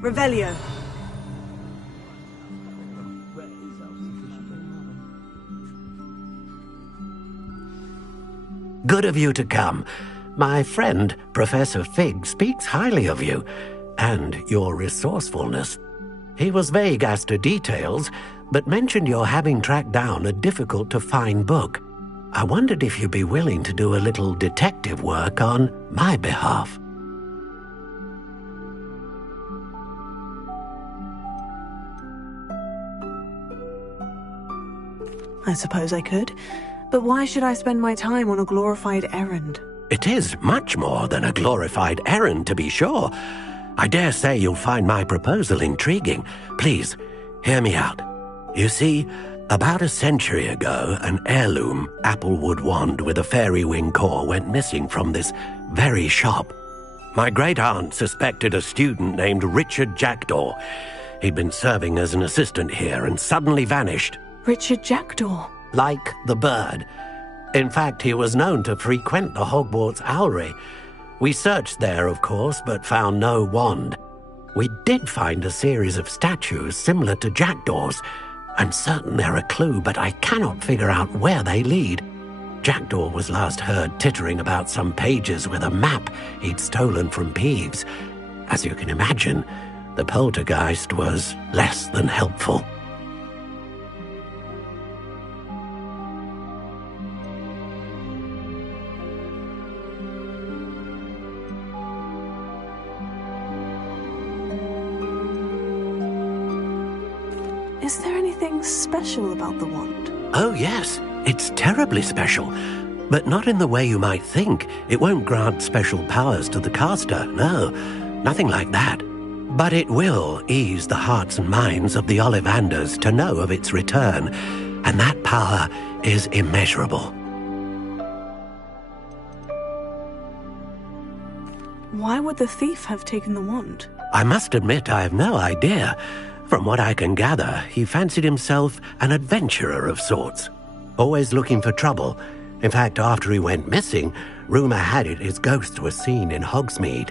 Revelio. Good of you to come. My friend, Professor Fig, speaks highly of you, and your resourcefulness. He was vague as to details, but mentioned your having tracked down a difficult-to-find book. I wondered if you'd be willing to do a little detective work on my behalf. I suppose I could, but why should I spend my time on a glorified errand? It is much more than a glorified errand, to be sure. I dare say you'll find my proposal intriguing. Please, hear me out. You see, about a century ago, an heirloom applewood wand with a fairy wing core went missing from this very shop. My great-aunt suspected a student named Richard Jackdaw. He'd been serving as an assistant here and suddenly vanished. Richard Jackdaw? Like the bird. In fact, he was known to frequent the Hogwarts Owlery. We searched there, of course, but found no wand. We did find a series of statues similar to Jackdaw's. I'm certain they're a clue, but I cannot figure out where they lead. Jackdaw was last heard tittering about some pages with a map he'd stolen from Peeves. As you can imagine, the poltergeist was less than helpful. Is there anything special about the wand? Oh, yes. It's terribly special. But not in the way you might think. It won't grant special powers to the caster, no. Nothing like that. But it will ease the hearts and minds of the Ollivanders to know of its return. And that power is immeasurable. Why would the thief have taken the wand? I must admit I have no idea. From what I can gather, he fancied himself an adventurer of sorts. Always looking for trouble. In fact, after he went missing, rumor had it his ghost was seen in Hogsmid.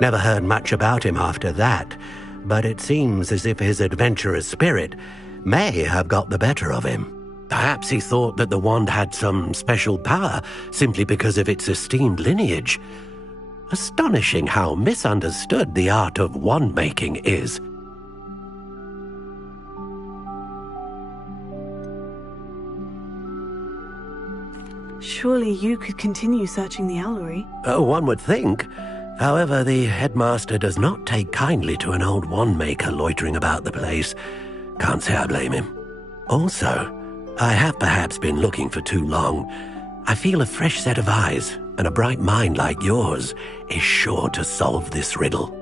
Never heard much about him after that, but it seems as if his adventurous spirit may have got the better of him. Perhaps he thought that the wand had some special power simply because of its esteemed lineage. Astonishing how misunderstood the art of wand-making is. Surely you could continue searching the Owlery. Oh, one would think. However, the headmaster does not take kindly to an old wand-maker loitering about the place. Can't say I blame him. Also, I have perhaps been looking for too long. I feel a fresh set of eyes, and a bright mind like yours is sure to solve this riddle.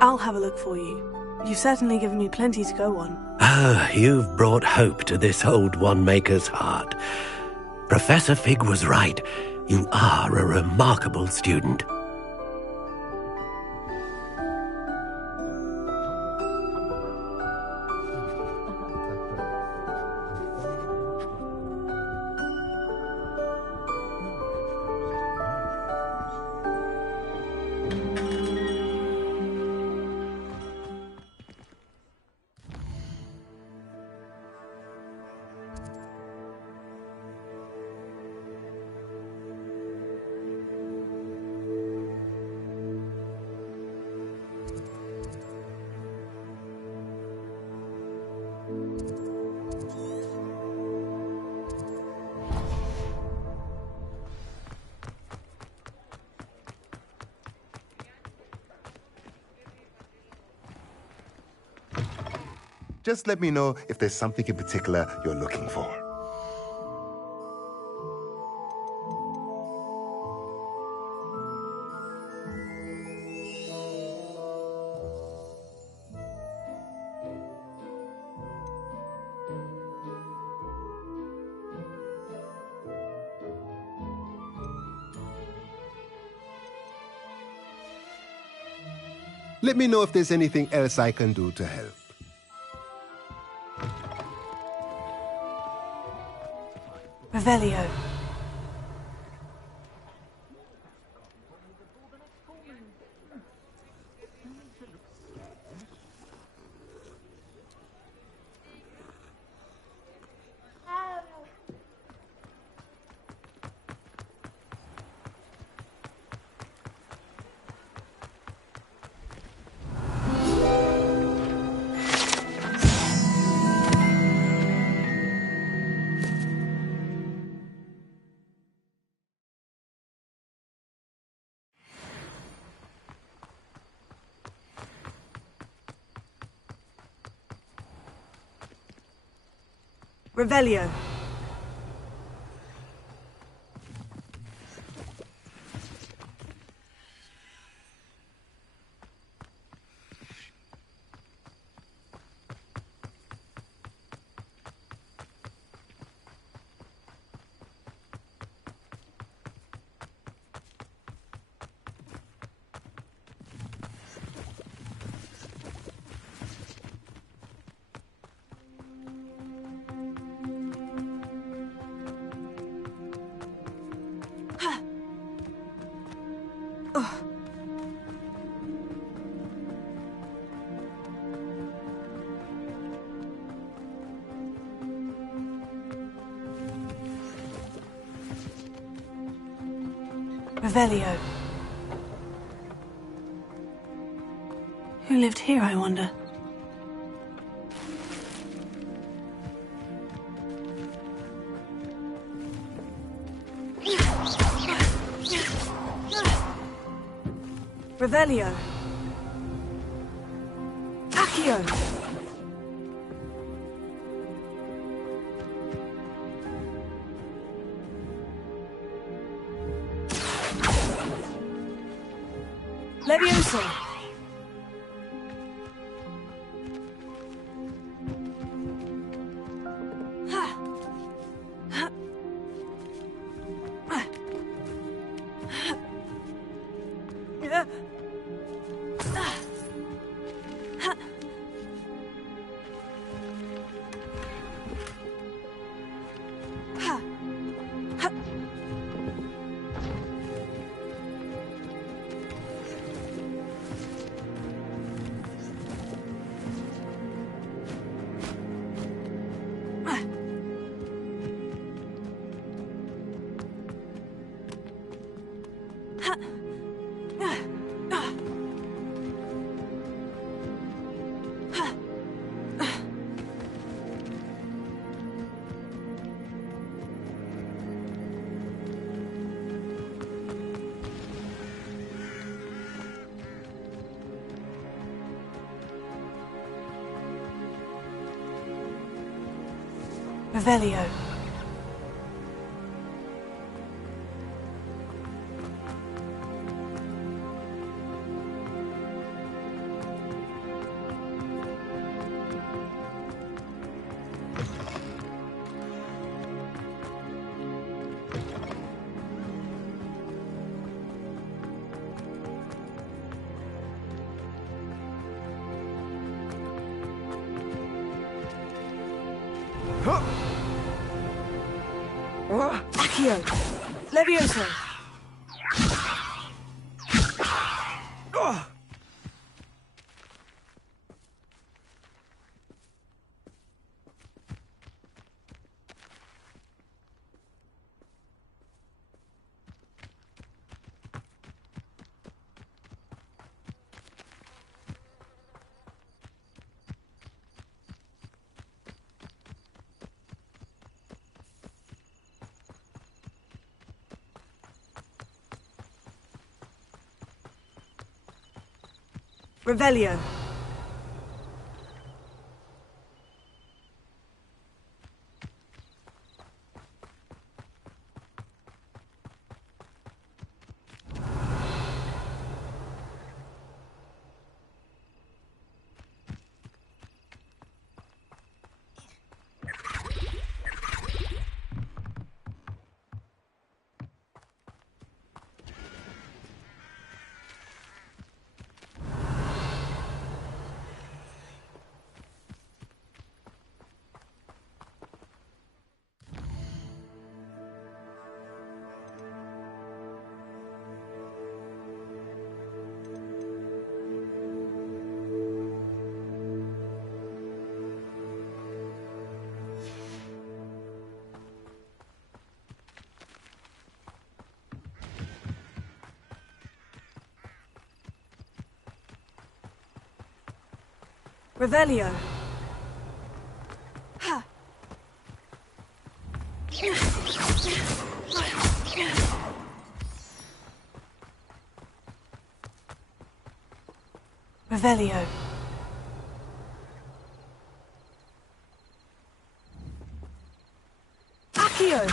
I'll have a look for you. You've certainly given me plenty to go on. Oh, you've brought hope to this old wand-maker's heart. Professor Fig was right. You are a remarkable student. Just let me know if there's something in particular you're looking for. Let me know if there's anything else I can do to help. Revelio. Revelio. Revelio. Who lived here, I wonder? Revelio. Accio. Levioso. Revelio. Accio. Levioso. Revelio. Revelio. Revelio. Revelio. Accio!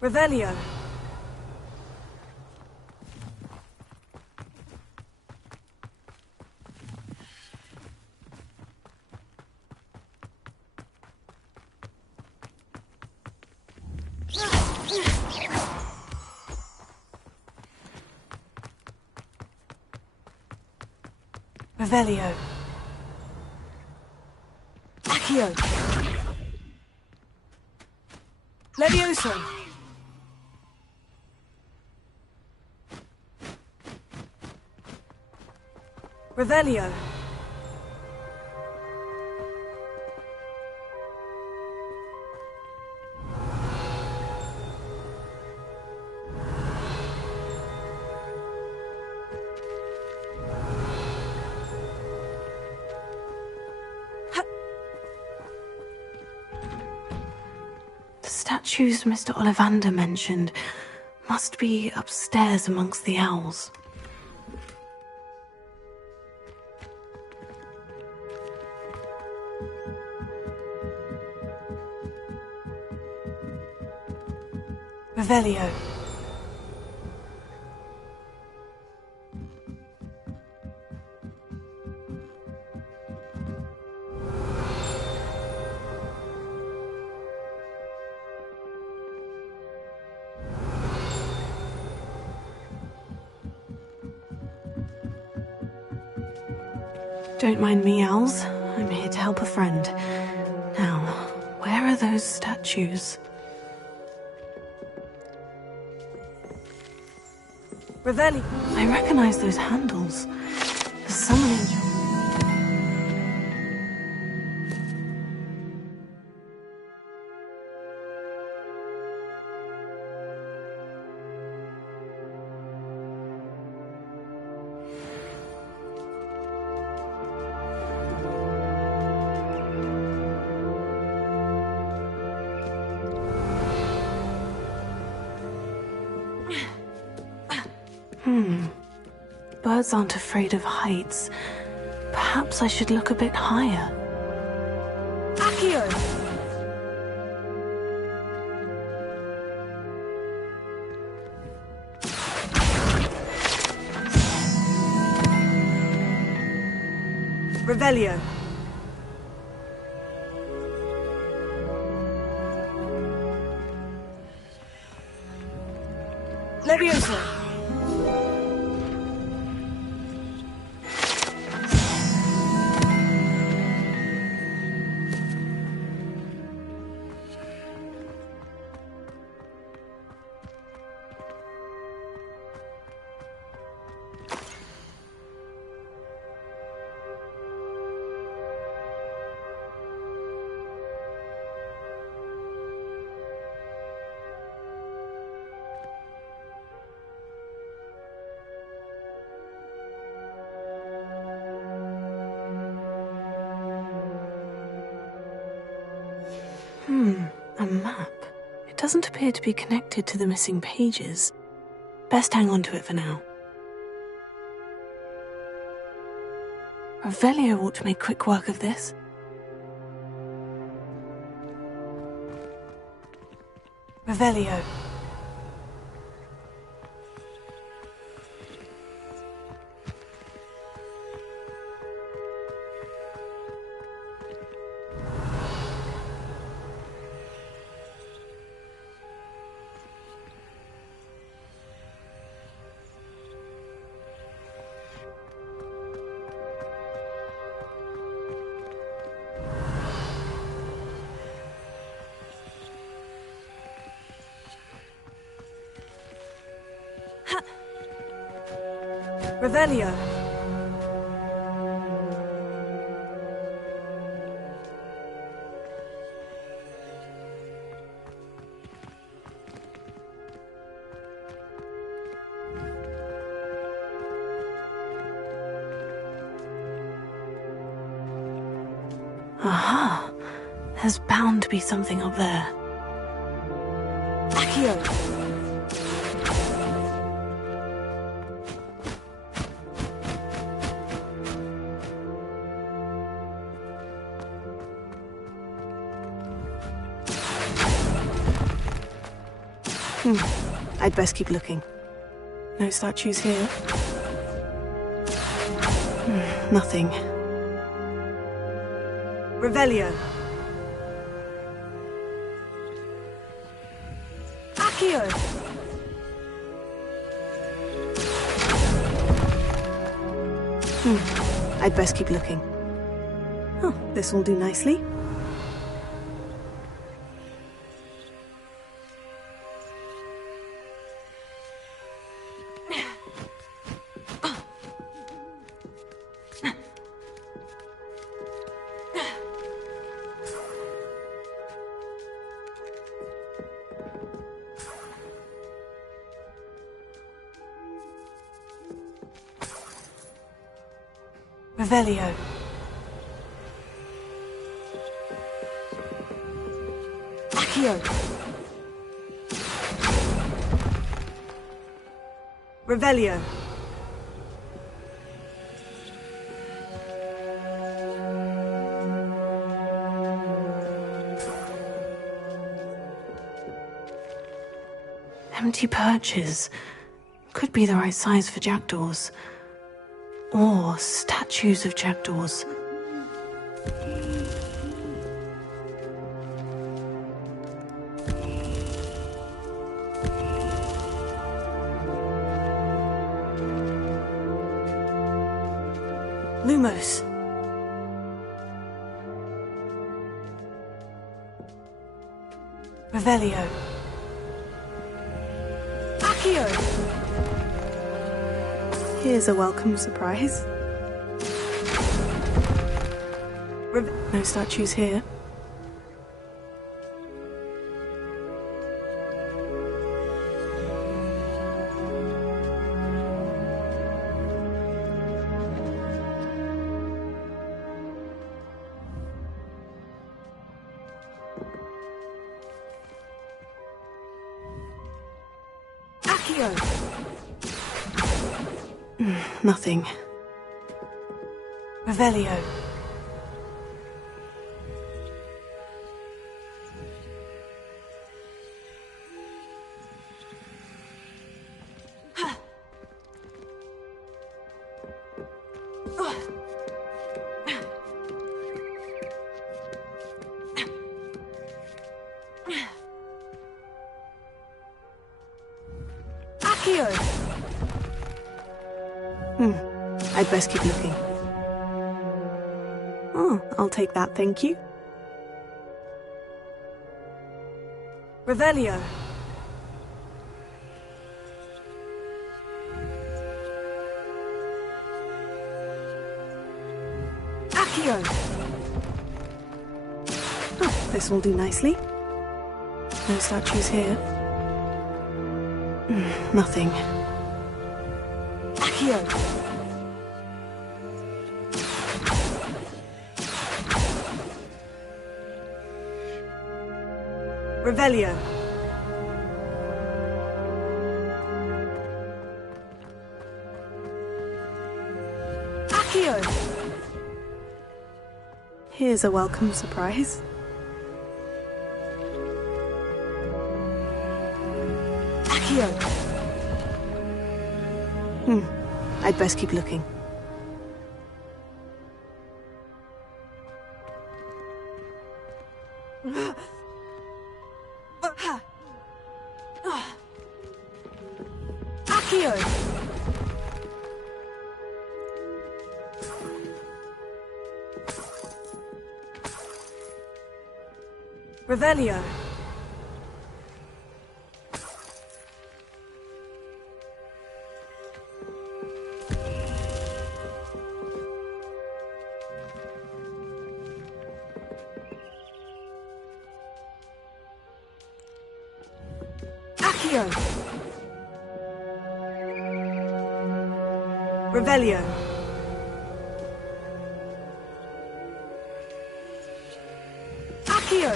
Revelio. Revelio. Accio. Levioso. Revelio. The statues Mr. Ollivander mentioned must be upstairs amongst the owls. Revelio. Don't mind me, owls. I'm here to help a friend. Now, where are those statues? Revelio. I recognize those handles. The summoning. Birds aren't afraid of heights. Perhaps I should look a bit higher. Accio! Revelio. Levioso. A map. It doesn't appear to be connected to the missing pages. Best hang on to it for now. Revelio ought to make quick work of this. Revelio. Revelio. Aha! There's bound to be something up there. Accio! I'd best keep looking. No statues here. Nothing. Revelio. Accio. I'd best keep looking. Oh, this will do nicely. Revelio. Accio. Revelio. Empty perches. Could be the right size for jackdaws. Or statues of jackdaws. Lumos. Revelio. Accio. Here's a welcome surprise. No statues here. Accio. Nothing. Revelio. Accio. I'd best keep looking. Oh, I'll take that, thank you. Revelio. Accio. Oh, this will do nicely. No statues here. Nothing. Accio. Revelio. Accio. Here's a welcome surprise. Accio. I'd best keep looking. Accio. Revelio. Accio. Revelio. Accio.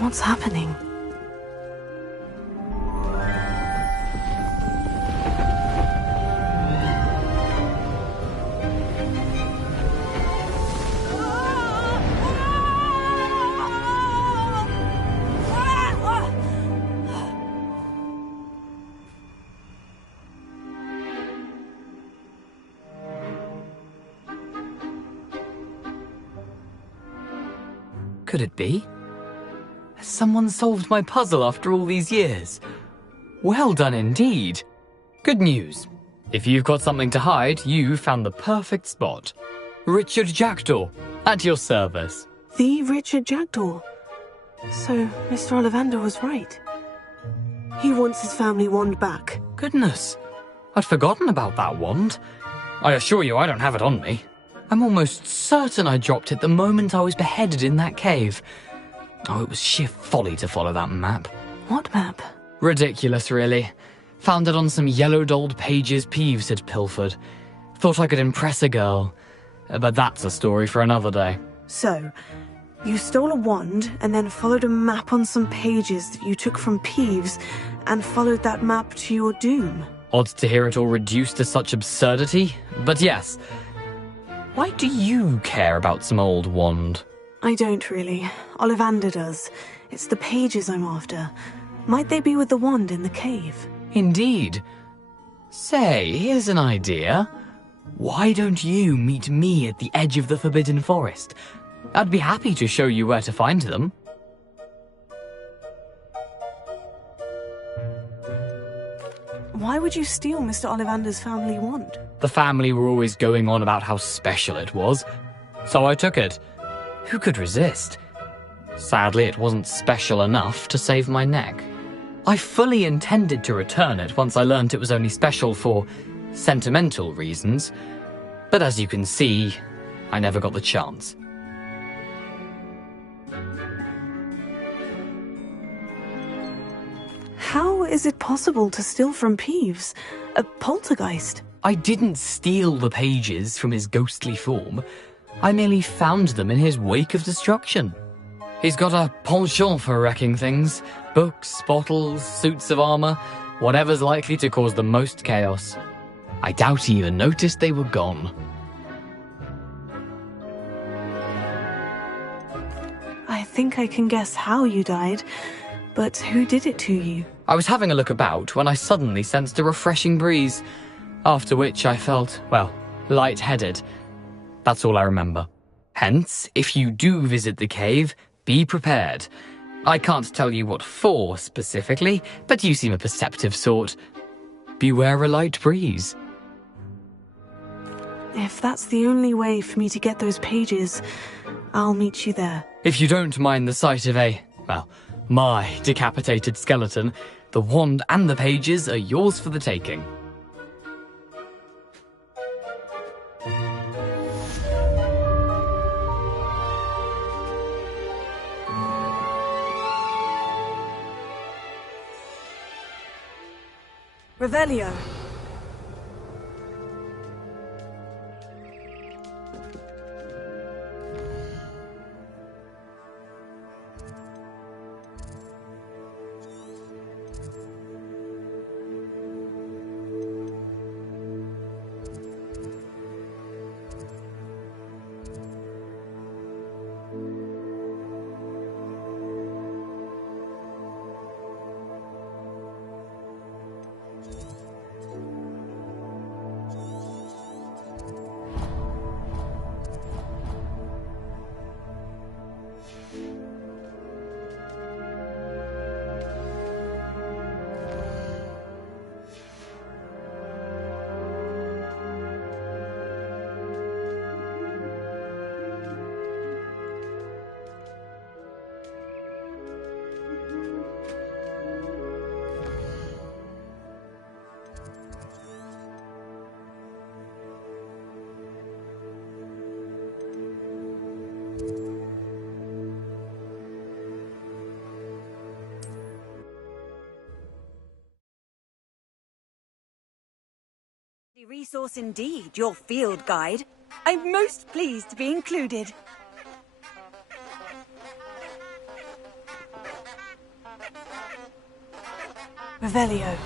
What's happening? could it be? Has someone solved my puzzle after all these years? Well done indeed. Good news. If you've got something to hide, you've found the perfect spot. Richard Jackdaw, at your service. The Richard Jackdaw. So, Mr. Ollivander was right. He wants his family wand back. Goodness, I'd forgotten about that wand. I assure you I don't have it on me. I'm almost certain I dropped it the moment I was beheaded in that cave. Oh, it was sheer folly to follow that map. What map? Ridiculous, really. Found it on some yellowed old pages Peeves had pilfered. Thought I could impress a girl. But that's a story for another day. So, you stole a wand and then followed a map on some pages that you took from Peeves and followed that map to your doom. Odd to hear it all reduced to such absurdity, but yes. Why do you care about some old wand? I don't really. Ollivander does. It's the pages I'm after. Might they be with the wand in the cave? Indeed. Say, here's an idea. Why don't you meet me at the edge of the Forbidden Forest? I'd be happy to show you where to find them. Why would you steal Mr. Ollivander's family wand? The family were always going on about how special it was, so I took it. Who could resist? Sadly, it wasn't special enough to save my neck. I fully intended to return it once I learned it was only special for sentimental reasons, but as you can see, I never got the chance. How is it possible to steal from Peeves? A poltergeist? I didn't steal the pages from his ghostly form. I merely found them in his wake of destruction. He's got a penchant for wrecking things. Books, bottles, suits of armor, whatever's likely to cause the most chaos. I doubt he even noticed they were gone. I think I can guess how you died, but who did it to you? I was having a look about when I suddenly sensed a refreshing breeze, after which I felt, well, lightheaded. That's all I remember. Hence, if you do visit the cave, be prepared. I can't tell you what for specifically, but you seem a perceptive sort. Beware a light breeze. If that's the only way for me to get those pages, I'll meet you there. If you don't mind the sight of my decapitated skeleton, the wand and the pages are yours for the taking. Revelio. Resource indeed, your field guide. I'm most pleased to be included. Revelio.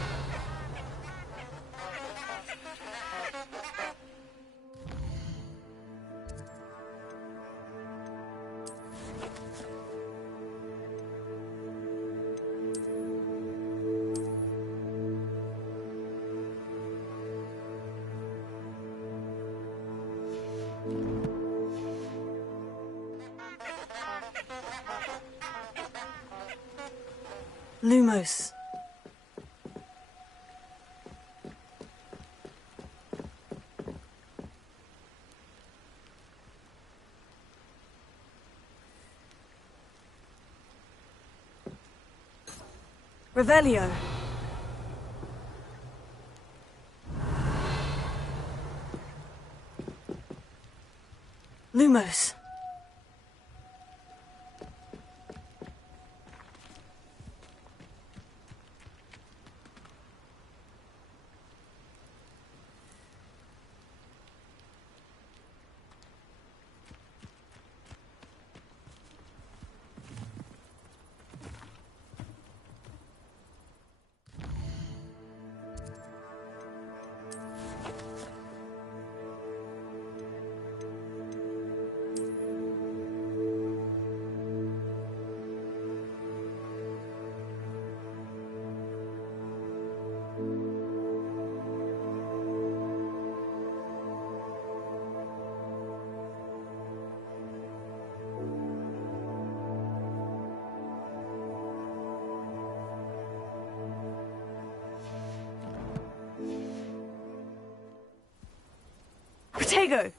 Lumos. Revelio. Lumos. Protego!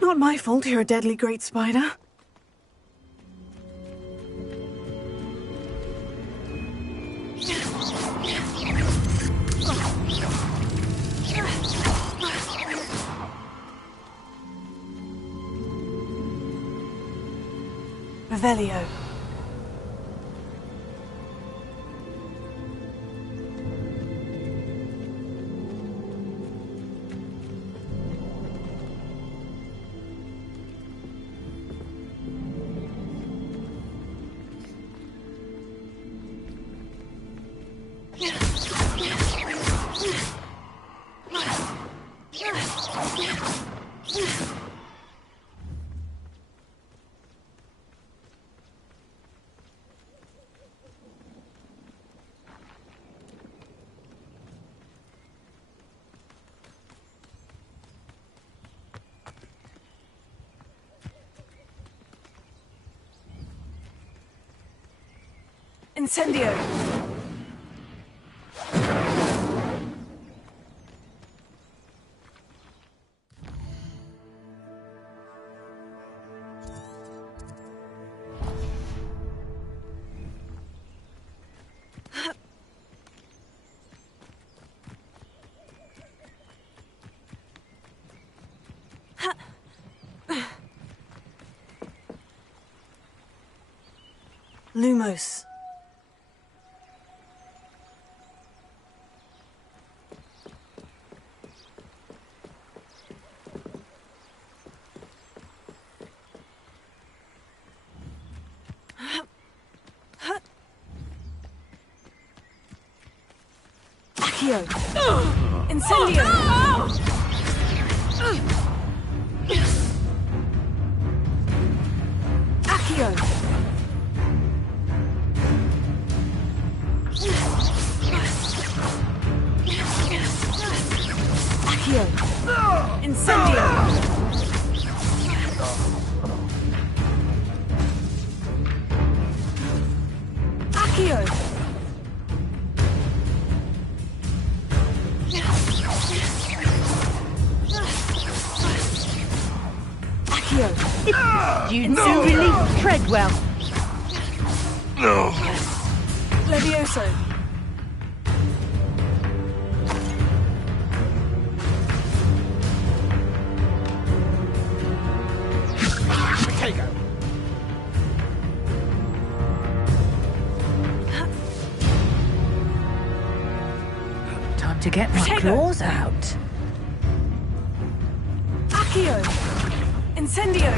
Not my fault you're a deadly great spider. Revelio. Incendio! Lumos. Incendio! Accio! Accio! Incendio! Accio! Students who release Treadwell. No. Levioso. Time to get my claws out. Accio! Incendio!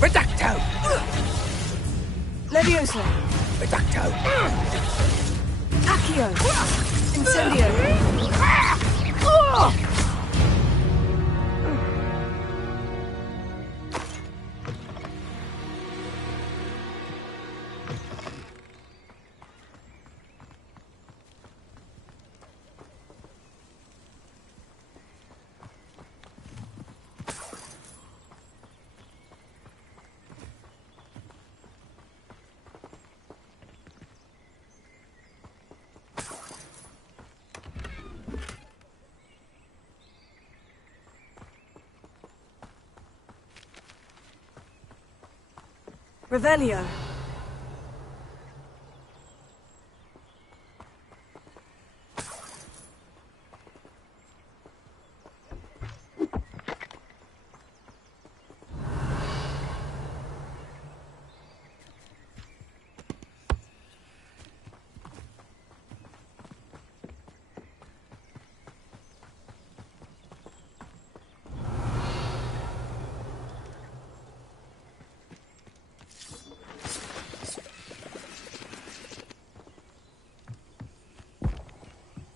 Reducto! Leviosa! Reducto! Accio! Incendio! Revelio.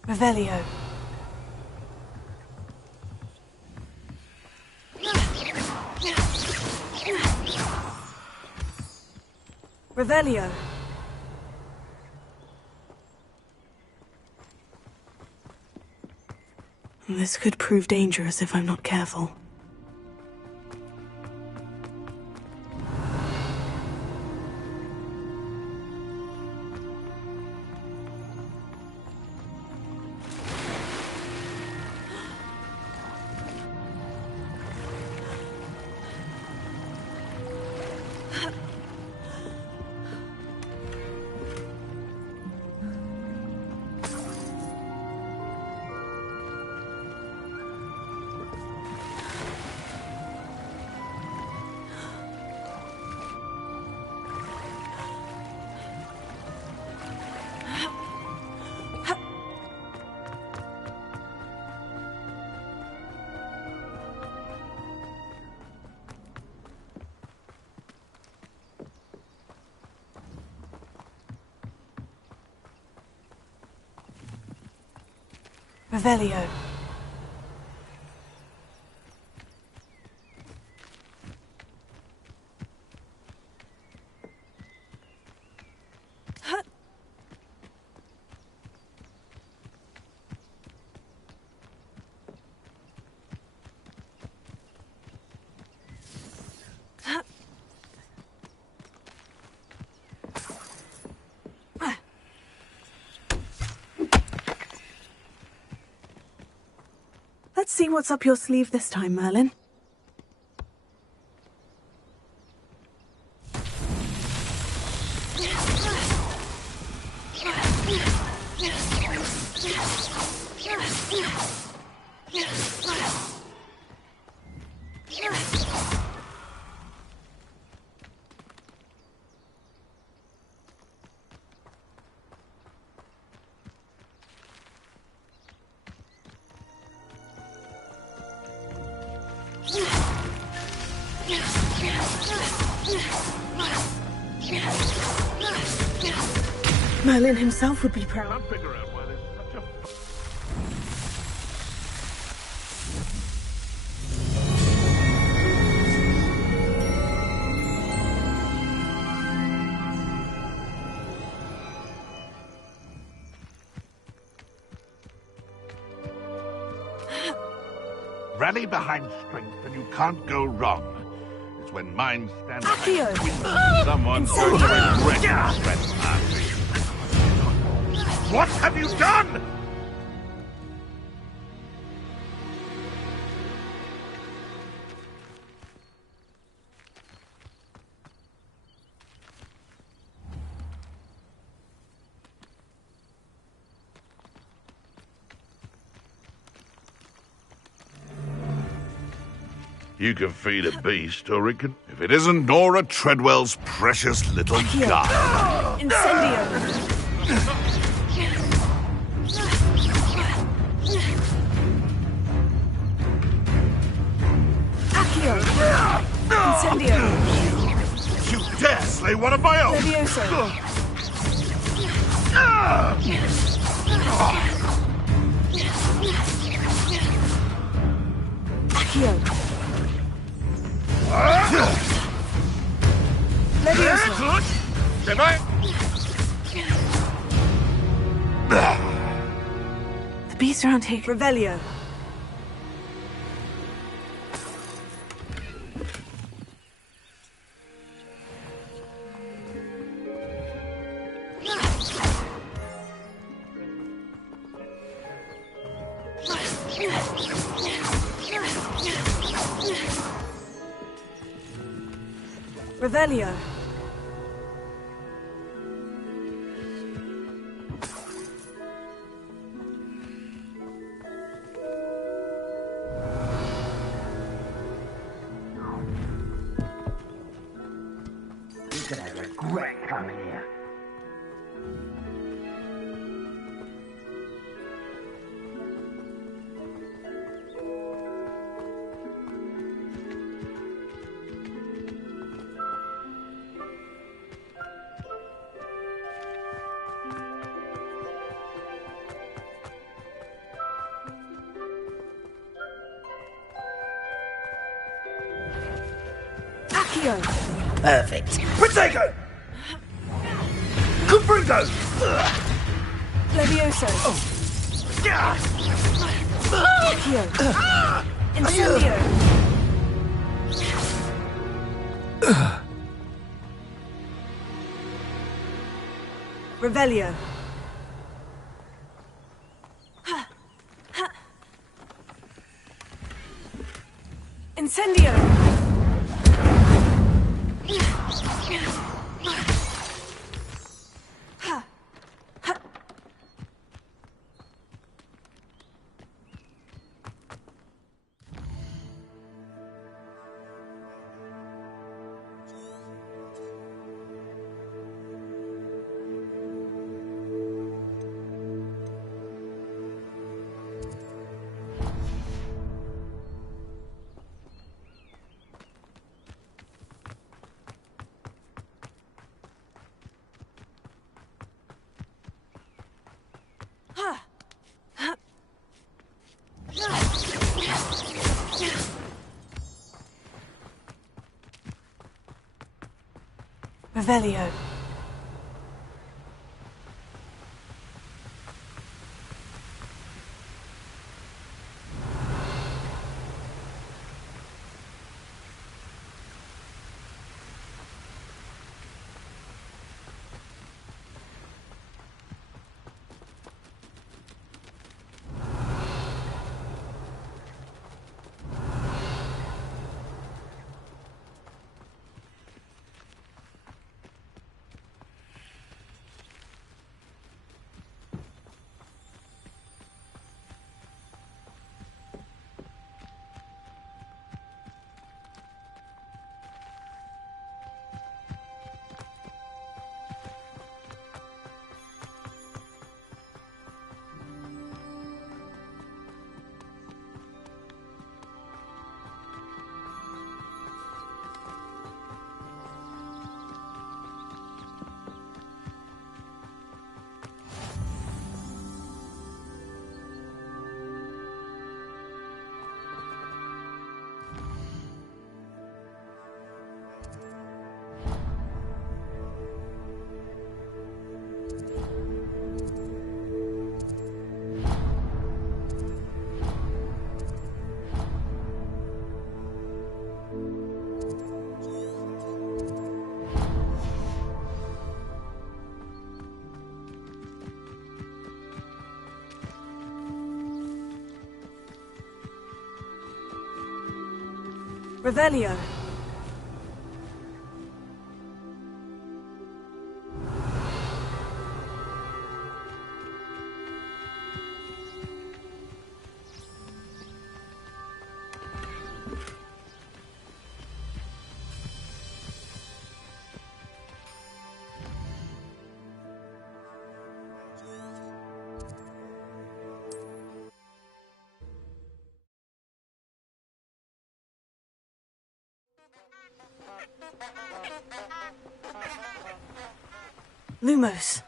Revelio. Revelio. This could prove dangerous if I'm not careful. Revelio. Let's see what's up your sleeve this time, Merlin. Merlin himself would be proud. Rally behind strength and you can't go wrong. It's when minds stand Accio! behind someone's going to regret the strength passing. What have you done? You can feed a beast, or it can... If it isn't Nora Treadwell's precious little guy. Incendio! Incendio! You dare slay one of my own! Levioso! Accio! Levioso! The beasts around here. Revelio! Revelio. You're gonna regret coming here. Accio! Perfect. Protego! Confringo! Levioso! Accio! Incendio! Revelio! Incendio! Revelio. Revelio. Lumos.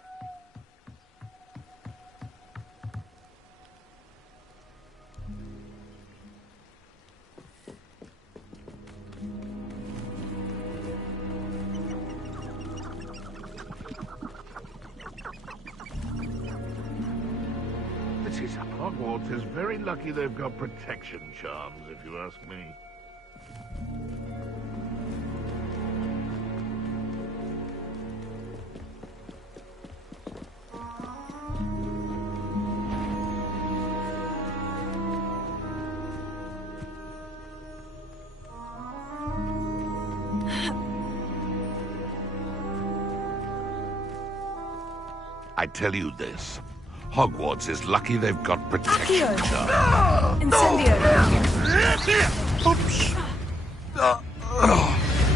Hogwarts is very lucky they've got protection charms, if you ask me. I tell you this. Hogwarts is lucky they've got protection charms. Incendio. Oops.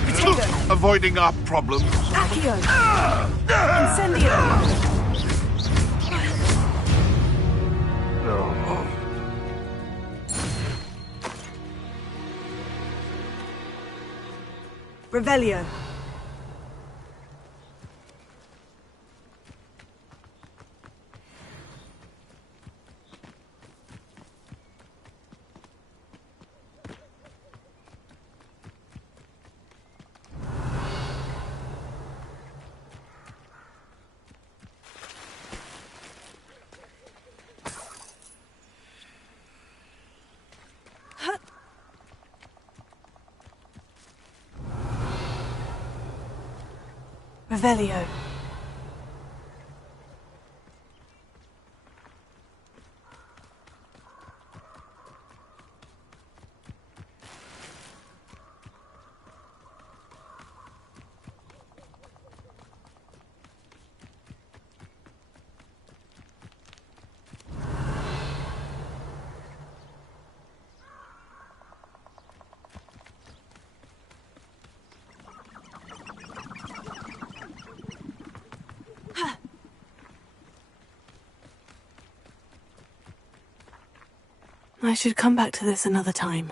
Potato. Avoiding our problems. Accio. Incendio. Oh. Revelio. Revelio. I should come back to this another time.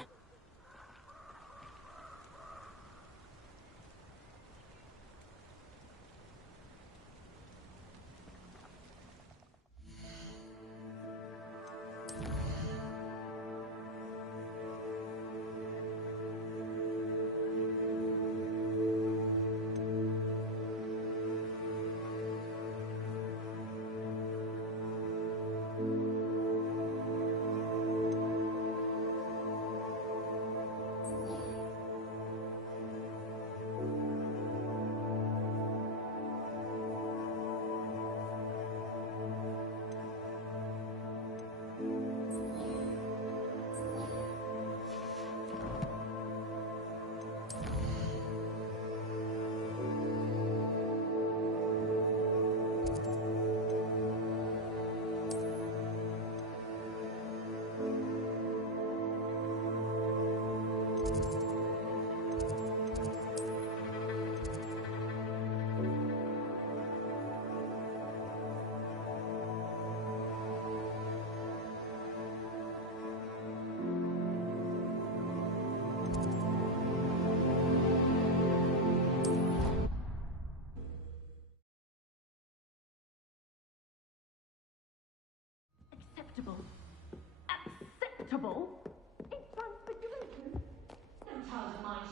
Acceptable?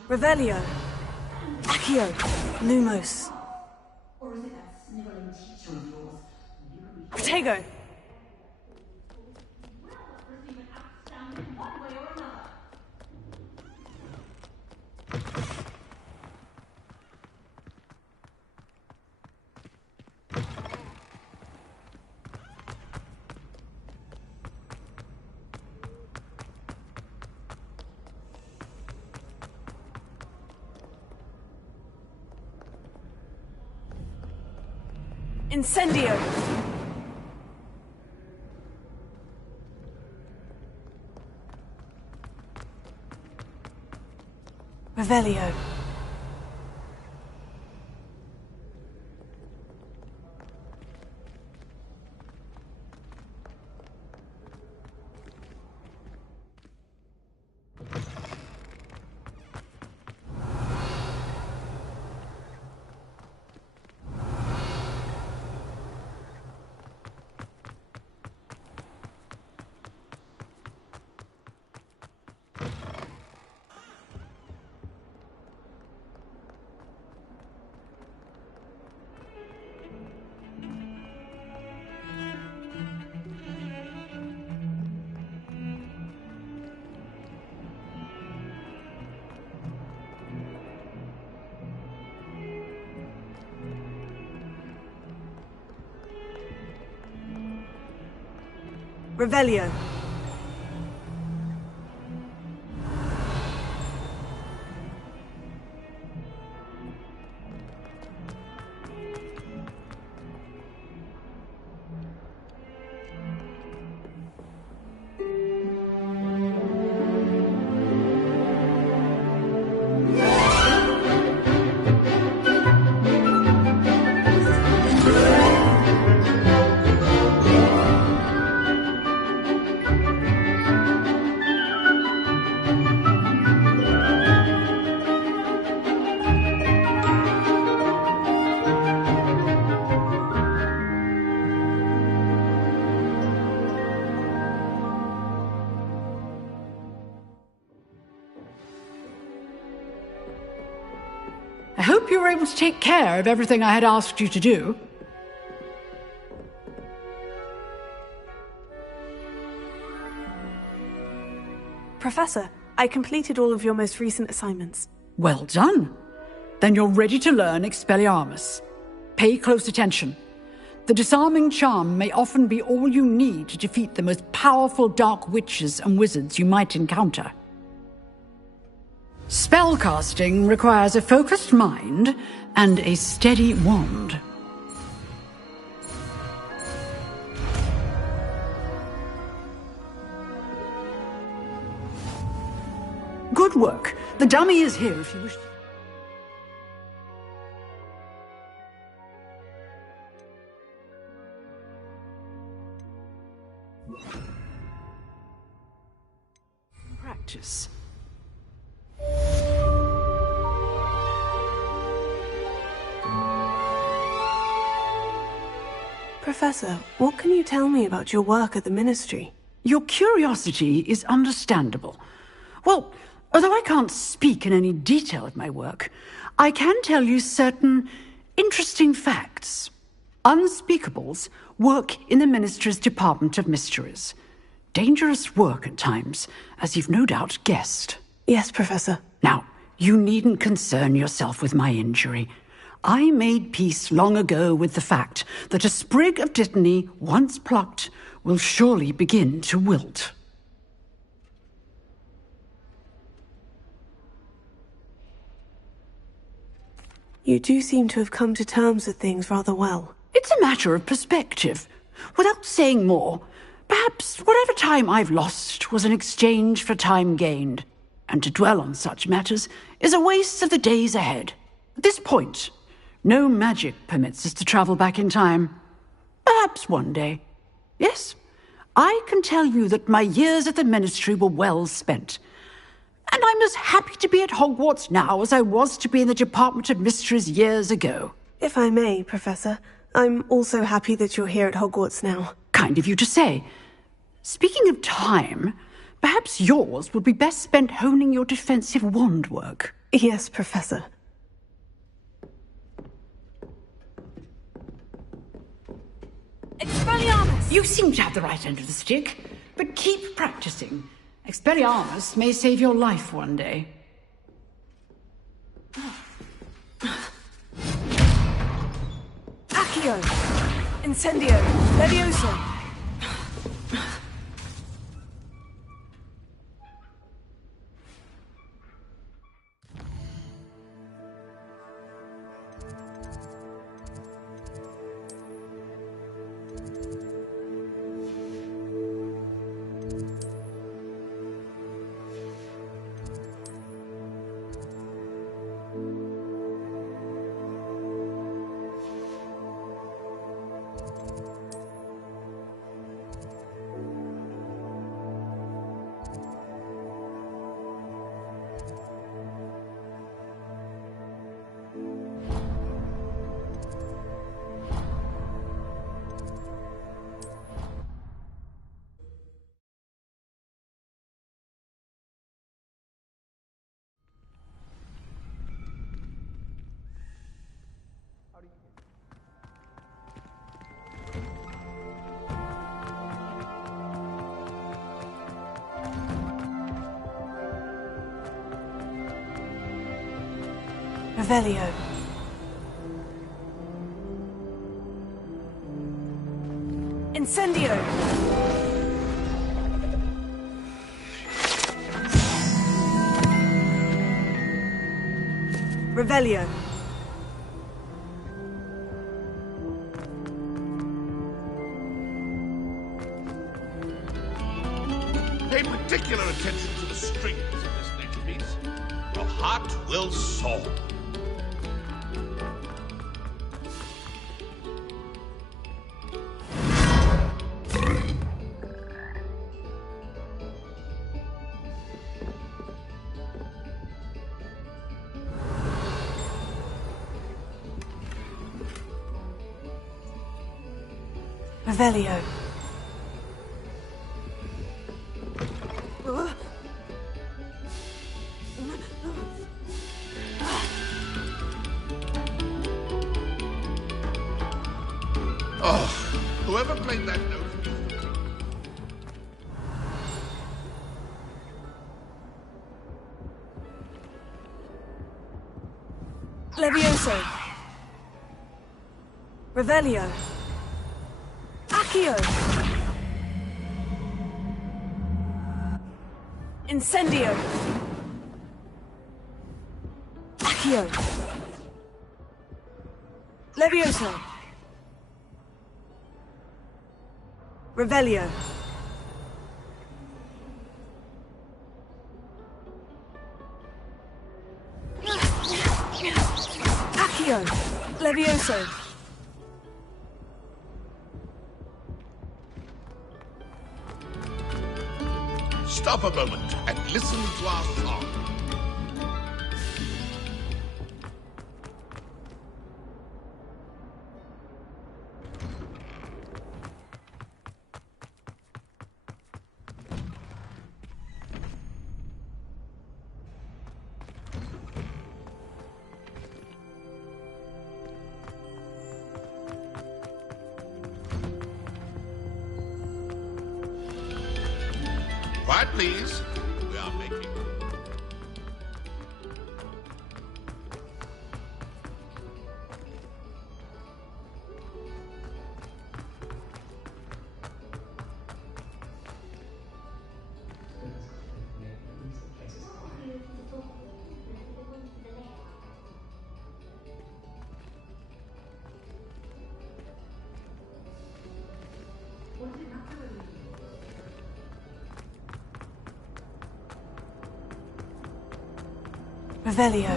Revelio. Accio. Lumos. Or is it that sniveling teacher of yours? Protego. Receive an outstanding one way or another. Incendio. Revelio. Revelio. I hope you were able to take care of everything I had asked you to do. Professor, I completed all of your most recent assignments. Well done. Then you're ready to learn Expelliarmus. Pay close attention. The disarming charm may often be all you need to defeat the most powerful dark witches and wizards you might encounter. Spellcasting requires a focused mind and a steady wand. Good work. The dummy is here if you wish to... practice. Professor, what can you tell me about your work at the Ministry? Your curiosity is understandable. Well, although I can't speak in any detail of my work, I can tell you certain interesting facts. Unspeakables work in the Ministry's Department of Mysteries. Dangerous work at times, as you've no doubt guessed. Yes, Professor. Now, you needn't concern yourself with my injury. I made peace long ago with the fact that a sprig of dittany, once plucked, will surely begin to wilt. You do seem to have come to terms with things rather well. It's a matter of perspective. Without saying more, perhaps whatever time I've lost was an exchange for time gained, and to dwell on such matters is a waste of the days ahead. At this point, no magic permits us to travel back in time. Perhaps one day. Yes, I can tell you that my years at the Ministry were well spent. And I'm as happy to be at Hogwarts now as I was to be in the Department of Mysteries years ago. If I may, Professor, I'm also happy that you're here at Hogwarts now. Kind of you to say. Speaking of time, perhaps yours would be best spent honing your defensive wand work. Yes, Professor. Expelliarmus! You seem to have the right end of the stick, but keep practicing. Expelliarmus may save your life one day. Accio! Incendio! Levioso! Revelio. Incendio! Revelio. Pay particular attention to the strings of this next piece. Your heart will soar. Revelio. Oh, whoever played that note. Levioso. Revelio. Accio. Incendio. Accio. Levioso. Revelio. Accio. Levioso. Stop a moment and listen to our song. Quiet, please. We are making... Revelio.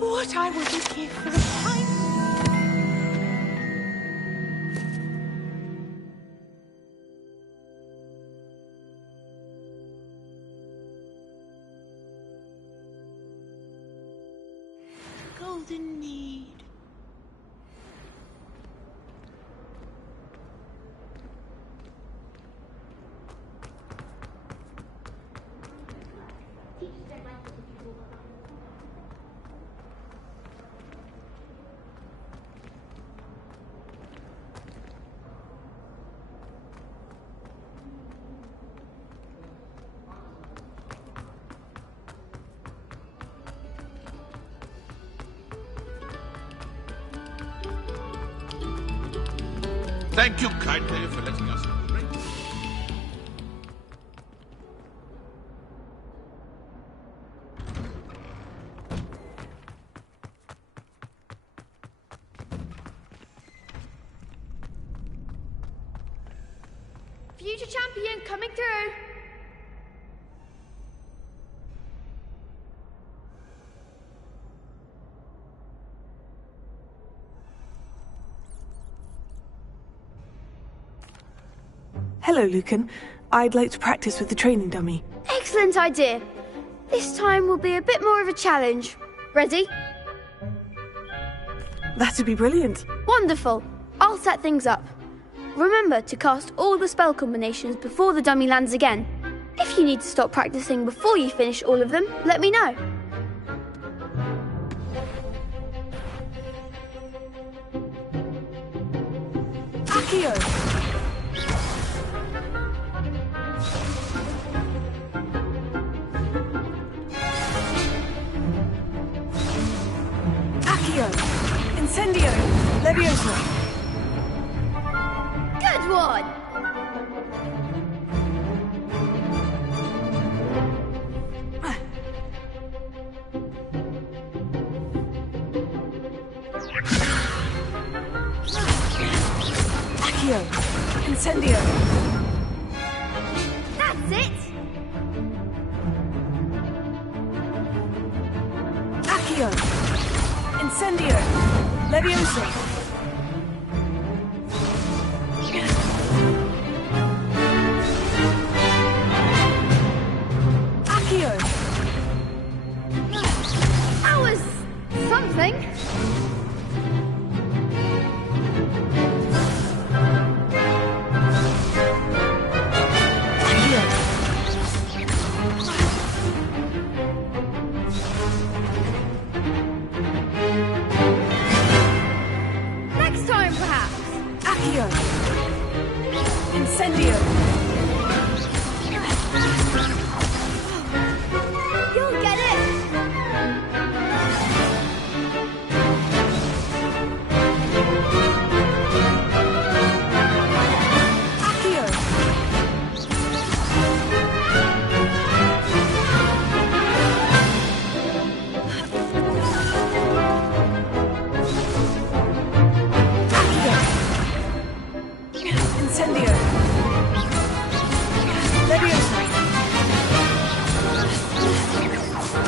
What I wouldn't give for a pint. Golden mead. Thank you kindly for letting us know the ring. Future champion coming through. Hello, Lucan. I'd like to practice with the training dummy. Excellent idea. This time will be a bit more of a challenge. Ready? That'd be brilliant. Wonderful. I'll set things up. Remember to cast all the spell combinations before the dummy lands again. If you need to stop practicing before you finish all of them, let me know. Accio. Incendio! Levioso! Good one! Accio. Incendio. That's it! Accio. Incendio. Levioso. Accio. That was something. Next time, perhaps. Accio. Incendio. You'll get it. Accio. Incendio. Levioso.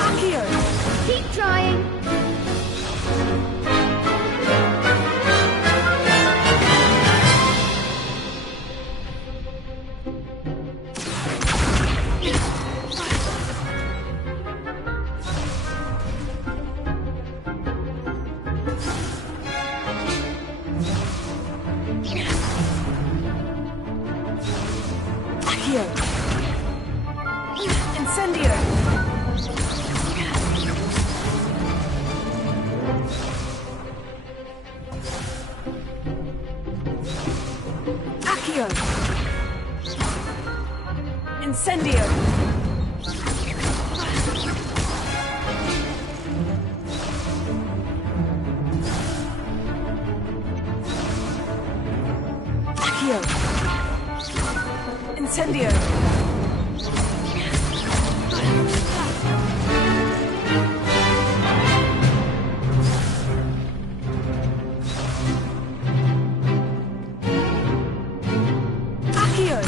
Accio. Keep trying. Accio. Incendio. Accio. Incendio. Accio. Incendio. Accio.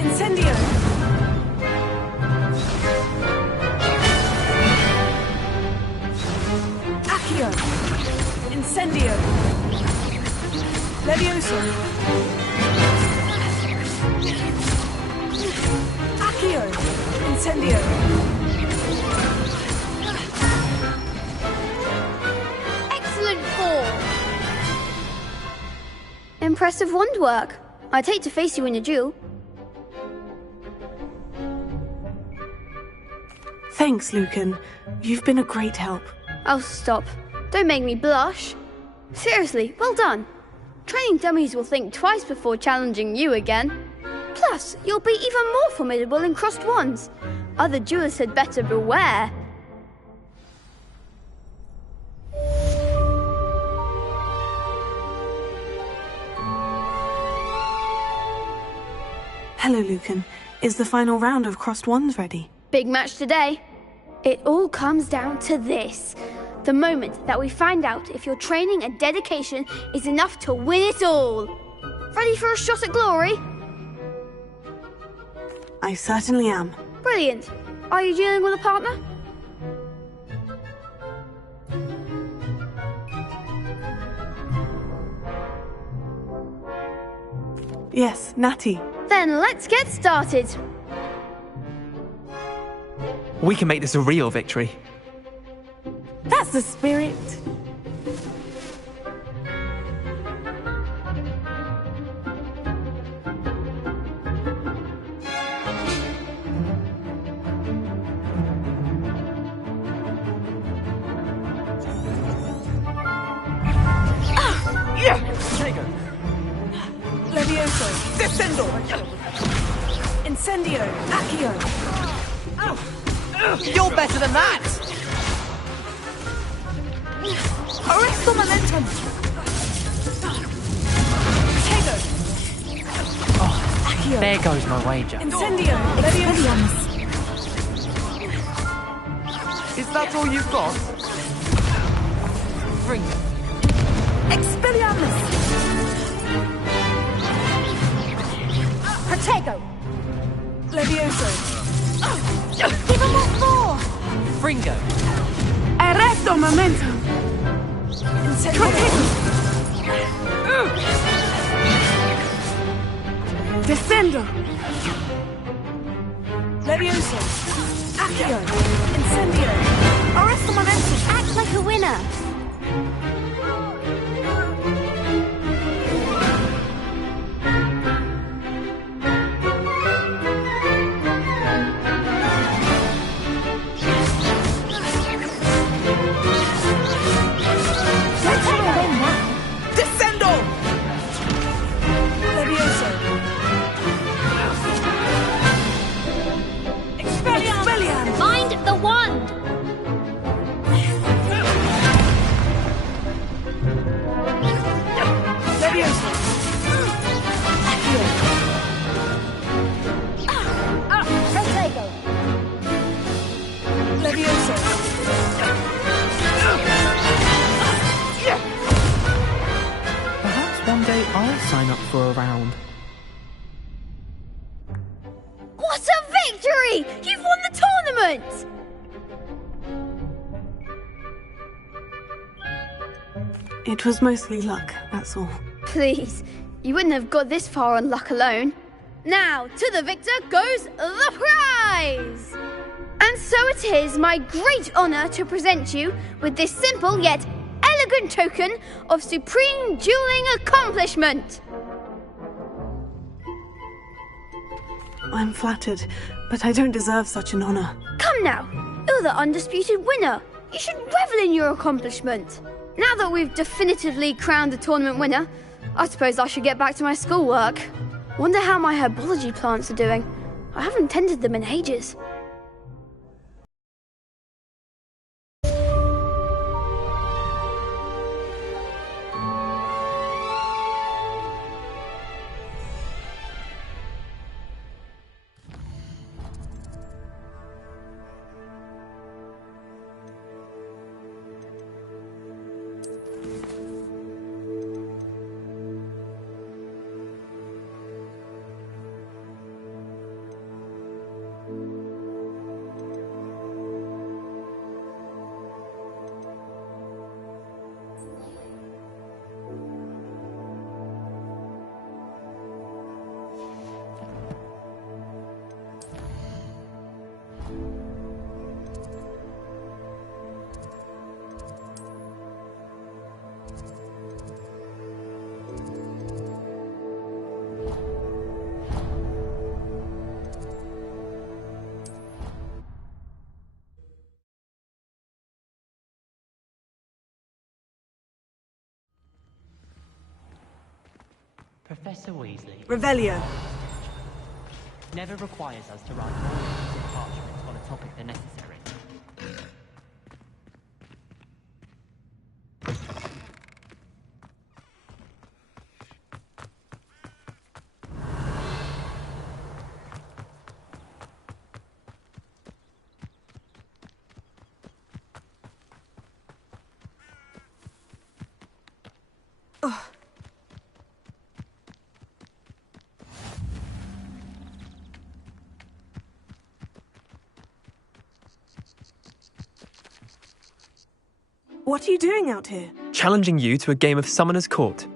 Incendio. Accio. Incendio. Levioso. Accio. Incendio. Excellent fall. Impressive wand work. I'd hate to face you in a duel. Thanks, Lucan. You've been a great help. Oh, stop. Don't make me blush. Seriously, well done. Training dummies will think twice before challenging you again. Plus, you'll be even more formidable in crossed wands. Other duelists had better beware. Hello, Lucan. Is the final round of crossed wands ready? Big match today. It all comes down to this. The moment that we find out if your training and dedication is enough to win it all. Ready for a shot at glory? I certainly am. Brilliant. Are you dealing with a partner? Yes, Natty. Then let's get started. We can make this a real victory. That's the spirit. Levioso. Descendo! Incendio. Accio. You're better than that! Arresto momentum. Tego. Accio. There goes my wager. Incendio. Levioso. Is that all you've got? Bring it. Expelliarmus. Protego! Levioso. Give him what for! Fringo. Arresto momento. Descendo. Levioso. Accio. Incendio. Arresto momentum! Act like a winner! Descendo. Levioso. Expelliarmus. Find the wand! Levioso. Accio. Protego! Levioso. Perhaps one day I'll sign up for a round. What a victory! You've won the tournament! It was mostly luck, that's all. Please, you wouldn't have got this far on luck alone. Now, to the victor goes the prize! And so it is my great honour to present you with this simple yet elegant token of supreme dueling accomplishment. I'm flattered, but I don't deserve such an honor. Come now, you're the undisputed winner. You should revel in your accomplishment. Now that we've definitively crowned the tournament winner, I suppose I should get back to my schoolwork. Wonder how my herbology plants are doing. I haven't tended them in ages. Professor Weasley Revelio. never requires us to write more lines of parchment on a topic than necessary. What are you doing out here? Challenging you to a game of Summoner's Court.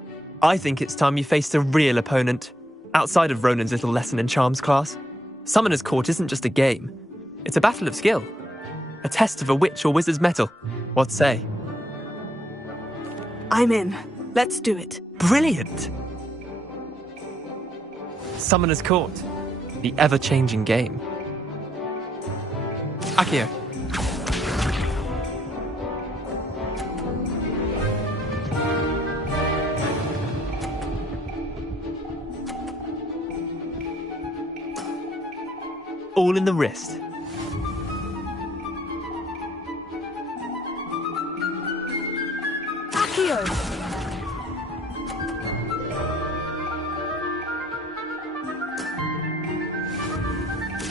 I think it's time you faced a real opponent, outside of Ronan's little lesson in charms class. Summoner's Court isn't just a game. It's a battle of skill. A test of a witch or wizard's mettle. What say? I'm in. Let's do it. Brilliant! Summoner's Court. The ever-changing game. Accio. All in the wrist. Accio.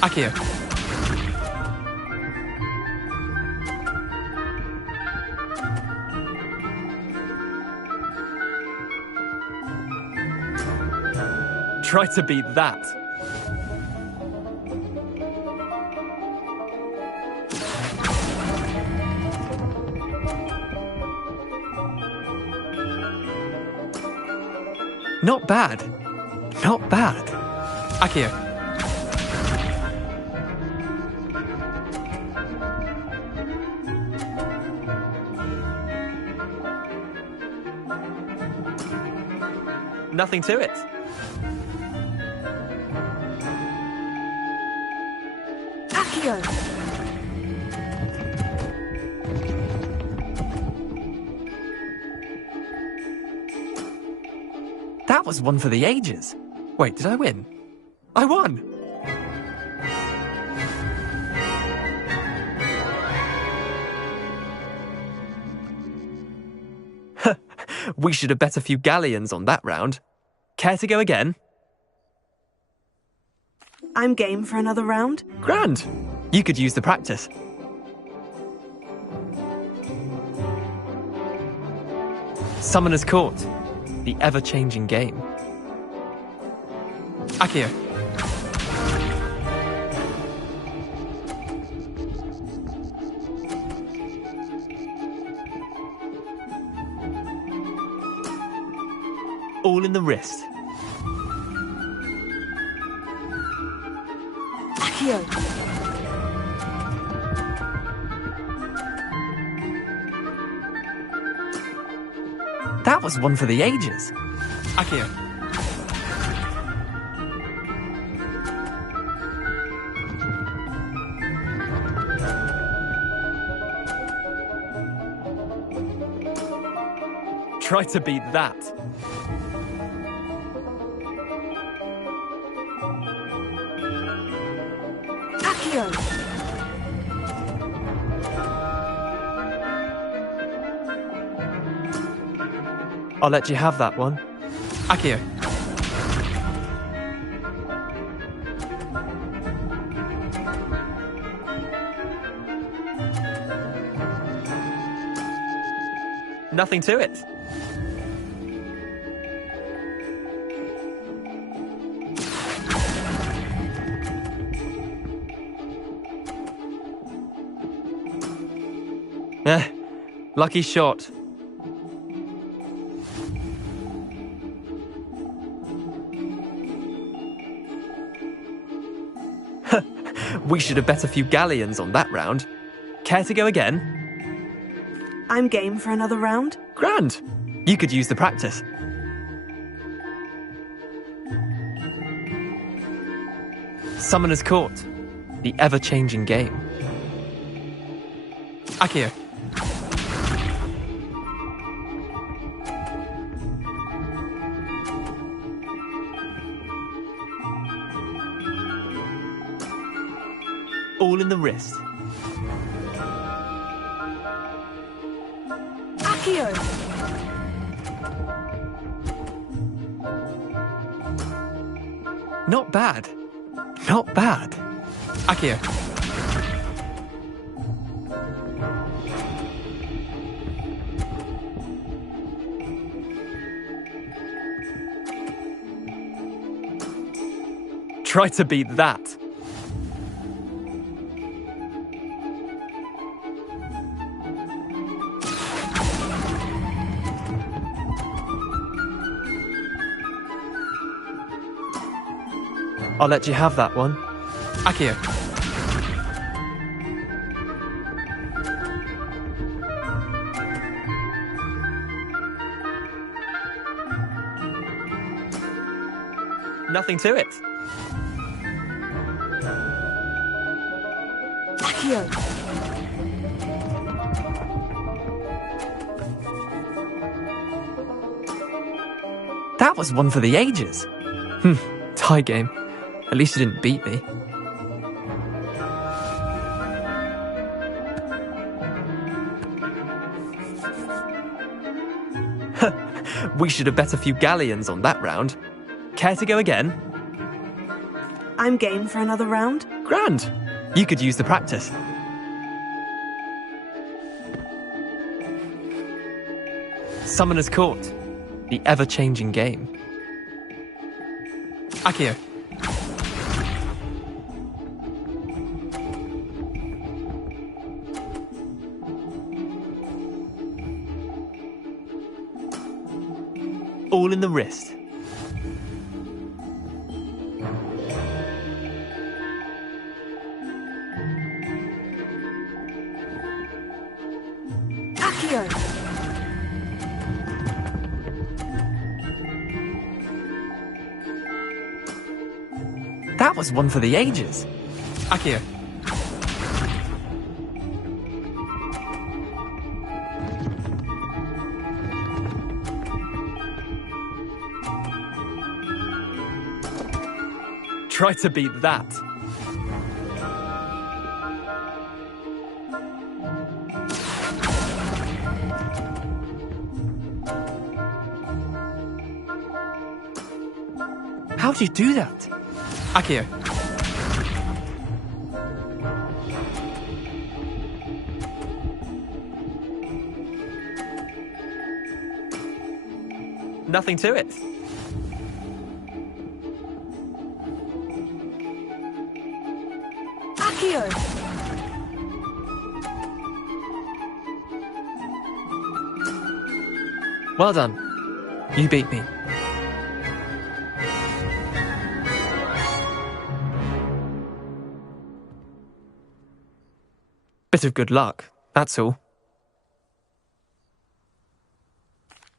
Accio. Try to beat that. Not bad. Not bad. Akio. Nothing to it. Akio! That was one for the ages. Wait, did I win? I won! We should have bet a few galleons on that round. Care to go again? I'm game for another round. Grand! You could use the practice. Summoner's Court. The ever-changing game. Akio. All in the wrist. Akio! That was one for the ages. Akio. Try to beat that. Akio! I'll let you have that one. Akio. Nothing to it. Lucky shot. We should have bet a few galleons on that round. Care to go again? I'm game for another round. Grand! You could use the practice. Summoner's Court. The ever-changing game. Akio. All in the wrist. Akio! Not bad. Not bad. Akio. Try to beat that. I'll let you have that one. Akio. Nothing to it. Akio! That was one for the ages. Tie game. At least you didn't beat me. We should have bet a few galleons on that round. Care to go again? I'm game for another round. Grand! You could use the practice. Summoner's Court. The ever-changing game. Akio. All in the wrist. Accio. That was one for the ages. Accio. Try to beat that. How do you do that? Accio. Nothing to it. Accio. Well done. You beat me. Bit of good luck, that's all.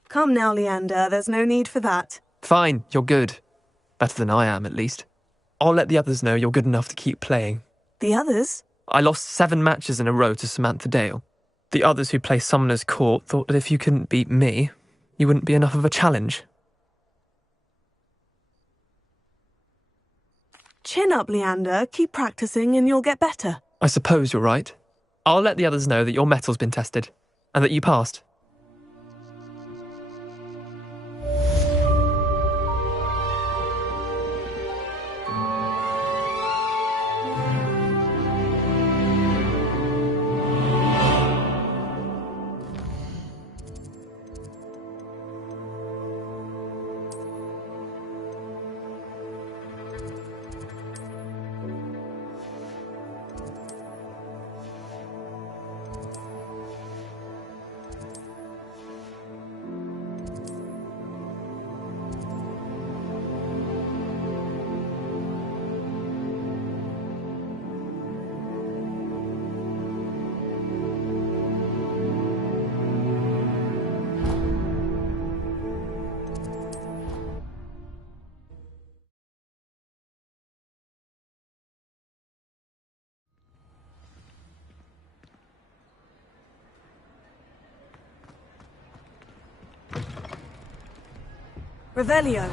Come now, Leander, there's no need for that. Fine, you're good. Better than I am, at least. I'll let the others know you're good enough to keep playing. The others? I lost 7 matches in a row to Samantha Dale. The others who play Summoner's Court thought that if you couldn't beat me, you wouldn't be enough of a challenge. Chin up, Leander. Keep practicing and you'll get better. I suppose you're right. I'll let the others know that your metal's been tested, and that you passed. Revelio.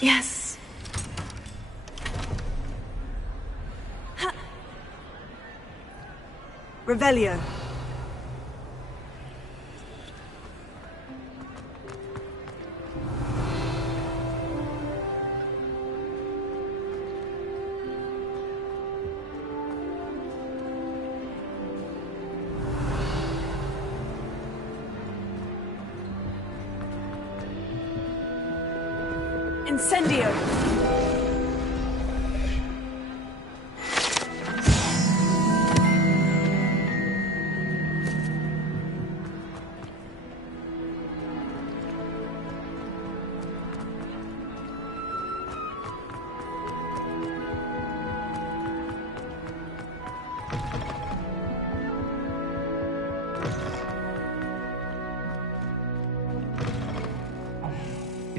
Yes. Ha. Revelio. Incendio!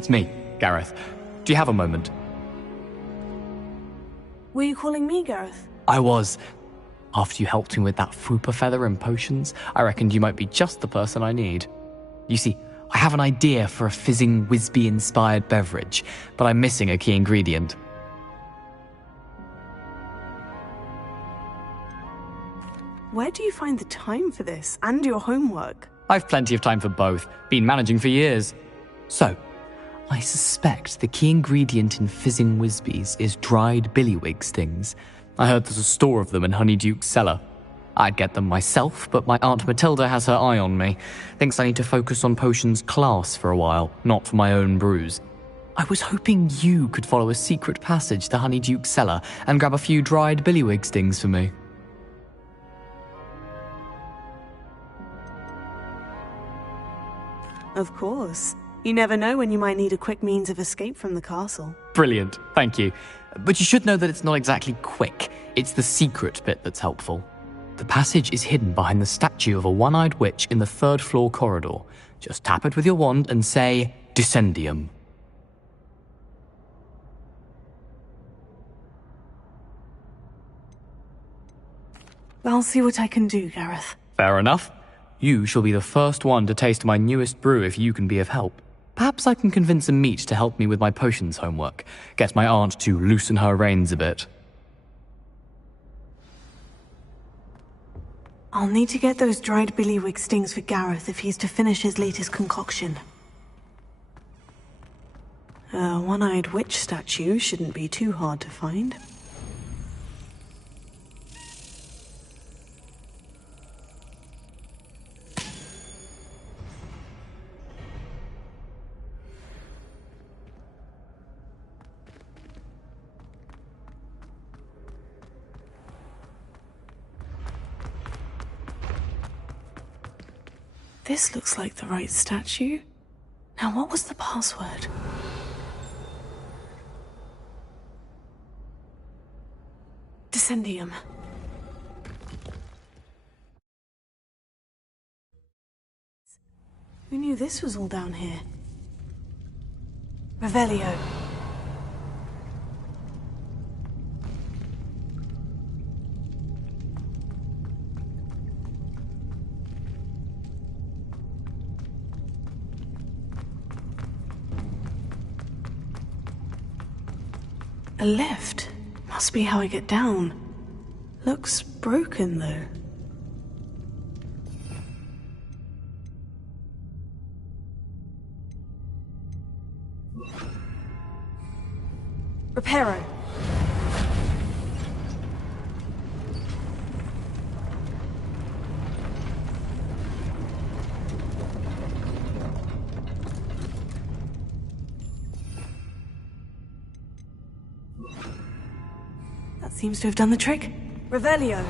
it's me, Gareth. Do you have a moment? Were you calling me, Gareth? I was. After you helped me with that Fupa feather and potions, I reckoned you might be just the person I need. You see, I have an idea for a fizzing Whizbee-inspired beverage, but I'm missing a key ingredient. Where do you find the time for this, and your homework? I've plenty of time for both. Been managing for years. So, I suspect the key ingredient in fizzing Whizbees is dried billywig stings. I heard there's a store of them in Honeyduke's cellar. I'd get them myself, but my Aunt Matilda has her eye on me. Thinks I need to focus on potions class for a while, not for my own brews. I was hoping you could follow a secret passage to Honeyduke's cellar and grab a few dried billywig stings for me. Of course. You never know when you might need a quick means of escape from the castle. Brilliant, thank you. But you should know that it's not exactly quick. It's the secret bit that's helpful. The passage is hidden behind the statue of a one-eyed witch in the third-floor corridor. Just tap it with your wand and say, Descendium. I'll see what I can do, Gareth. Fair enough. You shall be the first one to taste my newest brew if you can be of help. Perhaps I can convince a meat to help me with my potions homework. Get my aunt to loosen her reins a bit. I'll need to get those dried billywig stings for Gareth if he's to finish his latest concoction. A one-eyed witch statue shouldn't be too hard to find. This looks like the right statue. Now, what was the password? Descendium. Who knew this was all down here? Revelio. A lift. Must be how I get down. Looks broken, though. Reparo. Seems to have done the trick. Revelio.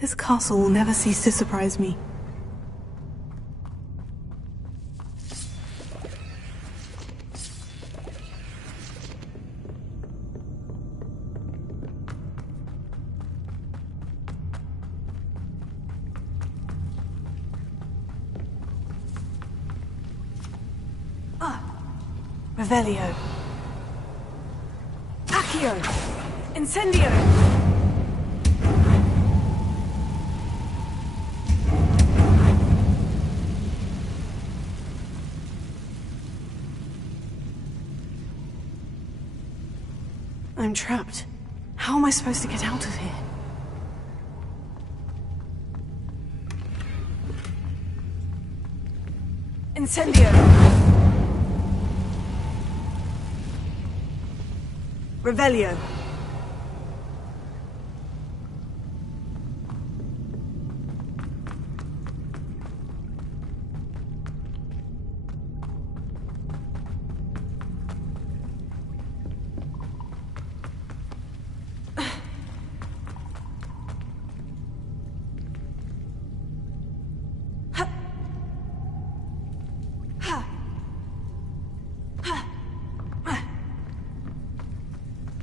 This castle will never cease to surprise me. Revelio. Accio. Incendio. I'm trapped. How am I supposed to get out of here? Incendio! Revelio.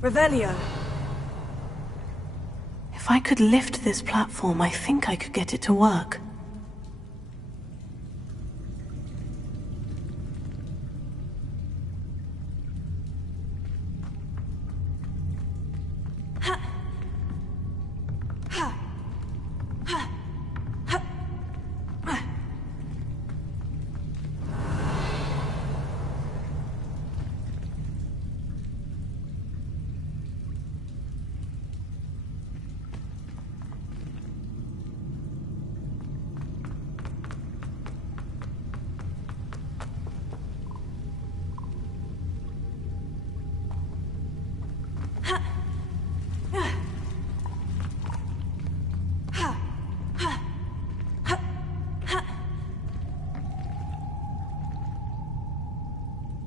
Revelio. If I could lift this platform, I think I could get it to work.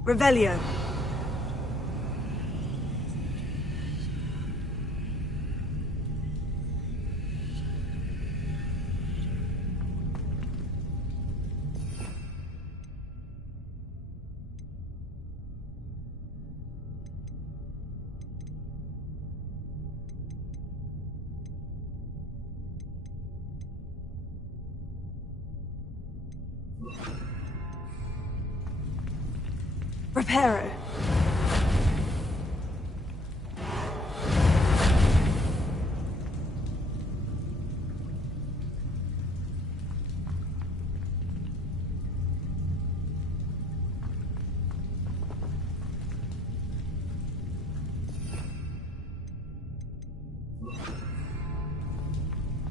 Revelio. Reparo.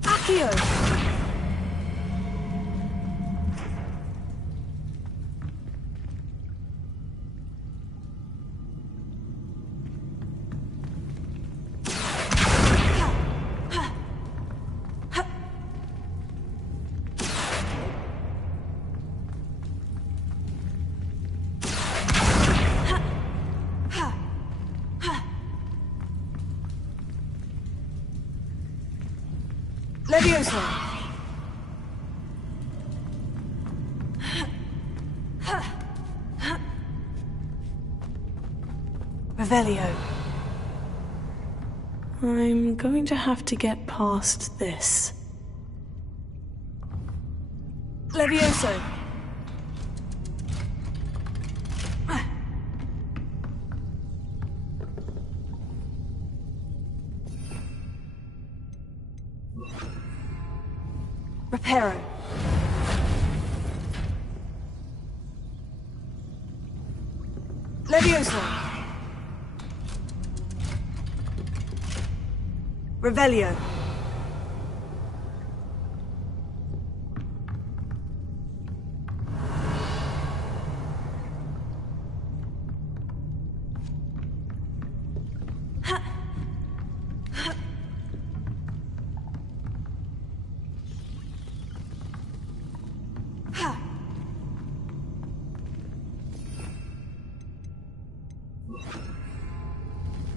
Accio. Levioso. Revelio. I'm going to have to get past this. Levioso. Reparo. Levioso. Revelio.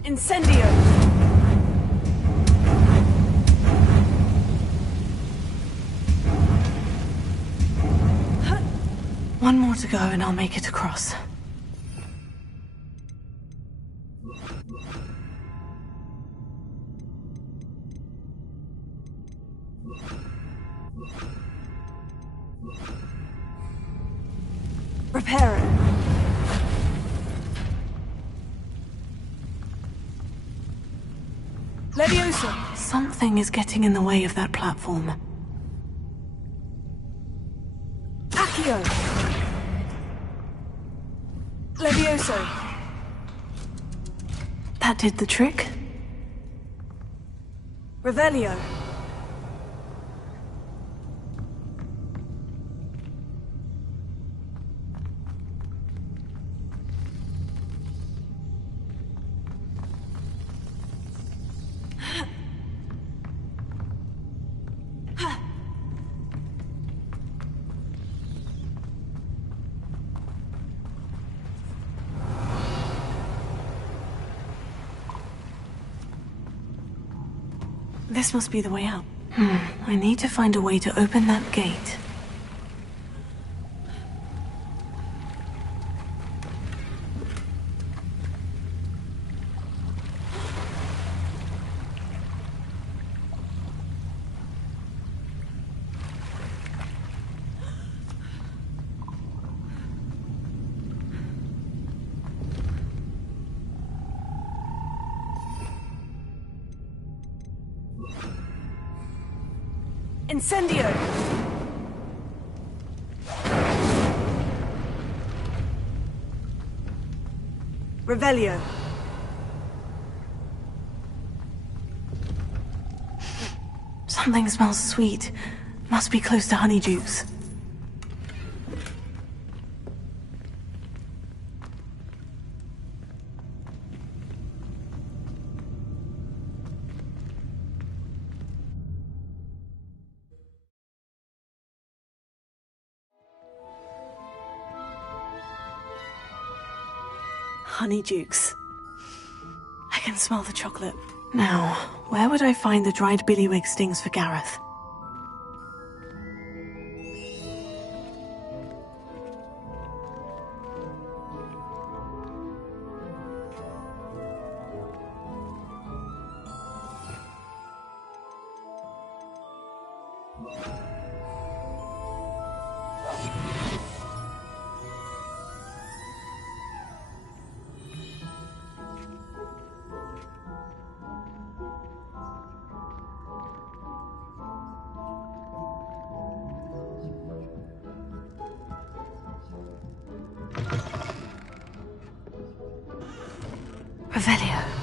Incendio! One more to go and I'll make it across. Repair it. Leviosa! Something is getting in the way of that platform. Accio! Levioso! That did the trick. Revelio. This must be the way out. I need to find a way to open that gate. Incendio! Revelio. Something smells sweet. Must be close to Honeydukes. Honeydukes. I can smell the chocolate. Now, where would I find the dried billywig stings for Gareth? Revelio.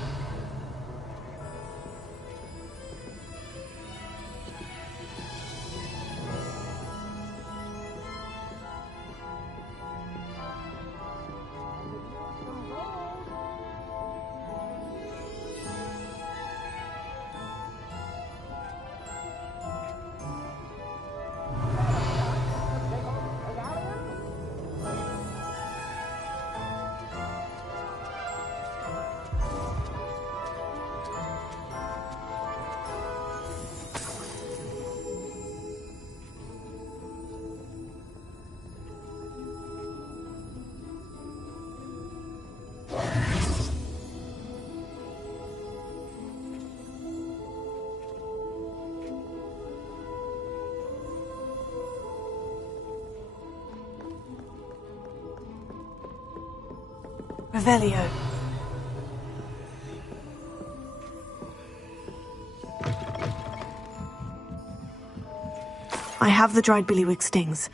Revelio. I have the dried billywig stings.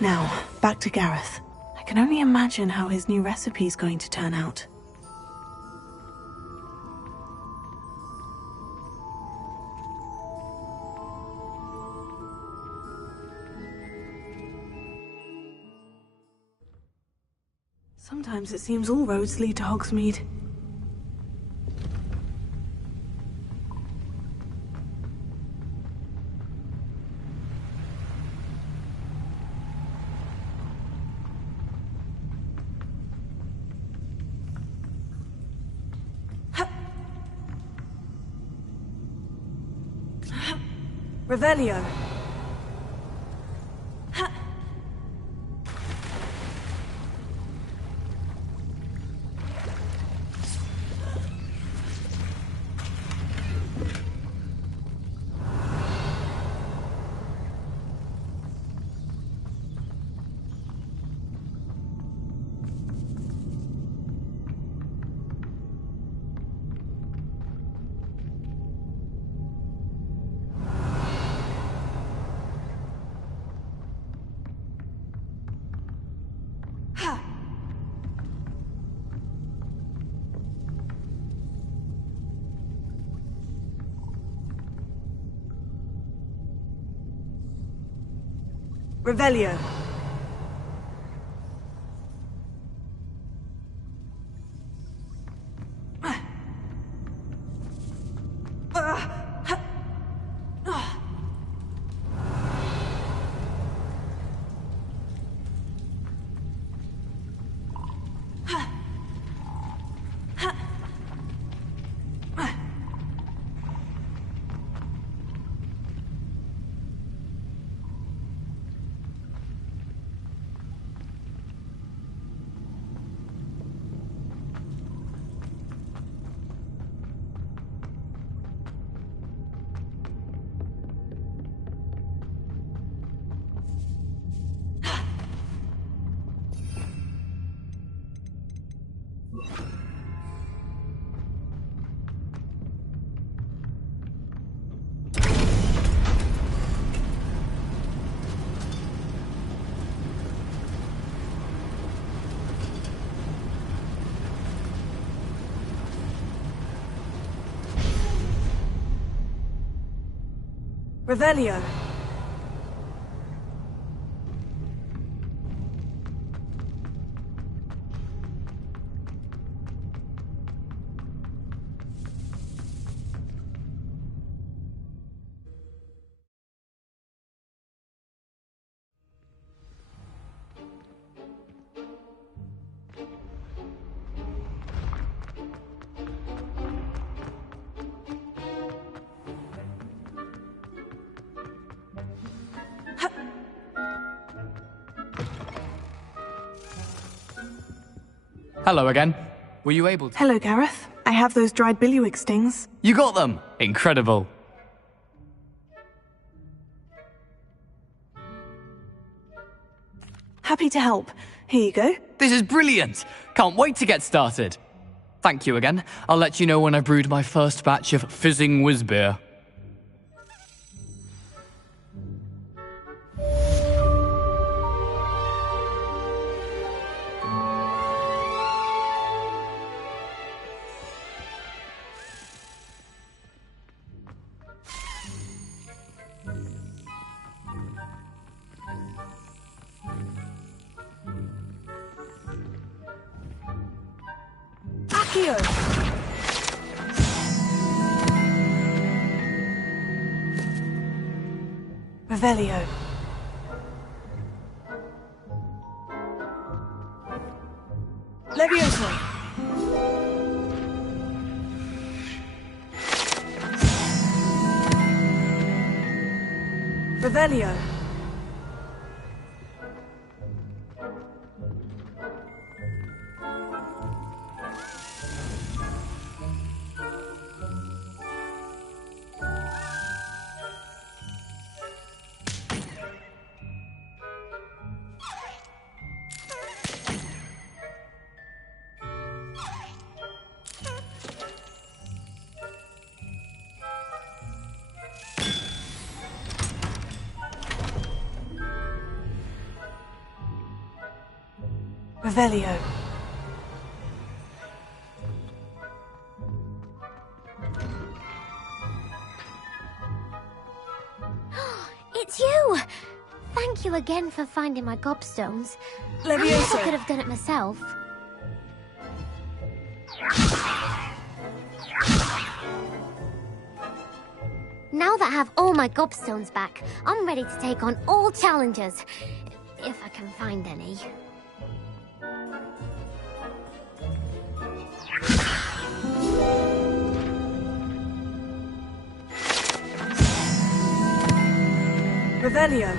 Now, back to Gareth. I can only imagine how his new recipe's going to turn out. Sometimes it seems all roads lead to Hogsmeade. Revelio. Revelio. Revelio. Hello again. Were you able to... Hello, Gareth. I have those dried billywig stings. You got them! Incredible. Happy to help. Here you go. This is brilliant! Can't wait to get started. Thank you again. I'll let you know when I've brewed my first batch of fizzing whiz beer. Accio! Revelio. Levioso. Revelio. Revelio. It's you! Thank you again for finding my gobstones. I wish Levioso. I could have done it myself. Now that I have all my gobstones back, I'm ready to take on all challenges. If I can find any. Revelio.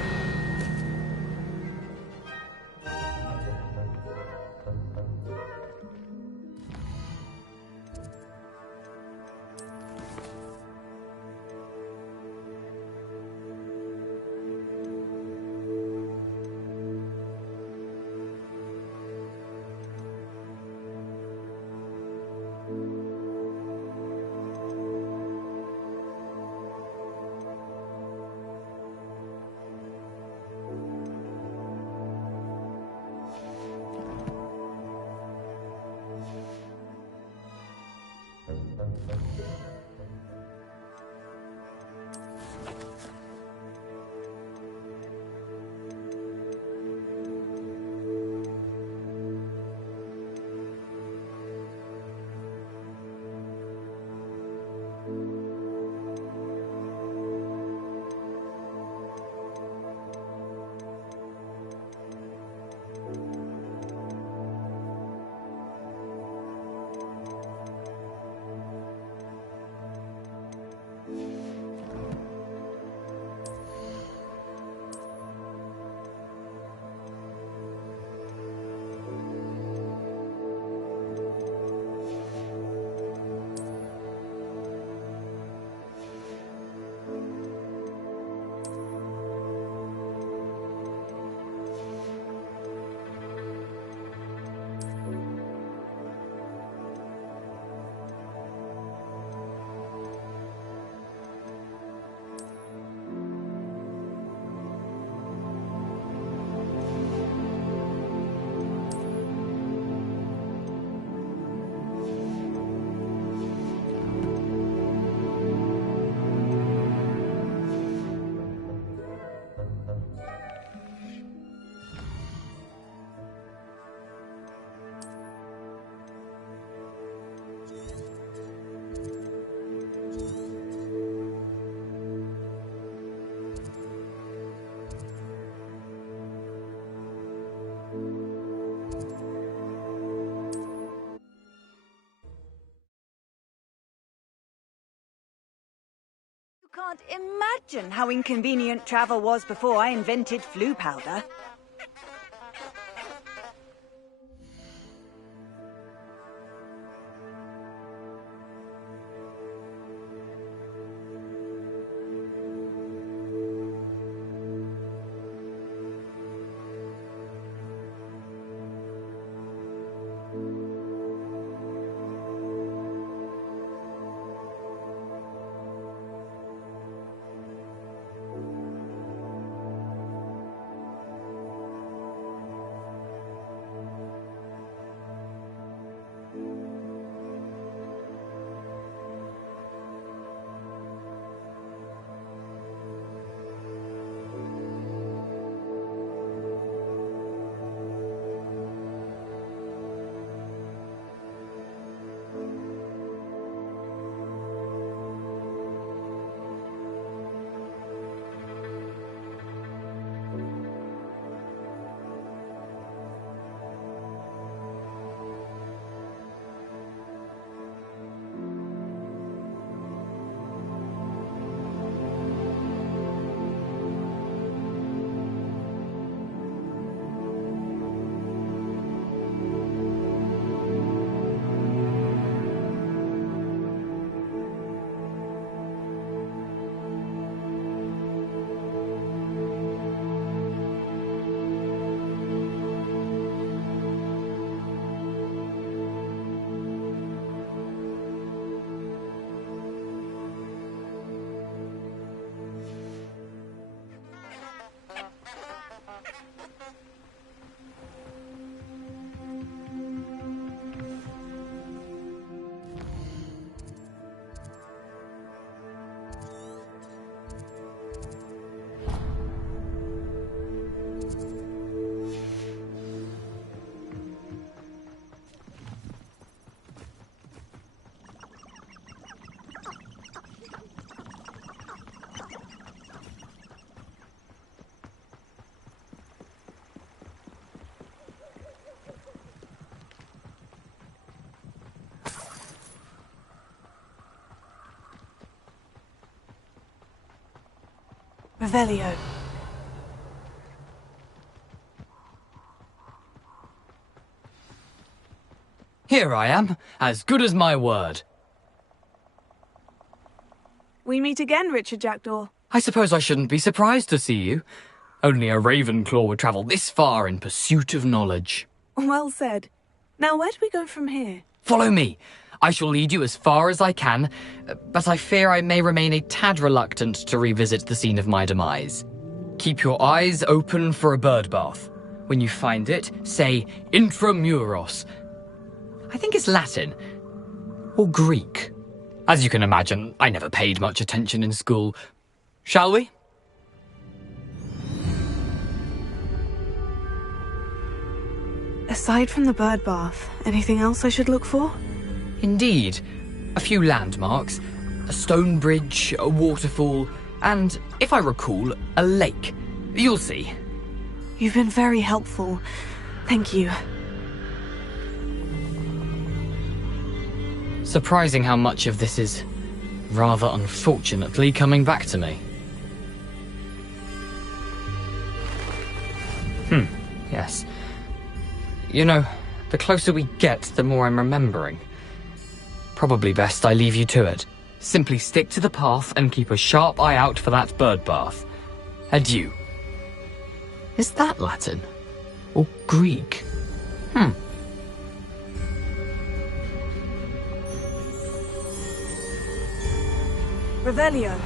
imagine how inconvenient travel was before I invented flu powder. Revelio. Here I am, as good as my word. We meet again, Richard Jackdaw. I suppose I shouldn't be surprised to see you. Only a Ravenclaw would travel this far in pursuit of knowledge. Well said. Now, where do we go from here? Follow me. I shall lead you as far as I can, but I fear I may remain a tad reluctant to revisit the scene of my demise. Keep your eyes open for a bird bath. When you find it, say intramuros. I think it's Latin. Or Greek. As you can imagine, I never paid much attention in school. Shall we? Aside from the bird bath, anything else I should look for? Indeed. A few landmarks, a stone bridge, a waterfall, and, if I recall, a lake. You'll see. You've been very helpful. Thank you. Surprising how much of this is, rather unfortunately, coming back to me. Yes. You know, the closer we get, the more I'm remembering. Probably best I leave you to it. Simply stick to the path and keep a sharp eye out for that bird bath. Adieu. Is that Latin? Or Greek? Revelio.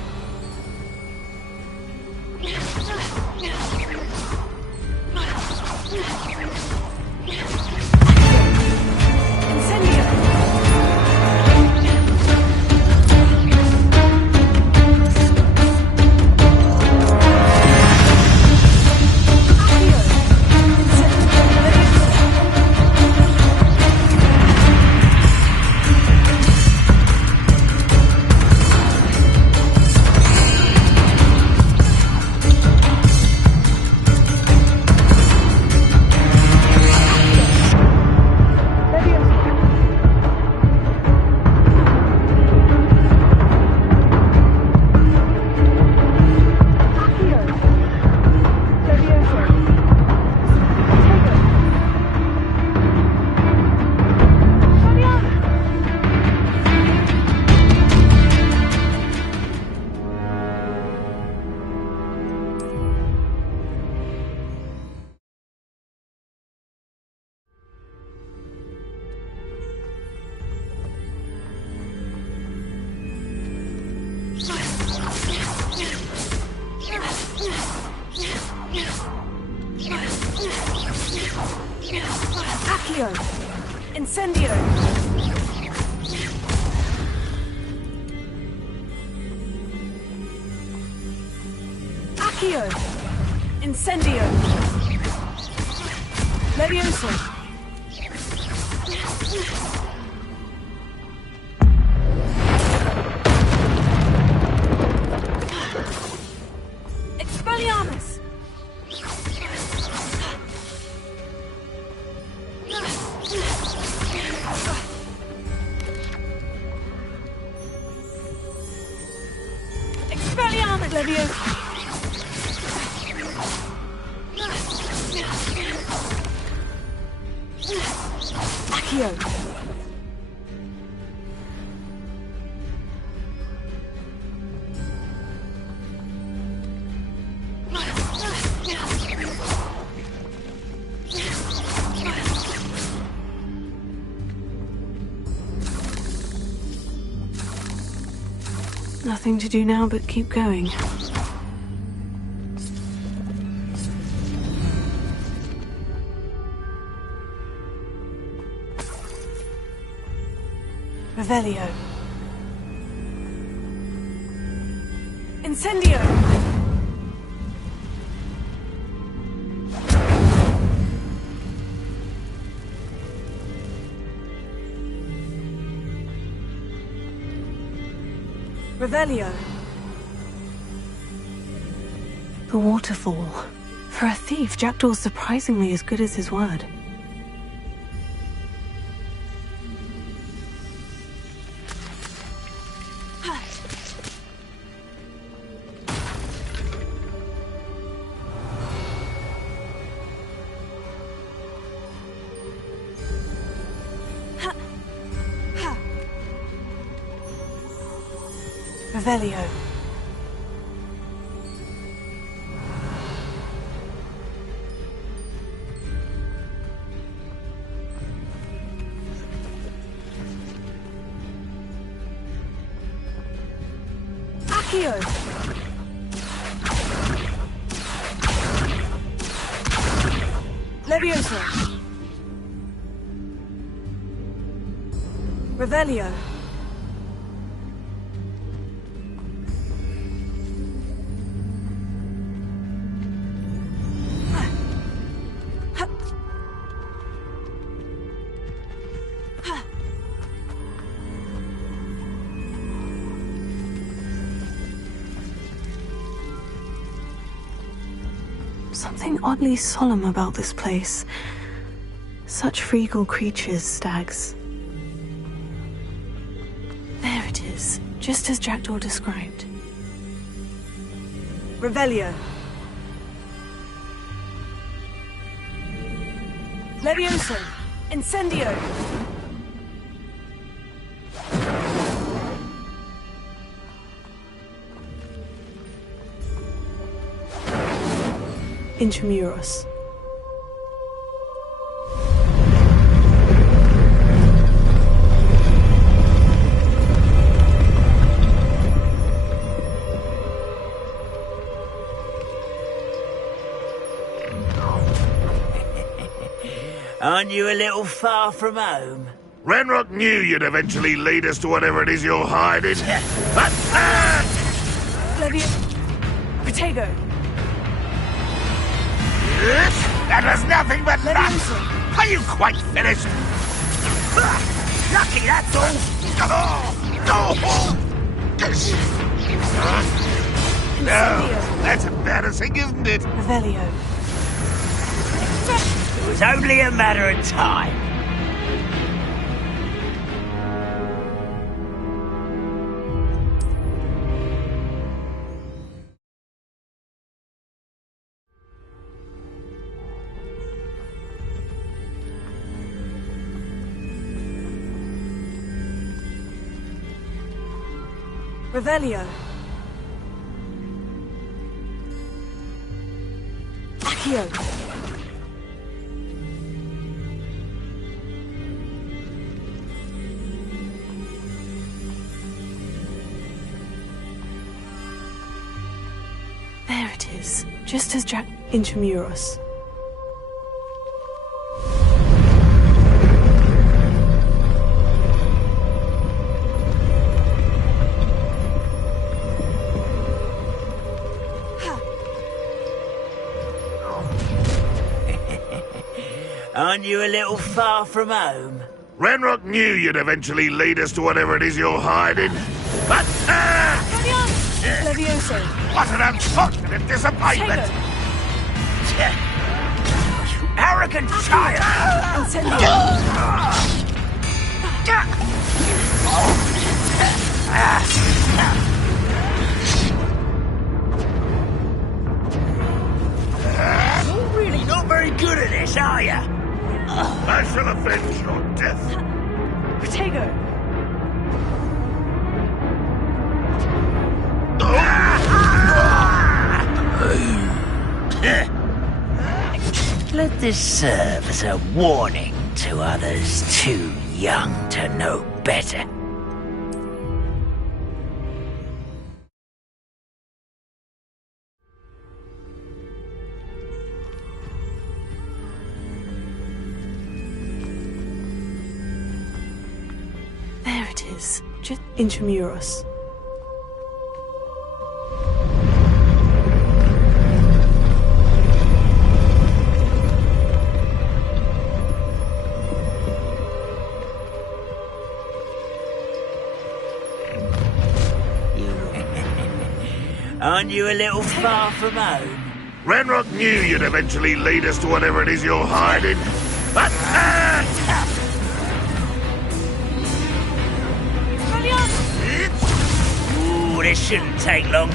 Accio! Incendio! Accio! Incendio! Levioso! Expelliarmus! Expelliarmus, Levioso! Accio! Nothing to do now but keep going. Revelio. Incendio! Revelio. The waterfall. For a thief, Jackdaw's surprisingly as good as his word. Revelio. Accio. Levioso. Revelio. Something oddly solemn about this place. Such regal creatures, stags. There it is, just as Jackdaw described. Revelio. Levioso. Incendio. Intramuros. Aren't you a little far from home? Renrock knew you'd eventually lead us to whatever it is you're hiding. Levio. Protego. That was nothing but luck! Are you quite finished? Lucky, that's all! No, that's embarrassing, isn't it? Revelio. It was only a matter of time. Revelio. Accio. There it is, just as Intramuros. Aren't you a little far from home? Ranrock knew you'd eventually lead us to whatever it is you're hiding. But, Levioso. what an unfortunate disappointment! You arrogant child! You're really not very good at this, are you? I shall avenge your death. Protego. Let this serve as a warning to others too young to know better. There it is. Just intramuros. Aren't you a little far from home? Ranrock knew you'd eventually lead us to whatever it is you're hiding. But, Ooh, this shouldn't take long.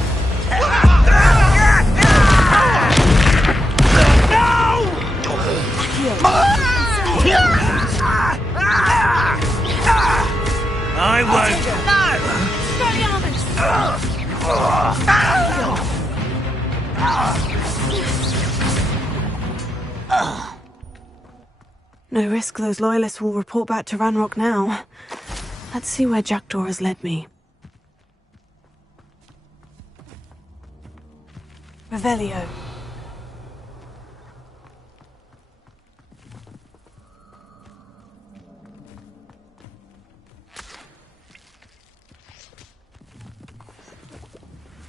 I won't. No risk those loyalists will report back to Ranrock now. Let's see where Jackdaw has led me. Revelio.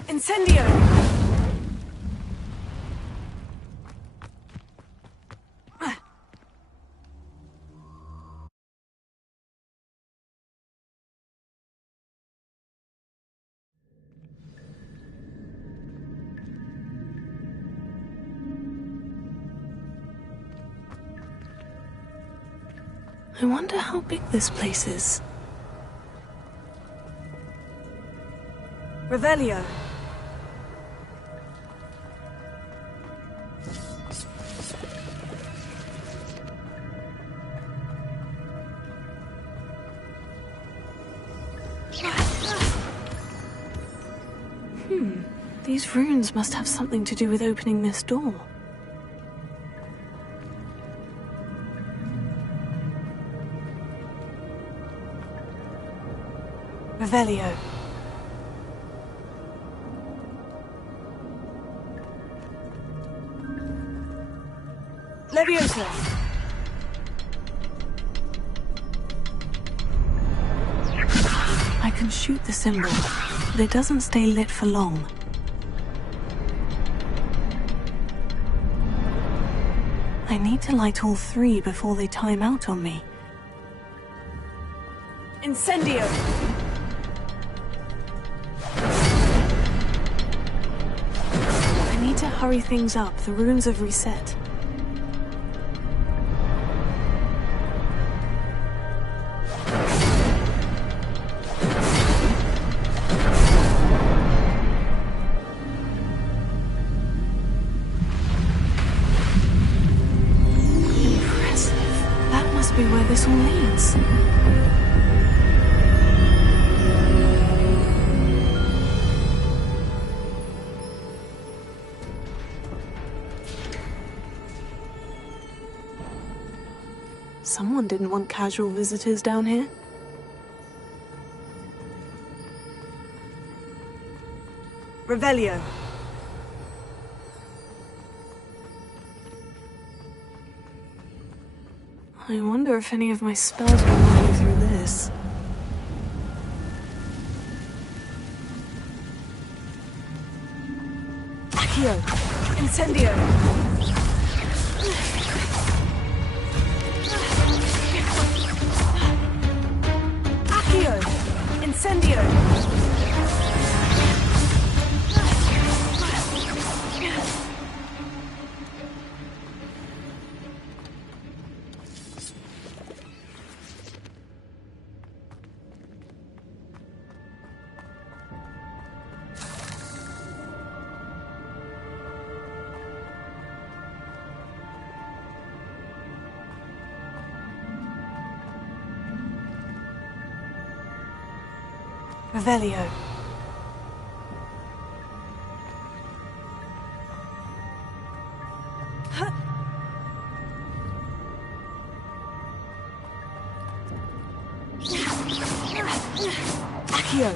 Incendio! I wonder how big this place is. Revelio. These runes must have something to do with opening this door. Revelio. Leviosa. I can shoot the symbol, but it doesn't stay lit for long. I need to light all three before they time out on me. Incendio! I need to hurry things up. The runes have reset. Be where this all leads. Someone didn't want casual visitors down here. Revelio. I wonder if any of my spells will run me through this. Accio! Incendio! Revelio. Accio.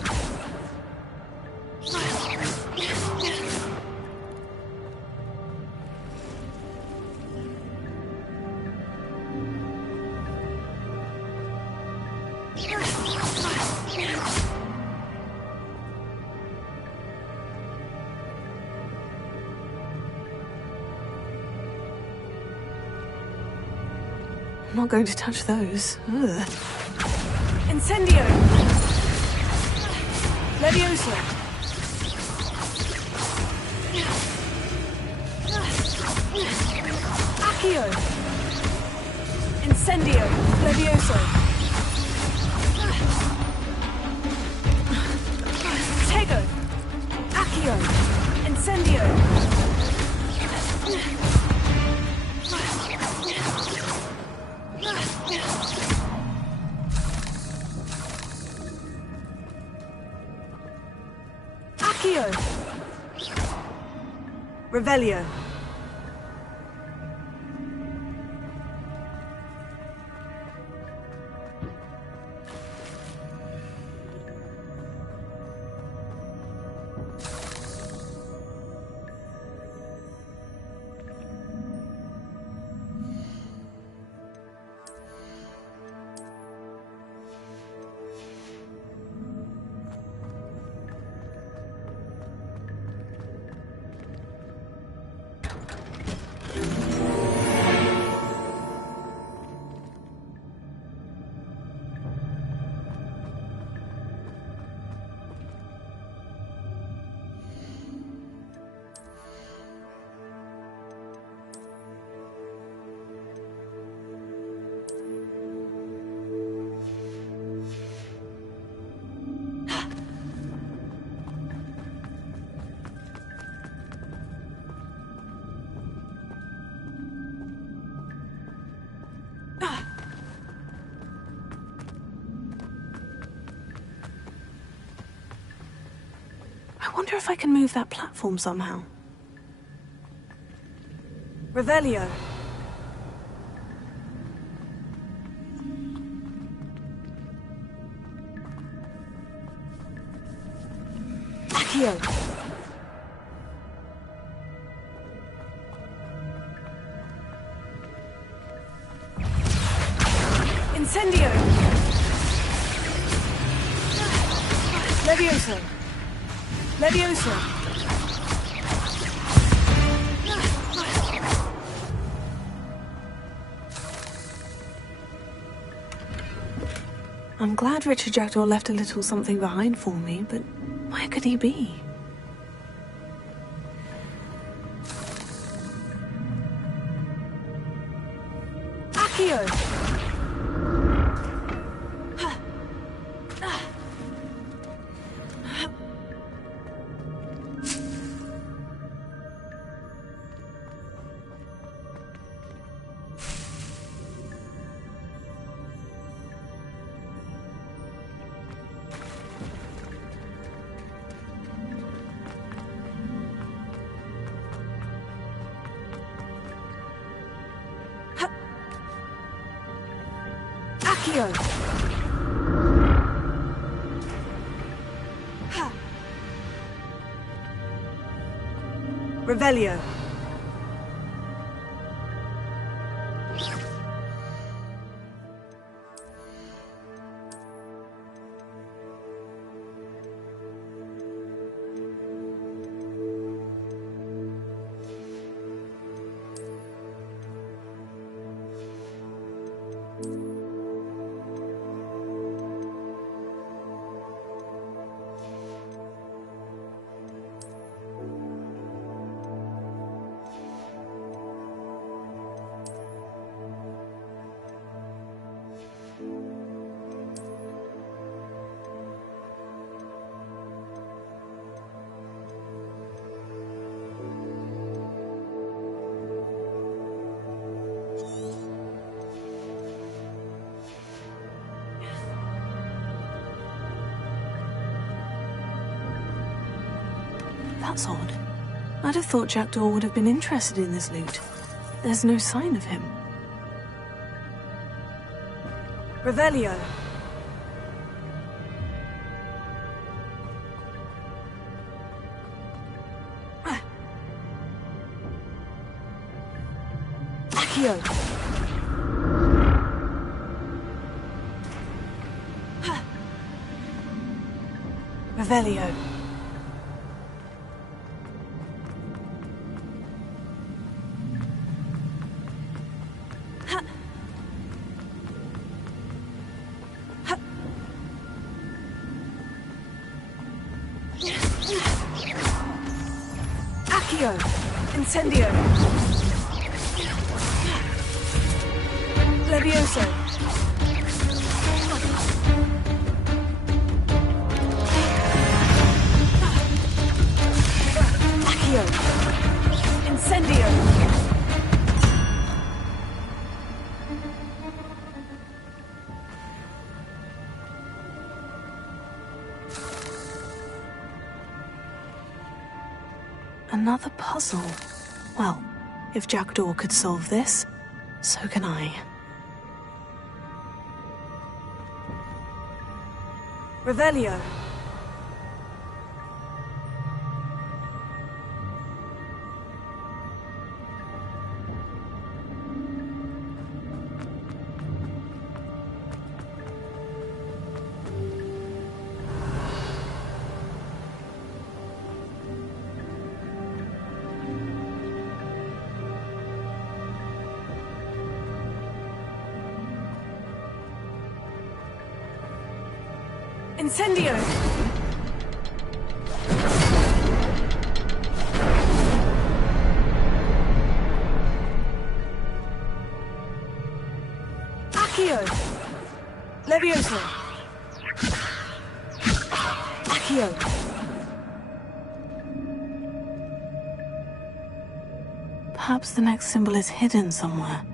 I'm not going to touch those. Ugh. Incendio! Levioso! Accio! Incendio! Levioso! Tego! Accio! Incendio! Accio! Revelio. I wonder if I can move that platform somehow. Revelio. Accio. Incendio. Levioso. Levioso! I'm glad Richard Jackdaw left a little something behind for me, but where could he be? Accio! Accio! Revelio. That's odd. I'd have thought Jackdaw would have been interested in this loot. There's no sign of him. Revelio. Accio. Revelio. Accio. Incendio. Levioso. Accio. Incendio. Another puzzle. Well, if Jackdaw could solve this, so can I. Revelio. Incendio! Accio! Levioso! Accio! Perhaps the next symbol is hidden somewhere.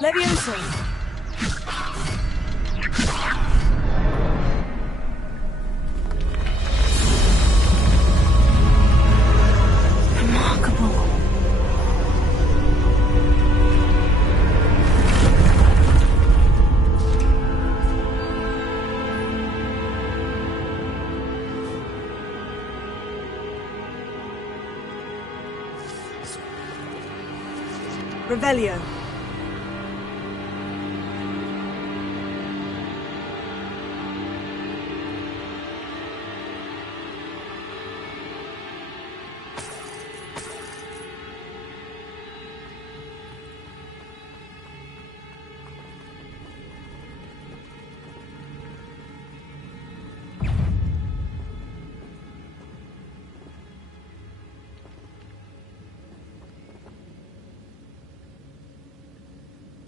Levioso! Revelio.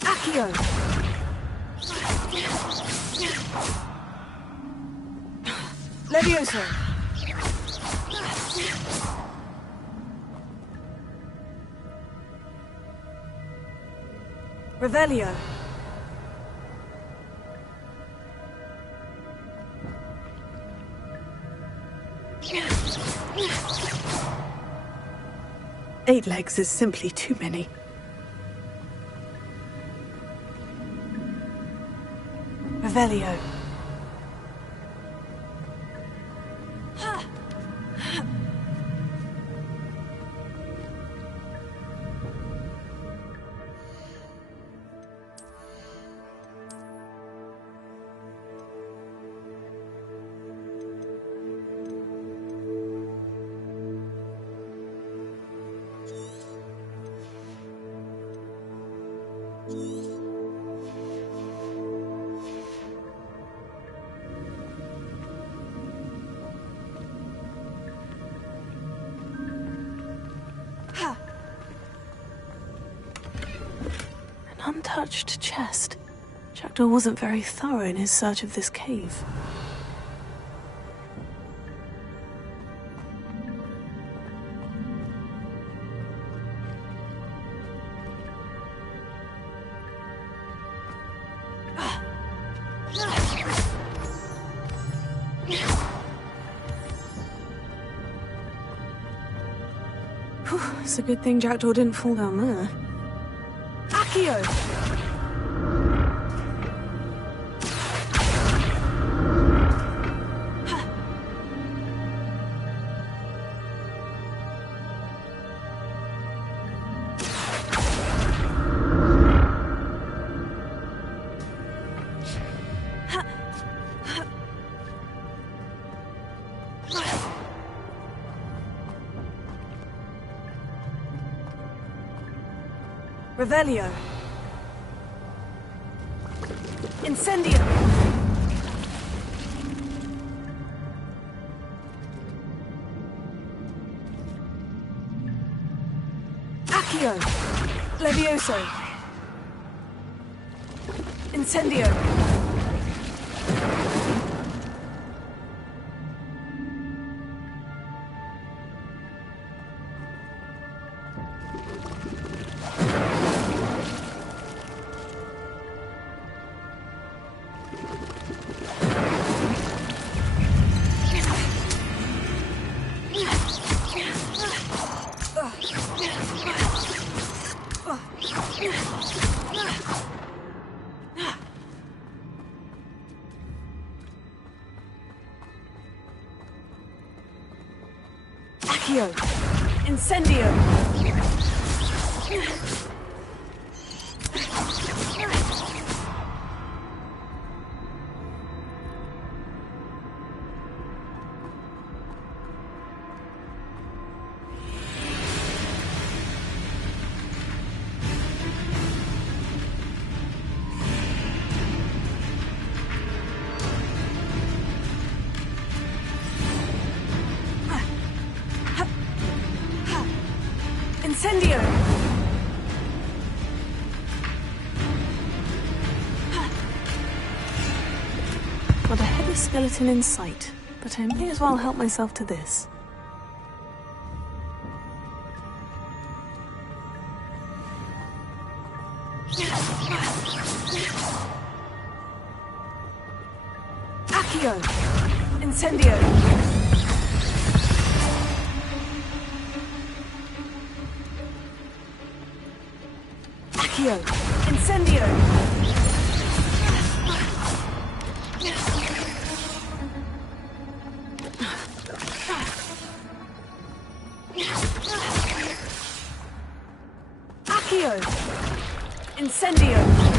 Accio! Levioso! Revelio! Eight legs is simply too many. Revelio. Untouched chest. Jackdaw wasn't very thorough in his search of this cave. Whew, it's a good thing Jackdaw didn't fall down there. Accio! Revelio. Incendio. Accio. Levioso. Incendio. Accio. Incendio. Incendio! Got a heavy skeleton in sight, but I may as well help myself to this. Accio! Incendio! Accio! Incendio! Accio! Incendio!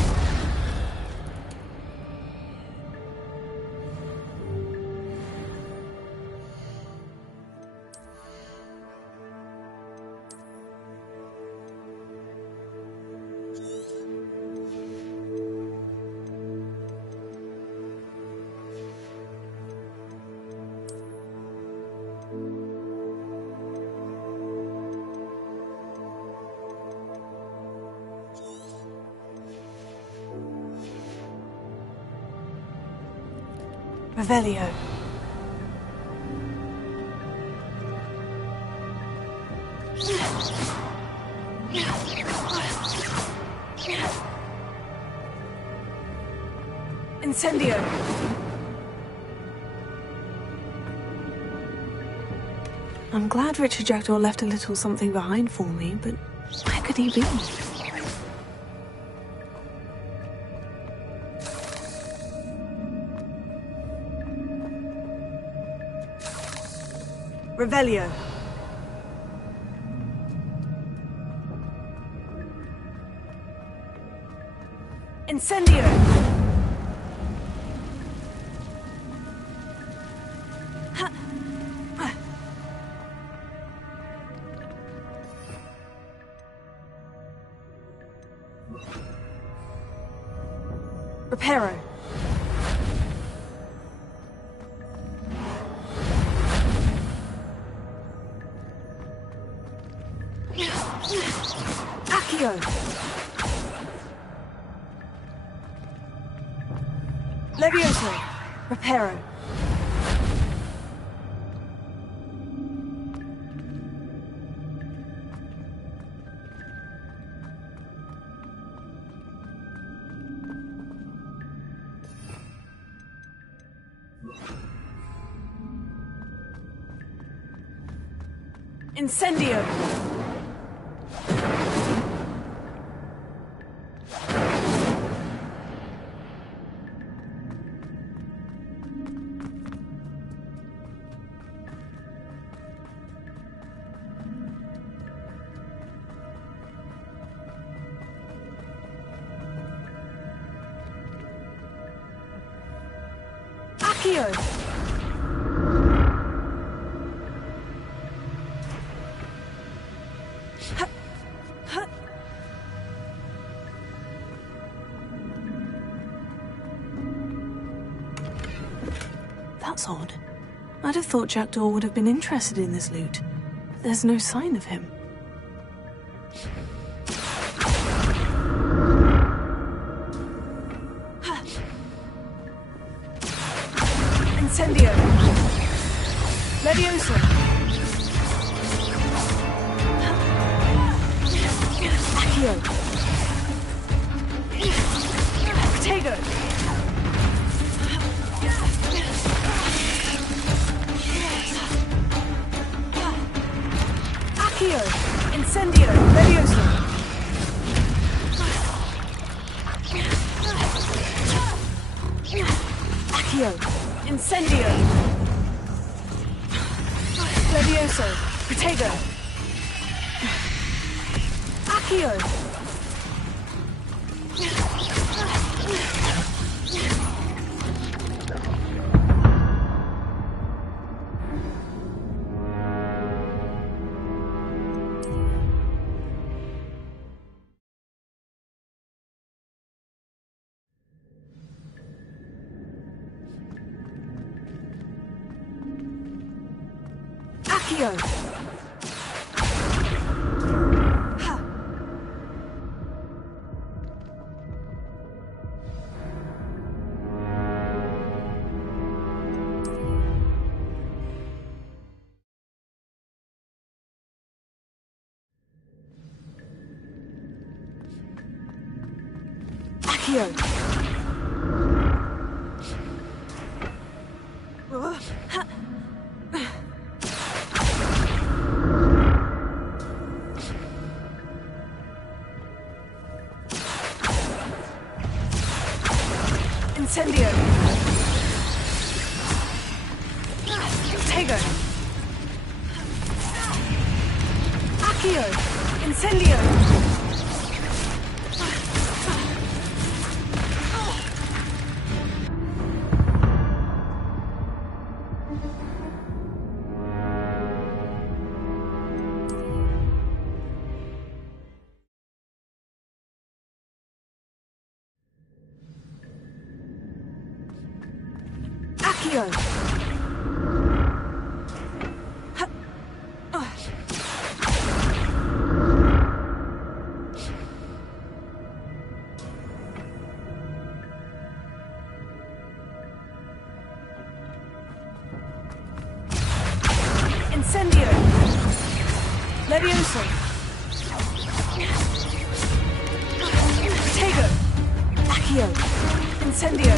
Revelio. Incendio. I'm glad Richard Jackdaw left a little something behind for me, but where could he be? Revelio. Incendio. Reparo. Accio. Levioso. Reparo. Incendio. Accio! That's odd. I'd have thought Jackdaw would have been interested in this loot. There's no sign of him. Incendio! Levioso! Accio! Protego! Accio! Incendio! Levioso! Accio! Incendio! Levioso! Protego! Accio! Accio! Accio! Incendio! Protego! Accio! Incendio! Accio! Incendio! Levioso! Protego! Accio! Incendio!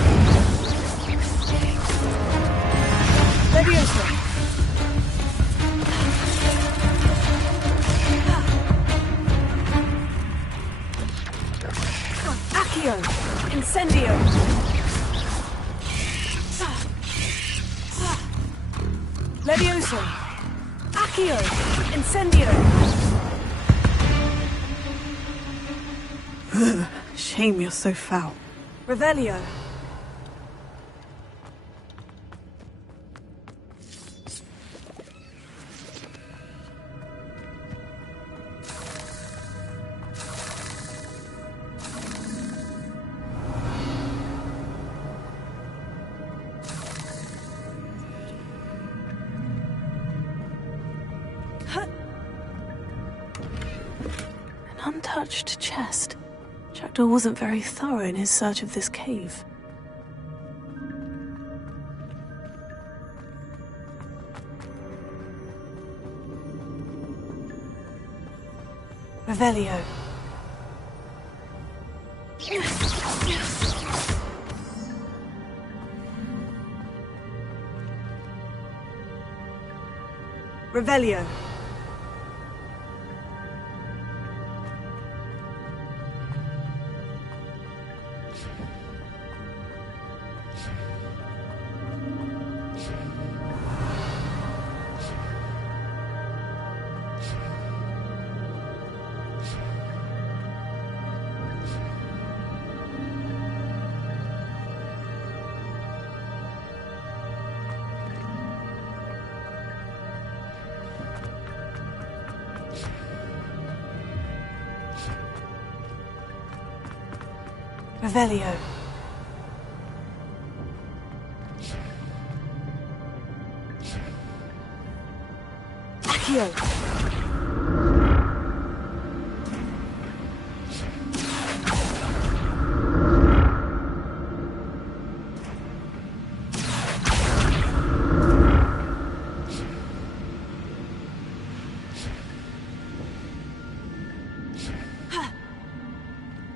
Levioso! Accio! Incendio! Levioso! Accio! Incendio! Shame you're so foul. Revelio! An untouched chest. Jackdaw wasn't very thorough in his search of this cave. Revelio. Revelio. Revelio. Accio.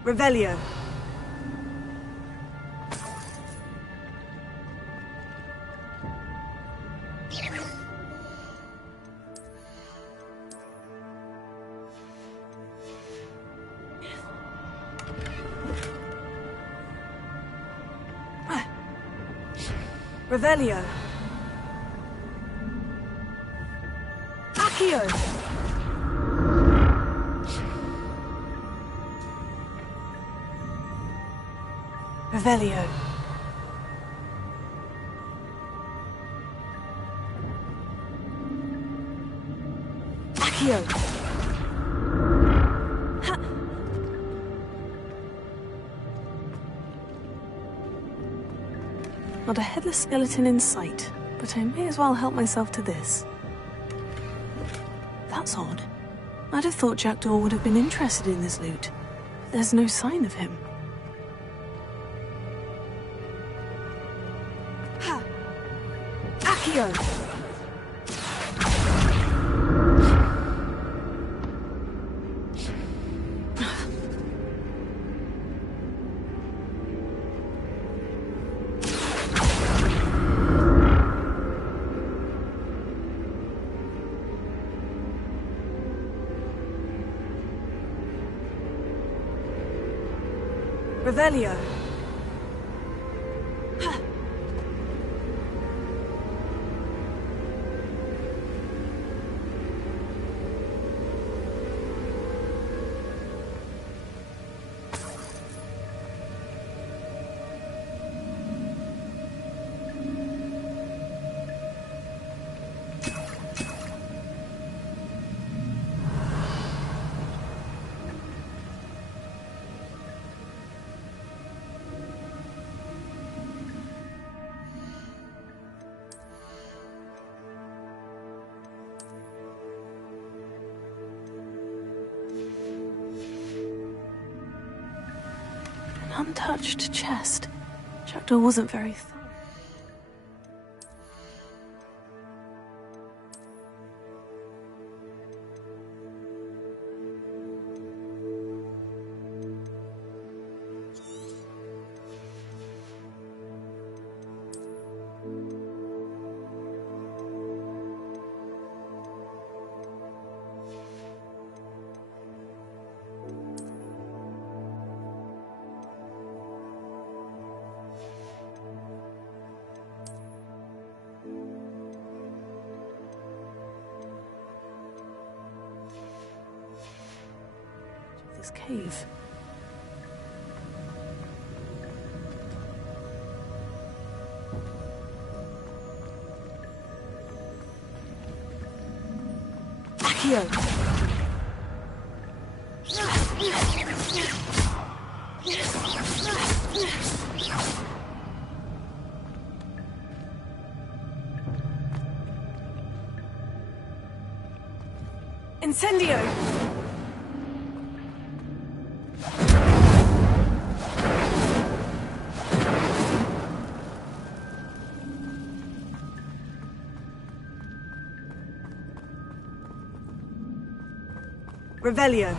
Revelio. Revelio. Accio. Revelio. Accio. Ha. Not a headless skeleton in sight, but I may as well help myself to this. That's odd. I'd have thought Jackdaw would have been interested in this loot. There's no sign of him. Accio! Revelio. Untouched chest. Jackdaw wasn't very thorough. This cave. Accio. Incendio. Revelio.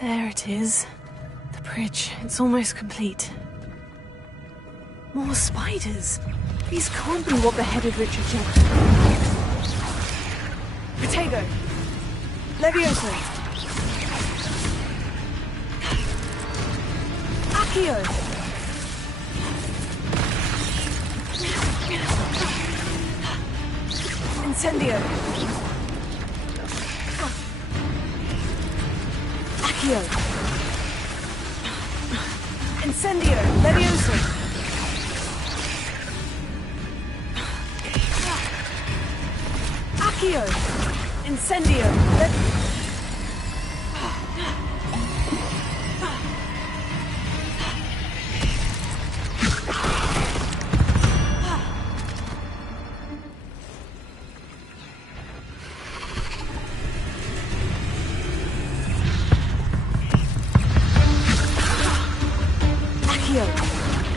There it is. The bridge. It's almost complete. More spiders. These can't be what beheaded Richard Jackson. Protego. Levioso. Accio. Incendio. Accio. Incendio. Levioso. Accio. Incendio.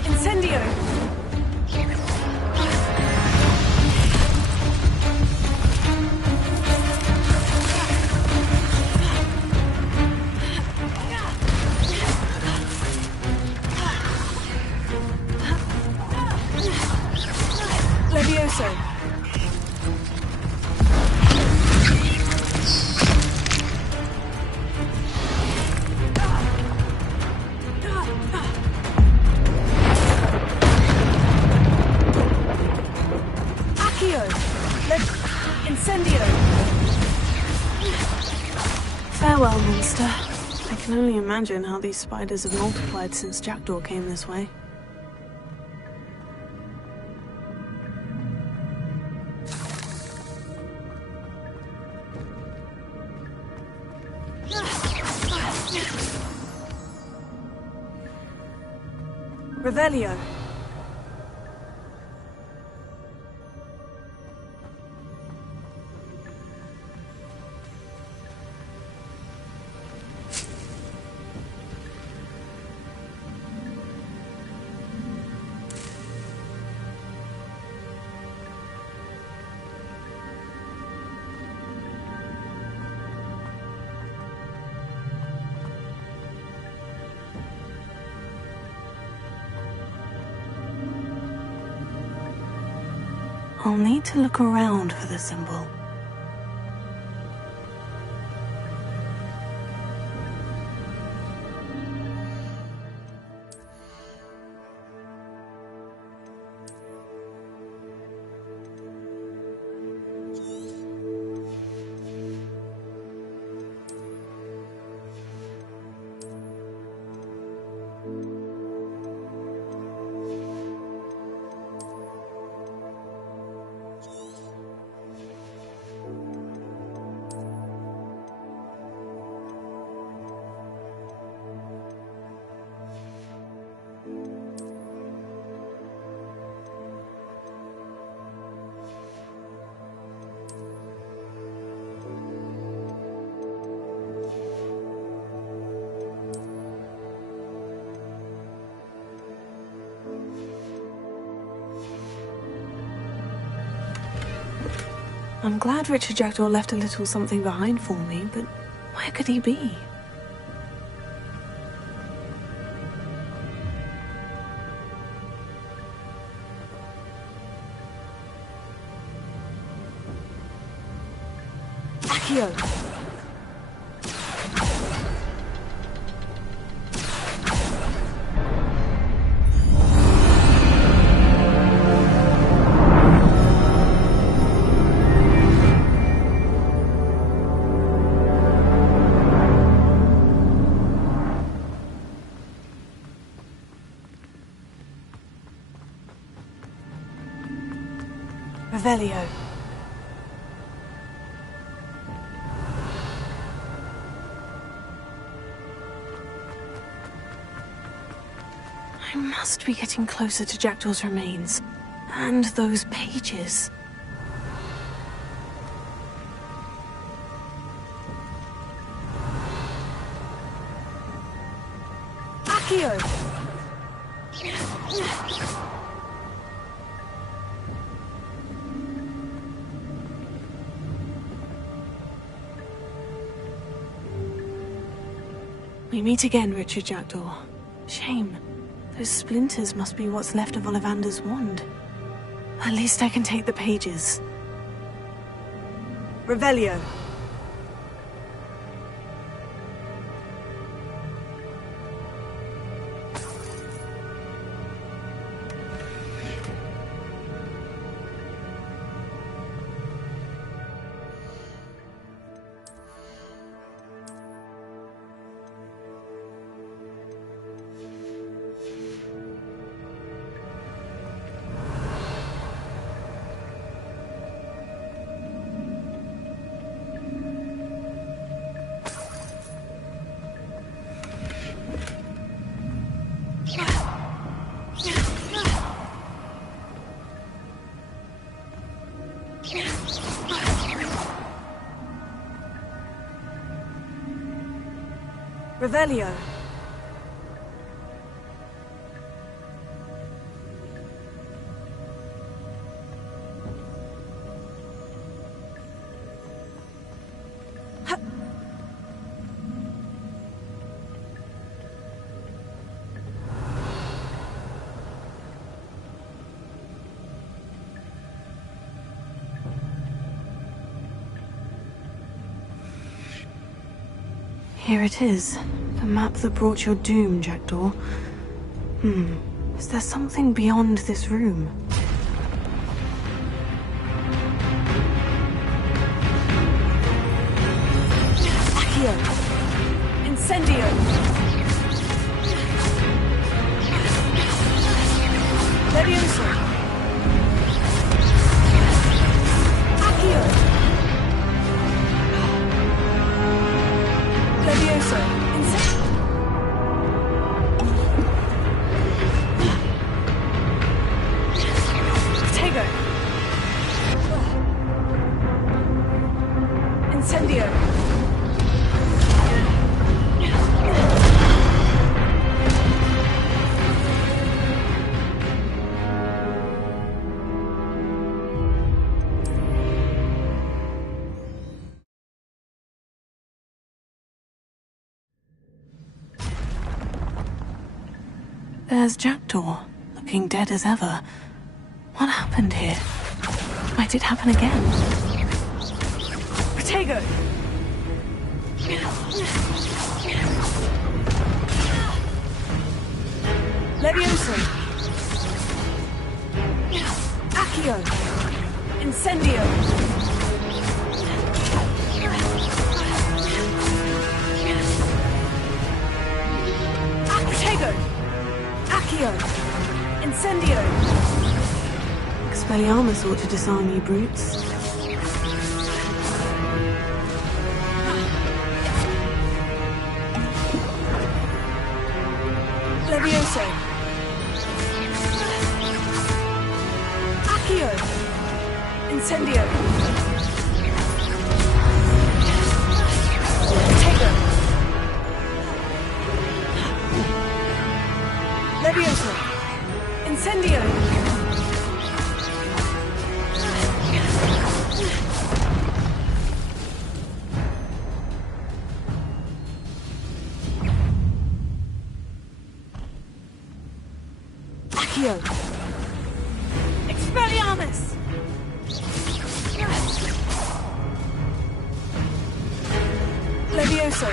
Incendio! Levioso! Farewell, monster. I can only imagine how these spiders have multiplied since Jackdaw came this way. Revelio. I'll need to look around for the symbol. I'm glad Richard Jackdaw left a little something behind for me, but where could he be? Accio! Revelio. I must be getting closer to Jackdaw's remains. And those pages. Accio! We meet again, Richard Jackdaw. Shame. Those splinters must be what's left of Ollivander's wand. At least I can take the pages. Revelio. Revelio. Here it is. The map that brought your doom, Jackdaw. Is there something beyond this room? Accio! Incendio! Levioso! Accio! Levioso! Protego! Incendio! There's Jackdaw, looking dead as ever. What happened here? Might it happen again? Protego! Levioso! Accio! Incendio! Protego! Accio! Incendio! Expelliarmus ought to disarm you brutes. Levioso! Accio! Incendio! Protego! Levioso! Incendio! Accio! Expelliarmus! Levioso!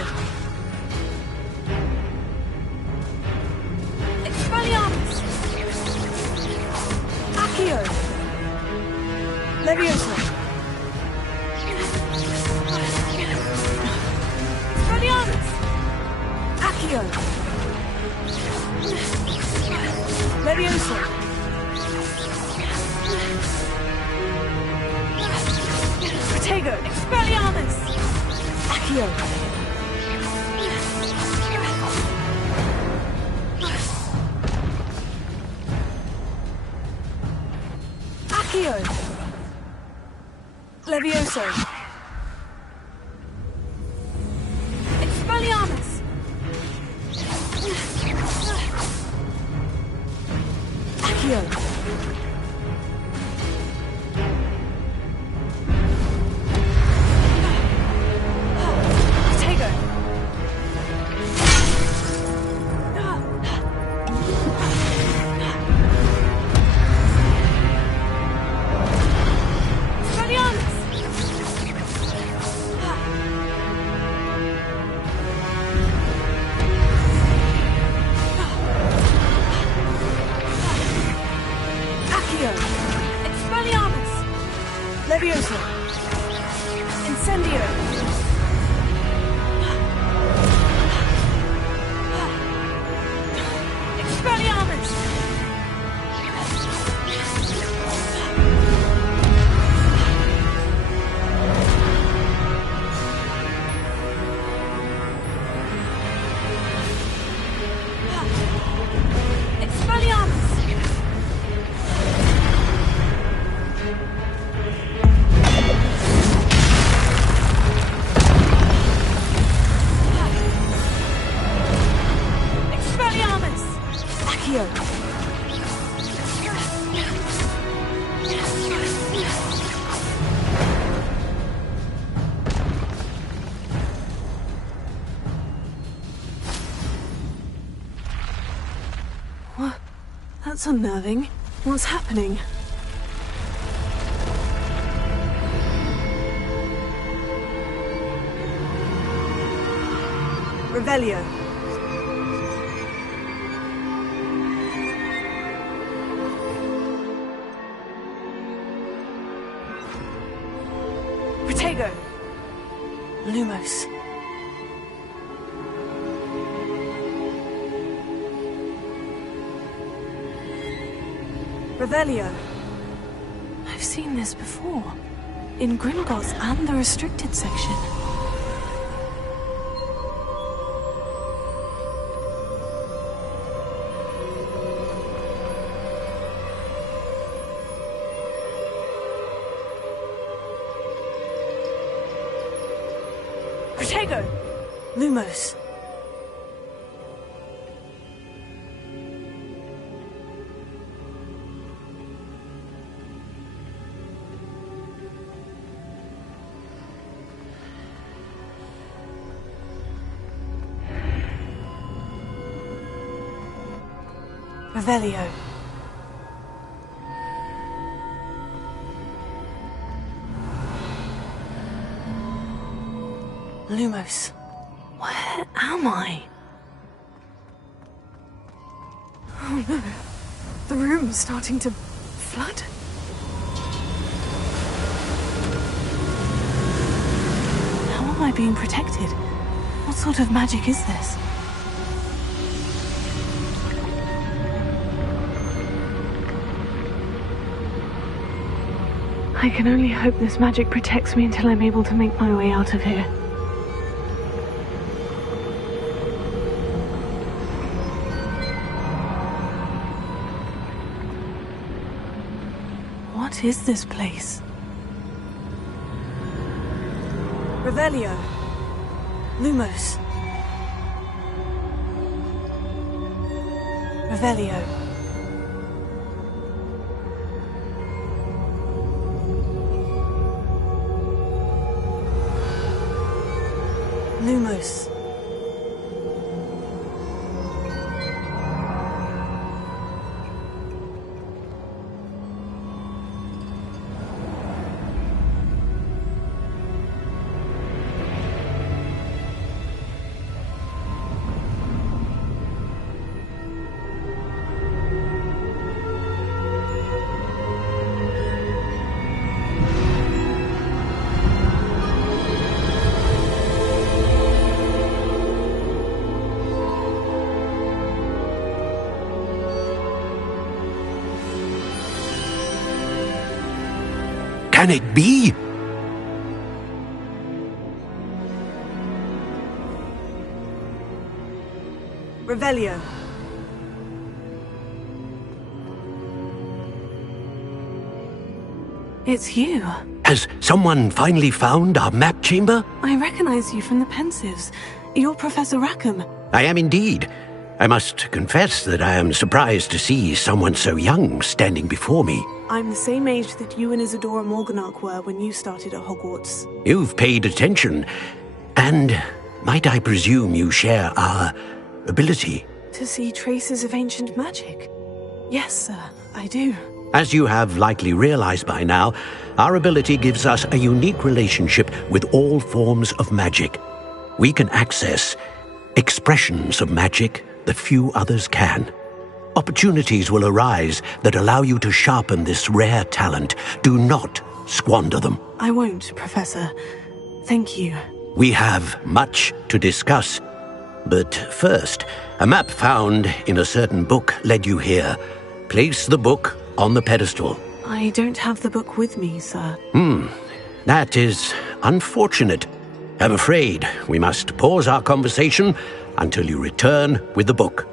Expelliarmus! Accio! Levioso! Expelliarmus! Accio! Levioso! Protego! Expelliarmus! Accio! Accio! Levioso! Expelliarmus! Accio! Protego! Expelliarmus! Revelio. What? That's unnerving. What's happening? Revelio. Protego. Lumos. Revelio. I've seen this before. In Gringotts and the restricted section. Protego. Lumos. Revelio. Lumos. Where am I? Oh no. The room's starting to flood. How am I being protected? What sort of magic is this? I can only hope this magic protects me until I'm able to make my way out of here. What is this place? Revelio. Lumos. Revelio. Lumos. Can it be? Revelio. It's you. Has someone finally found our map chamber? I recognize you from the Pensives. You're Professor Rackham. I am indeed. I must confess that I am surprised to see someone so young standing before me. I'm the same age that you and Isadora Morganach were when you started at Hogwarts. You've paid attention. And might I presume you share our ability? To see traces of ancient magic? Yes, sir, I do. As you have likely realized by now, our ability gives us a unique relationship with all forms of magic. We can access expressions of magic that few others can. Opportunities will arise that allow you to sharpen this rare talent. Do not squander them. I won't, Professor. Thank you. We have much to discuss. But first, a map found in a certain book led you here. Place the book on the pedestal. I don't have the book with me, sir. That is unfortunate. I'm afraid we must pause our conversation until you return with the book.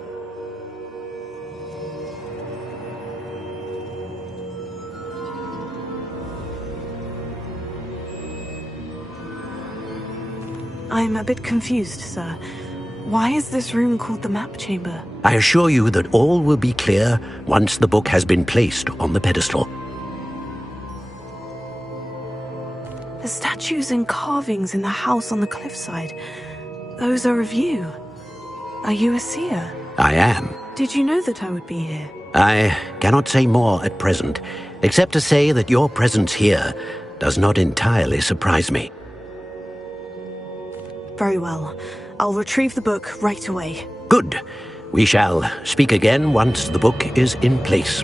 I'm a bit confused, sir. Why is this room called the map chamber? I assure you that all will be clear once the book has been placed on the pedestal. The statues and carvings in the house on the cliffside, those are of you. Are you a seer? I am. Did you know that I would be here? I cannot say more at present, except to say that your presence here does not entirely surprise me. Very well. I'll retrieve the book right away. Good. We shall speak again once the book is in place.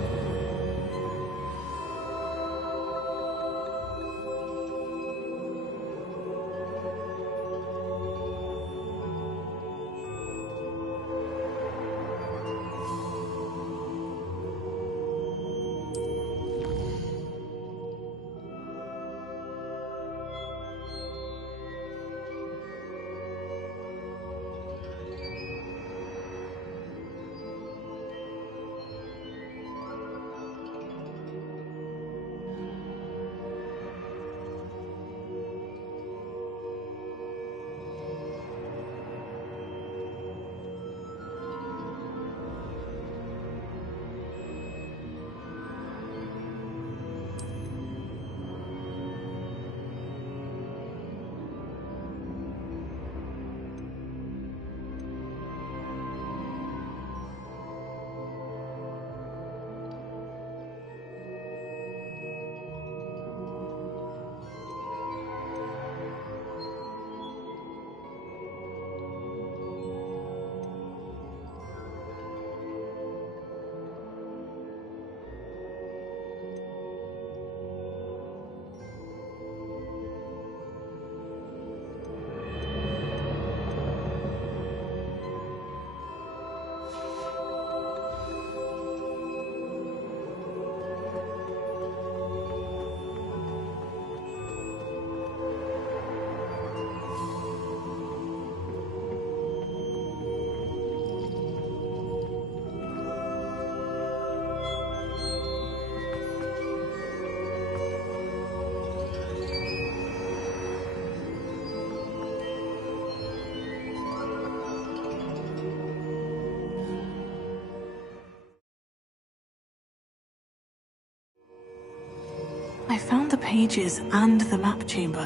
I found the pages and the map chamber.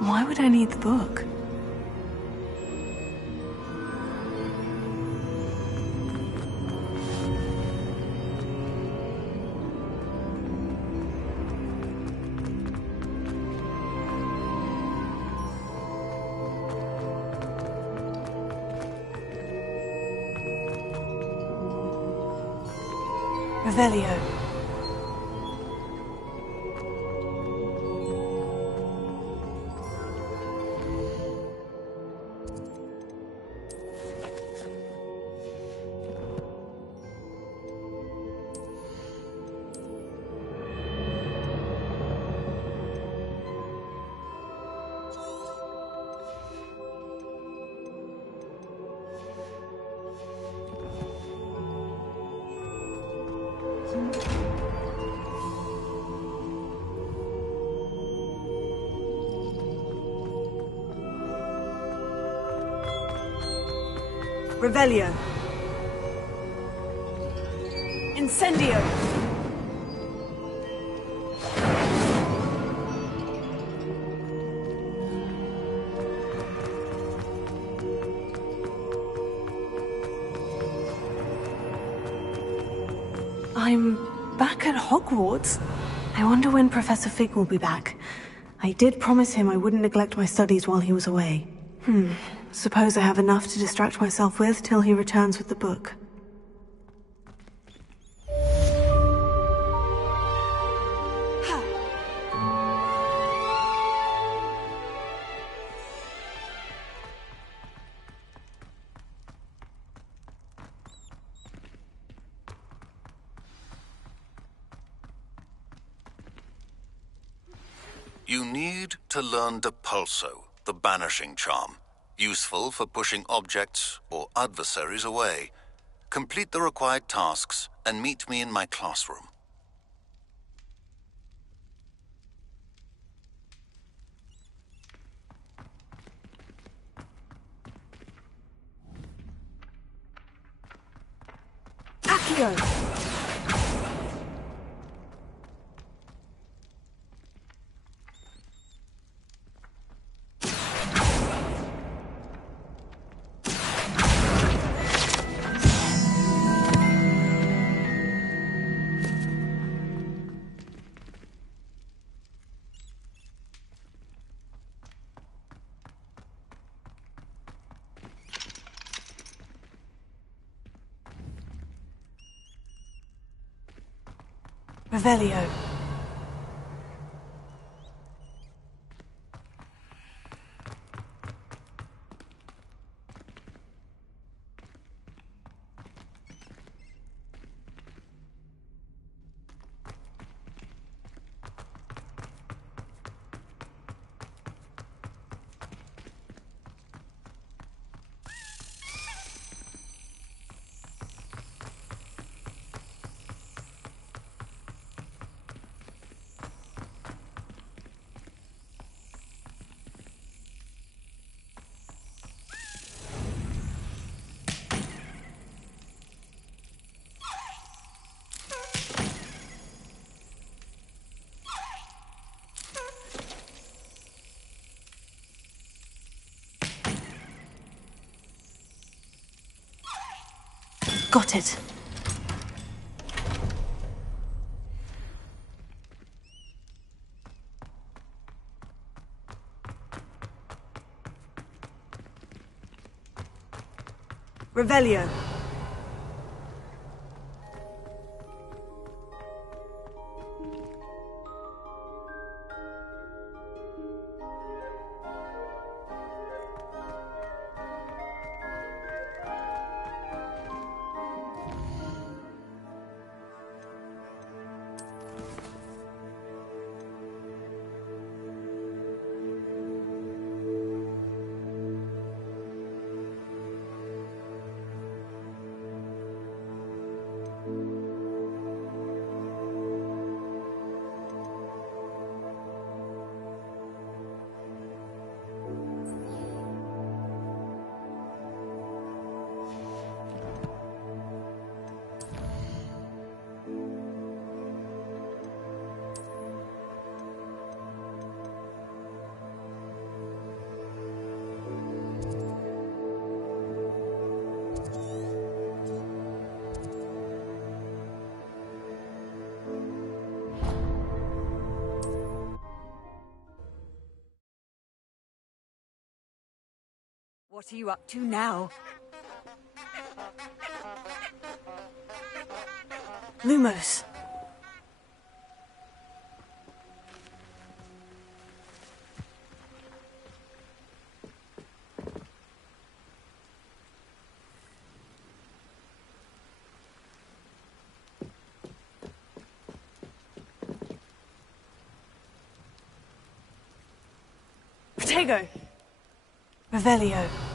Why would I need the book? Revelio. Revelio. Incendio. I'm back at Hogwarts. I wonder when Professor Fig will be back. I did promise him I wouldn't neglect my studies while he was away. Suppose I have enough to distract myself with till he returns with the book. You need to learn Depulso, the banishing charm. Useful for pushing objects or adversaries away. Complete the required tasks and meet me in my classroom. Protego! Revelio. Got it. Revelio. What are you up to now? Lumos. Protego. Revelio.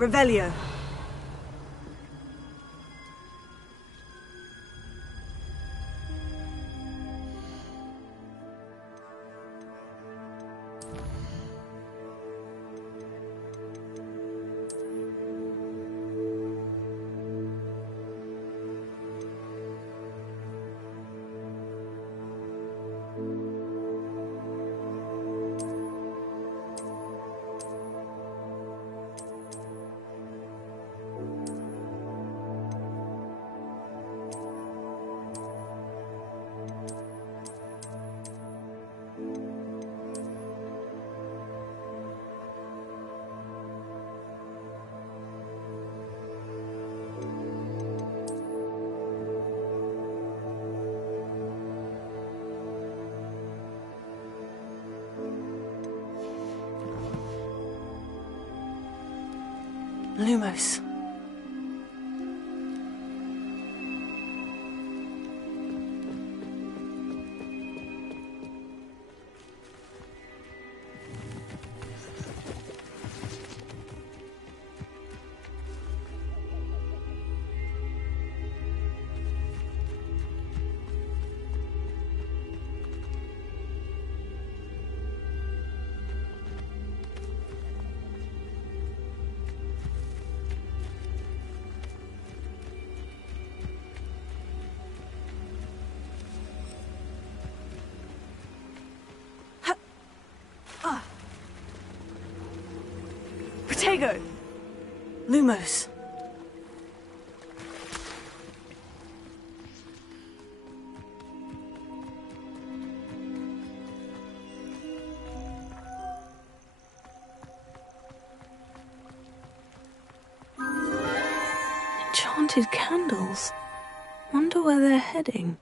Revelio. Lumos. Protego! Lumos. Enchanted candles. Wonder where they're heading.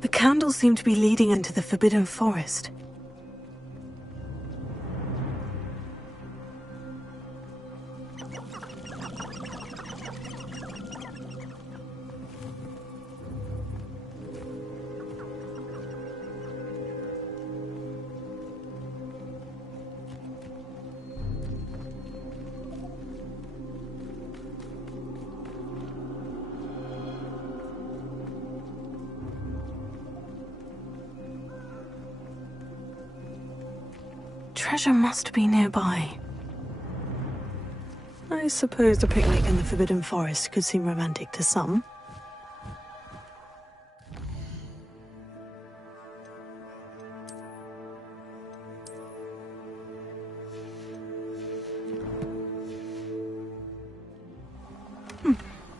The candles seem to be leading into the Forbidden Forest. Treasure must be nearby. I suppose a picnic in the Forbidden Forest could seem romantic to some.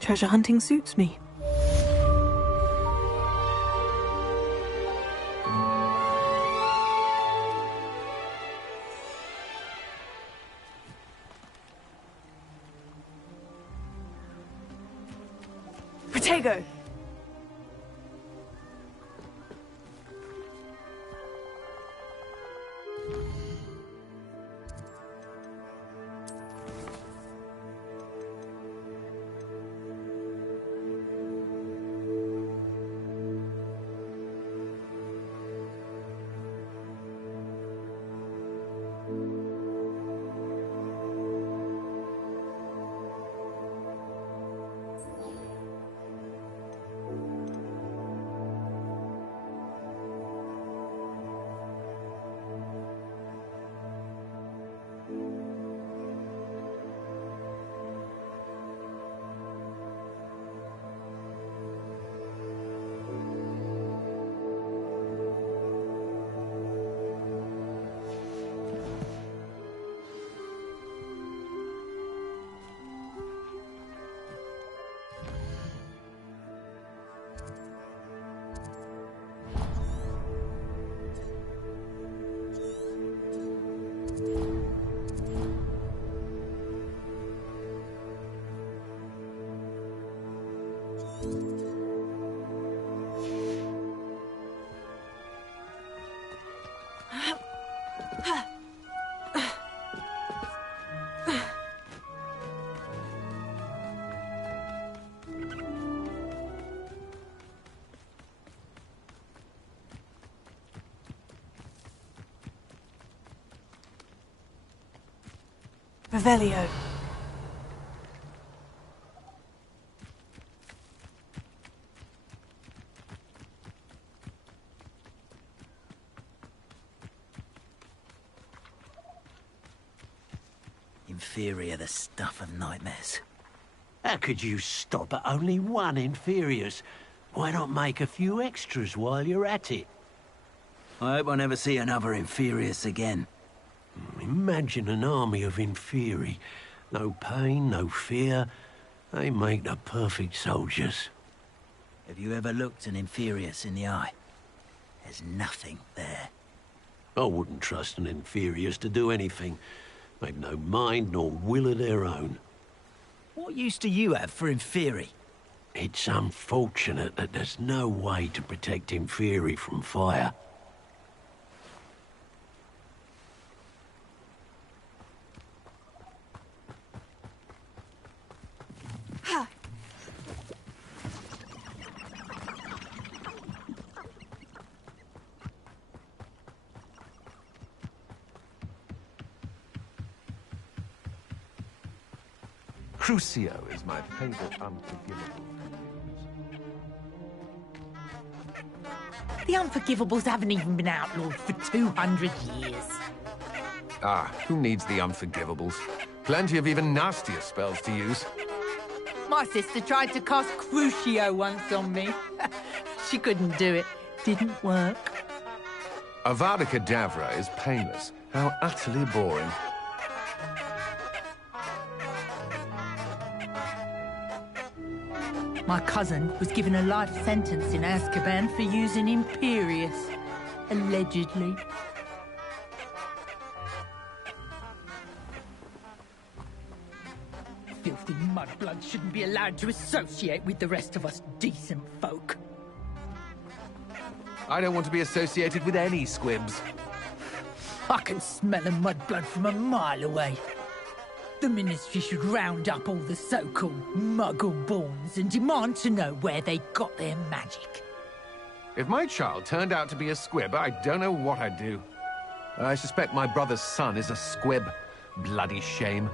Treasure hunting suits me. Protego! Revelio. Inferior, the stuff of nightmares. How could you stop at only one Inferius? Why not make a few extras while you're at it? I hope I never see another Inferius again. Imagine an army of Inferi. No pain, no fear. They make the perfect soldiers. Have you ever looked an Inferius in the eye? There's nothing there. I wouldn't trust an Inferius to do anything. They've no mind nor will of their own. What use do you have for Inferi? It's unfortunate that there's no way to protect Inferi from fire. Crucio is my favorite unforgivable. The Unforgivables haven't even been outlawed for 200 years. Ah, who needs the Unforgivables? Plenty of even nastier spells to use. My sister tried to cast Crucio once on me. She couldn't do it. Didn't work. Avada Kedavra is painless. How utterly boring. My cousin was given a life sentence in Azkaban for using Imperius. Allegedly. Filthy mudbloods shouldn't be allowed to associate with the rest of us decent folk. I don't want to be associated with any squibs. I can smell a mudblood from a mile away. The Ministry should round up all the so-called Muggle-borns and demand to know where they got their magic. If my child turned out to be a squib, I don't know what I'd do. I suspect my brother's son is a squib. Bloody shame.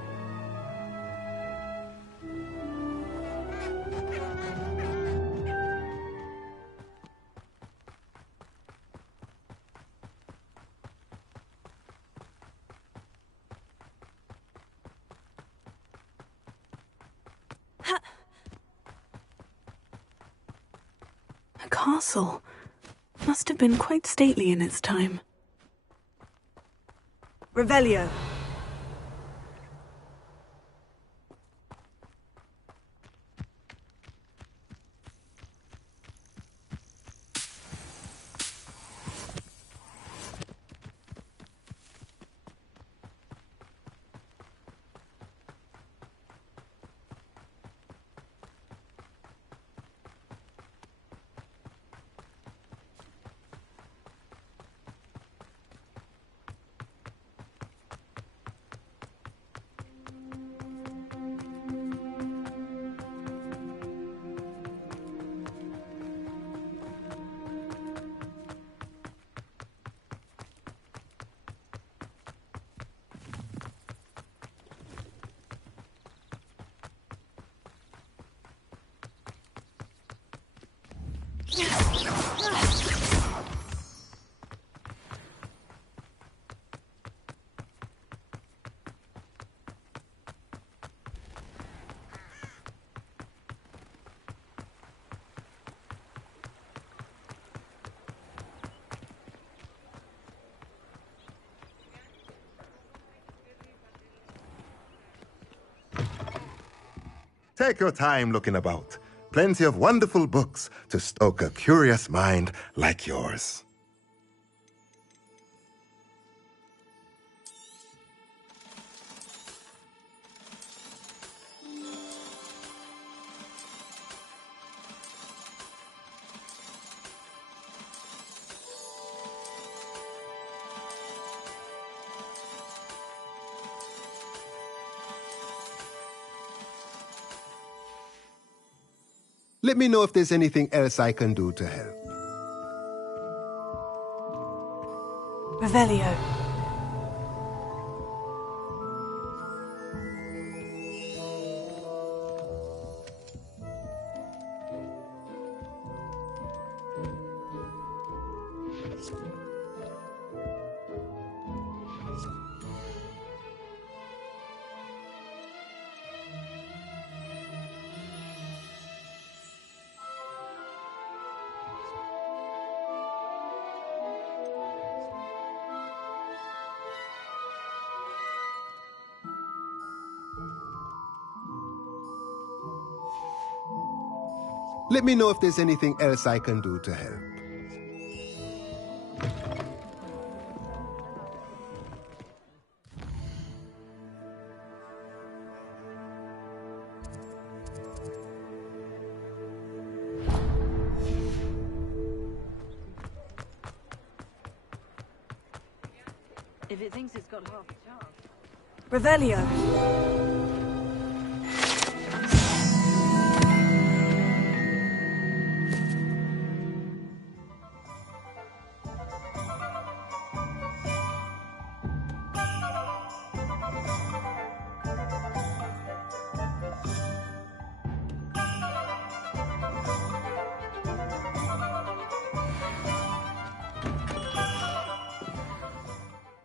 A castle. Must have been quite stately in its time. Revelio. Take your time looking about. Plenty of wonderful books to stoke a curious mind like yours. Let me know if there's anything else I can do to help. Revelio. Let me know if there's anything else I can do to help. If it thinks it's got half a chance. Revelio.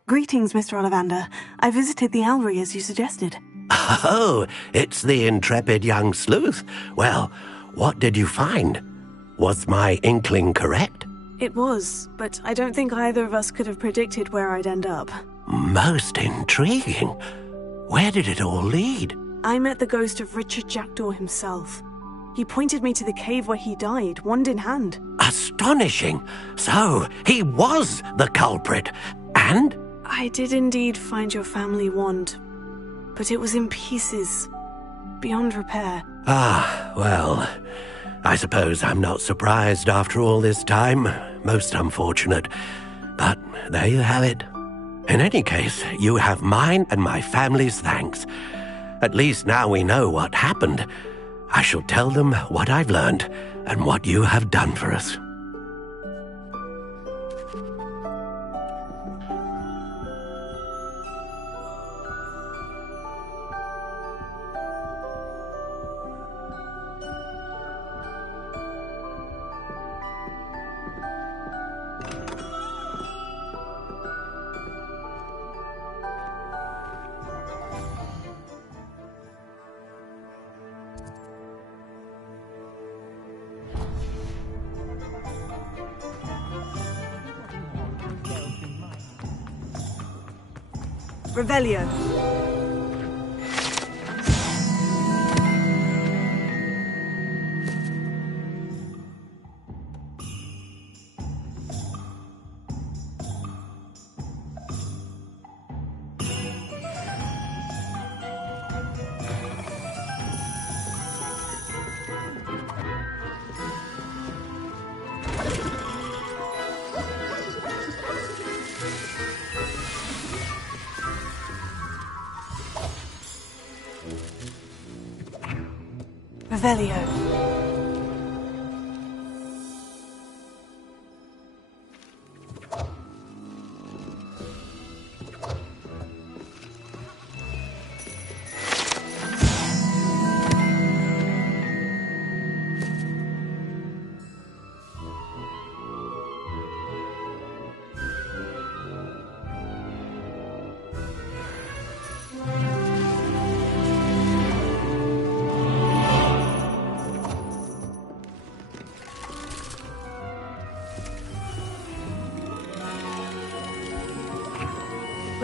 Greetings, Mr. Ollivander. I visited the Owlry as you suggested. Oh, it's the intrepid young sleuth. Well, what did you find? Was my inkling correct? It was, but I don't think either of us could have predicted where I'd end up. Most intriguing. Where did it all lead? I met the ghost of Richard Jackdaw himself. He pointed me to the cave where he died, wand in hand. Astonishing. So, he was the culprit. And? I did indeed find your family wand, but it was in pieces, beyond repair. Ah, well, I suppose I'm not surprised after all this time. Most unfortunate. But there you have it. In any case, you have mine and my family's thanks. At least now we know what happened. I shall tell them what I've learned and what you have done for us. Revelio. Revelio.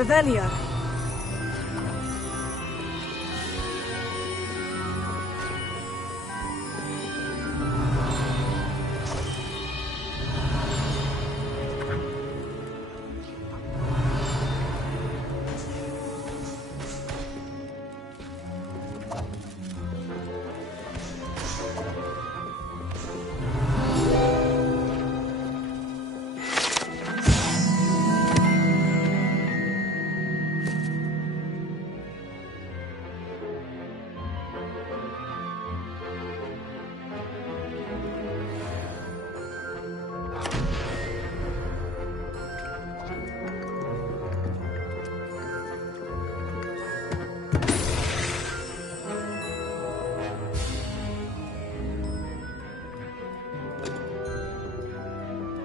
Revelio.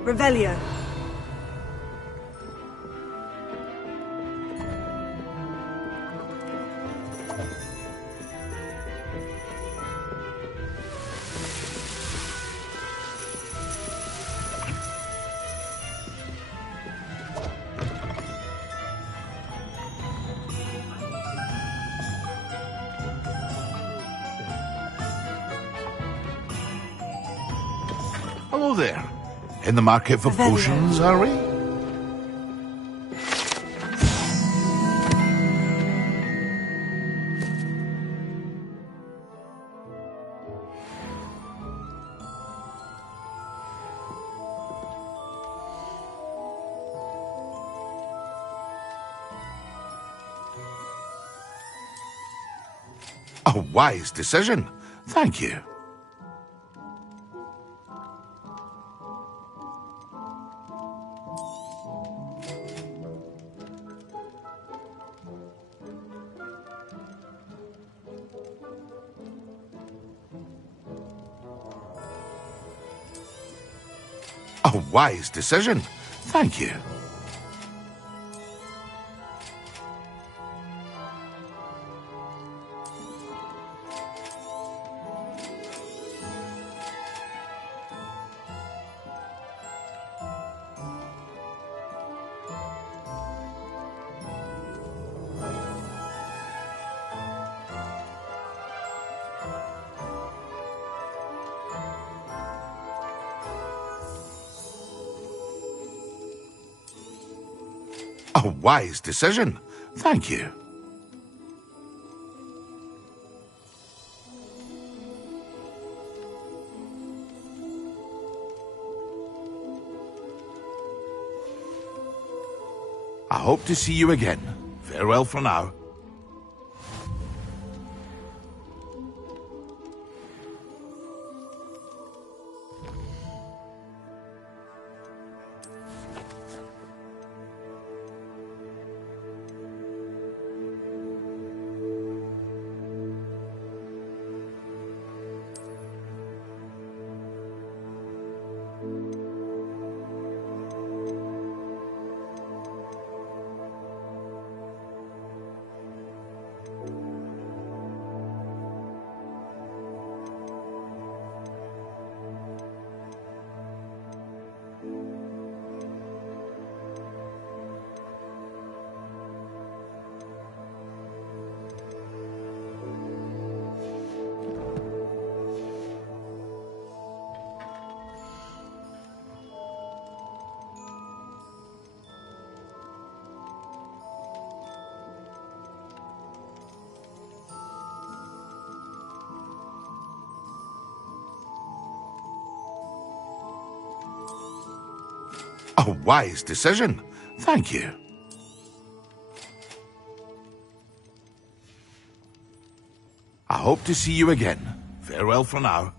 Revelio. Hello there. In the market for potions, are we? A wise decision. Thank you. A wise decision. Thank you. A wise decision. Thank you. I hope to see you again. Farewell for now. A wise decision. Thank you. I hope to see you again. Farewell for now.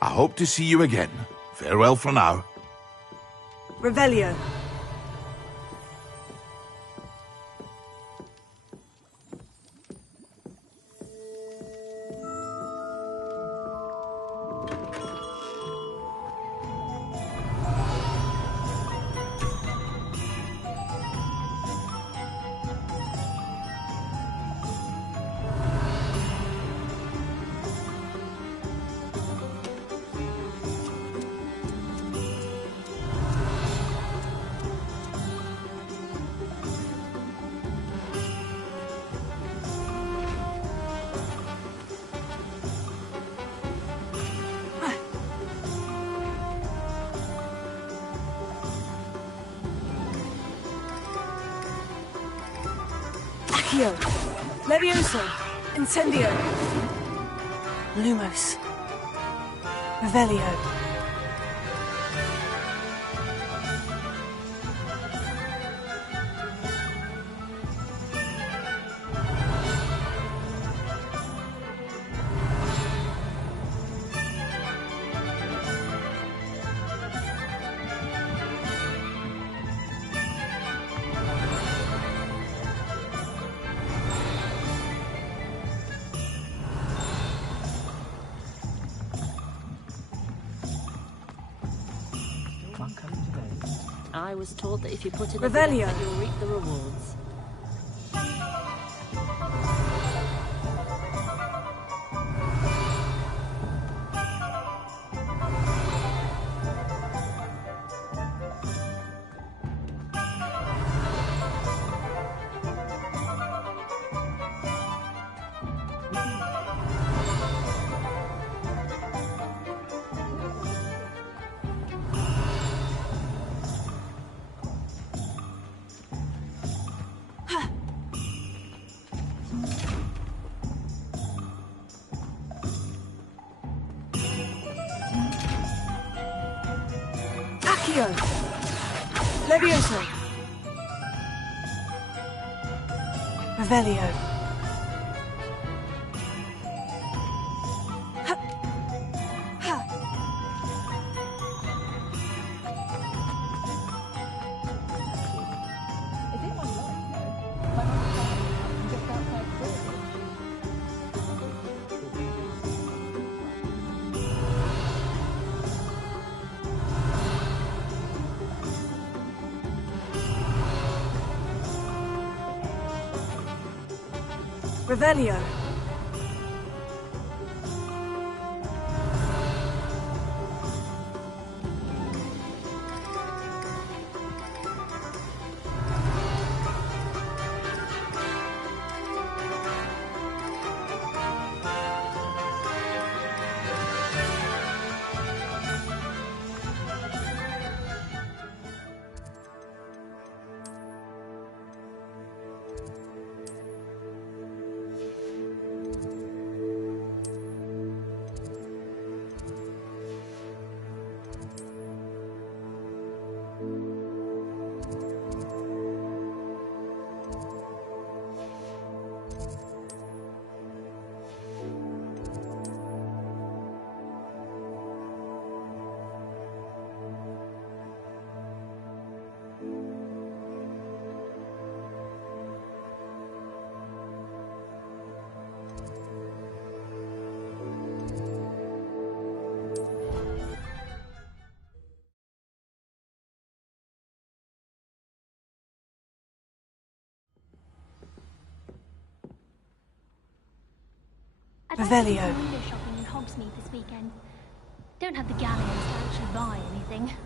I hope to see you again. Farewell for now. Revelio. Accio. Levioso. Incendio. Lumos. Revelio. I was taught that if you put in Revelio. the effort, you'll reap the rewards. Accio. Levioso. Revelio. Ha. Ha. Revelio. Revelio. Window shopping in Hogsmid this weekend. Don't have the galleons to actually buy anything.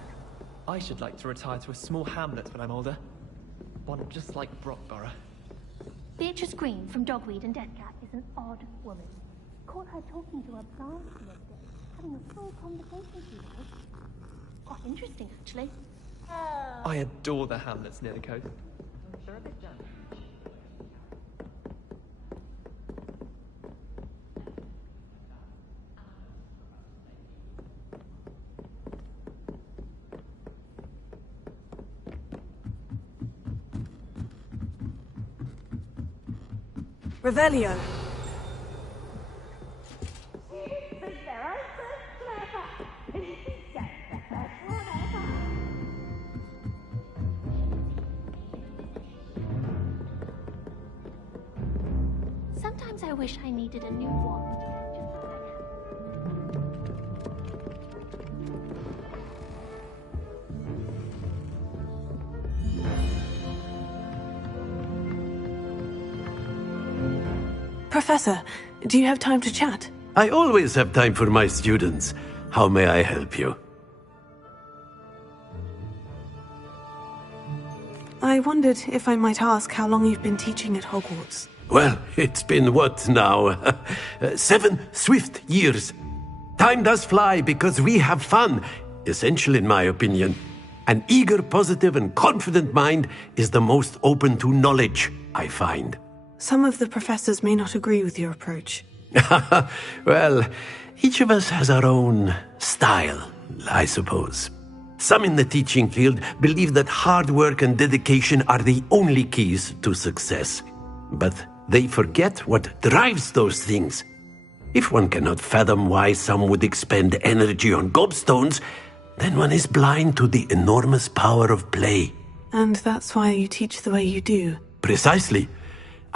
I should like to retire to a small hamlet when I'm older. One just like Brockborough. Beatrice Green from Dogweed and Deadcat is an odd woman. Caught her talking to her plants the other day, having a full conversation with her. Quite interesting, actually. I adore the hamlets near the coast. They're a bit damp. Revelio. Sometimes I wish I needed a new wand. Professor, do you have time to chat? I always have time for my students. How may I help you? I wondered if I might ask how long you've been teaching at Hogwarts. Well, it's been what now? 7 swift years. Time does fly because we have fun. Essential in my opinion. An eager, positive and confident mind is the most open to knowledge, I find. Some of the professors may not agree with your approach. Well, each of us has our own style, I suppose. Some in the teaching field believe that hard work and dedication are the only keys to success. But they forget what drives those things. If one cannot fathom why some would expend energy on gobstones, then one is blind to the enormous power of play. And that's why you teach the way you do. Precisely.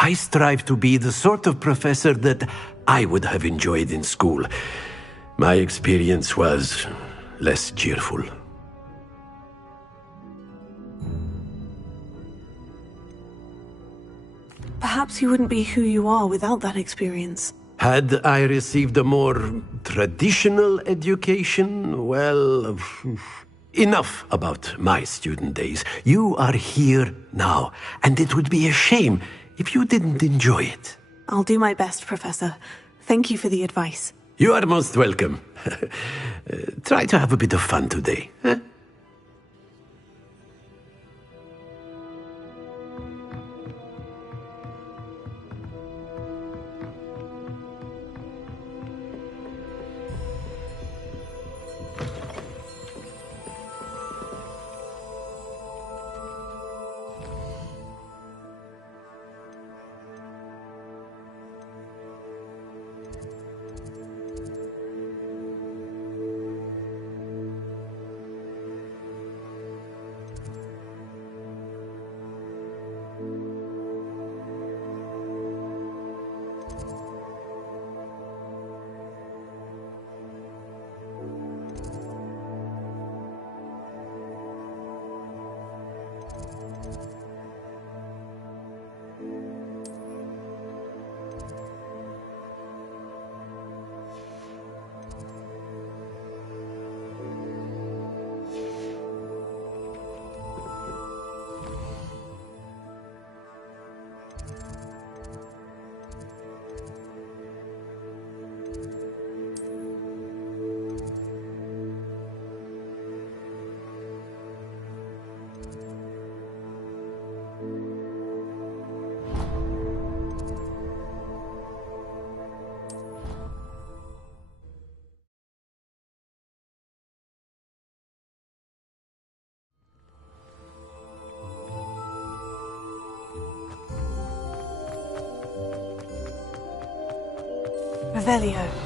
I strive to be the sort of professor that I would have enjoyed in school. My experience was less cheerful. Perhaps you wouldn't be who you are without that experience. Had I received a more traditional education, well, enough about my student days. You are here now, and it would be a shame if you didn't enjoy it. I'll do my best, Professor. Thank you for the advice. You are most welcome. Try to have a bit of fun today. Huh? Revelio.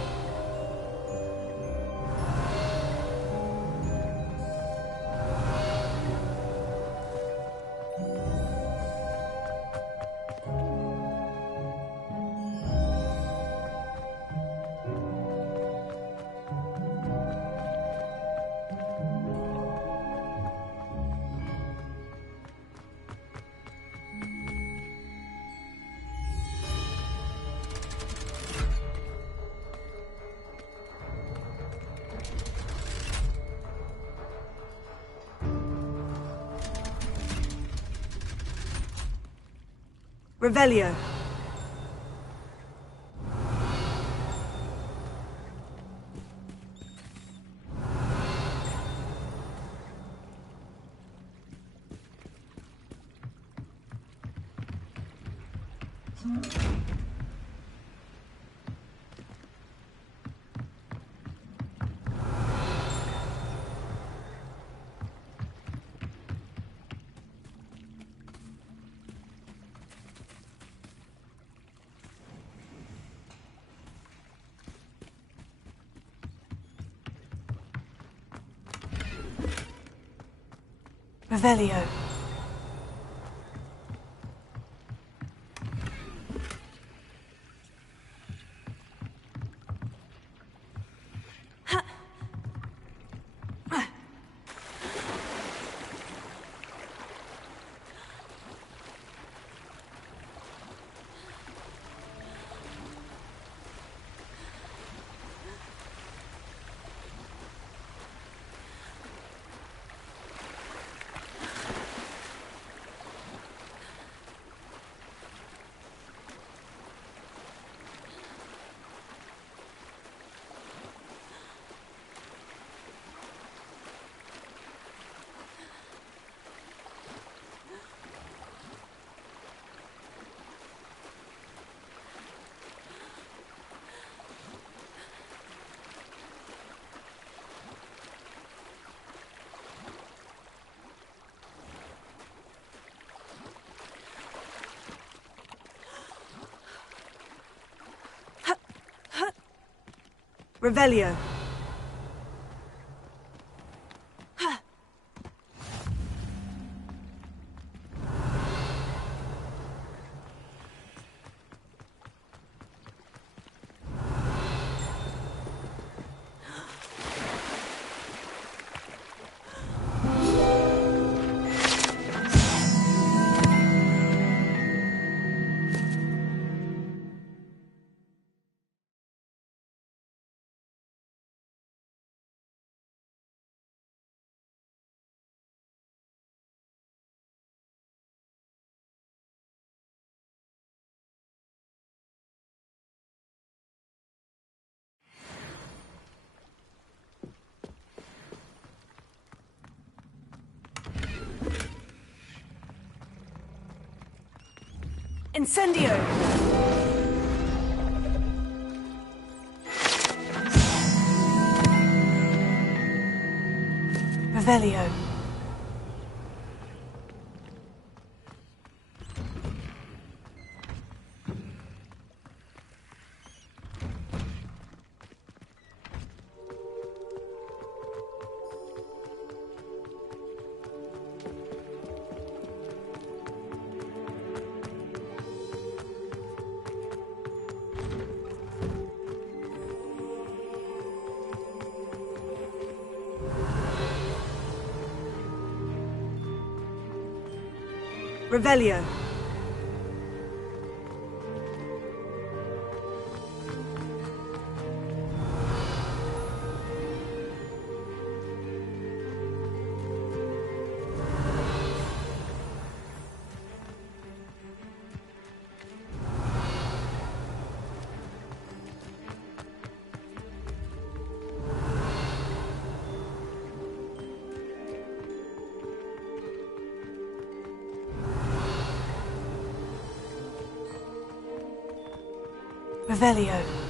Revelio. Revelio. Revelio. Incendio! Revelio. Revelio. Revelio.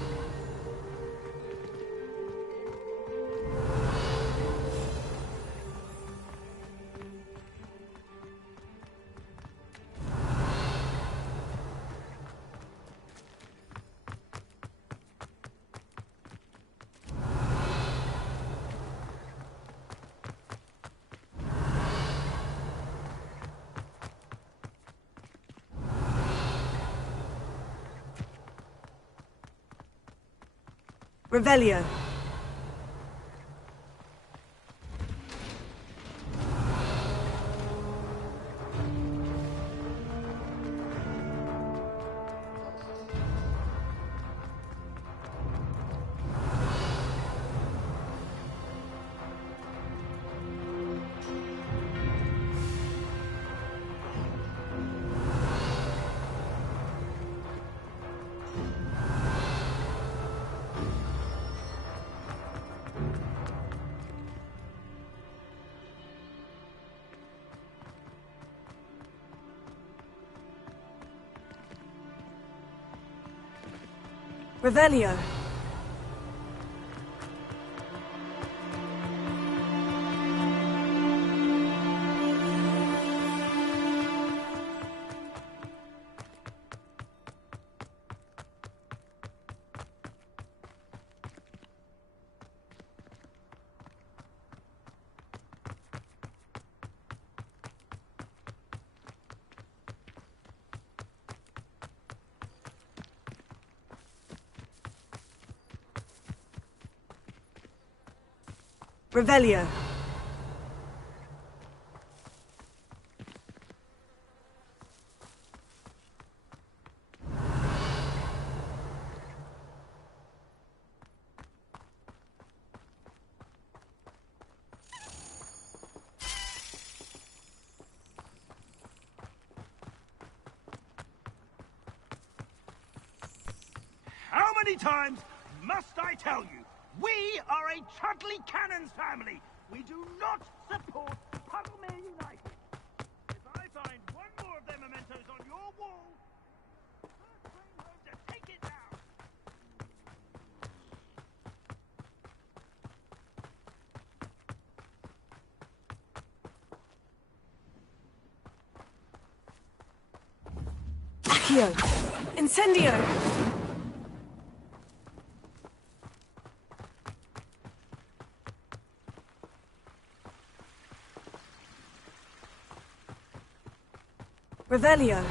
Revelio. Revelio. Revelio. How many times must I tell you? We are a Chudley Cannons family. We do not support Puddlemere United. If I find one more of their mementos on your wall, first train home to take it down. Accio. Incendio. Revelio.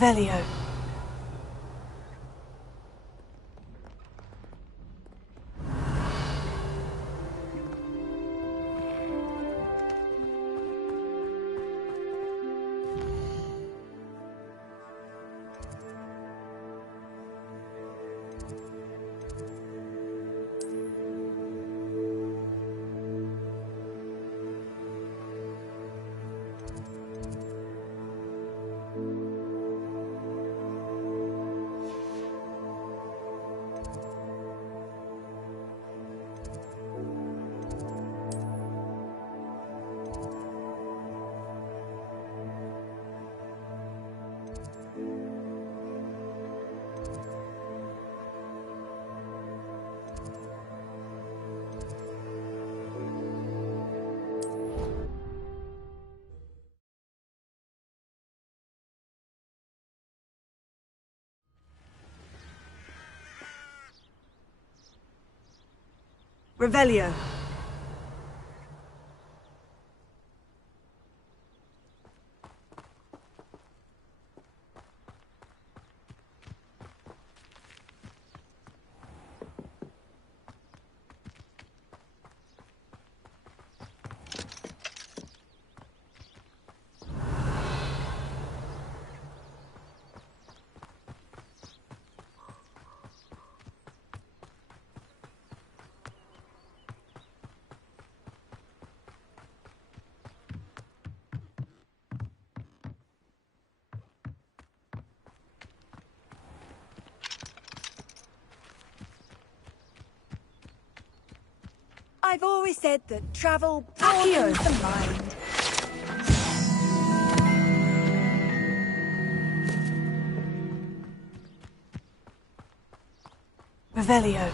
Revelio. Revelio. I've always said that travel broadens the mind. Revelio.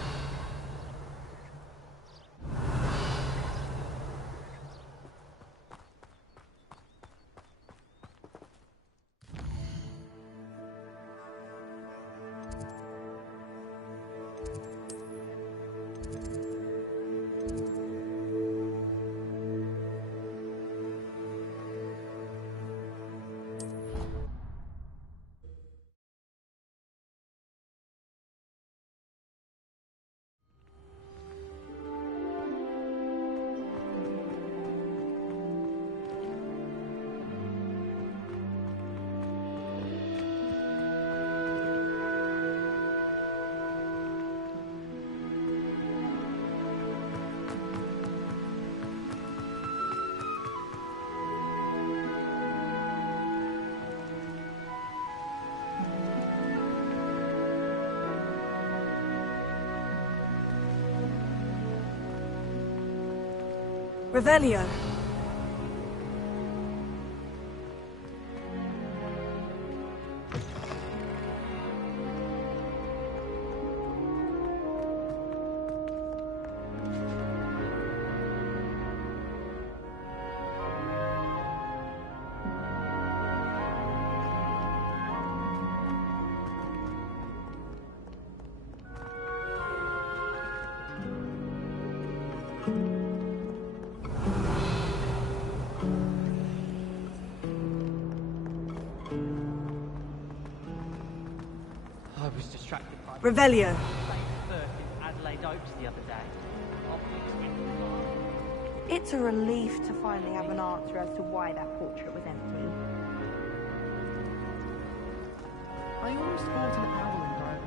Revelio. I was distracted by Revelio. Adelaide Oaks the other day. It's a relief to finally have an answer as to why that portrait was empty. I almost fought an owl in dialogue.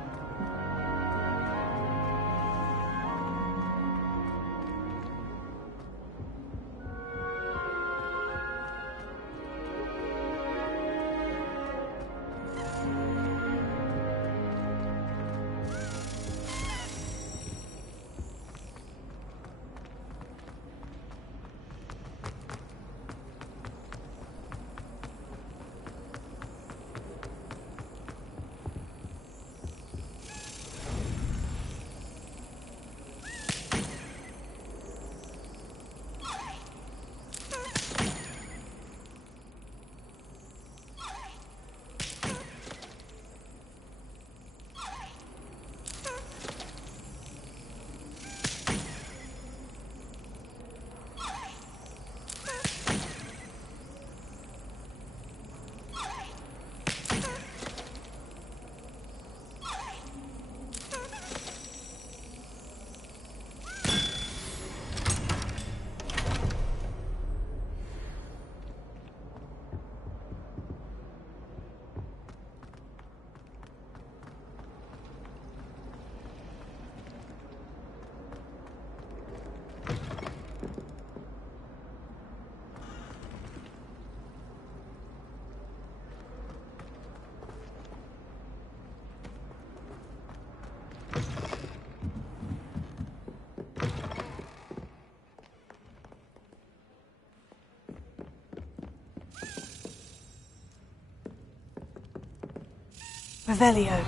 Revelio.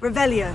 Revelio.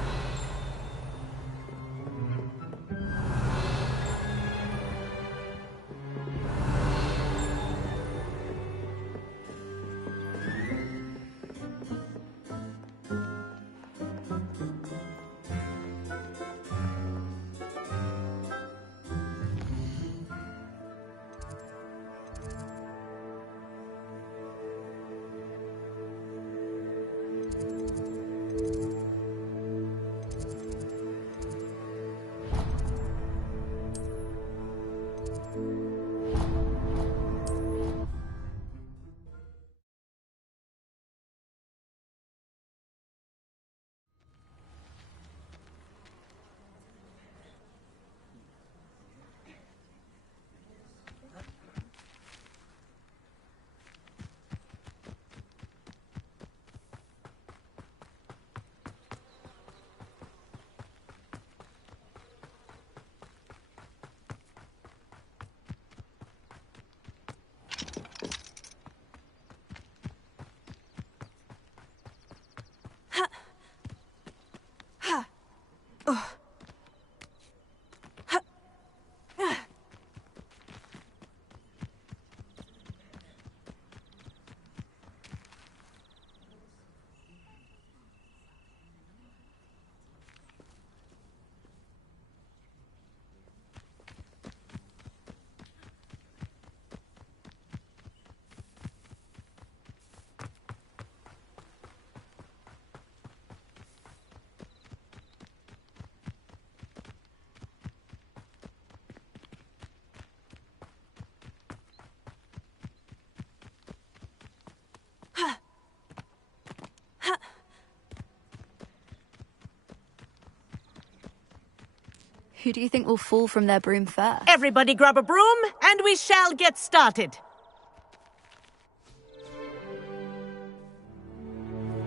Who do you think will fall from their broom first? Everybody grab a broom, and we shall get started.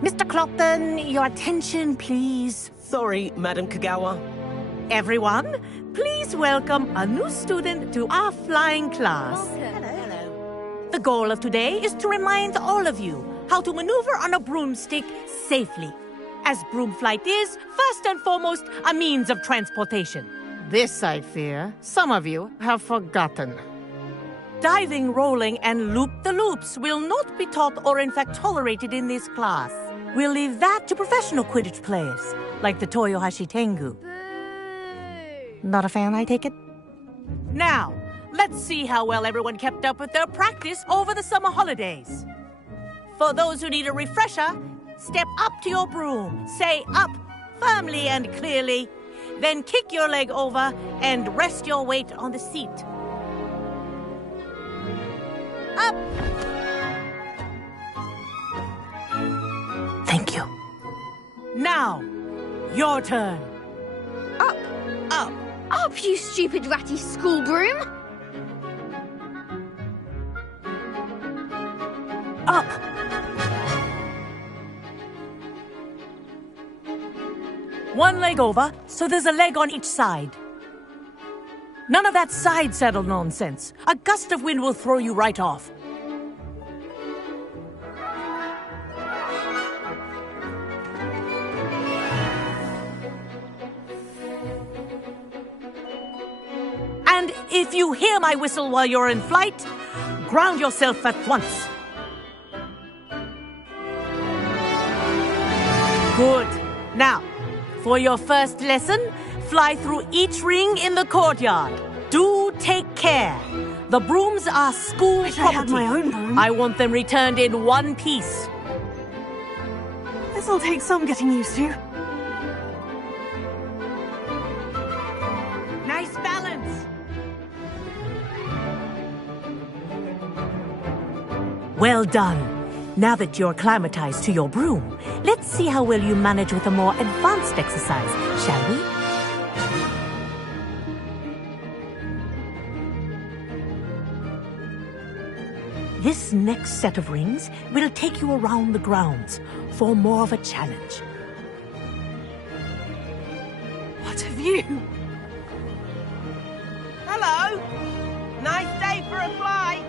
Mr. Clockton, your attention, please. Sorry, Madam Kagawa. Everyone, please welcome a new student to our flying class. Hello. The goal of today is to remind all of you how to maneuver on a broomstick safely, as broom flight is, first and foremost, a means of transportation. This, I fear, some of you have forgotten. Diving, rolling, and loop-the-loops will not be taught or in fact tolerated in this class. We'll leave that to professional Quidditch players, like the Toyohashi Tengu. Not a fan, I take it? Now, let's see how well everyone kept up with their practice over the summer holidays. For those who need a refresher, step up to your broom, say up, firmly and clearly, then kick your leg over and rest your weight on the seat. Up! Thank you. Now, your turn. Up! Up! Up, you stupid ratty school broom! Up! One leg over, so there's a leg on each side. None of that side saddle nonsense. A gust of wind will throw you right off. And if you hear my whistle while you're in flight, ground yourself at once. Good. Now, for your first lesson, fly through each ring in the courtyard. Do take care. The brooms are school property. I had my own broom. I want them returned in one piece. This'll take some getting used to. Nice balance. Well done. Now that you're acclimatized to your broom, let's see how well you manage with a more advanced exercise, shall we? This next set of rings will take you around the grounds for more of a challenge. What have you? Hello. Nice day for a flight.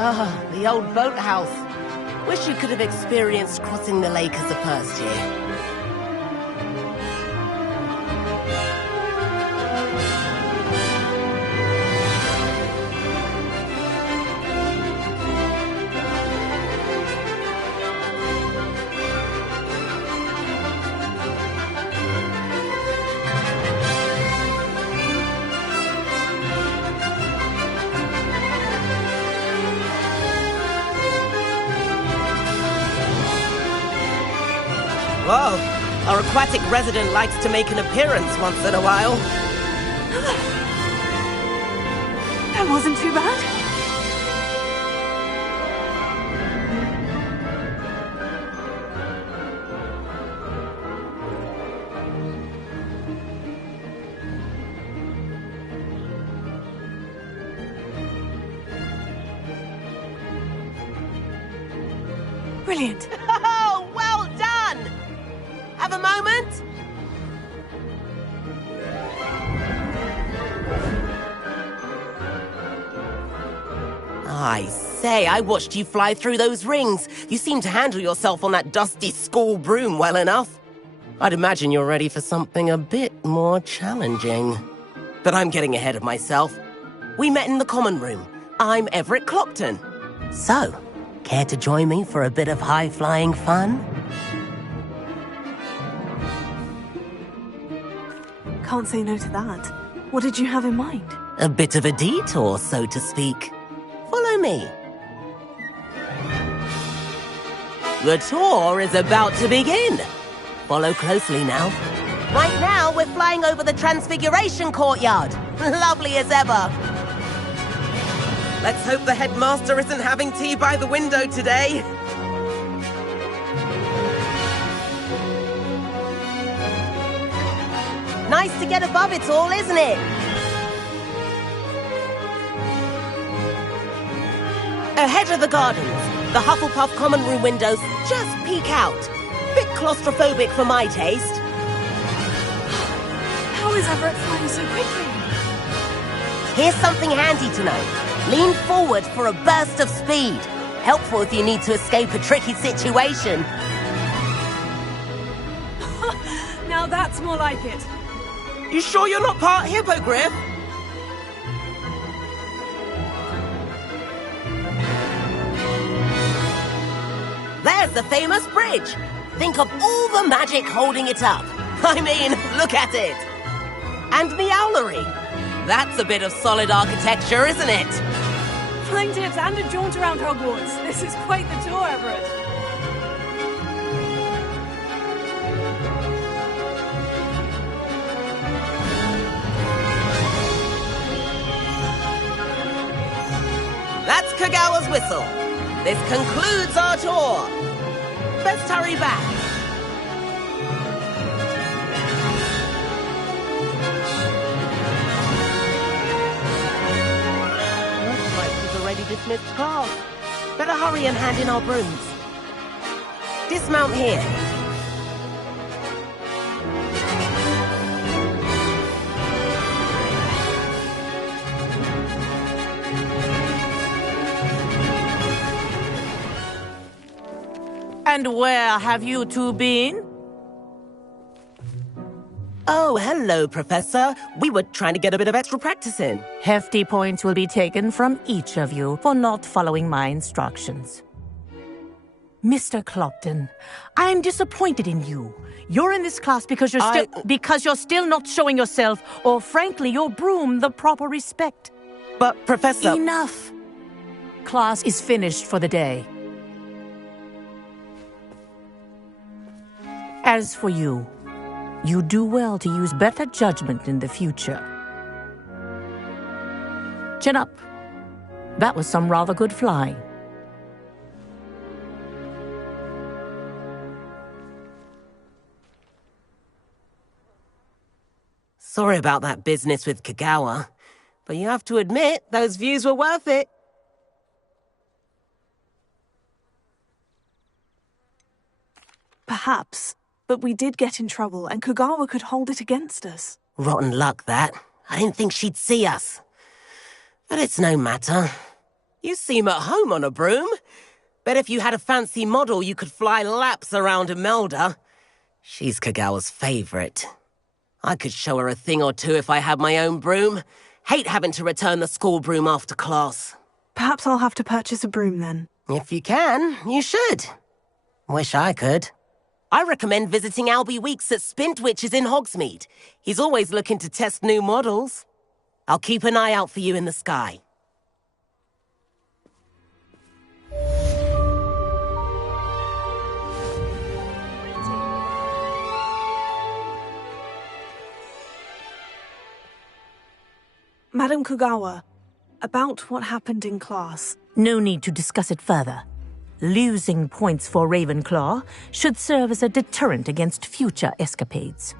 Ah, the old boathouse. Wish you could have experienced crossing the lake as a first year. Whoa, our aquatic resident likes to make an appearance once in a while. That wasn't too bad. Brilliant. Oh, well done! Have a moment? I say, I watched you fly through those rings. You seem to handle yourself on that dusty school broom well enough. I'd imagine you're ready for something a bit more challenging. But I'm getting ahead of myself. We met in the common room. I'm Everett Clopton. So, care to join me for a bit of high-flying fun? Can't say no to that. What did you have in mind? A bit of a detour, so to speak. Follow me. The tour is about to begin. Follow closely now. Right now, we're flying over the Transfiguration Courtyard. Lovely as ever. Let's hope the headmaster isn't having tea by the window today. Nice to get above it all, isn't it? Ahead of the gardens, the Hufflepuff common room windows just peek out. Bit claustrophobic for my taste. How is Everett flying so quickly? Here's something handy to know. Lean forward for a burst of speed. Helpful if you need to escape a tricky situation. Now that's more like it. You sure you're not part hippogriff? There's the famous bridge. Think of all the magic holding it up. I mean, look at it. And the owlery. That's a bit of solid architecture, isn't it? Flying tips and a jaunt around Hogwarts. This is quite the tour, Everett. That's Kagawa's whistle. This concludes our tour. Best hurry back. Looks like we've already dismissed class. Better hurry and hand in our brooms. Dismount here. And where have you two been? Oh, hello, Professor. We were trying to get a bit of extra practice in. Hefty points will be taken from each of you for not following my instructions. Mr. Clopton, I am disappointed in you. You're in this class because you're still not showing yourself, or frankly, your broom the proper respect. But, Professor... Enough! Class is finished for the day. As for you, you do well to use better judgment in the future. Chin up. That was some rather good flying. Sorry about that business with Kagawa, but you have to admit, those views were worth it. Perhaps. But we did get in trouble, and Kagawa could hold it against us. Rotten luck, that. I didn't think she'd see us. But it's no matter. You seem at home on a broom. Bet if you had a fancy model, you could fly laps around Imelda. She's Kagawa's favorite. I could show her a thing or two if I had my own broom. Hate having to return the school broom after class. Perhaps I'll have to purchase a broom then. If you can, you should. Wish I could. I recommend visiting Albie Weeks at Spintwitches in Hogsmeade. He's always looking to test new models. I'll keep an eye out for you in the sky. Madam Kagawa, about what happened in class. No need to discuss it further. Losing points for Ravenclaw should serve as a deterrent against future escapades.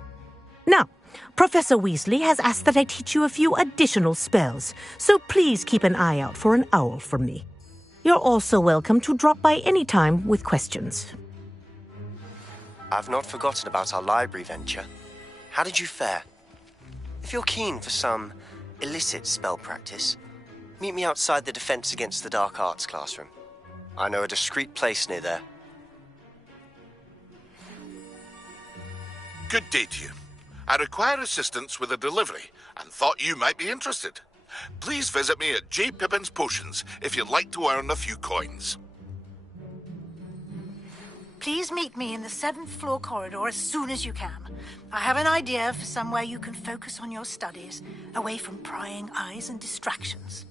Now, Professor Weasley has asked that I teach you a few additional spells, so please keep an eye out for an owl from me. You're also welcome to drop by any time with questions. I've not forgotten about our library venture. How did you fare? If you're keen for some illicit spell practice, Meet me outside the Defense Against the Dark Arts classroom. I know a discreet place near there. Good day to you. I require assistance with a delivery and thought you might be interested. Please visit me at J. Pippin's Potions if you'd like to earn a few coins. Please meet me in the 7th floor corridor as soon as you can. I have an idea for somewhere you can focus on your studies, away from prying eyes and distractions.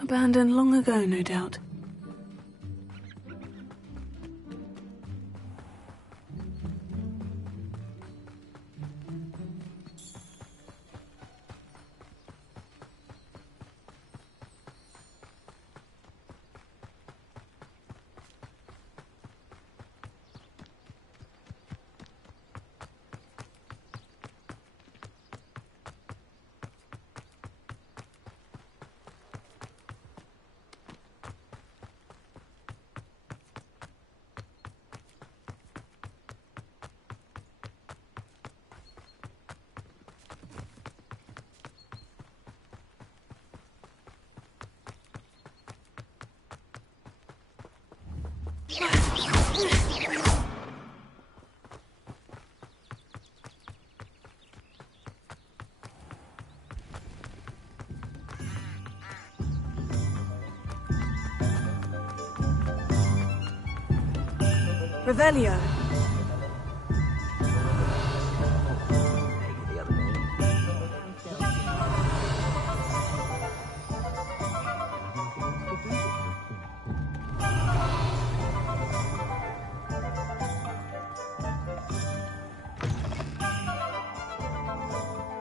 Abandoned long ago, no doubt. Revelio.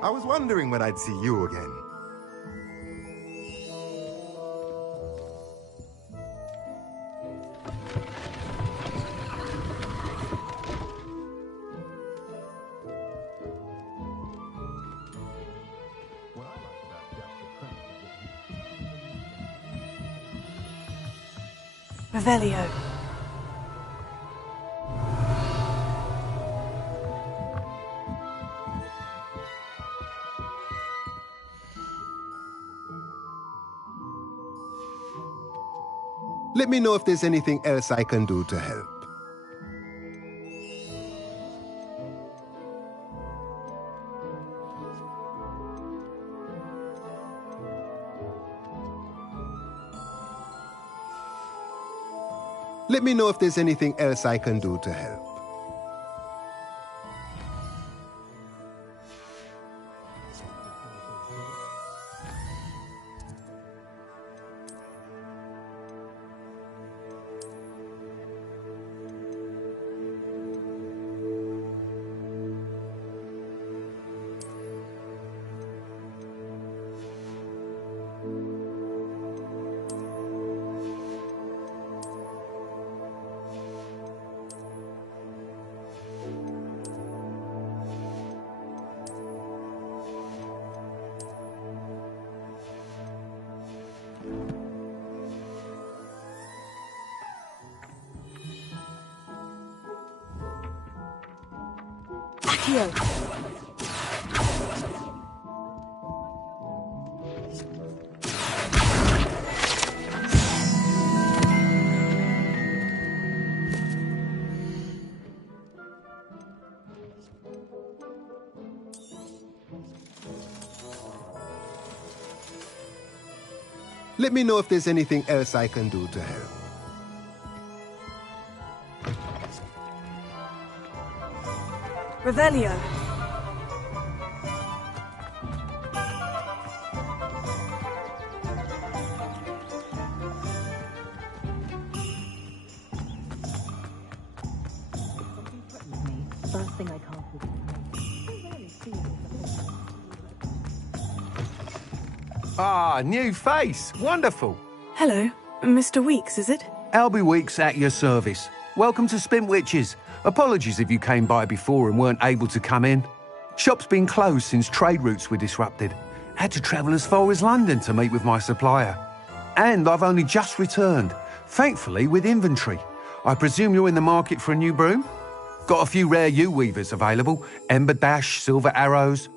I was wondering when I'd see you again. Revelio. Let me know if there's anything else I can do to help. Let me know if there's anything else I can do to help. Here. Let me know if there's anything else I can do to help. Revelio. First thing I can't do. Ah, new face. Wonderful. Hello. Mr. Weeks, is it? Albie Weeks at your service. Welcome to Spintwitches. Apologies if you came by before and weren't able to come in. Shop's been closed since trade routes were disrupted. Had to travel as far as London to meet with my supplier. And I've only just returned, thankfully with inventory. I presume you're in the market for a new broom? Got a few rare U-weavers available. Ember Dash, Silver Arrows.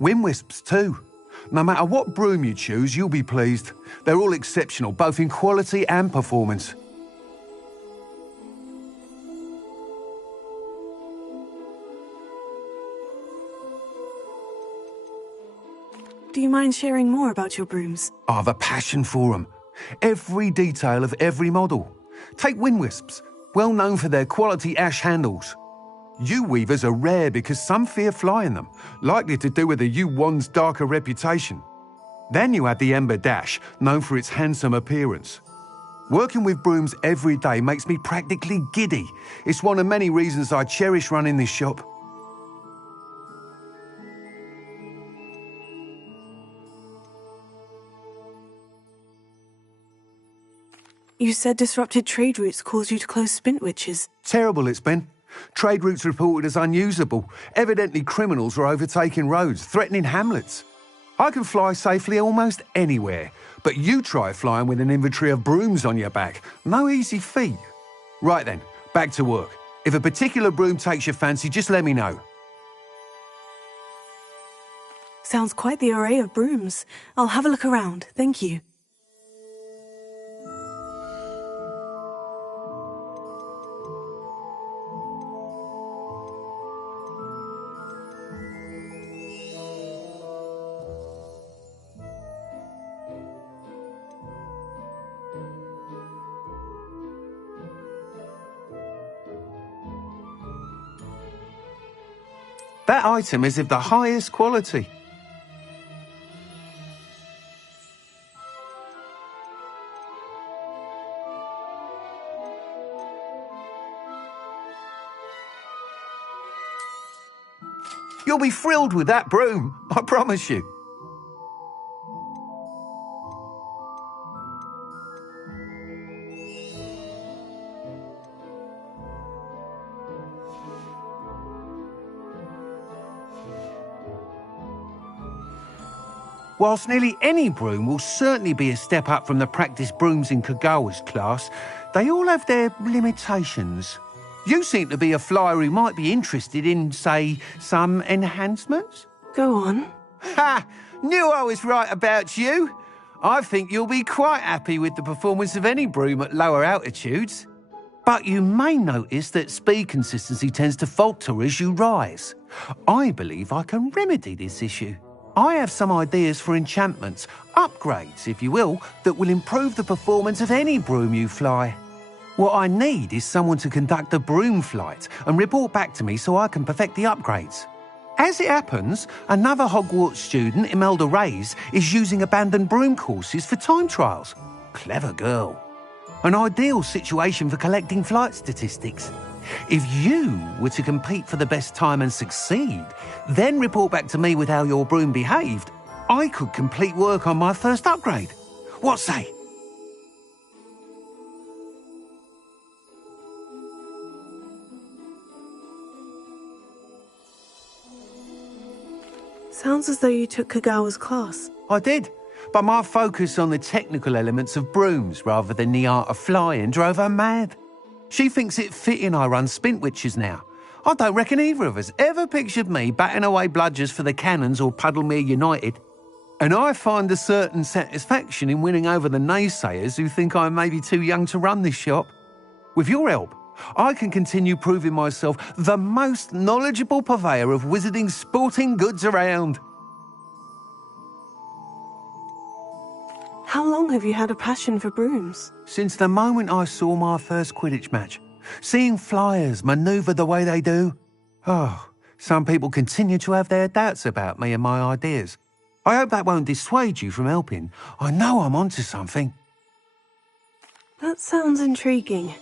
Windwisps too. No matter what broom you choose, you'll be pleased. They're all exceptional, both in quality and performance. Do you mind sharing more about your brooms? I've a passion for them. Every detail of every model. Take Windwisps, well known for their quality ash handles. U-weavers are rare because some fear flying them, likely to do with the U-wand's darker reputation. Then you have the Ember Dash, known for its handsome appearance. Working with brooms every day makes me practically giddy. It's one of many reasons I cherish running this shop. You said disrupted trade routes caused you to close Spintwitches. Terrible it's been. Trade routes reported as unusable. Evidently criminals were overtaking roads, threatening hamlets. I can fly safely almost anywhere, but you try flying with an inventory of brooms on your back. No easy feat. Right then, back to work. If a particular broom takes your fancy, just let me know. Sounds quite the array of brooms. I'll have a look around, thank you. That item is of the highest quality. You'll be thrilled with that broom, I promise you. Whilst nearly any broom will certainly be a step up from the practice brooms in Kagawa's class, They all have their limitations. You seem to be a flyer who might be interested in, say, some enhancements? Go on. Ha! Knew I was right about you. I think you'll be quite happy with the performance of any broom at lower altitudes. But you may notice that speed consistency tends to falter as you rise. I believe I can remedy this issue. I have some ideas for enchantments, upgrades, if you will, that will improve the performance of any broom you fly. What I need is someone to conduct a broom flight and report back to me so I can perfect the upgrades. As it happens, another Hogwarts student, Imelda Reyes, is using abandoned broom courses for time trials. Clever girl. An ideal situation for collecting flight statistics. If you were to compete for the best time and succeed, then report back to me with how your broom behaved, I could complete work on my first upgrade. What say? Sounds as though you took Kagawa's class. I did, but my focus on the technical elements of brooms rather than the art of flying drove her mad. She thinks it fitting I run Spintwitches now. I don't reckon either of us ever pictured me batting away bludgers for the Cannons or Puddlemere United. And I find a certain satisfaction in winning over the naysayers who think I'm maybe too young to run this shop. With your help, I can continue proving myself the most knowledgeable purveyor of wizarding sporting goods around. How long have you had a passion for brooms? Since the moment I saw my first Quidditch match. Seeing flyers manoeuvre the way they do. Oh, some people continue to have their doubts about me and my ideas. I hope that won't dissuade you from helping. I know I'm onto something. That sounds intriguing.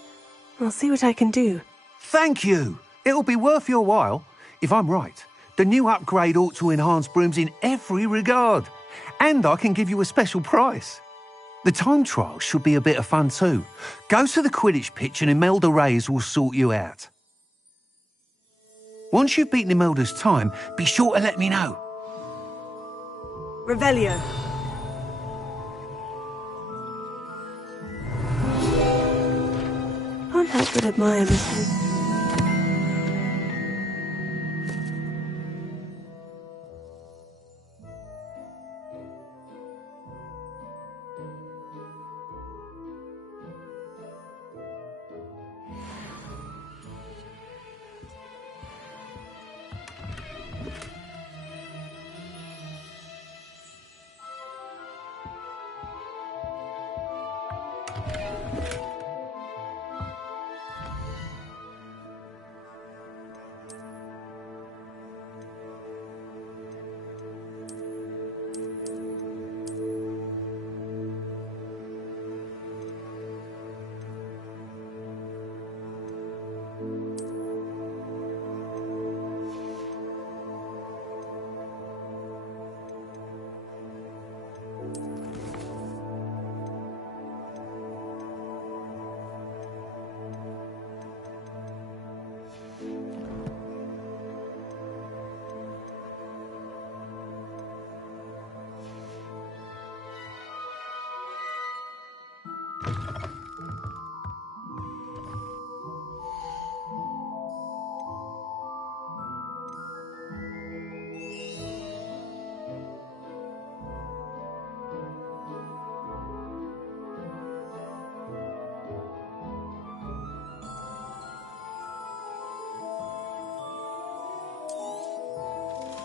I'll see what I can do. Thank you. It'll be worth your while. If I'm right, the new upgrade ought to enhance brooms in every regard. And I can give you a special price. The time trial should be a bit of fun too. Go to the Quidditch pitch and Imelda Reyes will sort you out. Once you've beaten Imelda's time, be sure to let me know. Revelio. Can't help but admire Miss.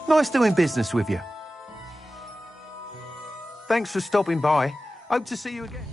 Nice doing business with you. Thanks for stopping by. Hope to see you again.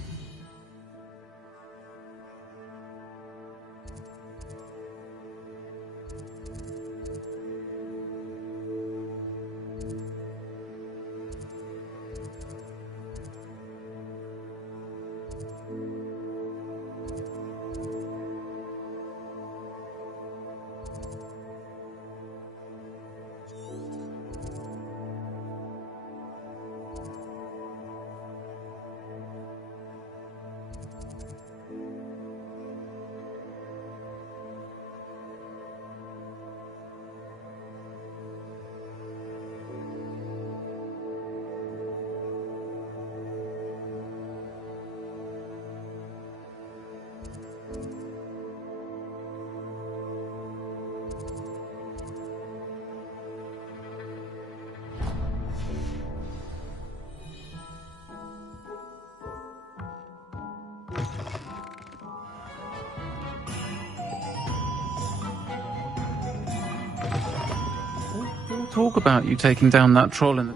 talk about you taking down that troll in the...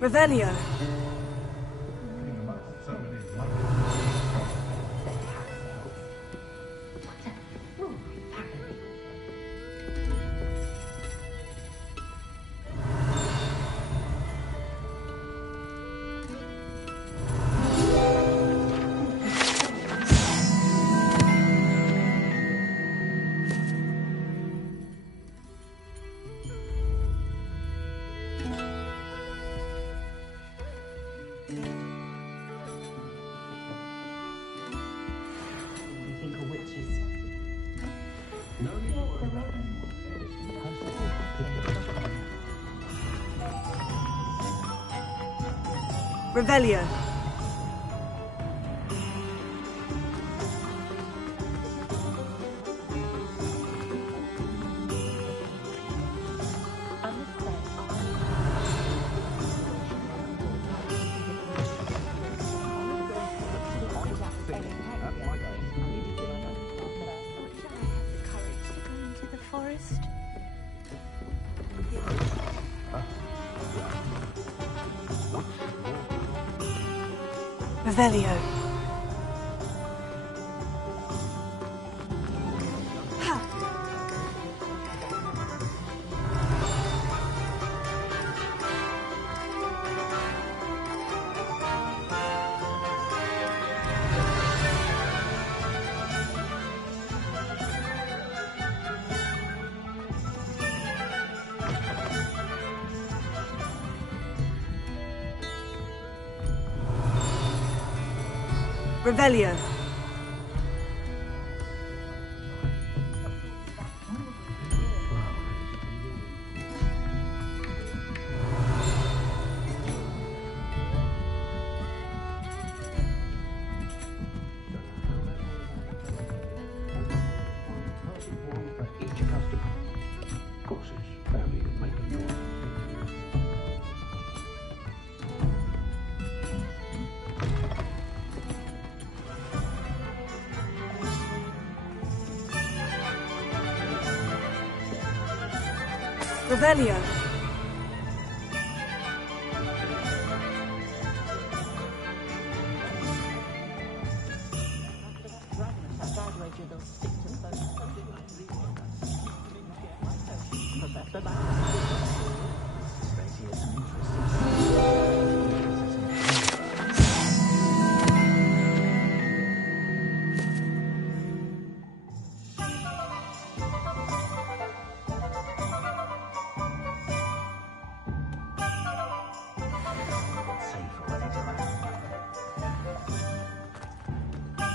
Revelio. Revelio. Revelio. Revelio. Revelio.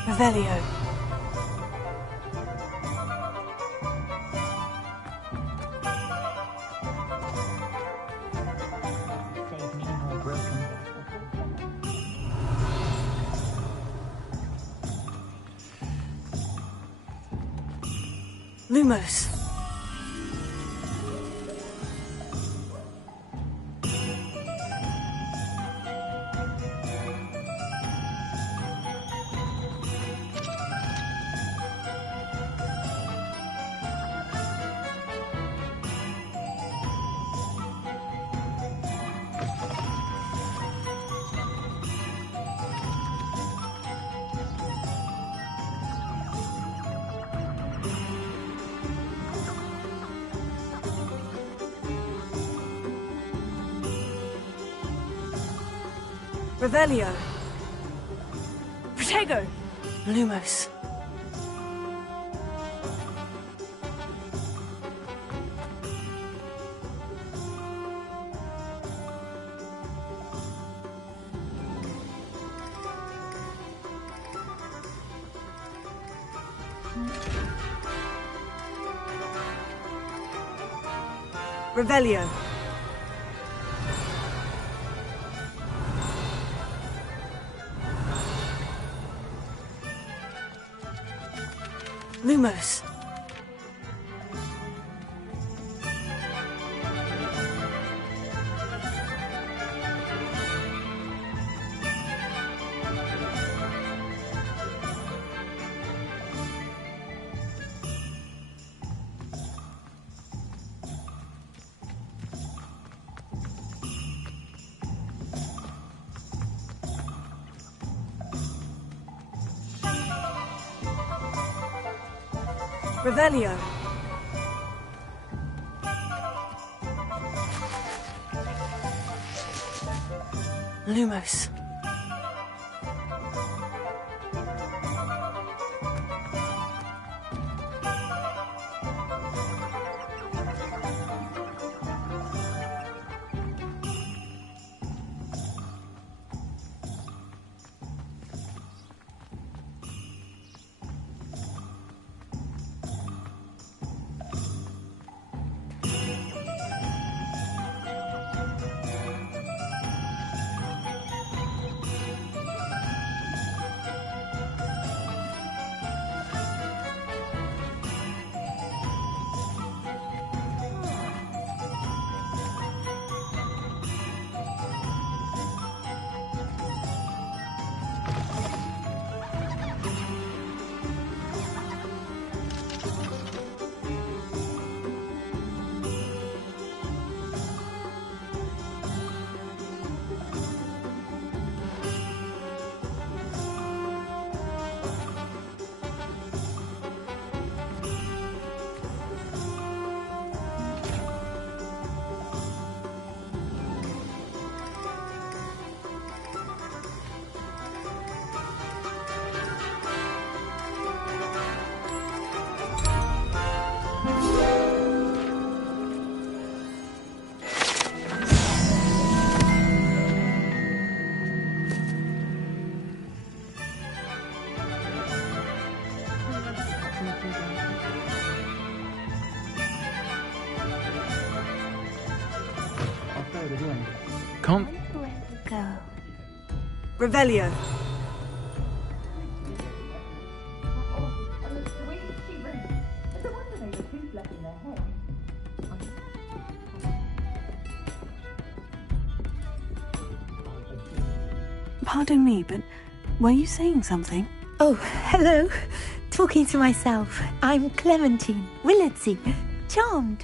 Revelio. Lumos. Revelio. Protego. Lumos. Revelio. Lumos. Revelio. Lumos. Can't. Go. Revelio. Pardon me, but were you saying something? Oh, hello. Talking to myself. I'm Clementine Willardsey. Charmed.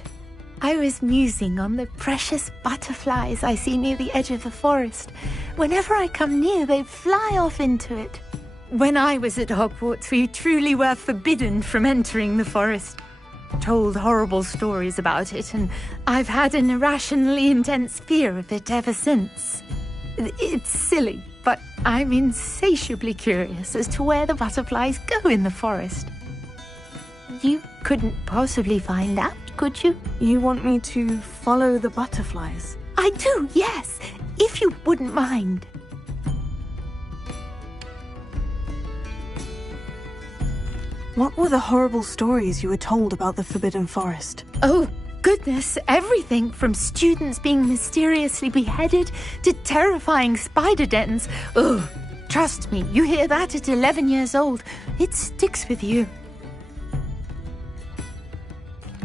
I was musing on the precious butterflies I see near the edge of the forest. Whenever I come near, they fly off into it. When I was at Hogwarts, we truly were forbidden from entering the forest. Told horrible stories about it, and I've had an irrationally intense fear of it ever since. It's silly, but I'm insatiably curious as to where the butterflies go in the forest. You couldn't possibly find out, could you? You want me to follow the butterflies? I do, yes, if you wouldn't mind. What were the horrible stories you were told about the Forbidden Forest? Oh, goodness, everything from students being mysteriously beheaded to terrifying spider dens. Ugh, trust me, you hear that at 11 years old, it sticks with you.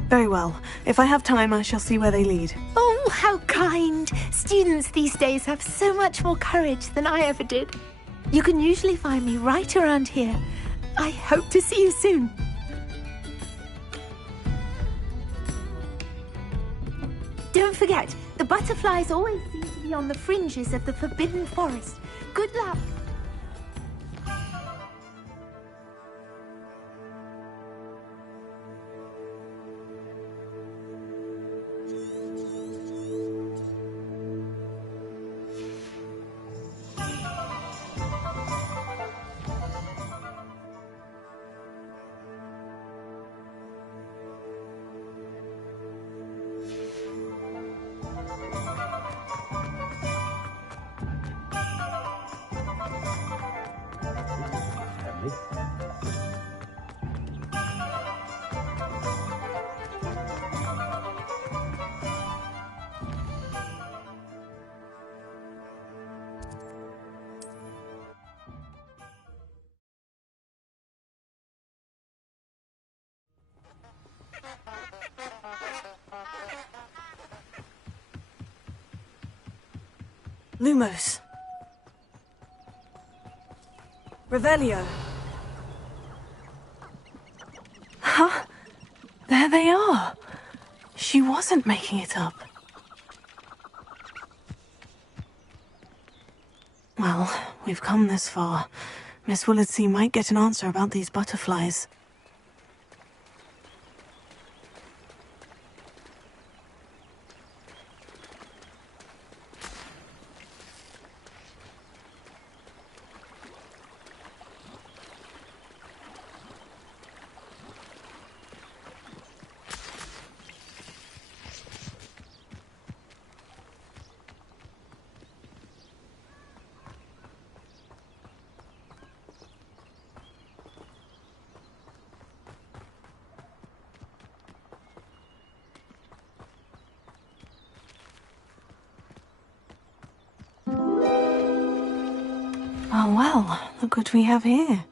Very well. If I have time, I shall see where they lead. Oh, how kind! Students these days have so much more courage than I ever did. You can usually find me right around here. I hope to see you soon. Don't forget, the butterflies always seem to be on the fringes of the Forbidden Forest. Good luck. Lumos. Revelio. Huh? There they are. She wasn't making it up. Well, we've come this far. Miss Willardsey might get an answer about these butterflies. Oh well, look what we have here.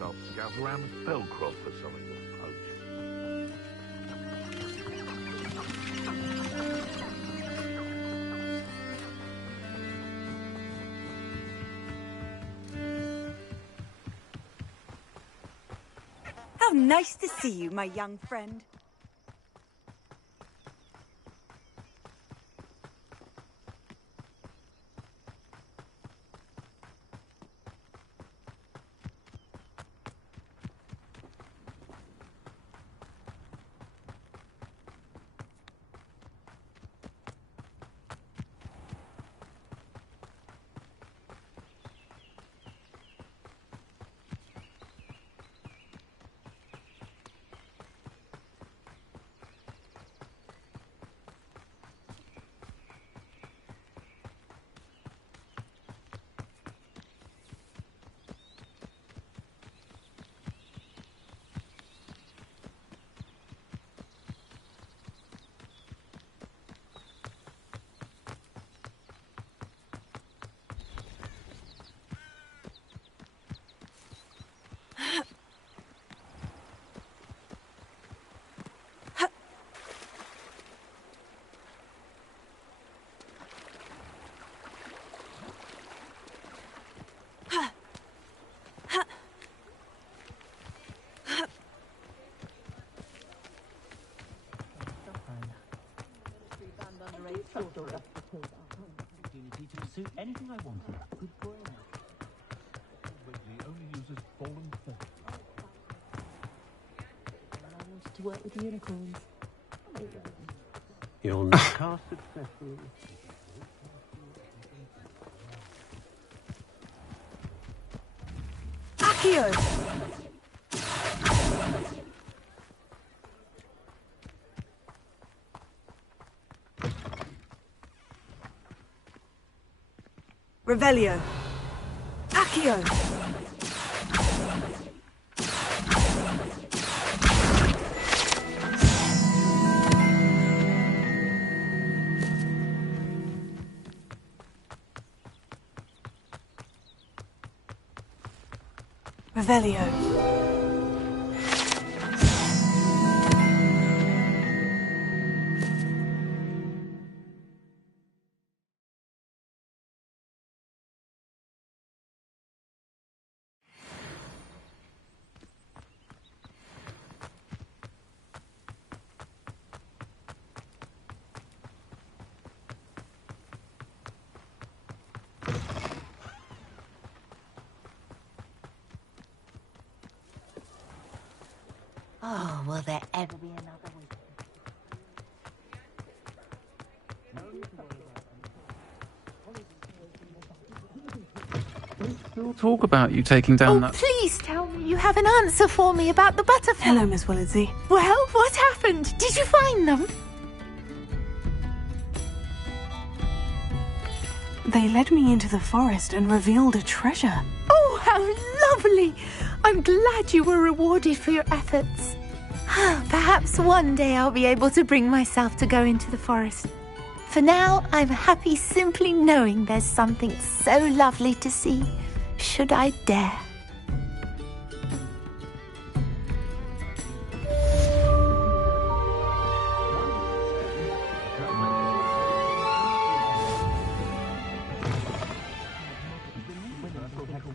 I'll scout around Spellcroft for something to poach. How nice to see you, my young friend. Opportunity to pursue anything I wanted. Good boy. He only uses fallen feathers. I wanted to work with unicorns. You'll not cast successfully. Accio! Revelio. Accio! Revelio. Oh, will there ever be another week? We'll talk about you taking down that... Please tell me you have an answer for me about the butterfly. Hello, Miss Willardsey. Well, what happened? Did you find them? They led me into the forest and revealed a treasure. Oh, how lovely! I'm glad you were rewarded for your efforts. Perhaps one day I'll be able to bring myself to go into the forest. For now, I'm happy simply knowing there's something so lovely to see, should I dare.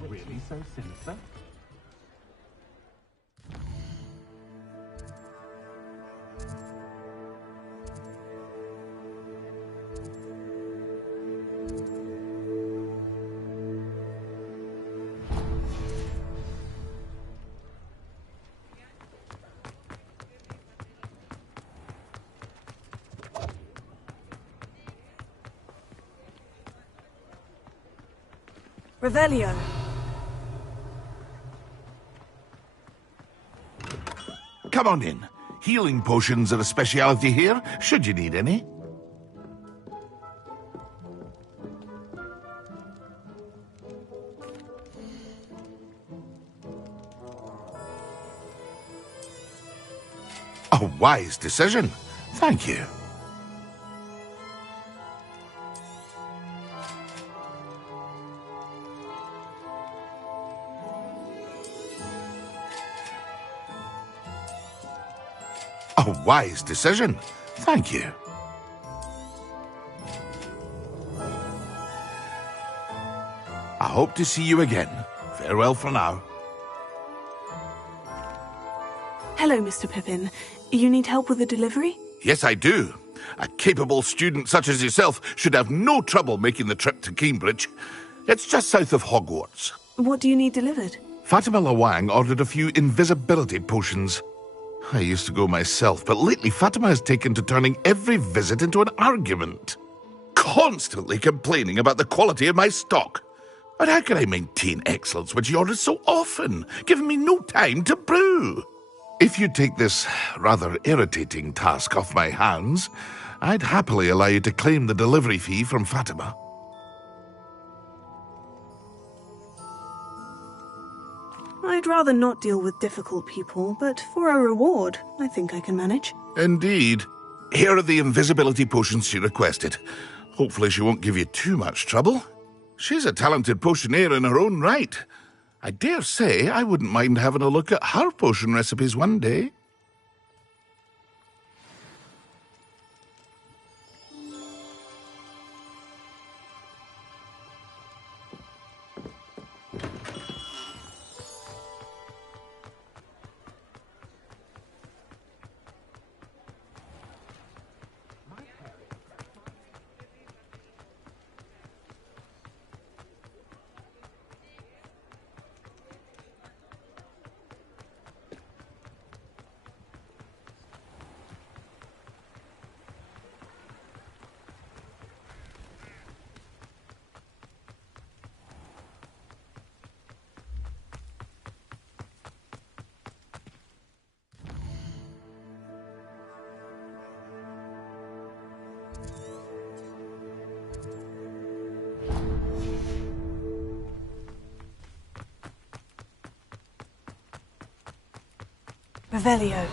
Really so sinister? Revelio. Come on in. Healing potions are a speciality here, should you need any. A wise decision. Thank you. A wise decision. Thank you. I hope to see you again. Farewell for now. Hello, Mr. Pippin. You need help with the delivery? Yes, I do. A capable student such as yourself should have no trouble making the trip to Cambridge. It's just south of Hogwarts. What do you need delivered? Fatima Lawang ordered a few invisibility potions. I used to go myself, but lately Fatima has taken to turning every visit into an argument. Constantly complaining about the quality of my stock. But how can I maintain excellence when she orders so often, giving me no time to brew? If you take this rather irritating task off my hands, I'd happily allow you to claim the delivery fee from Fatima. I'd rather not deal with difficult people, but for a reward, I think I can manage. Indeed. Here are the invisibility potions she requested. Hopefully she won't give you too much trouble. She's a talented potioneer in her own right. I dare say I wouldn't mind having a look at her potion recipes one day. Revelio.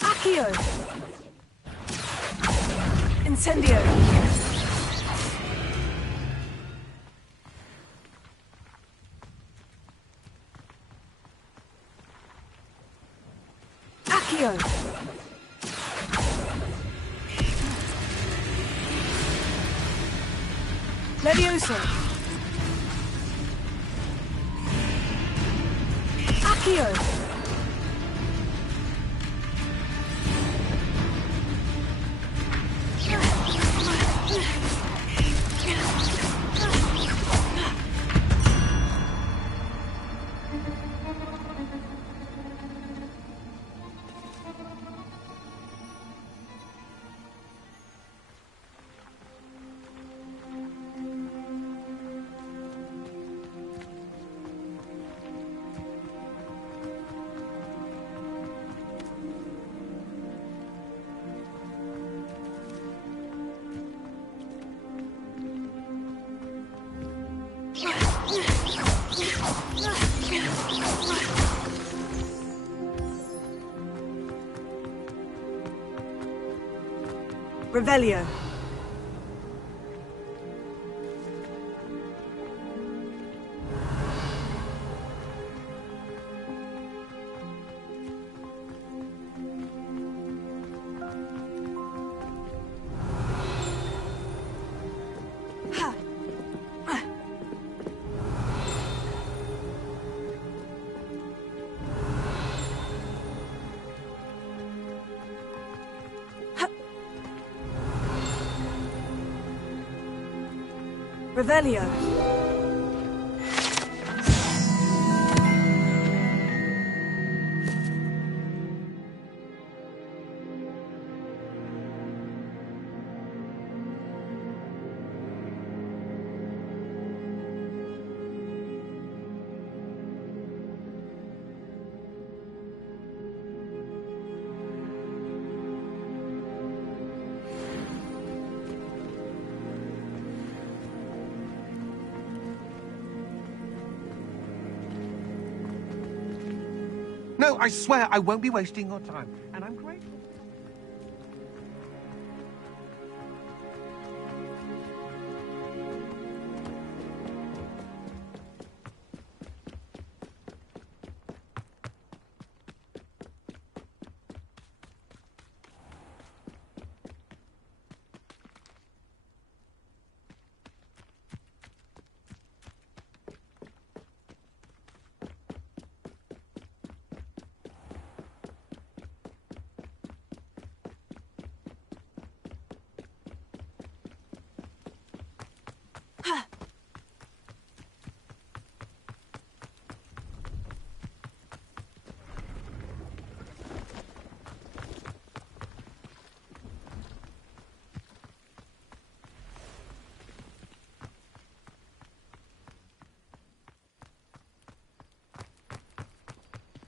Accio. Incendio. Levioso. Accio. Revelio. Revelio. No, I swear I won't be wasting your time. And I'm grateful.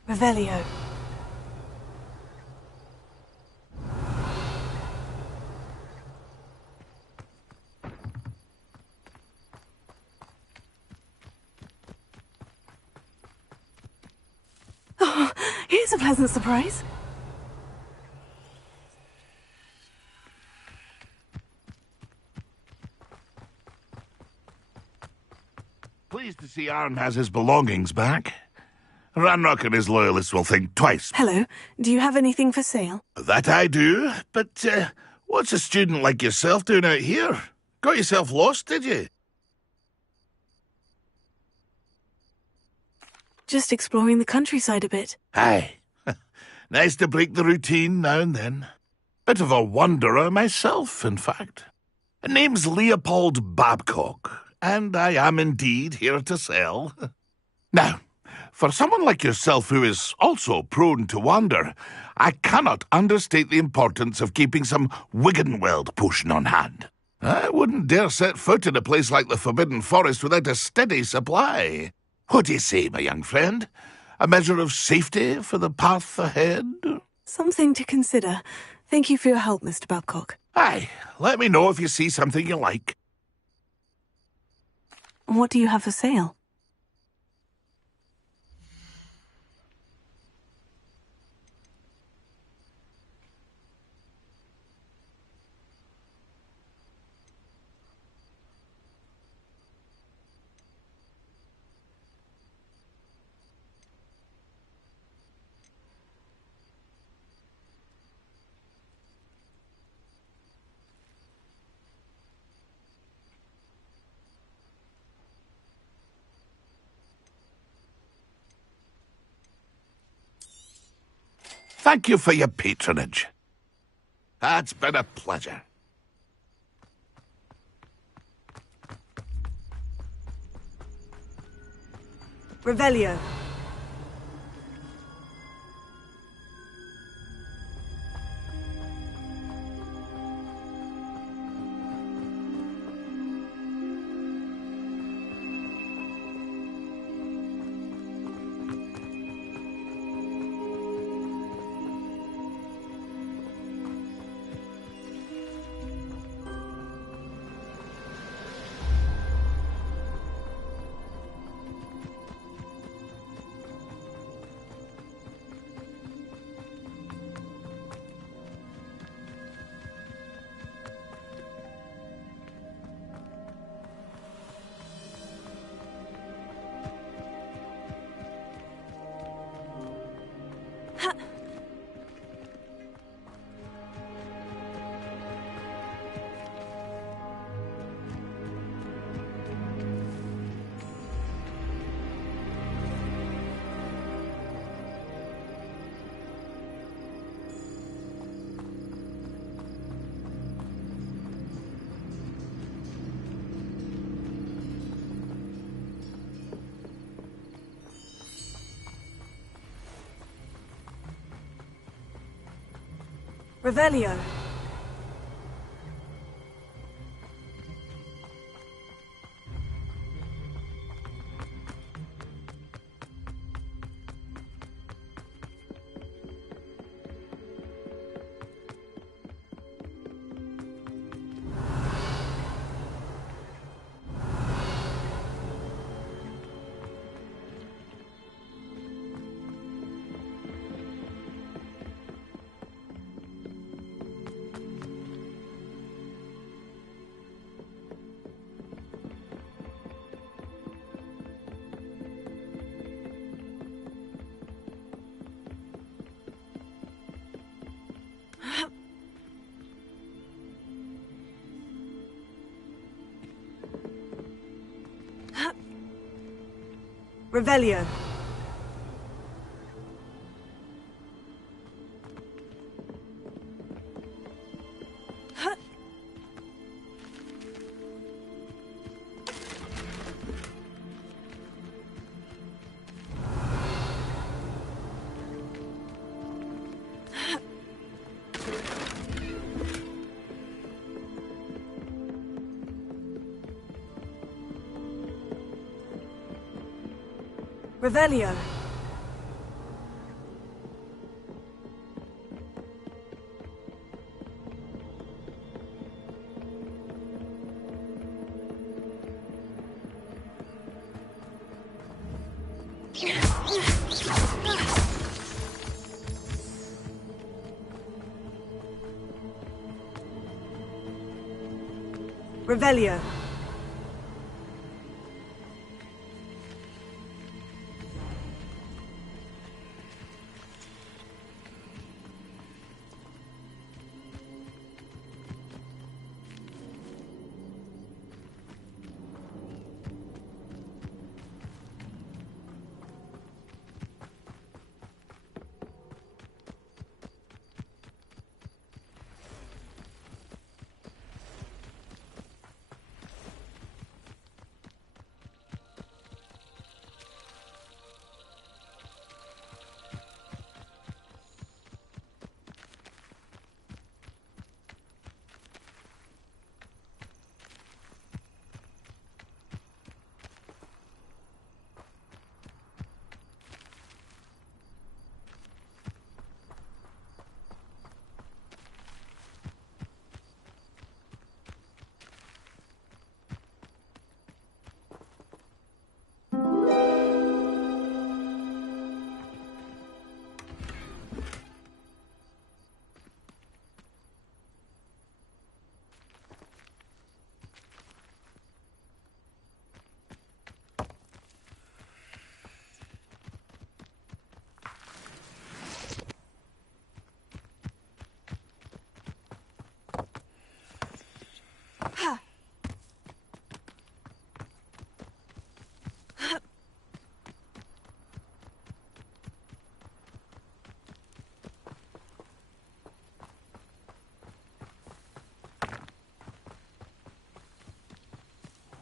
Revelio. Oh, here's a pleasant surprise. Pleased to see Arn has his belongings back. Ranrock and his loyalists will think twice. Hello. Do you have anything for sale? That I do, but what's a student like yourself doing out here? Got yourself lost, did you? Just exploring the countryside a bit. Aye. Nice to break the routine now and then. Bit of a wanderer myself, in fact. Name's Leopold Babcock, and I am indeed here to sell. Now, for someone like yourself who is also prone to wander, I cannot understate the importance of keeping some Wiggenweld potion on hand. I wouldn't dare set foot in a place like the Forbidden Forest without a steady supply. What do you say, my young friend? A measure of safety for the path ahead? Something to consider. Thank you for your help, Mr. Babcock. Aye, let me know if you see something you like. What do you have for sale? Thank you for your patronage. It's been a pleasure. Revelio. Revelio. Revelio. Revelio. Revelio.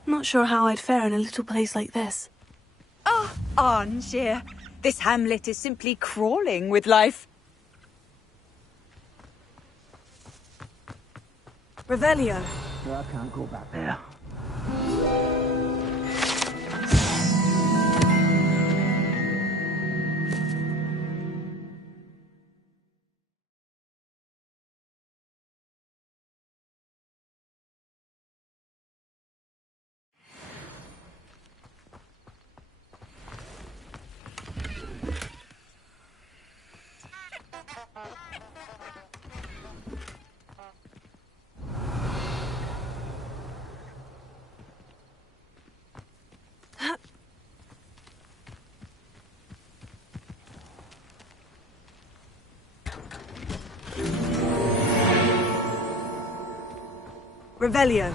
Not sure how I'd fare in a little place like this. Oh, Arnshire. This hamlet is simply crawling with life. Revelio. I can't go back there. Revelio.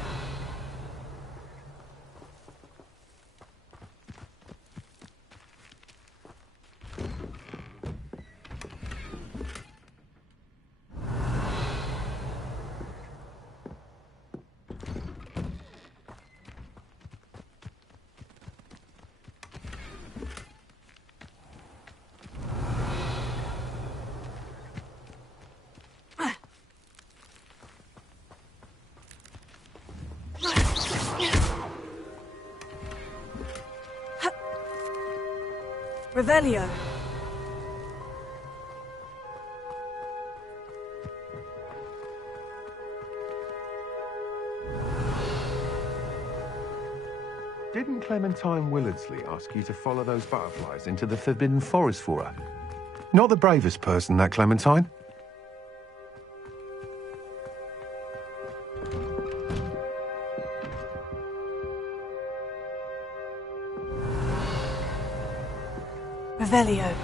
Revelio. Didn't Clementine Willardsley ask you to follow those butterflies into the Forbidden Forest for her? Not the bravest person, that Clementine. Revelio.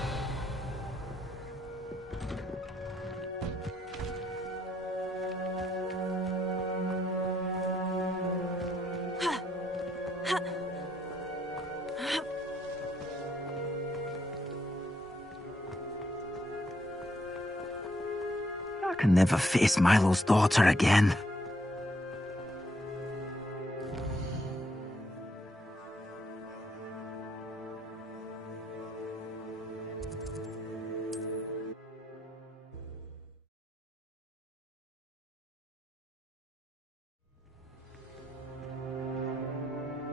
never face Milo's daughter again.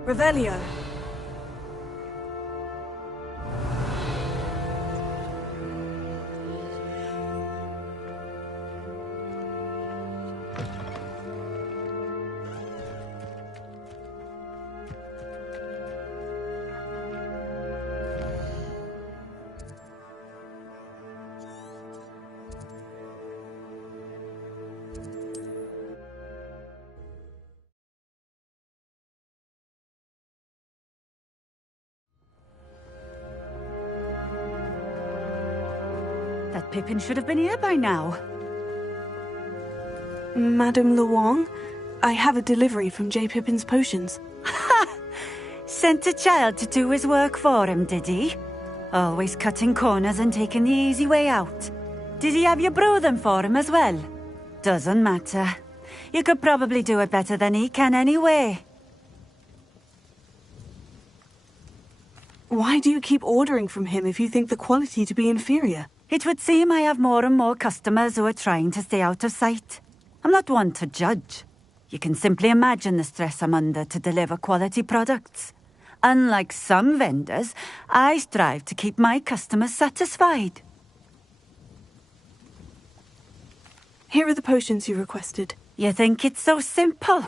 Revelio. That Pippin should have been here by now. Madame Luong, I have a delivery from J. Pippin's potions. Ha! Sent a child to do his work for him, did he? Always cutting corners and taking the easy way out. Did he have you brew them for him as well? Doesn't matter. You could probably do it better than he can anyway. Why do you keep ordering from him if you think the quality to be inferior? It would seem I have more and more customers who are trying to stay out of sight. I'm not one to judge. You can simply imagine the stress I'm under to deliver quality products. Unlike some vendors, I strive to keep my customers satisfied. Here are the potions you requested. You think it's so simple?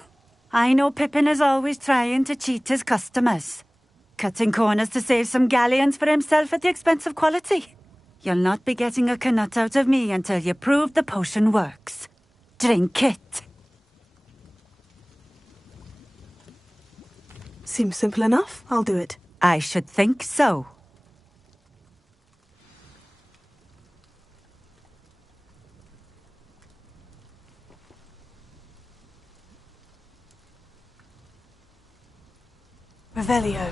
I know Pippin is always trying to cheat his customers. Cutting corners to save some galleons for himself at the expense of quality. You'll not be getting a canut out of me until you prove the potion works. Drink it. Seems simple enough. I'll do it. I should think so. Revelio.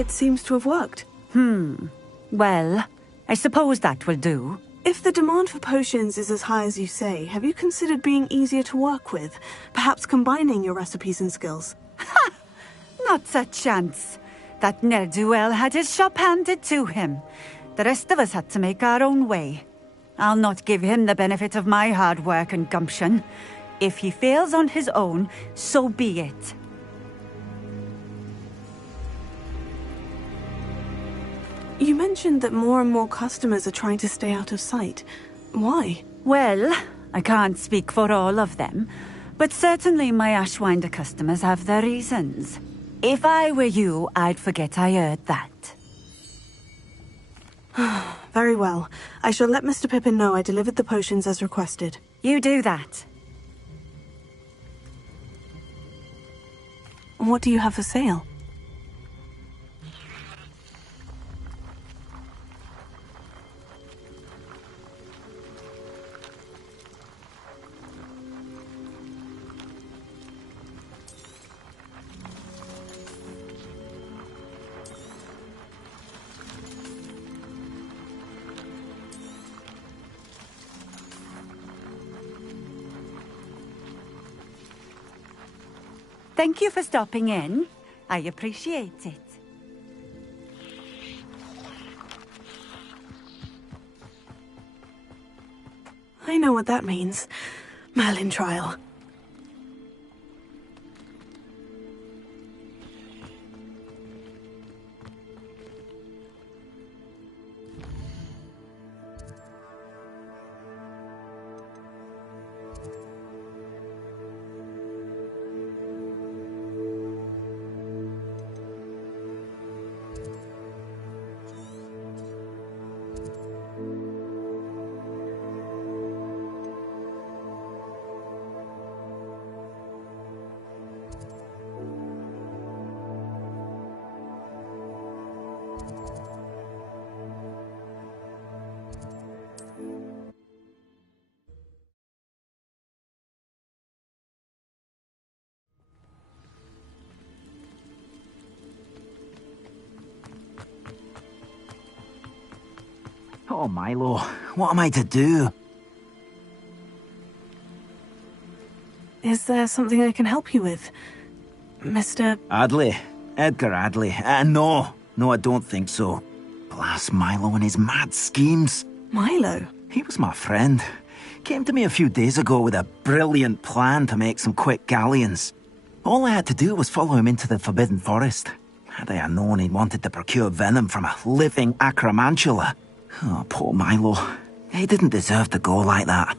It seems to have worked. Well, I suppose that will do. If the demand for potions is as high as you say, have you considered being easier to work with? Perhaps combining your recipes and skills? Ha! Not a chance. That ne'er-do-well had his shop handed to him. The rest of us had to make our own way. I'll not give him the benefit of my hard work and gumption. If he fails on his own, so be it. You mentioned that more and more customers are trying to stay out of sight. Why? Well, I can't speak for all of them, but certainly my Ashwinder customers have their reasons. If I were you, I'd forget I heard that. Very well. I shall let Mr. Pippin know I delivered the potions as requested. You do that. What do you have for sale? Thank you for stopping in. I appreciate it. I know what that means. Merlin trial. Oh, Milo, what am I to do? Is there something I can help you with? Mr. Adley. Edgar Adley. No, I don't think so. Blast Milo and his mad schemes. Milo? He was my friend. Came to me a few days ago with a brilliant plan to make some quick galleons. All I had to do was follow him into the Forbidden Forest. Had I known he wanted to procure venom from a living acromantula. Oh, poor Milo. He didn't deserve to go like that.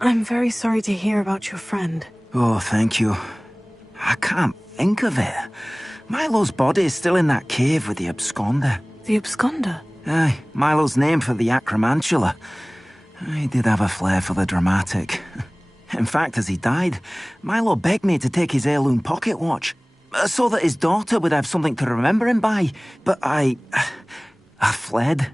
I'm very sorry to hear about your friend. Oh, thank you. I can't think of it. Milo's body is still in that cave with the absconder. The absconder? Aye, Milo's name for the acromantula. He did have a flair for the dramatic. In fact, as he died, Milo begged me to take his heirloom pocket watch, so that his daughter would have something to remember him by. But I fled.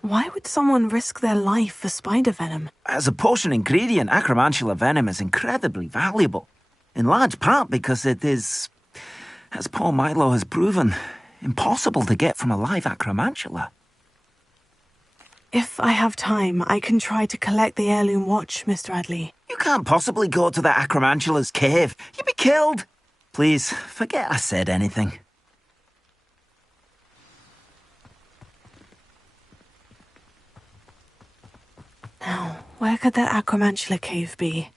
Why would someone risk their life for spider venom? As a potion ingredient, acromantula venom is incredibly valuable. In large part because it is, as poor Milo has proven, impossible to get from a live acromantula. If I have time, I can try to collect the heirloom watch, Mr. Adley. You can't possibly go to the acromantula's cave. You'd be killed. Please, forget I said anything. Now, where could that acromantula cave be?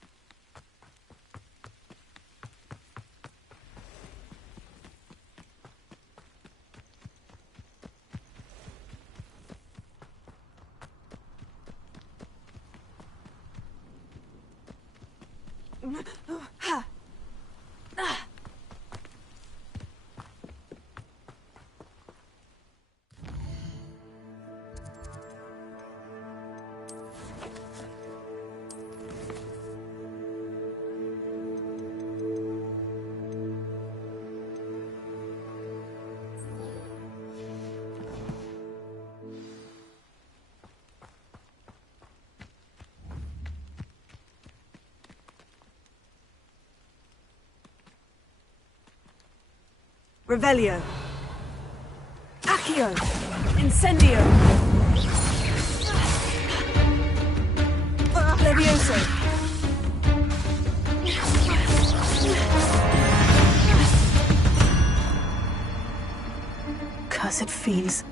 Revelio. Accio. Incendio. Levioso. Cursed fiends.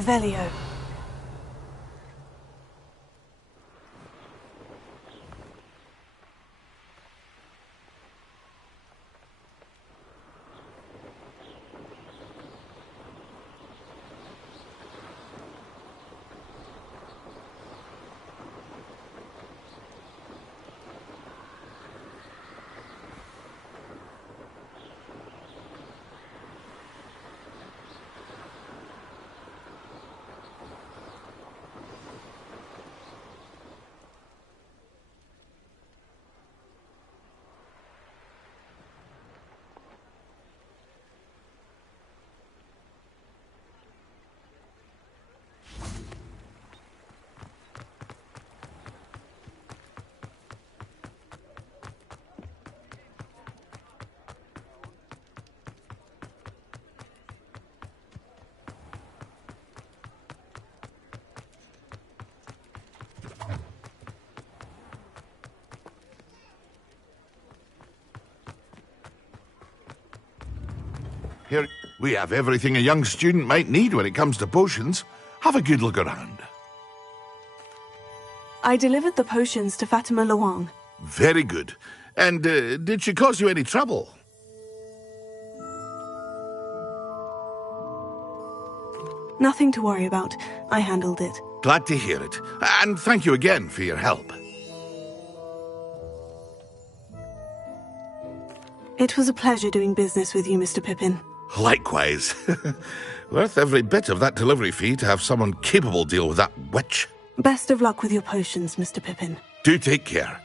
Revelio. Here, we have everything a young student might need when it comes to potions. Have a good look around. I delivered the potions to Fatima Luang. Very good. And did she cause you any trouble? Nothing to worry about. I handled it. Glad to hear it. And thank you again for your help. It was a pleasure doing business with you, Mr. Pippin. Likewise. Worth every bit of that delivery fee to have someone capable deal with that witch. Best of luck with your potions, Mr. Pippin. Do take care.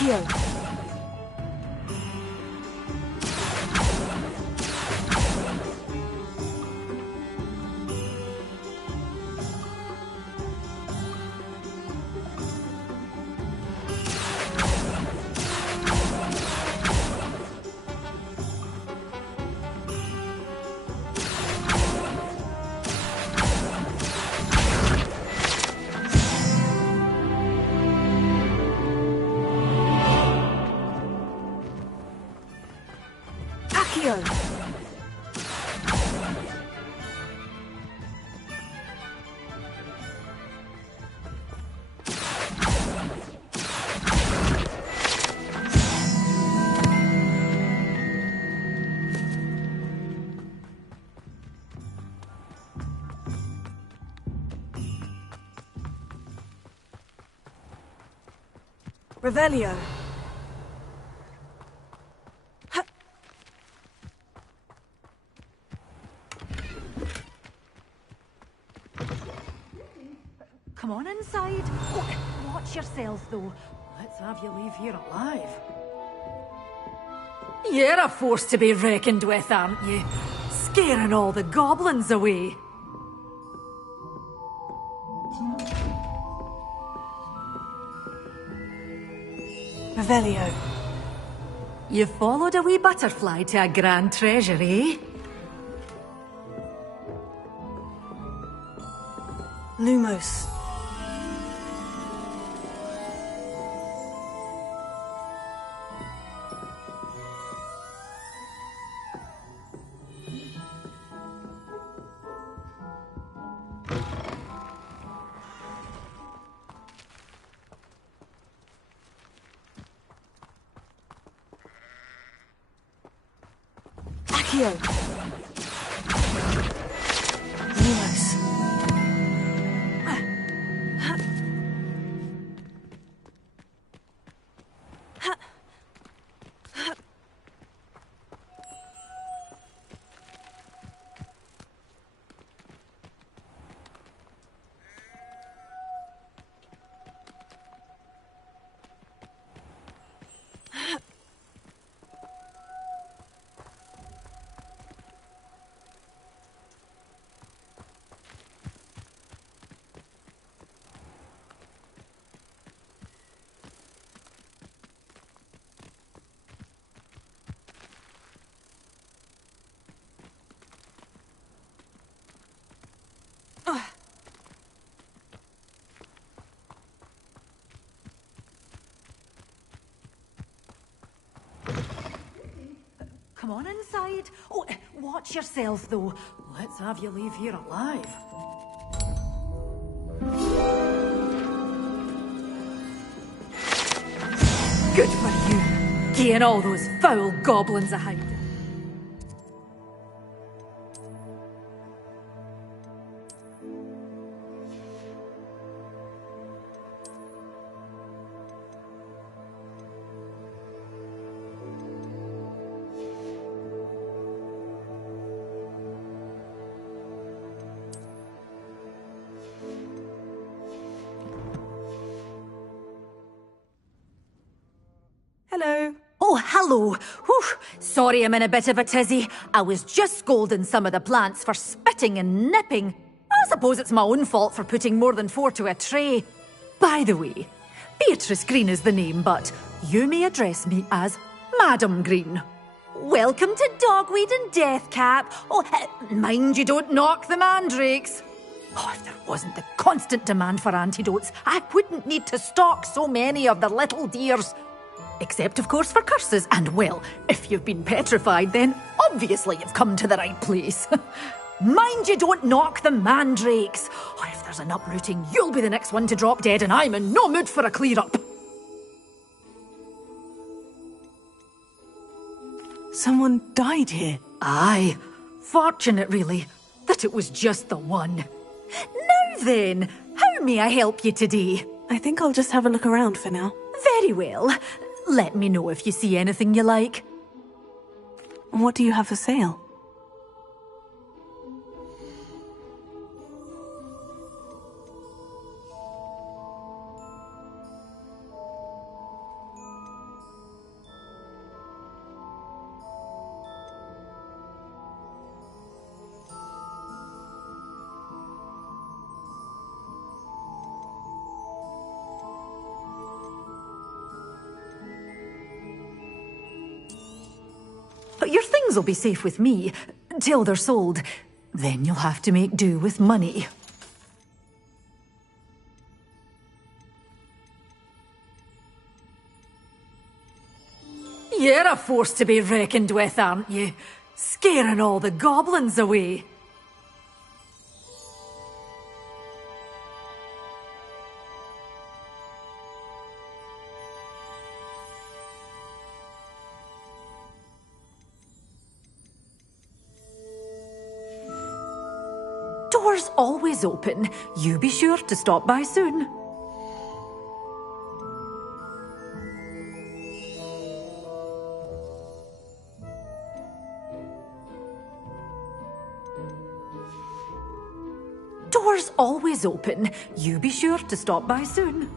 Accio. Revelio. Come on inside. Oh, watch yourself, though. Let's have you leave here alive. You're a force to be reckoned with, aren't you? Scaring all the goblins away. Revelio. You followed a wee butterfly to a grand treasure, eh? Lumos. Accio. Lumos. Come on inside. Oh, watch yourself, though. Let's have you leave here alive. Good for you. Getting all those foul goblins a hiding. Hello. Oh, hello. Whew. Sorry I'm in a bit of a tizzy. I was just scolding some of the plants for spitting and nipping. I suppose it's my own fault for putting more than 4 to a tray. By the way, Beatrice Green is the name, but you may address me as Madam Green. Welcome to Dogweed and Deathcap. Oh, mind you don't knock the mandrakes. Oh, if there wasn't the constant demand for antidotes, I wouldn't need to stock so many of the little dears. Except, of course, for curses. And, well, if you've been petrified, then obviously you've come to the right place. Mind you don't knock the mandrakes. Oh, if there's an uprooting, you'll be the next one to drop dead, and I'm in no mood for a clear-up. Someone died here. Aye. Fortunate, really, that it was just the one. Now then, how may I help you today? I think I'll just have a look around for now. Very well. Let me know if you see anything you like. What do you have for sale? Your things will be safe with me, till they're sold. Then you'll have to make do with money. You're a force to be reckoned with, aren't you? Scaring all the goblins away. Doors always open. You be sure to stop by soon. Doors always open. You be sure to stop by soon.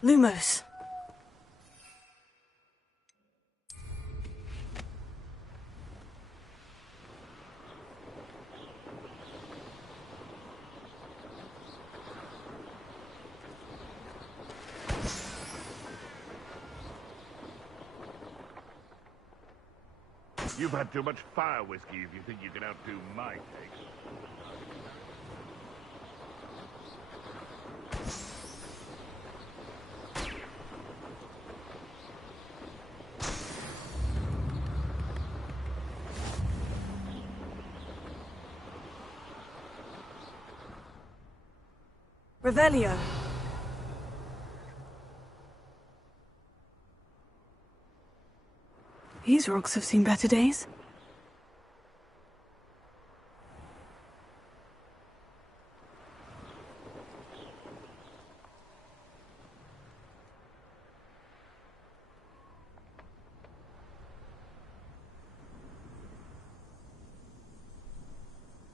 Lumos. You've had too much fire whiskey if you think you can outdo my takes. Revelio. These rocks have seen better days.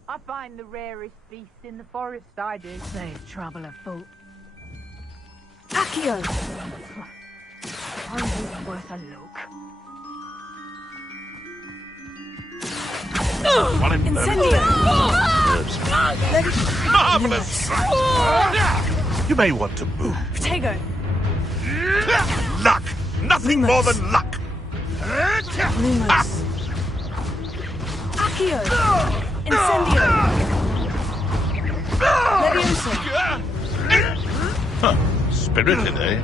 I find the rarest beast in the forest, I do. Save trouble afoot. Accio! It's worth a look. Incendio! Marvelous! You may want to move. Protego! Luck! Nothing more than luck! Lumos. Accio! Incendio! Leviosa! Huh. Spirited, eh?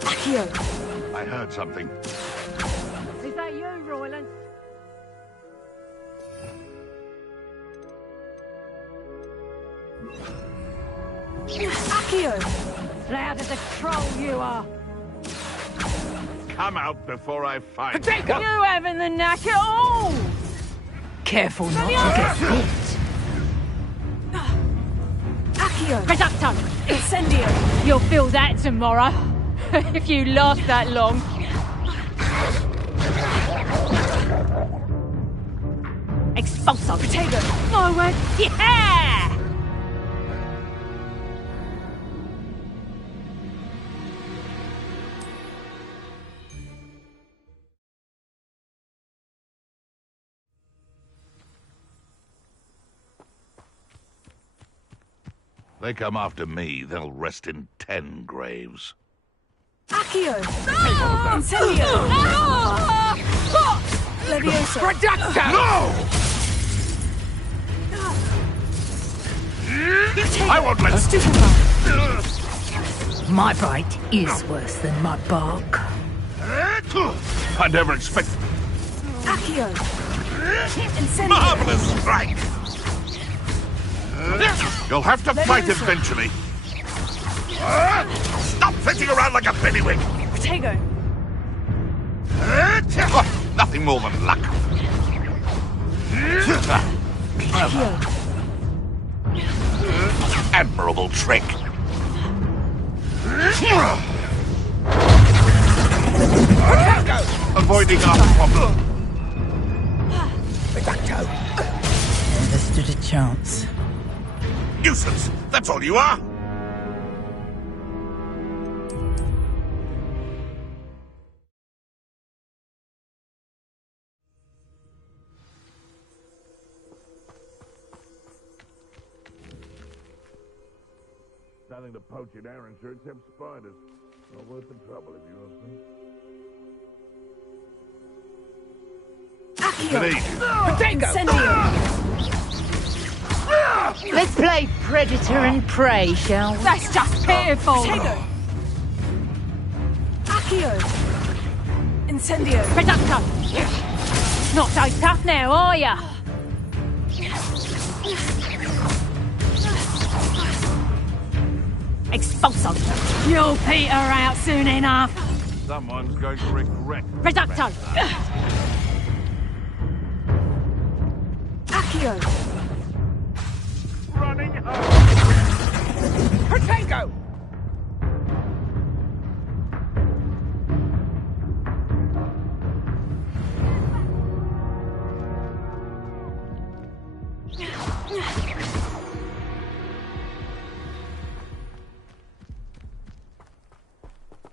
Accio! I heard something. Is that you, Royland? Accio! Loud as a troll you are. Come out before I find You haven't the knack at all. Careful not to get bit. Accio! Reducto! Incendio! You'll feel that tomorrow. If you last that long. Expulso! Protego! My word! Yeah! They come after me, they'll rest in 10 graves. Accio! Incendio! Leviosa! Reducto! No! I won't let My bite is worse than my bark. I never expected. Accio! Incendio! Marvelous strike! You'll have to fight Leviosa. eventually. Stop flitting around like a pennywig! Protego! Oh, nothing more than luck. Admirable trick. Avoiding our problem. Reducto. Never stood a chance. Nuisance. That's all you are. Nothing to poach in Arranshire except spiders. Not worth the trouble, if you ask me. Accio! Let's play predator and prey, shall we? That's just pitiful! Accio! Incendio! Reducto! Not so tough now, are ya? Expulso! You'll peter out soon enough! Someone's going to regret. Reducto! Accio! Running home! Protego!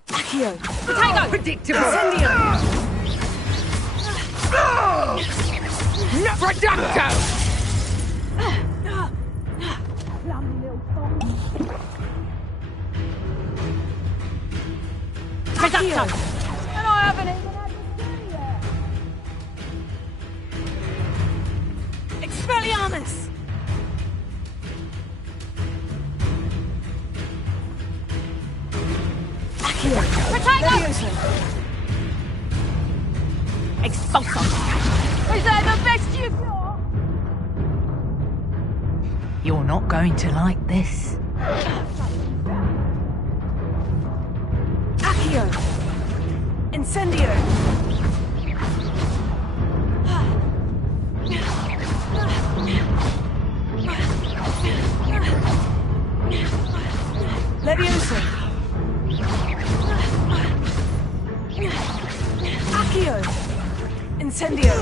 Accio! Protego! Predictable! Incendio! Reducto! Reducto! And I haven't even had the tea yet! Expelliarmus! Accio! Protego! Leviosa! Expulso! Is that the best you've got? You're not going to like this. Accio! Incendio! Leviosa! Accio! Incendio!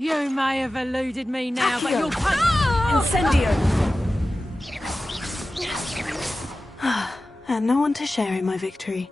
You may have eluded me now, but Accio! you'll pay. Incendio! And no one to share in my victory.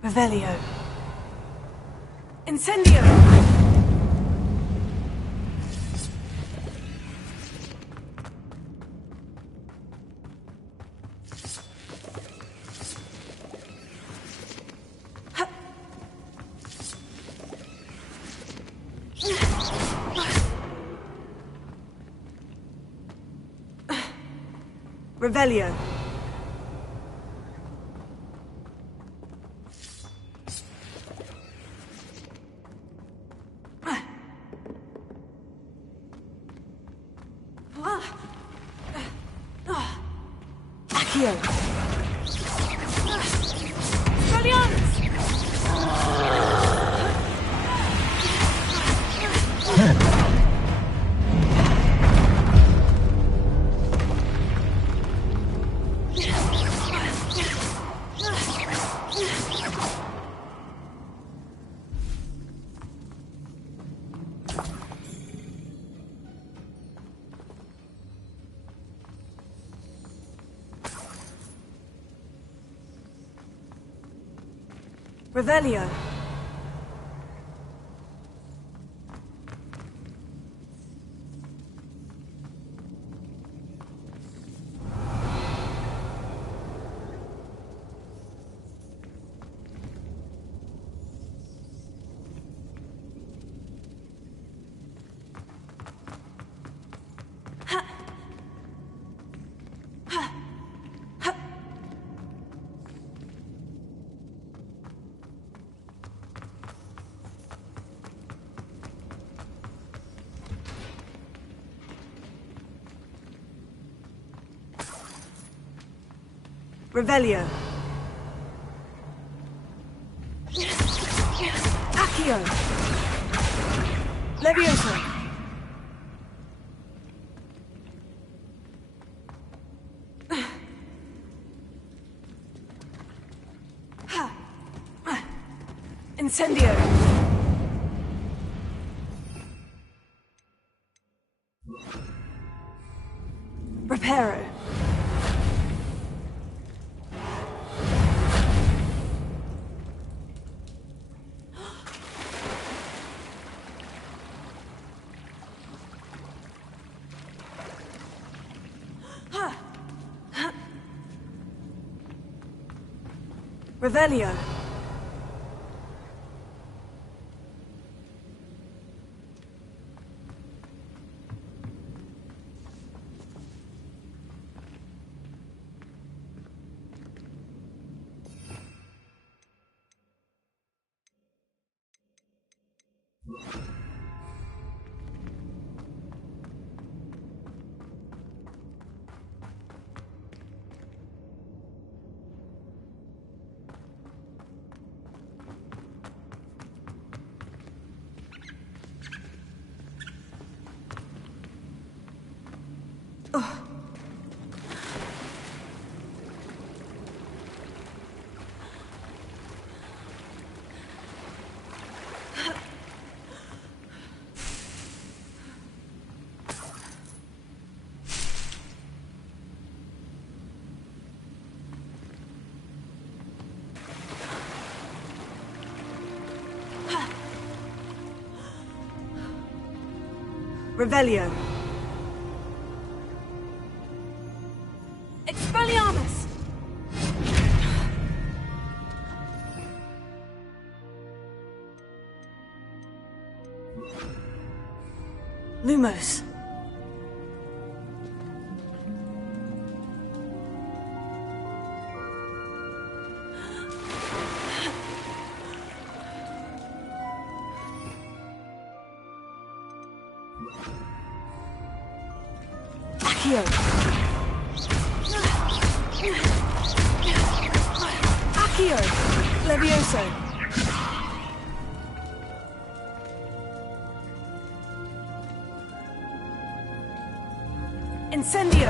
Revelio. Incendio! Revelio. Accio. Revelio. Revelio. Accio. Levioso. Incendio. Reparo. Revelio. Revelio. Expelliarmus! Lumos. Accio. Accio. Levioso. Incendio.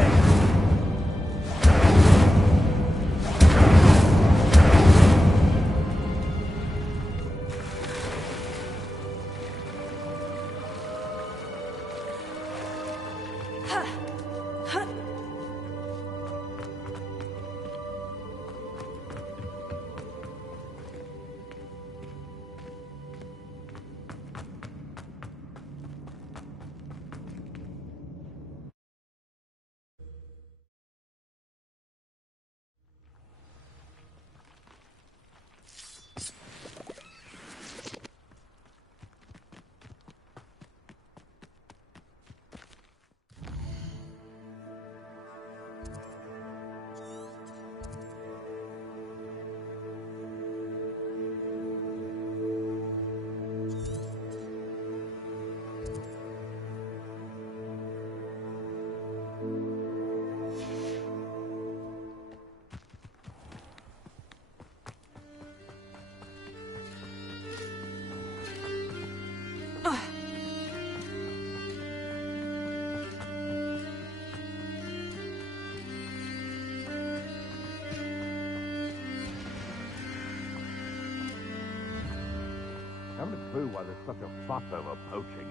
haven't a clue why there's such a fuss over poaching.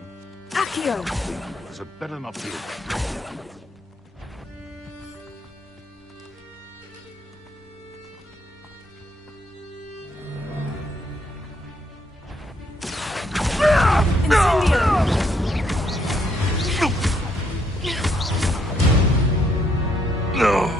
Accio! This had better not be. No.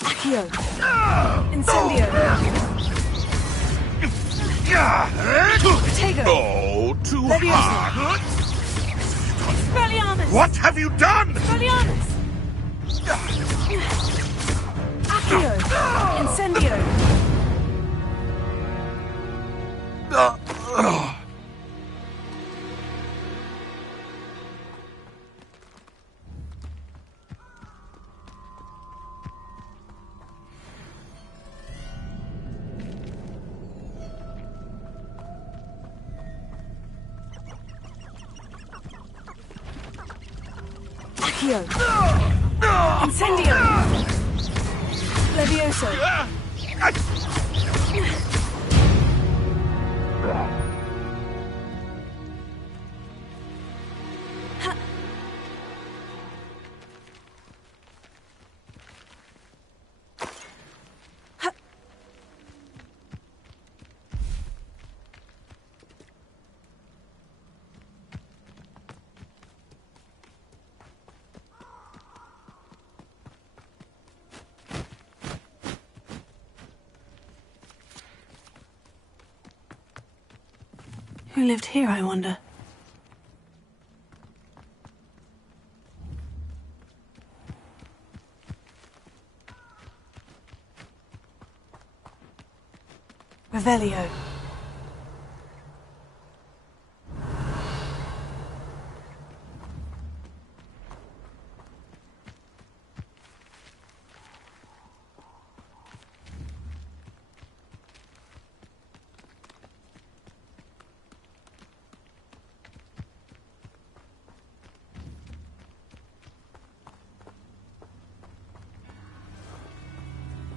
Accio! Incendio! Tego! Oh, too Leviosa! hard. Expelliarmus! What have you done? Expelliarmus! Accio! Incendio! Accio! Incendio! Levioso! Who lived here, I wonder? Revelio.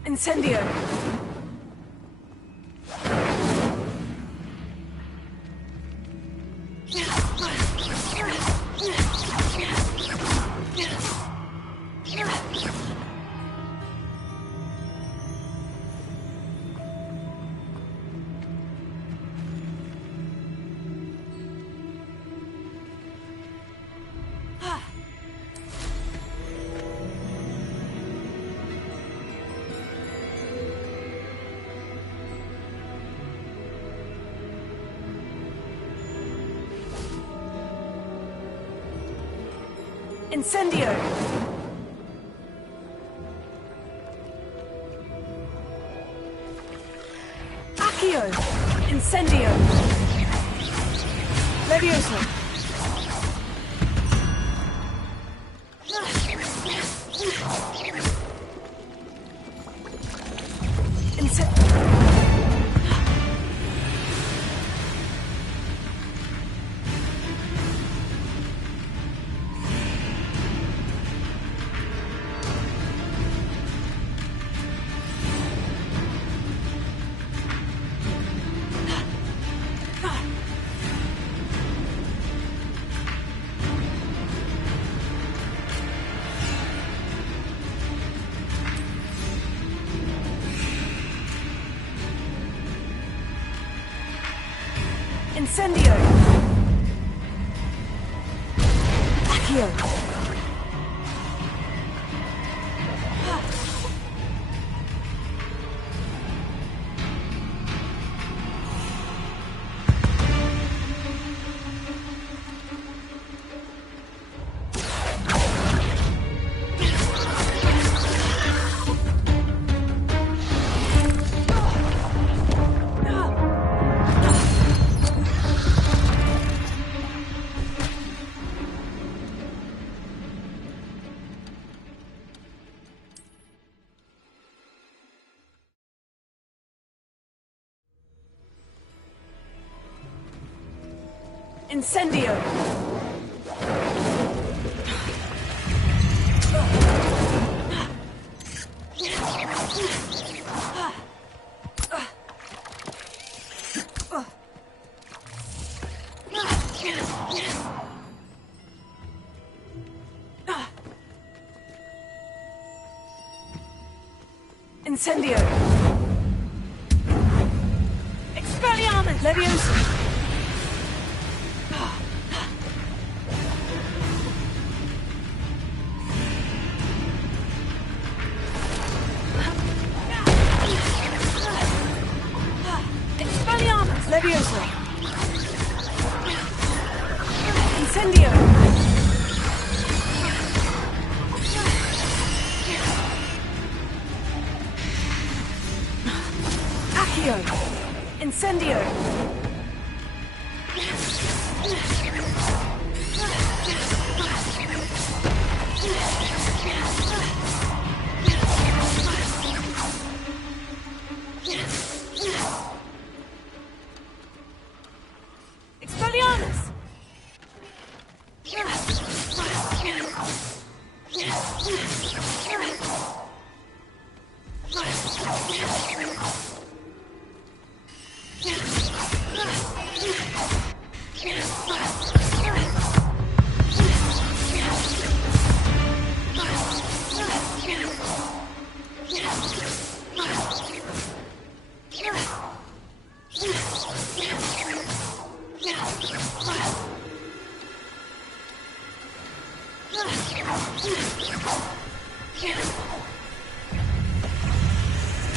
Incendio! Incendio! Accio! Incendio! Levioso! Incendio! Accio! Incendio! Incendio! Expelliarmus! Leviosa! Expelliarmus! Leviosa! Incendio! Accio! Incendio! Expelliarmus!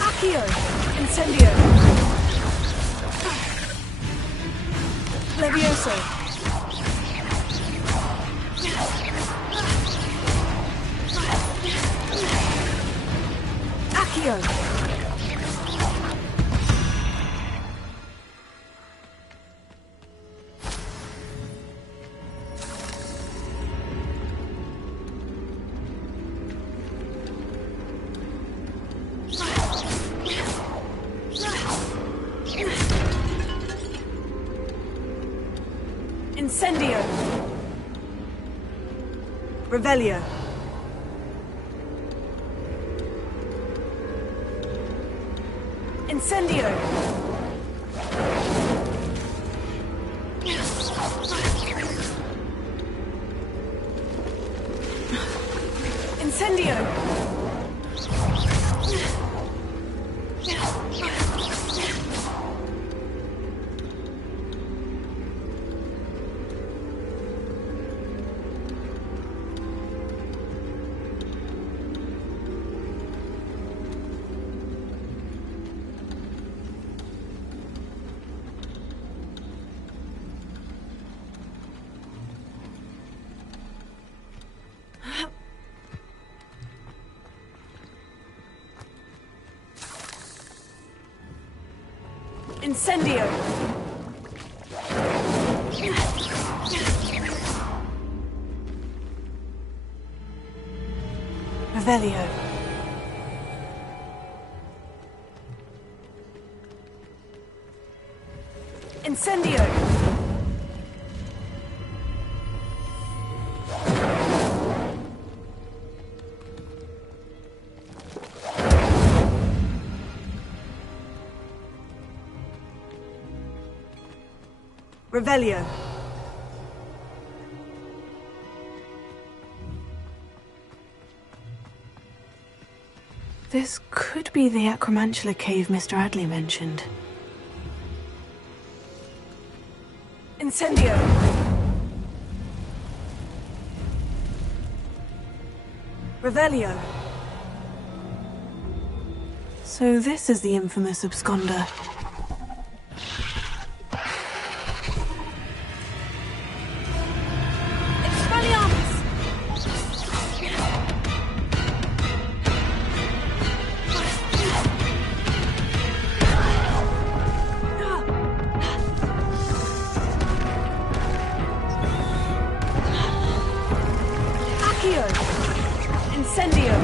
Accio! Incendio! Levioso! Accio! Incendio! Revelio! Incendio! Incendio! Incendio! Revelio! Incendio! Revelio! This could be the Acromantula cave Mr. Adley mentioned. Incendio! Revelio! So this is the infamous absconder. Incendio!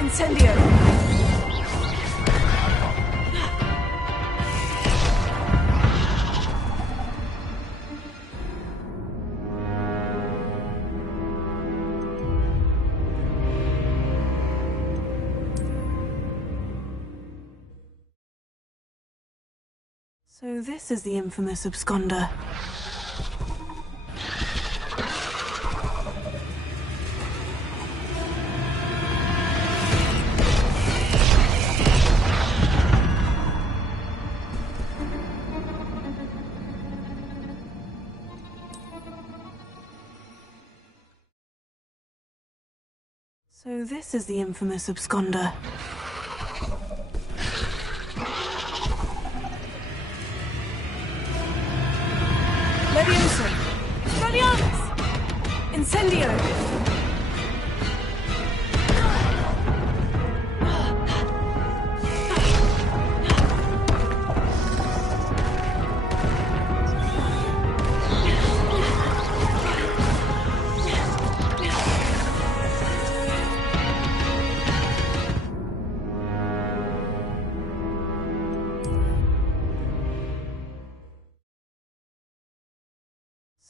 Incendio! So this is the infamous absconder. So this is the infamous absconder. Leviosa! Expelliarmus! Incendio!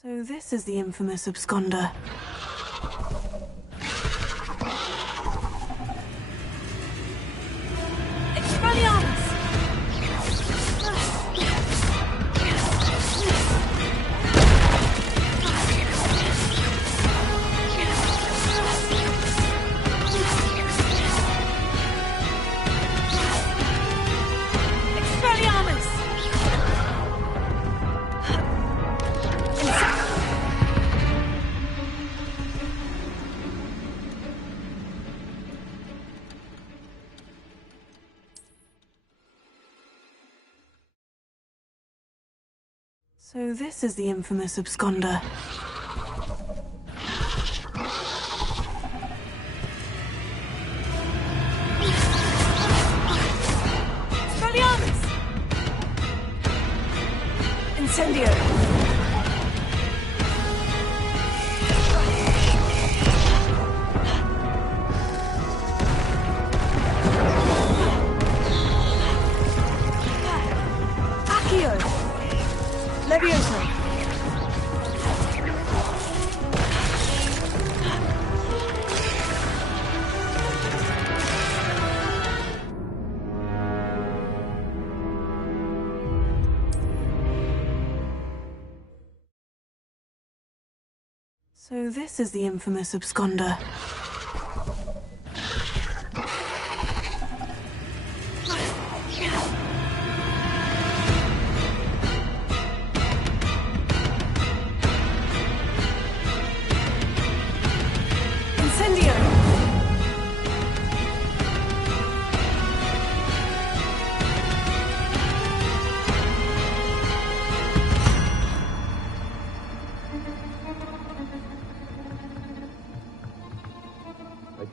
So this is the infamous absconder. Expelliarmus! So this is the infamous absconder. Expelliarmus! Incendio! Leviosa! So this is the infamous absconder.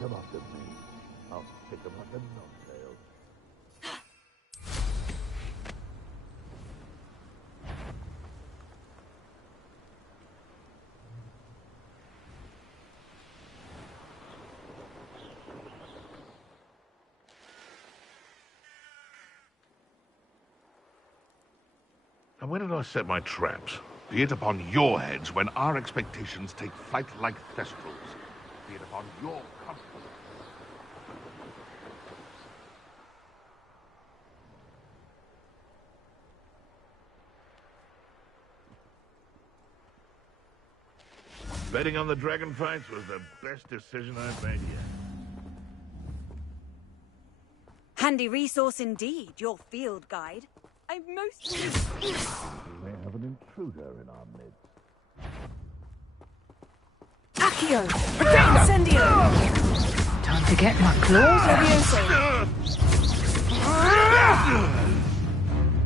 Come up with me. I'll pick them like a knobtail. And where did I set my traps? Be it upon your heads when our expectations take flight like thestrals. Be it upon your comfort. Betting on the dragon fights was the best decision I've made yet. Handy resource indeed, your field guide. I'm most... We may have an intruder in our midst. Accio! Incendio! Time to get my claws out. Leviosa!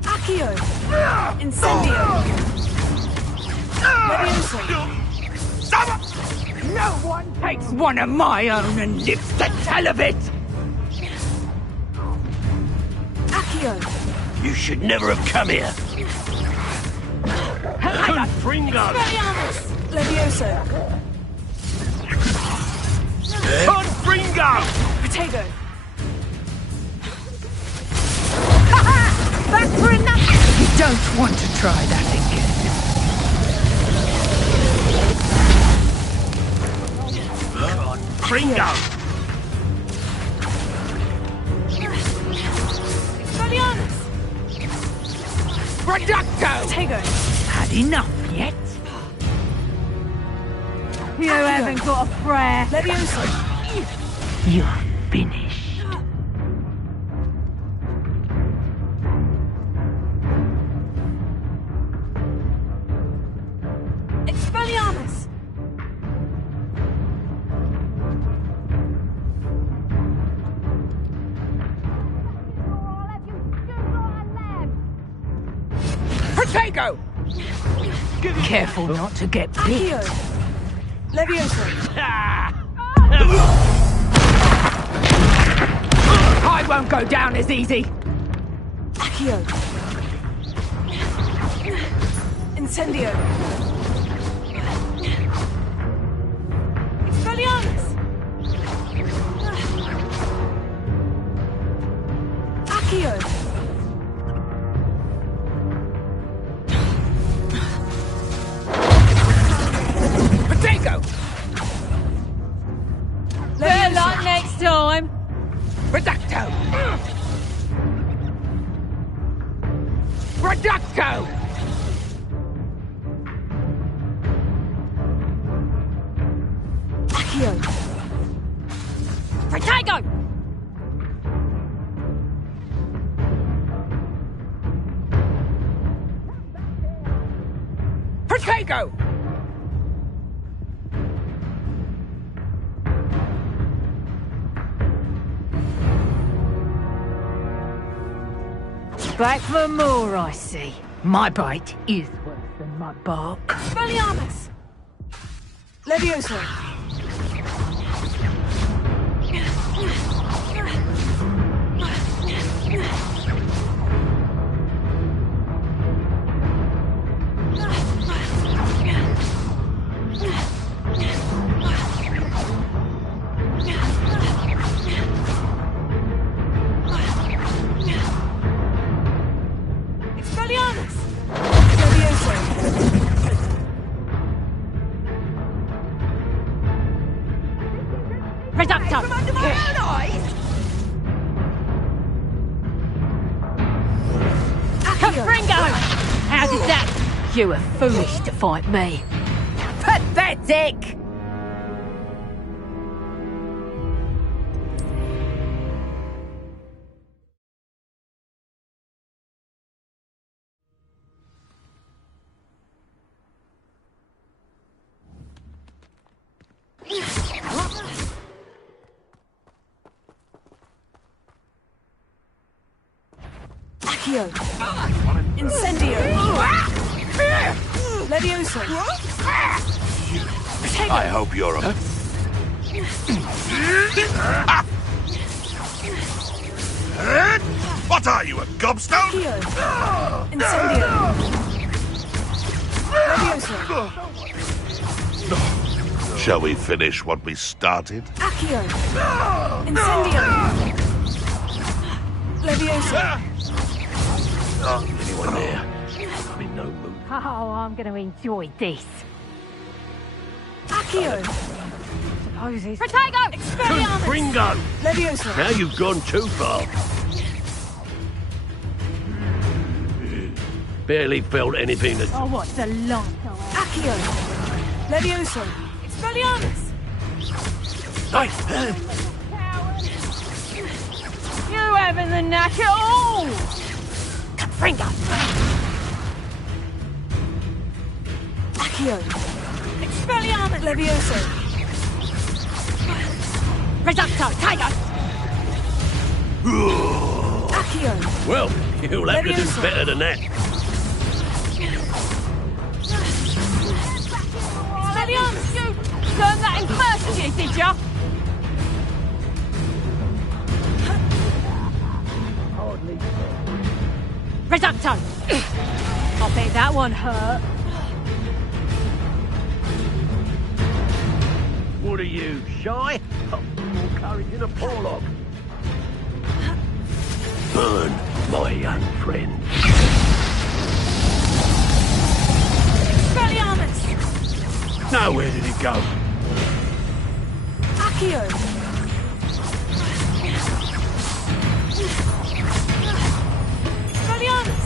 Accio! Incendio! Leviosa! No one takes one of my own and lives to tell of it! Accio! You should never have come here. Expelliarmus! Leviosa! Ringo! Potato! Back for another! You don't want to try that again. Come on, Ringo! Expelliarmus! Reducto! Potato! Had enough yet? You haven't got a prayer. Leviosa! You're finished. Expelliarmus! Protego! Careful not to get bit. Accio! Leviosa! I won't go down as easy. Accio! Incendio! Expelliarmus! Accio! Protego! Better luck next time. Reducto! Reducto! Accio! Protego! Protego! Back for more, I see. My bite is worse than my bark. Expelliarmus! Leviosa! Expelliarmus! Leviosa! Reducto! Ringo! How did that? You were foolish to fight me. Pathetic! Accio! Incendio! Leviosa! Protego! I hope you're a... What are you, a gobstone? Accio! Incendio! Leviosa! Shall we finish what we started? Accio! Incendio! Leviosa! Anyone there? I'm in no mood. Oh, I'm going to enjoy this. Accio! Suppose it's... Protego! Expelliarmus! Ringo! Leviosa! Now you've gone too far. Barely felt anything that... Oh, what's a lot? Accio! Leviosa! Expelliarmus! You haven't the knack at all! Ringo! Accio! Expelliarmus! Leviosa! Reducto! Tiger! Accio! Well, you'll have to do better than that. Expelliarmus! You learned that in first year, did ya? Reducto! I bet that one hurt. What are you, shy? Oh, courage in a porlock. Burn, my young friend. Expelliarmus! Now where did it go? Accio! Expelliarmus!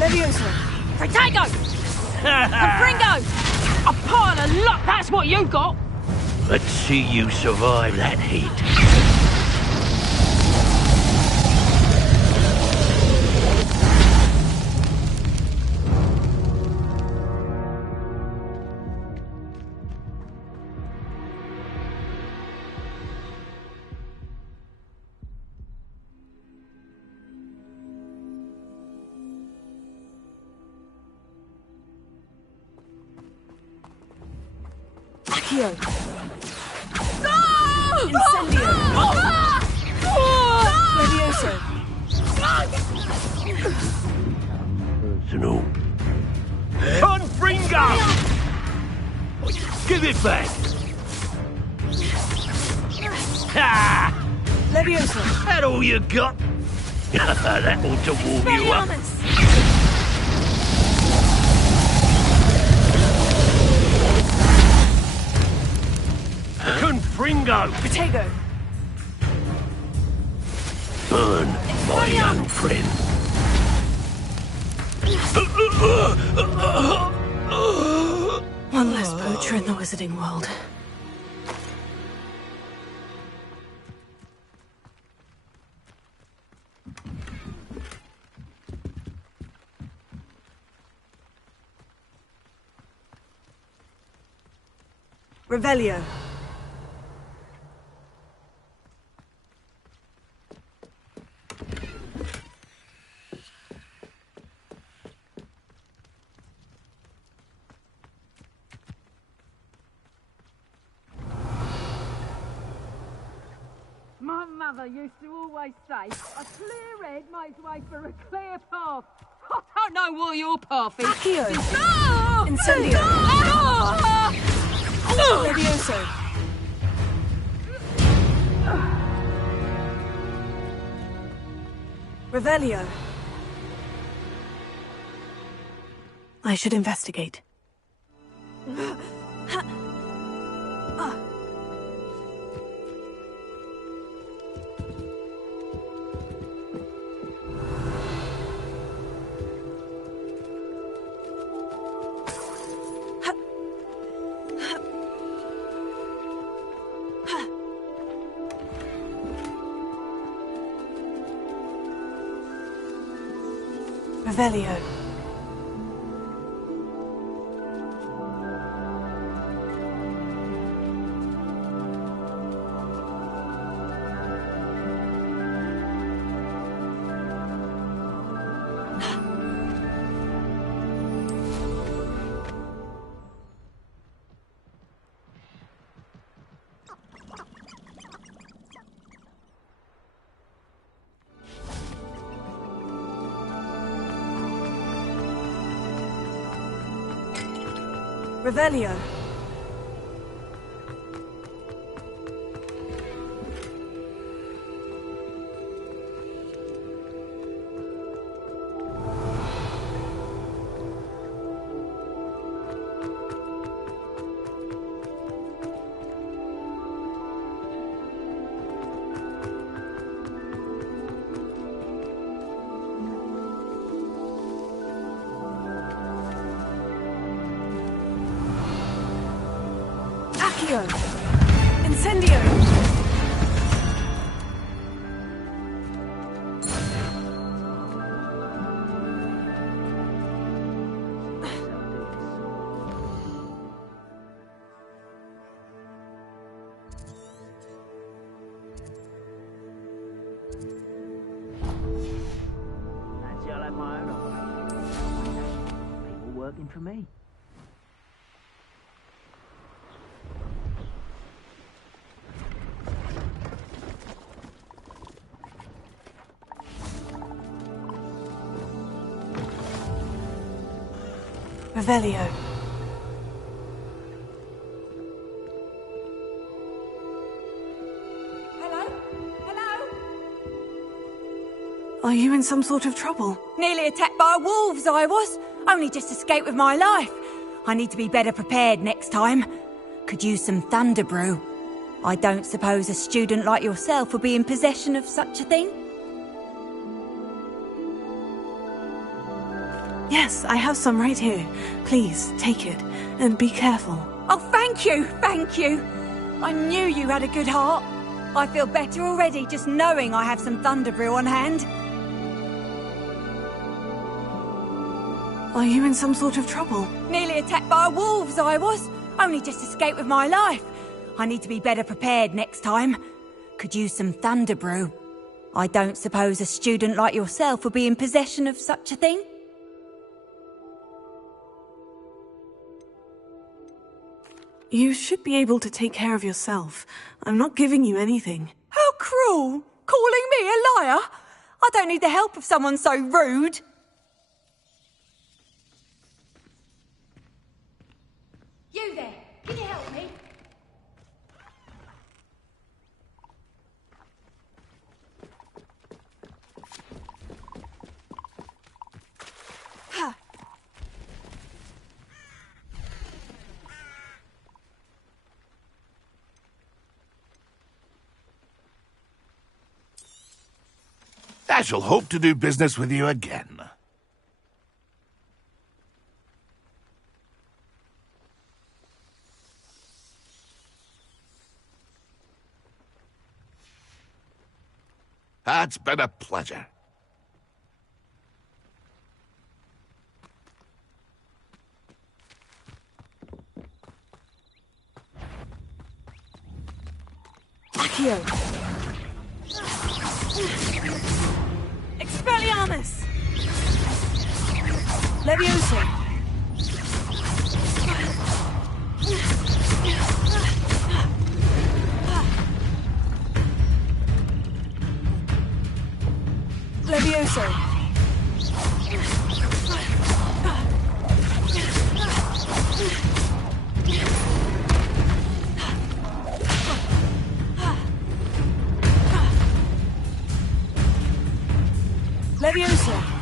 Leviosa! Protego! Confringo! A pile of luck, that's what you got! Let's see you survive that heat. Accio! No! Incendio! No! Levioso! Personal. Confringo! Give it back! Ha! Levioso! That all you got? That ought to warm you up. Confringo! Protego! Burn, my young friend. One less poacher in the wizarding world. Revelio. My mother used to always say, a clear head makes way for a clear path. I don't know what your path is. Accio! No! Incendio! No! Levioso! Revelio. I should investigate. Revelio. Revelio. Accio! Incendio! Fancy I'll have my own operation. People working for me. Revelio. Are you in some sort of trouble? Nearly attacked by wolves, I was. Only just escaped with my life. I need to be better prepared next time. Could use some thunder brew. I don't suppose a student like yourself would be in possession of such a thing? Yes, I have some right here. Please, take it. And be careful. Oh, thank you, thank you. I knew you had a good heart. I feel better already just knowing I have some thunder brew on hand. Are you in some sort of trouble? Nearly attacked by wolves, I was. Only just escaped with my life. I need to be better prepared next time. Could use some thunder brew. I don't suppose a student like yourself would be in possession of such a thing? You should be able to take care of yourself. I'm not giving you anything. How cruel! Calling me a liar? I don't need the help of someone so rude. You there, can you help me? I shall hope to do business with you again. It's been a pleasure. Accio! Expelliarmus! Leviosa! Leviosa! Leviosa!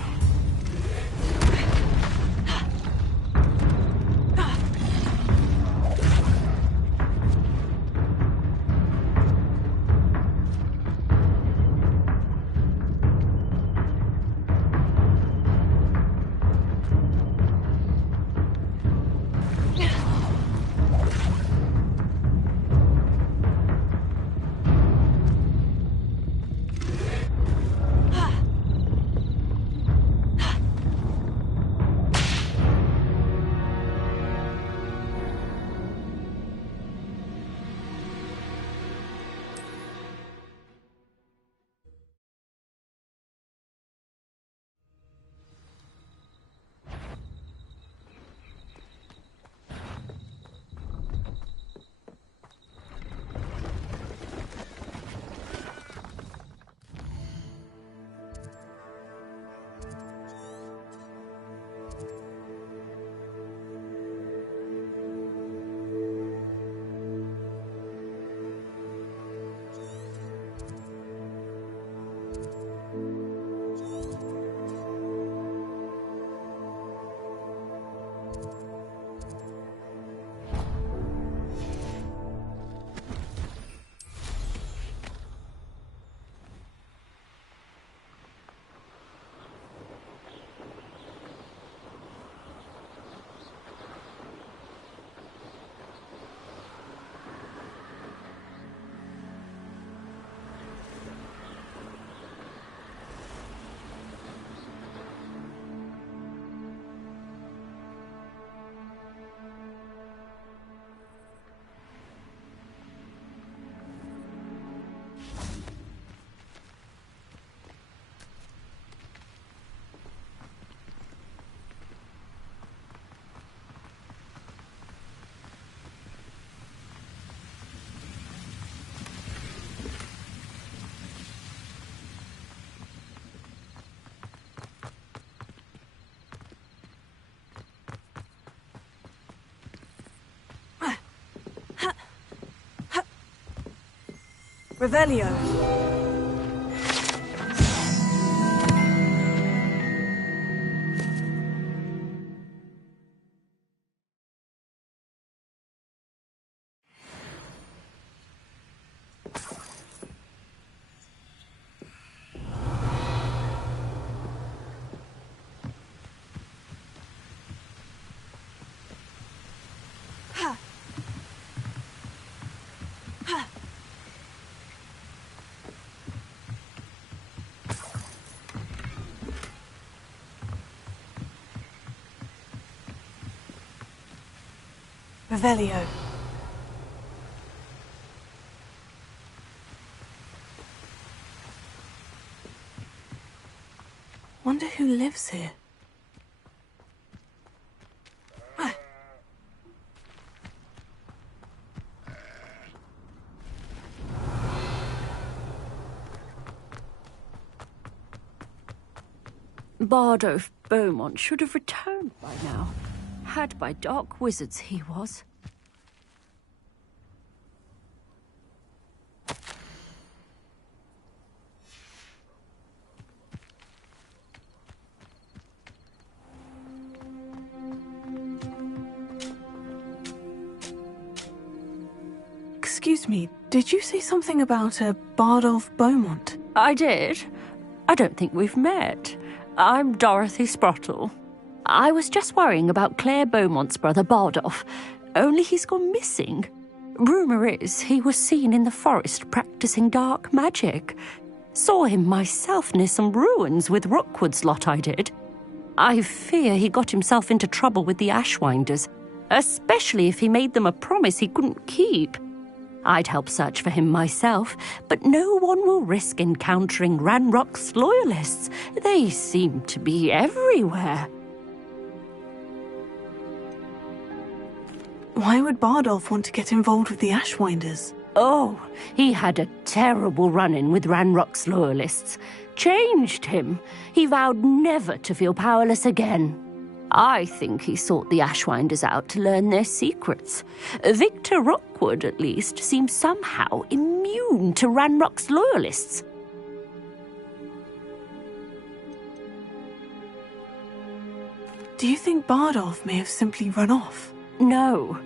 Revelio. Revelio. Wonder who lives here. Bardolph Beaumont should have returned by now. Had by dark wizards he was. Excuse me, did you say something about a Bardolph Beaumont? I did. I don't think we've met. I'm Dorothy Sprottle. I was just worrying about Claire Beaumont's brother Bardolph, only he's gone missing. Rumour is he was seen in the forest practising dark magic. Saw him myself near some ruins with Rookwood's lot, I did. I fear he got himself into trouble with the Ashwinders, especially if he made them a promise he couldn't keep. I'd help search for him myself, but no one will risk encountering Ranrock's loyalists. They seem to be everywhere. Why would Bardolph want to get involved with the Ashwinders? Oh, he had a terrible run-in with Ranrock's loyalists. Changed him. He vowed never to feel powerless again. I think he sought the Ashwinders out to learn their secrets. Victor Rookwood, at least, seems somehow immune to Ranrock's loyalists. Do you think Bardolph may have simply run off? No.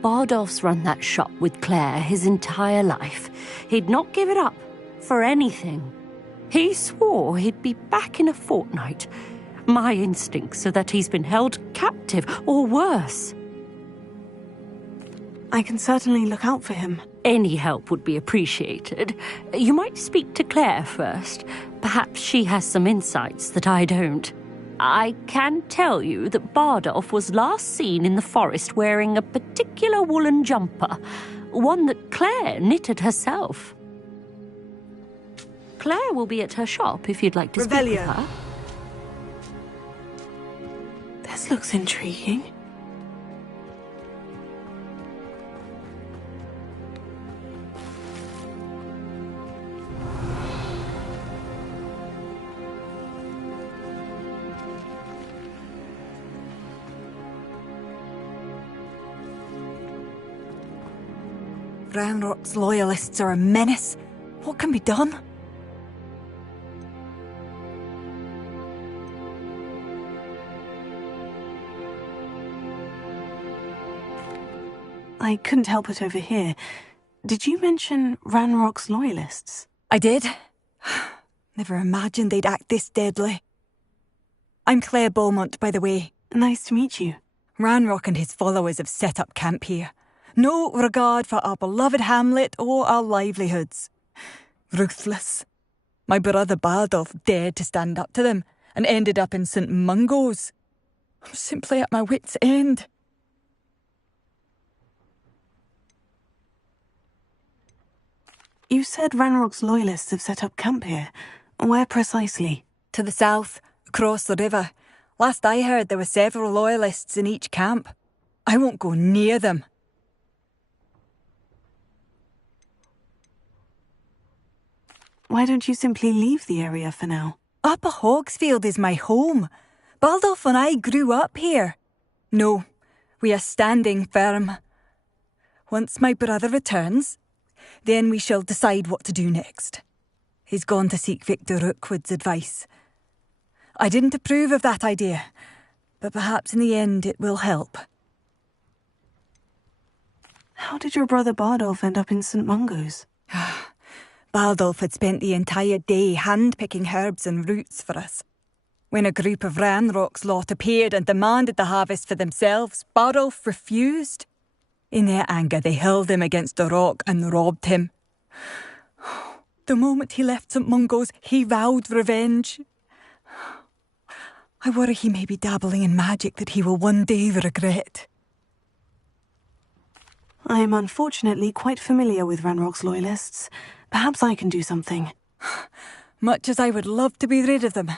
Bardolph's run that shop with Claire his entire life. He'd not give it up for anything. He swore he'd be back in a fortnight. My instincts are that he's been held captive, or worse. I can certainly look out for him. Any help would be appreciated. You might speak to Claire first. Perhaps she has some insights that I don't. I can tell you that Bardolph was last seen in the forest wearing a particular woolen jumper, one that Claire knitted herself. Claire will be at her shop if you'd like to speak with her. This looks intriguing. Ranrock's loyalists are a menace. What can be done? I couldn't help but overhear. Did you mention Ranrock's loyalists? I did. Never imagined they'd act this deadly. I'm Claire Beaumont, by the way. Nice to meet you. Ranrock and his followers have set up camp here. No regard for our beloved hamlet or our livelihoods. Ruthless. My brother Bardolph dared to stand up to them and ended up in St. Mungo's. I'm simply at my wit's end. You said Ranrock's loyalists have set up camp here. Where precisely? To the south, across the river. Last I heard, there were several loyalists in each camp. I won't go near them. Why don't you simply leave the area for now? Upper Hogsfield is my home. Bardolph and I grew up here. No, we are standing firm. Once my brother returns, then we shall decide what to do next. He's gone to seek Victor Rookwood's advice. I didn't approve of that idea, but perhaps in the end it will help. How did your brother Bardolph end up in St. Mungo's? Bardolph had spent the entire day hand-picking herbs and roots for us. When a group of Ranrock's lot appeared and demanded the harvest for themselves, Bardolph refused. In their anger, they hurled him against a rock and robbed him. The moment he left St. Mungo's, he vowed revenge. I worry he may be dabbling in magic that he will one day regret. I am unfortunately quite familiar with Ranrock's loyalists. Perhaps I can do something. Much as I would love to be rid of them,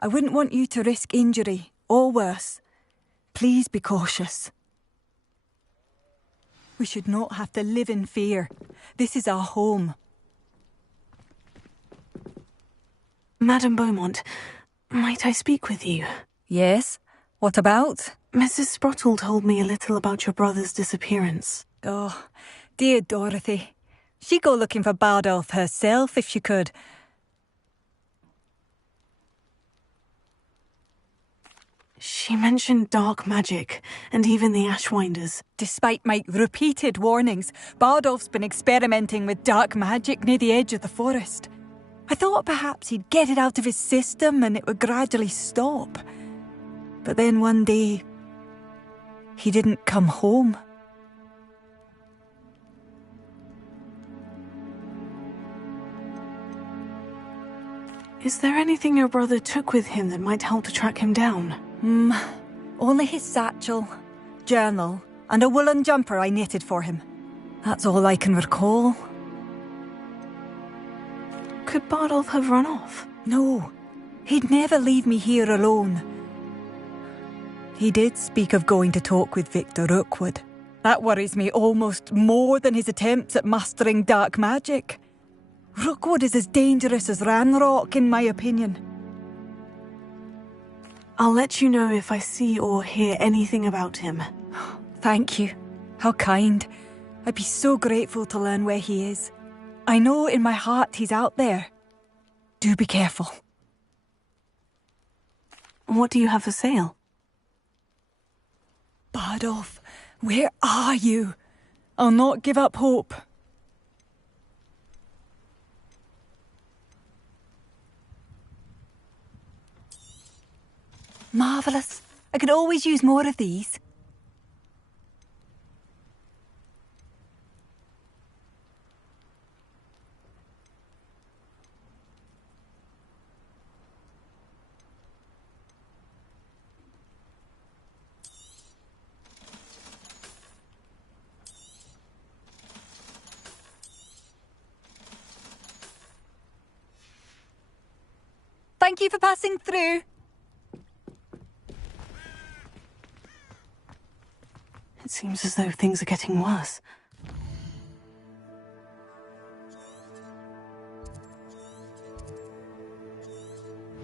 I wouldn't want you to risk injury, or worse. Please be cautious. We should not have to live in fear. This is our home. Madame Beaumont, might I speak with you? Yes? What about? Mrs. Sprottle told me a little about your brother's disappearance. Oh, dear Dorothy. She'd go looking for Bardolph herself if she could. She mentioned dark magic, and even the Ashwinders. Despite my repeated warnings, Bardolph's been experimenting with dark magic near the edge of the forest. I thought perhaps he'd get it out of his system and it would gradually stop. But then one day, he didn't come home. Is there anything your brother took with him that might help to track him down? Only his satchel, journal, and a woolen jumper I knitted for him. That's all I can recall. Could Bardolph have run off? No, he'd never leave me here alone. He did speak of going to talk with Victor Rookwood. That worries me almost more than his attempts at mastering dark magic. Rookwood is as dangerous as Ranrock, in my opinion. I'll let you know if I see or hear anything about him. Thank you. How kind. I'd be so grateful to learn where he is. I know in my heart he's out there. Do be careful. What do you have for sale? Bardolph, where are you? I'll not give up hope. Marvellous. I could always use more of these. Thank you for passing through. It seems as though things are getting worse.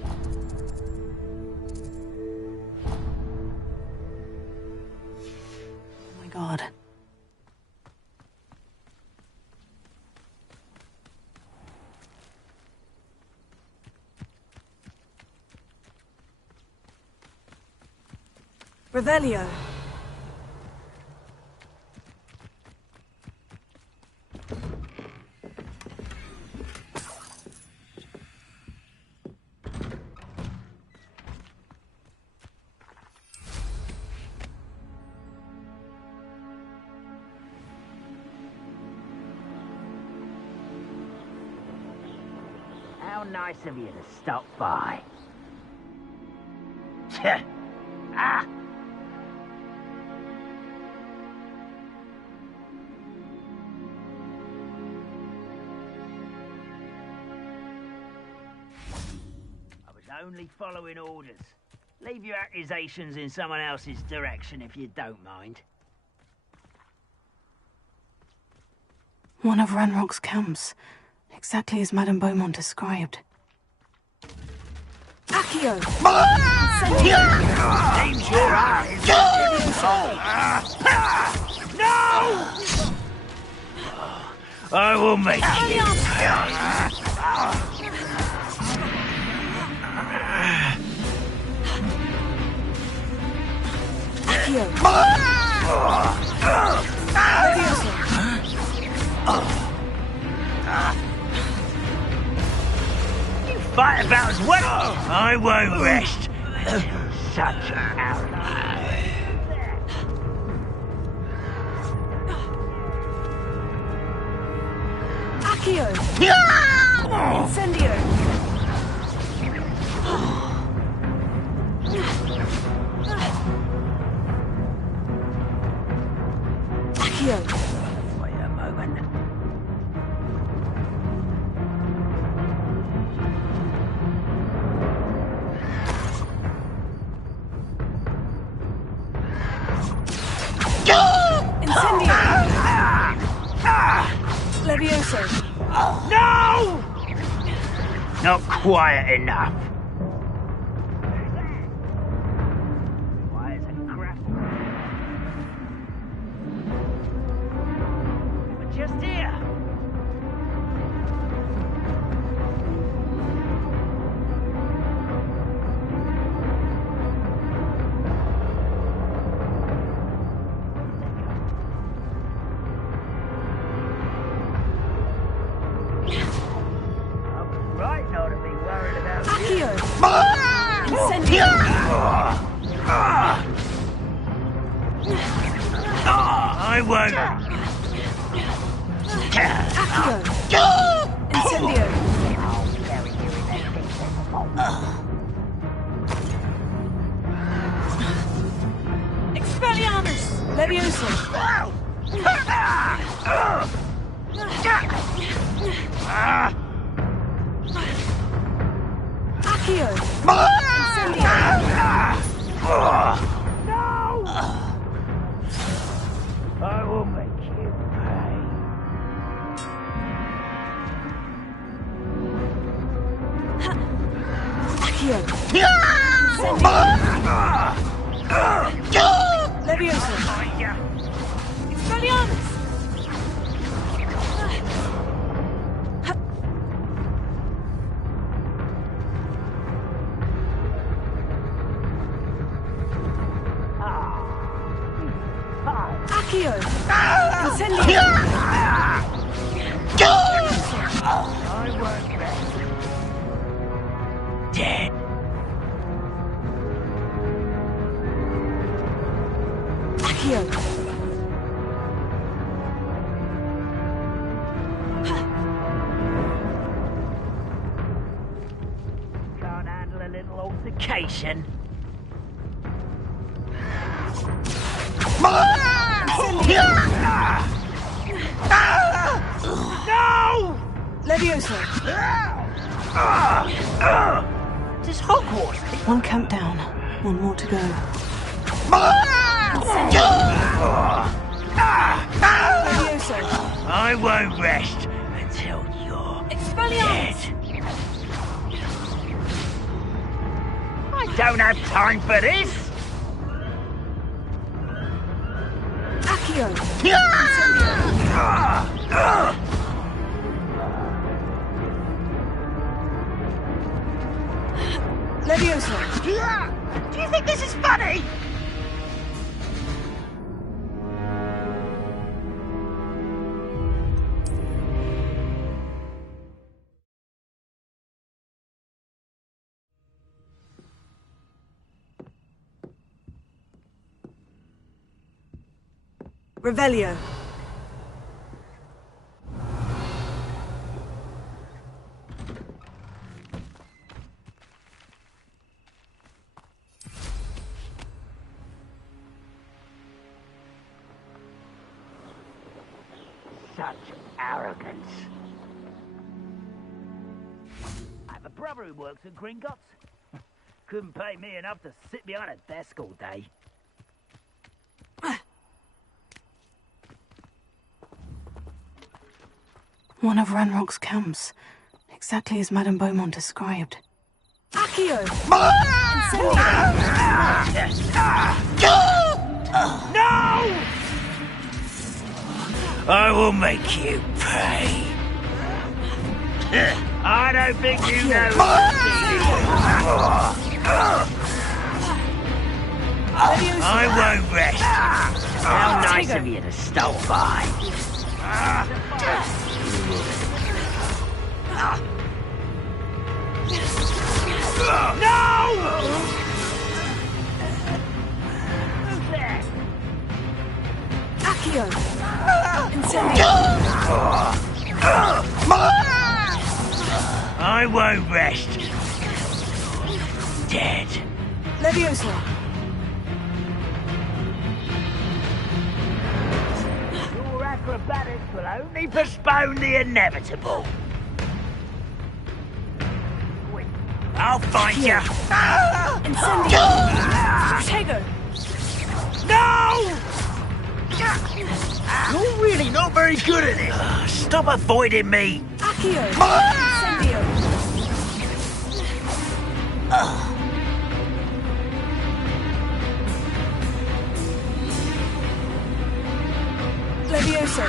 Oh my God. Revelio. How nice of you to stop by. Ah! I was only following orders. Leave your accusations in someone else's direction if you don't mind. One of Ranrock's camps. Exactly as Madame Beaumont described. Accio! Aims your eyes! No! I will make you. You fight about as well. I won't rest. Such an outlaw. Accio! Incendio! Accio! Incendio! Levioso! No! Not quiet enough. Why is it crap? We're just here. Right, not to be worried about Accio! Incendio! I won't. Accio! Incendio! Expelliarmus! Levioso! Accio! Incendio! No! I will make you pay. Accio! Levioso! Expelliarmus! Accio! Incendio! I won't rest. Dead. Accio! Can't handle a little altercation. No! Levioso! Does Hogwarts? One camp down, one more to go. Levioso! I won't rest until you're dead. I don't have time for this. Accio! Levioso! Do you think this is funny? Revelio. Such arrogance. I have a brother who works at Gringotts. Couldn't pay me enough to sit behind a desk all day. One of Ranrock's camps. Exactly as Madame Beaumont described. Accio! No! I will make you pay. I don't think you know I won't rest. How nice of you to stop by. No! Accio! Incendio! I won't rest. Dead. Levioso! Your acrobatics will only postpone the inevitable. I'll find you. Incendio! Protego! No! very good at it. Stop avoiding me. Accio! Incendio! Levioso!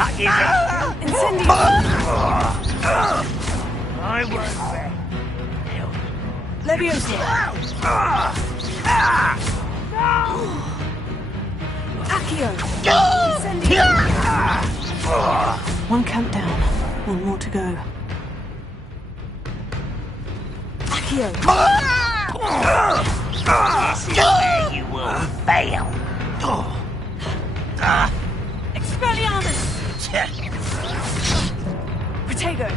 Accio! Incendio! I won't rest. Levioso! Accio! Incendio! One countdown. One more to go. Accio! This is where you will fail. Expelliarmus! Protego!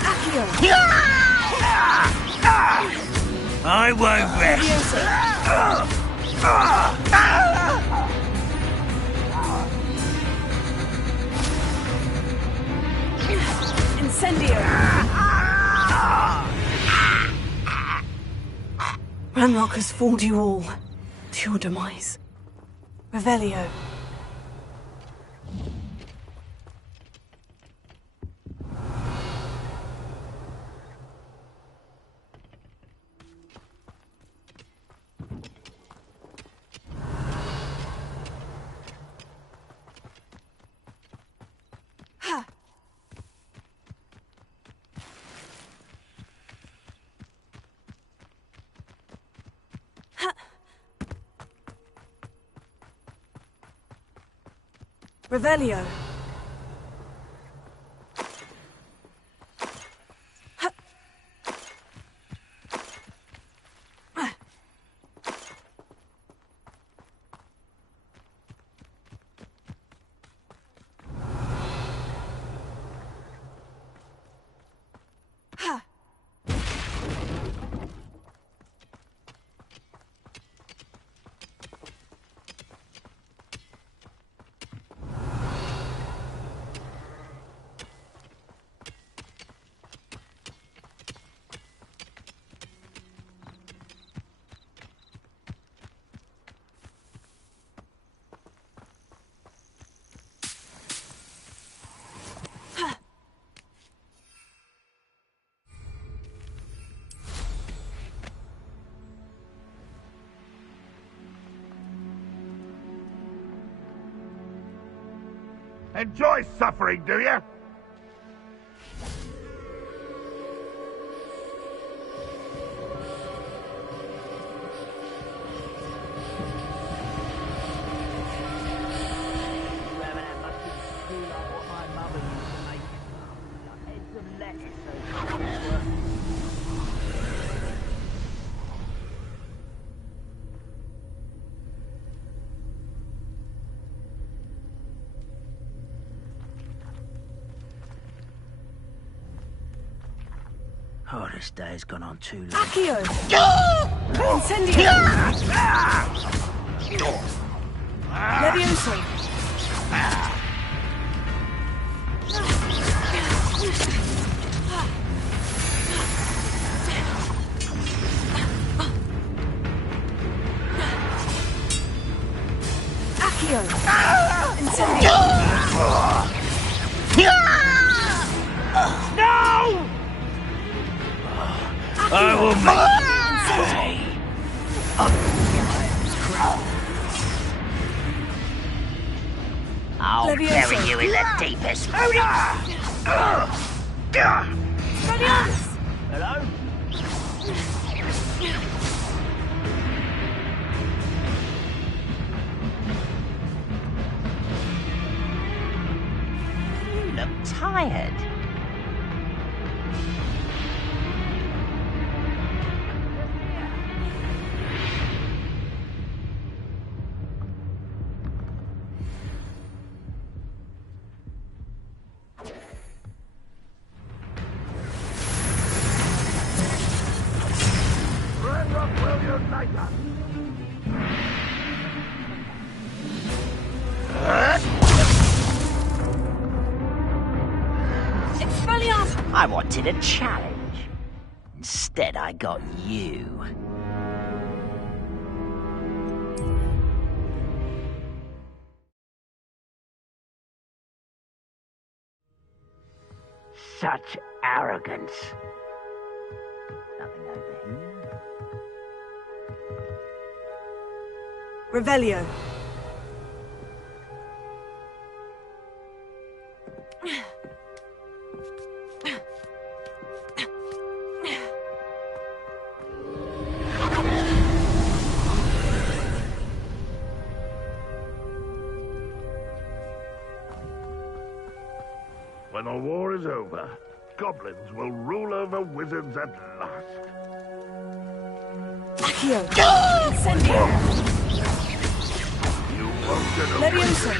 Accio! I won't rest. Incendio! Ranrock has fooled you all to your demise. Revelio. Revelio. Enjoy suffering, do you? Oh, this day's gone on too long. Accio! Incendio! Levioso! Accio! Incendio! No! I will make you I'll bury you in the deepest. Hello? You look tired. I wanted a challenge. Instead, I got you. Such arrogance. Nothing over here. Revelio. When the war is over, goblins will rule over wizards at last. Accio! Incendio! You won't get Leviosa!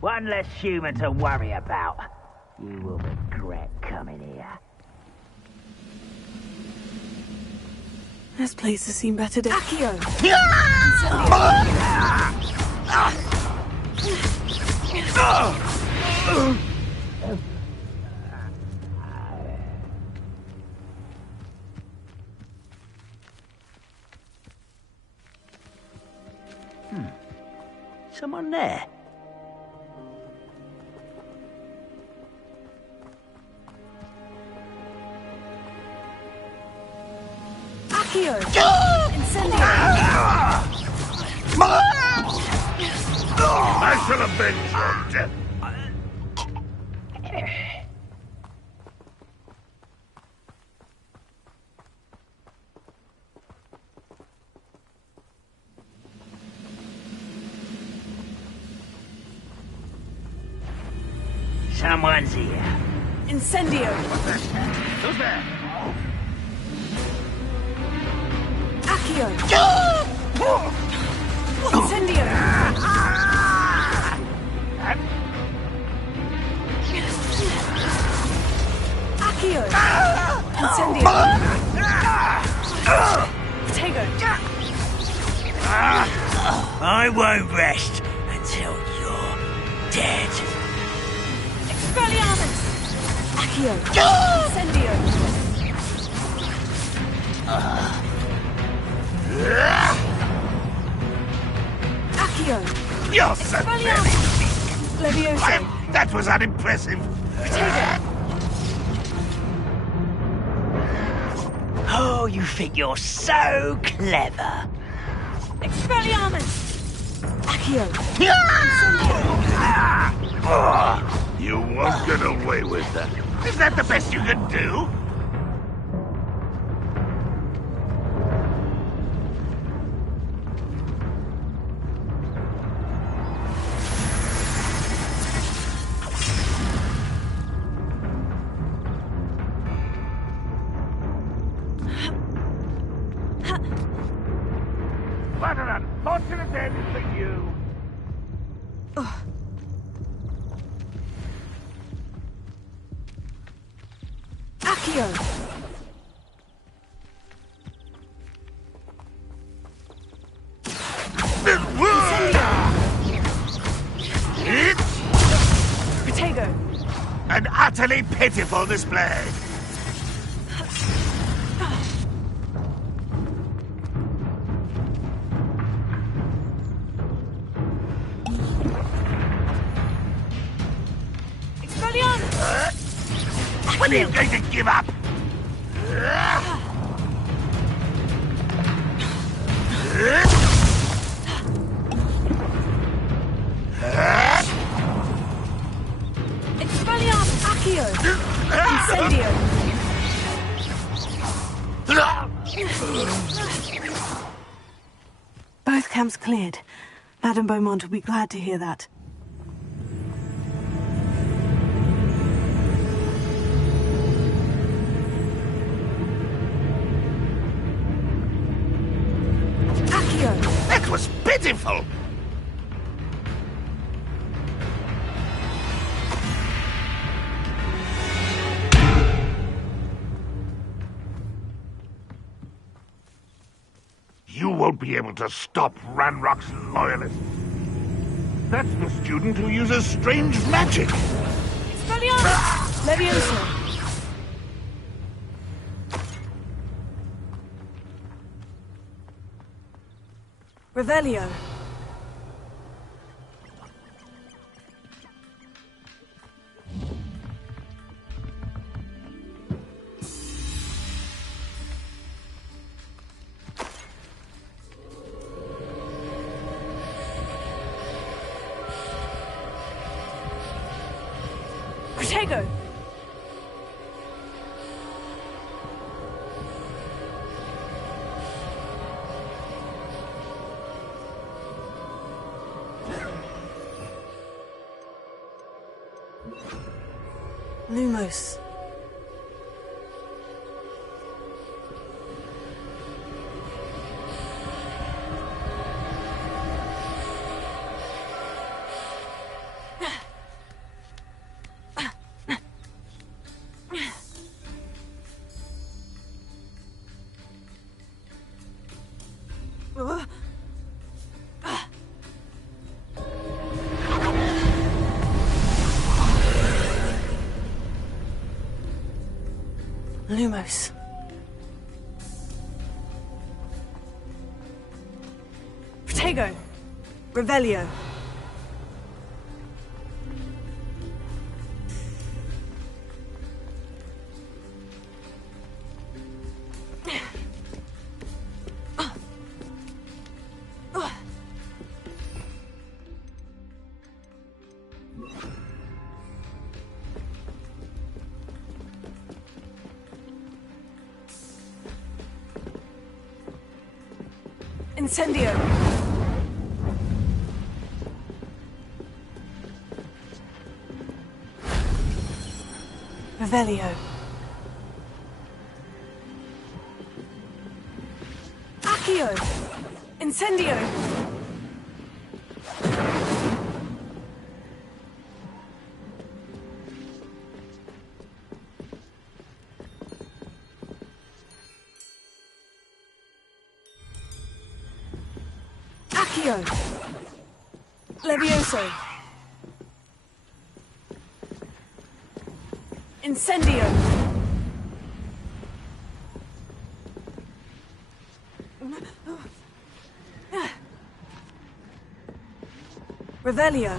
One less human to worry about. You will regret coming here. This place has seen better days. Accio! Someone there. Accio! Incendio! I shall avenge your death. Someone's here. Incendio! Who's there? Accio! Incendio! Accio! Incendio! Protego! I won't rest until you're dead. Expelliarmus! Accio! Incendio! Accio! You're so very weak. Leviosa! That was unimpressive. Protego! Oh, you think you're so clever. Expelliarmus! Accio! You won't get away with that. Is that the best you can do? What an unfortunate end for you. Accio! Protego! An utterly pitiful display. When are you going to give up? Expelliarmus! Accio! Incendio! Both camps cleared. Madame Beaumont will be glad to hear that. That was pitiful! You won't be able to stop Ranrock's loyalists. That's the student who uses strange magic. Expelliarmus! Levioso! Revelio! Protego! Lumos. Lumos. Protego. Revelio. Incendio! Revelio. Accio! Incendio! Accio! Levioso! Incendio! Revelio!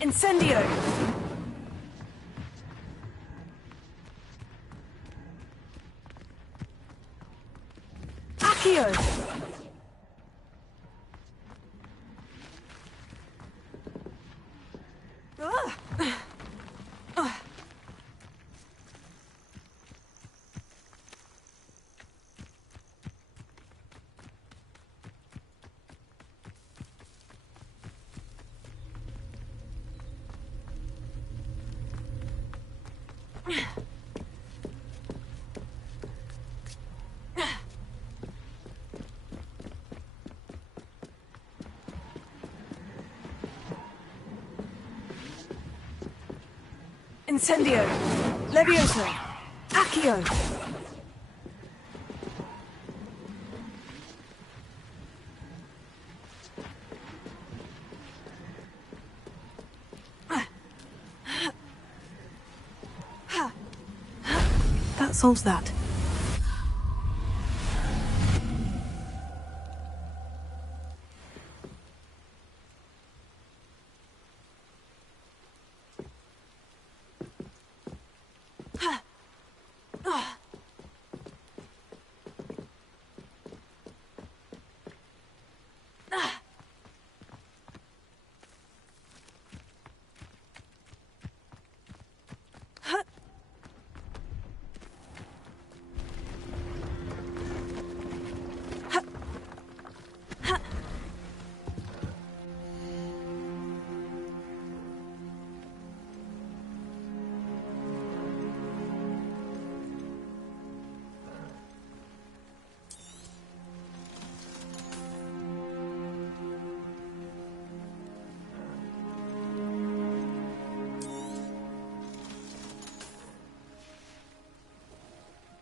Incendio! Accio! Incendio! Levioso! Accio! That solves that.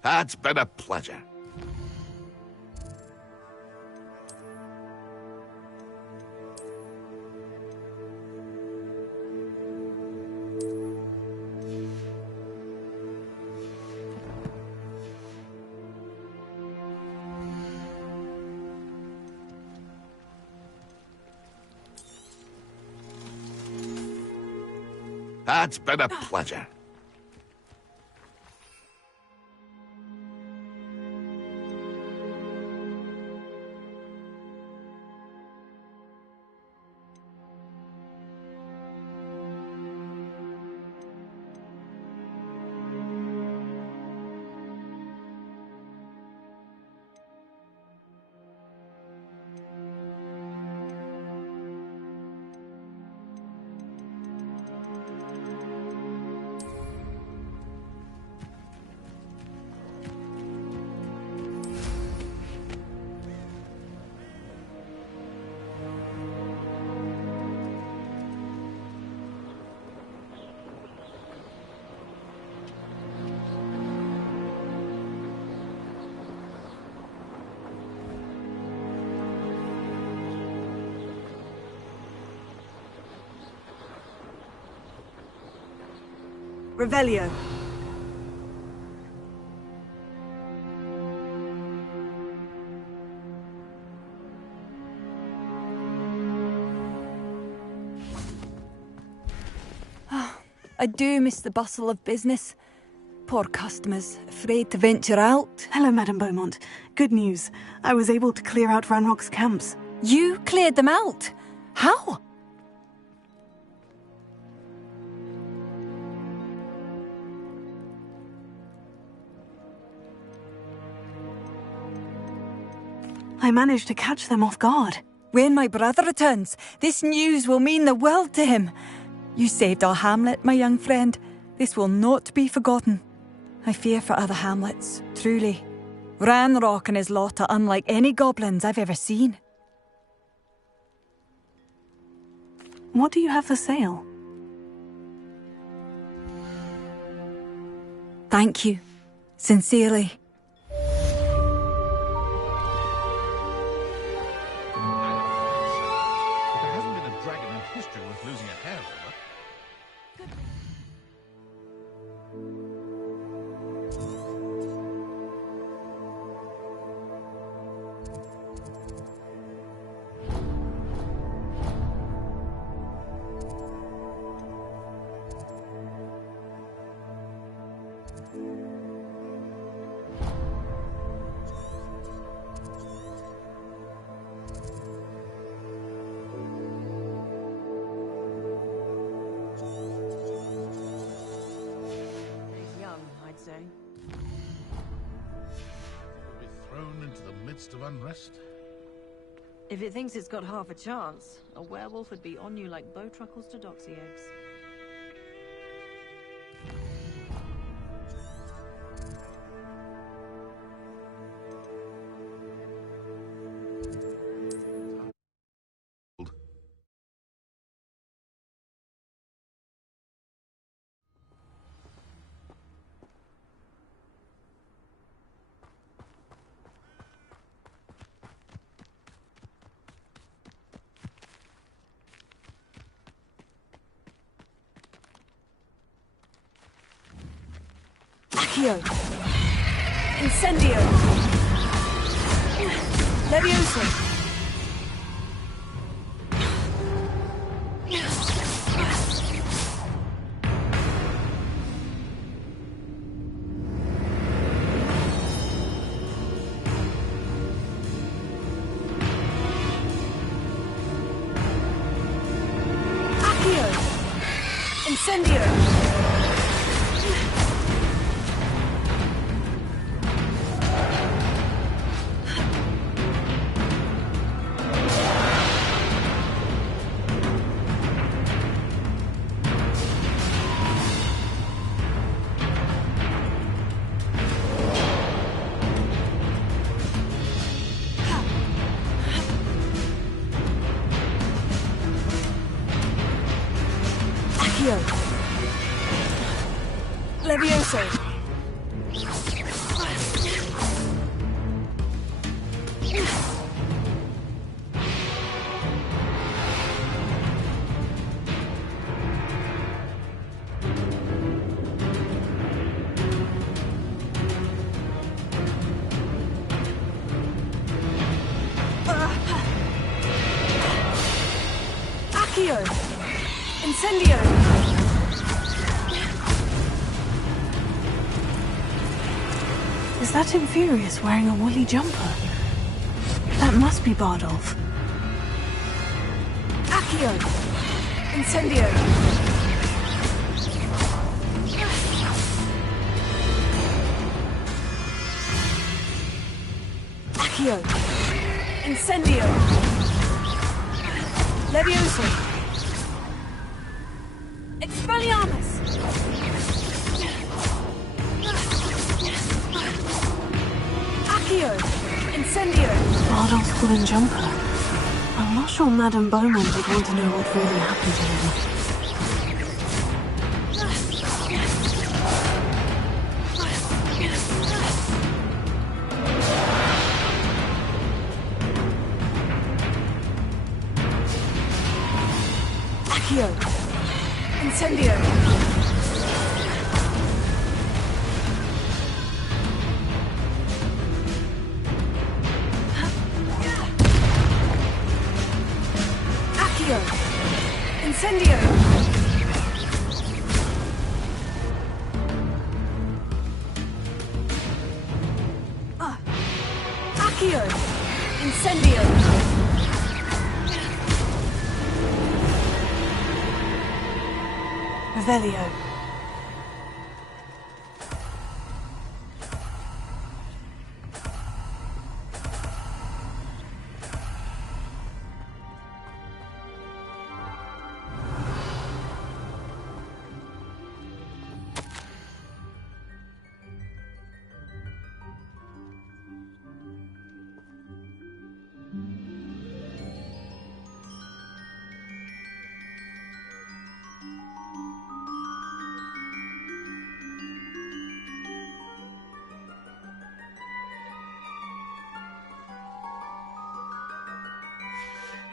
That's been a pleasure. That's been a pleasure. Revelio. I do miss the bustle of business. Poor customers, afraid to venture out. Hello, Madame Beaumont. Good news. I was able to clear out Ranrock's camps. You cleared them out? How? I managed to catch them off guard. When my brother returns, this news will mean the world to him. You saved our hamlet, my young friend. This will not be forgotten. I fear for other hamlets, truly. Ranrock and his lot are unlike any goblins I've ever seen. What do you have for sale? Thank you. Sincerely. Of unrest. If it thinks it's got half a chance, a werewolf would be on you like bowtruckles to doxy eggs. Accio. Incendio. Levioso. Accio. Incendio. Levioso. Incendio! Is that Infurious wearing a woolly jumper? That must be Bardolph. Accio! Incendio! Accio! Incendio! Levioso! Expelliarmus! Accio! Incendio! Bardolph's woolen jumper. I'm not sure Madame Beaumont would want to know what really happened to him. Accio! Incendio! Incendio! Accio! Incendio! Revelio.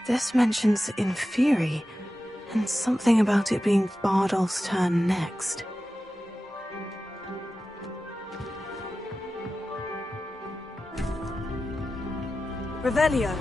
This mentions Inferi, and something about it being Bardolph's turn next. Revelio.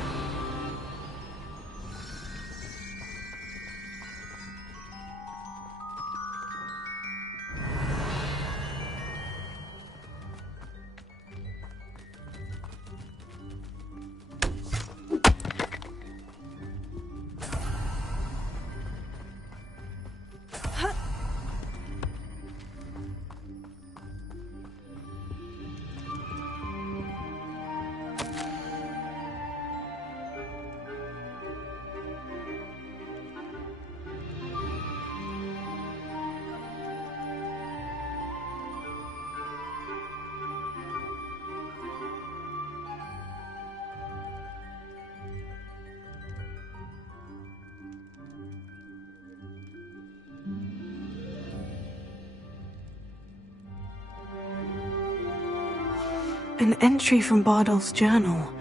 An entry from Bardolph's journal.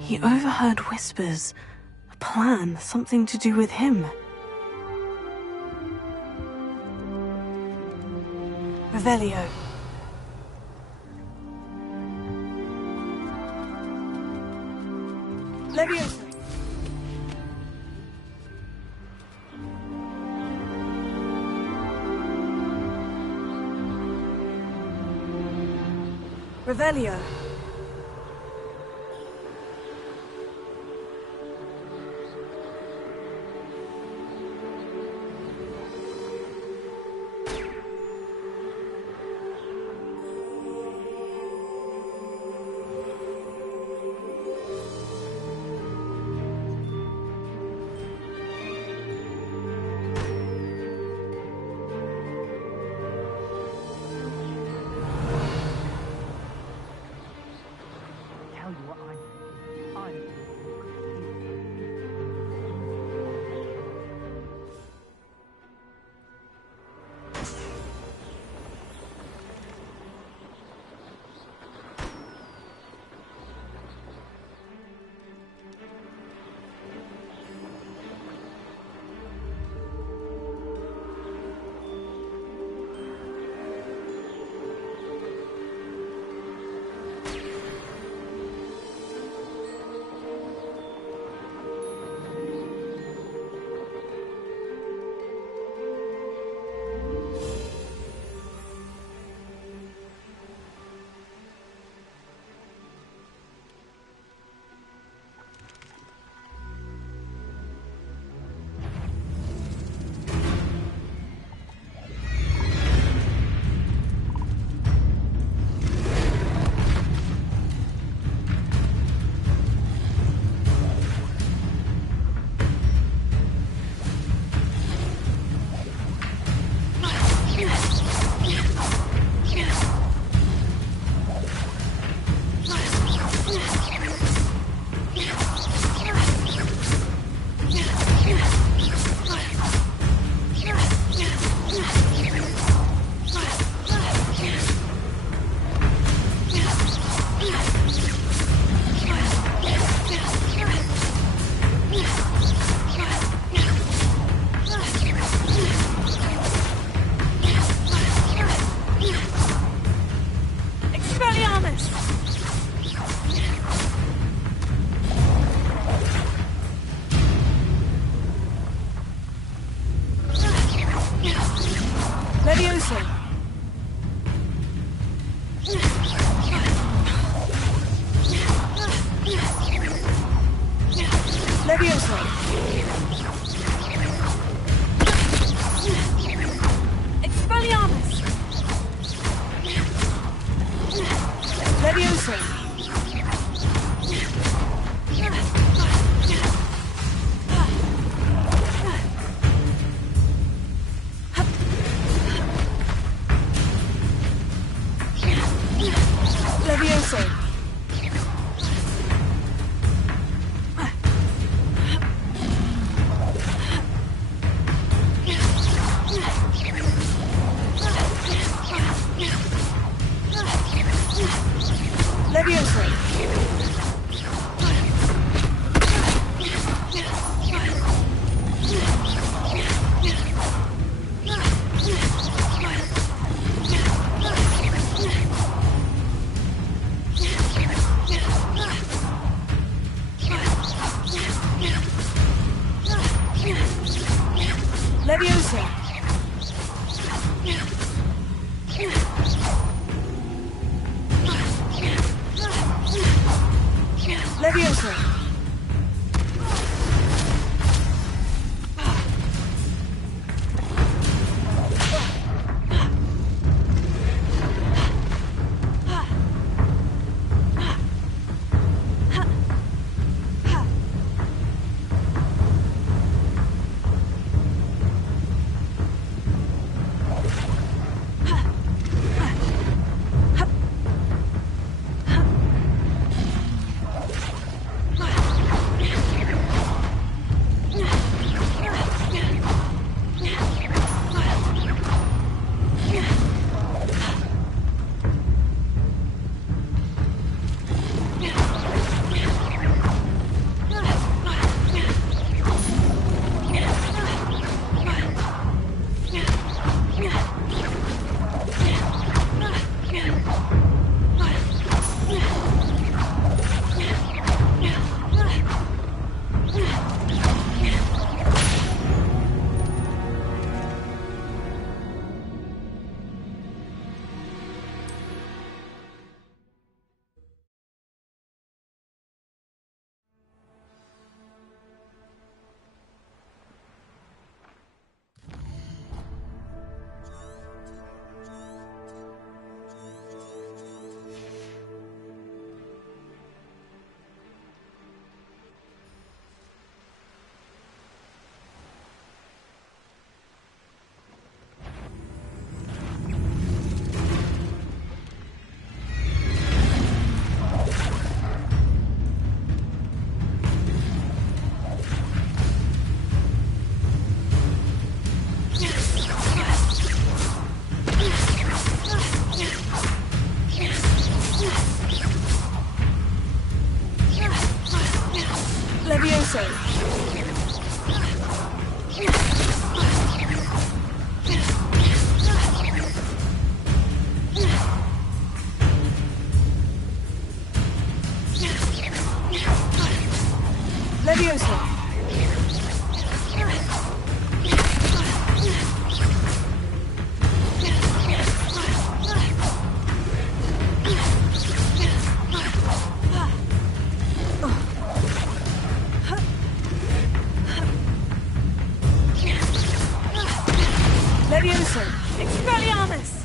He overheard whispers. A plan, something to do with him. Revelio. Levioso. Revelio. Levioso. Levioso. Expelliarmus. Levioso. Levioso. Levioso. Levioso. Levioso. Levioso. Levioso. Levioso. Expelliarmus.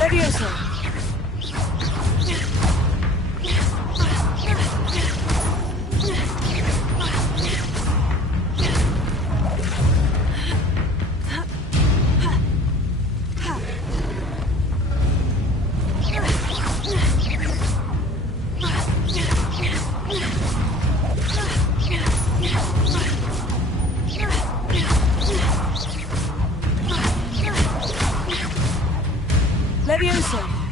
Levioso. Levioso!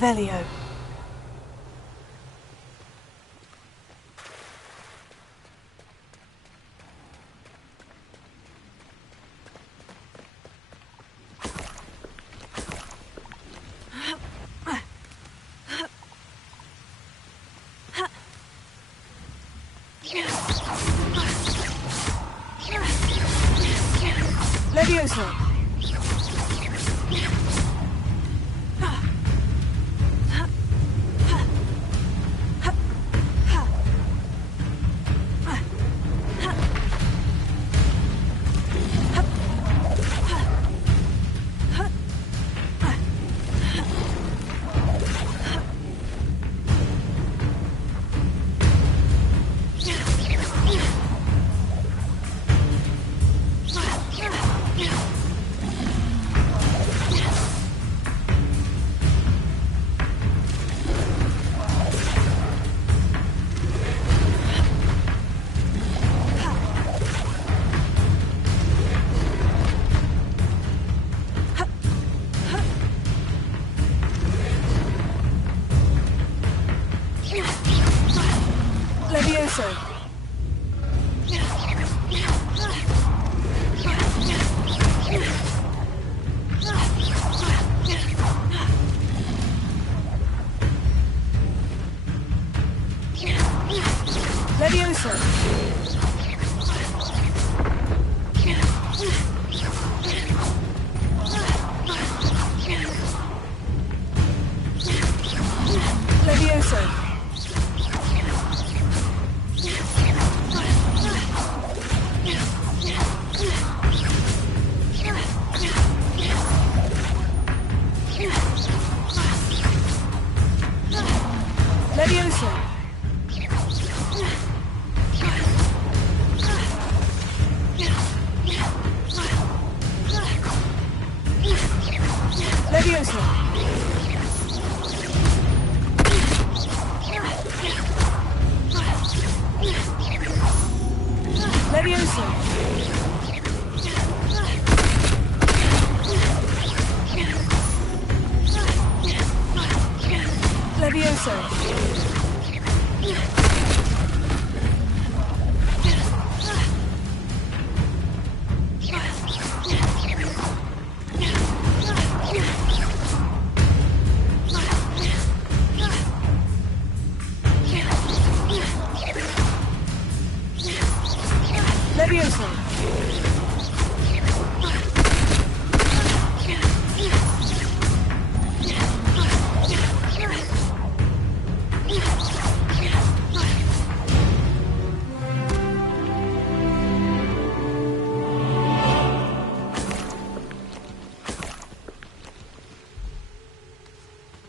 Revelio. Levioso!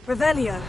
Revelio.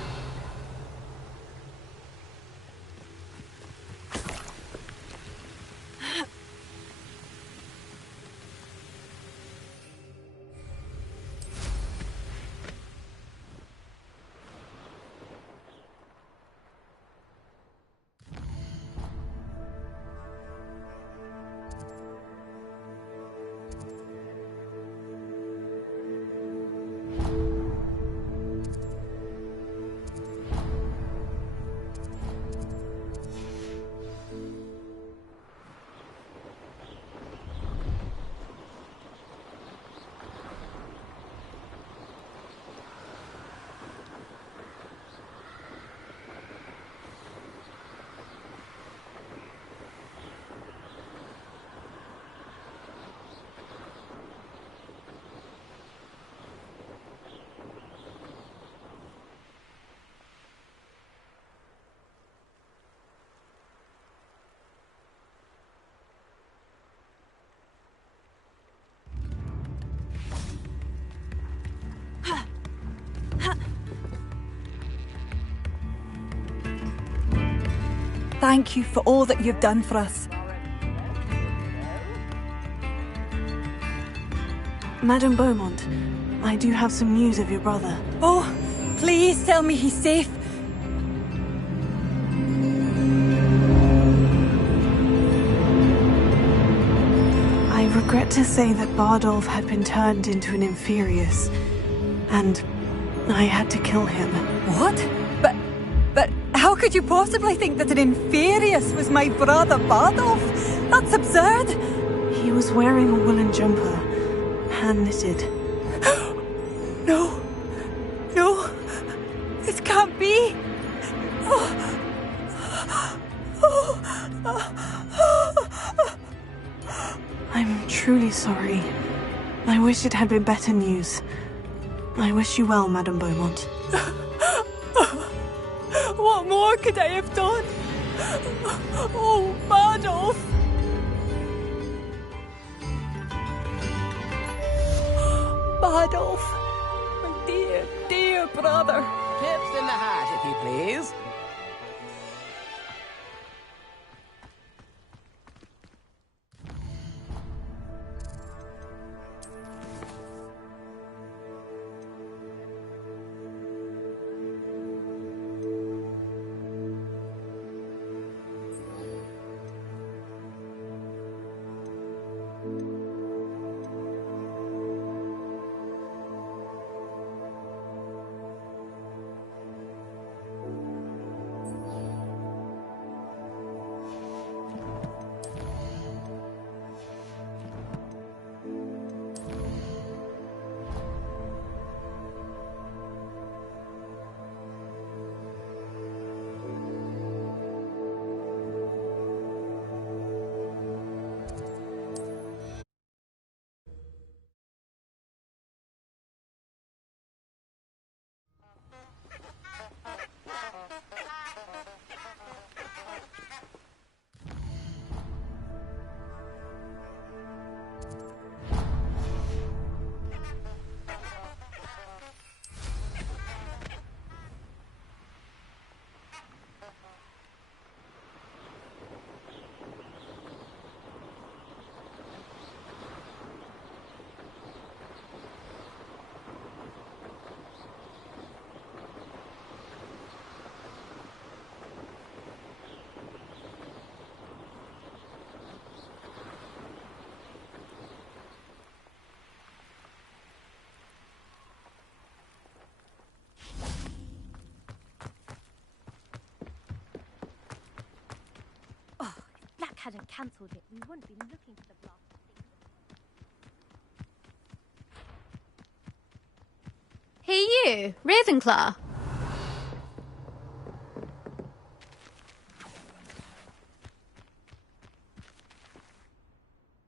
Thank you for all that you've done for us. Madame Beaumont, I do have some news of your brother. Oh, please tell me he's safe. I regret to say that Bardolph had been turned into an Inferius, and I had to kill him. What? But how could you possibly think that an Inferius was my brother Bardolph? That's absurd. He was wearing a woolen jumper, hand-knitted. No, it can't be. I'm truly sorry. I wish it had been better news. I wish you well, Madame Beaumont. What more could I have done? Oh, Bardolph! Bardolph, my dear, dear brother. Tips in the hat, if you please. Black hadn't cancelled it, we wouldn't be looking for the block. Hey you, Ravenclaw.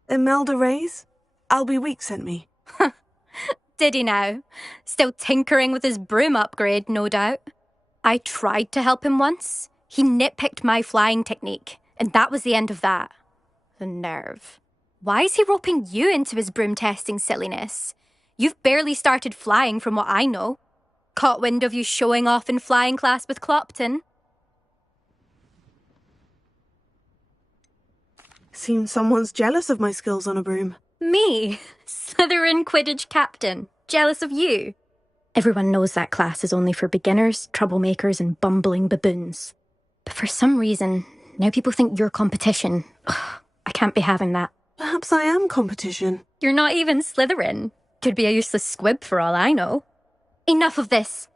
Imelda Reyes? Albie Week sent me. Did he now? Still tinkering with his broom upgrade, no doubt. I tried to help him once. He nitpicked my flying technique. And that was the end of that. The nerve. Why is he roping you into his broom testing silliness? You've barely started flying from what I know. Caught wind of you showing off in flying class with Clopton. Seems someone's jealous of my skills on a broom. Me? Slytherin Quidditch captain. Jealous of you? Everyone knows that class is only for beginners, troublemakers and bumbling baboons. But for some reason, now people think you're competition. Ugh, I can't be having that. Perhaps I am competition. You're not even Slytherin. Could be a useless squib for all I know. Enough of this.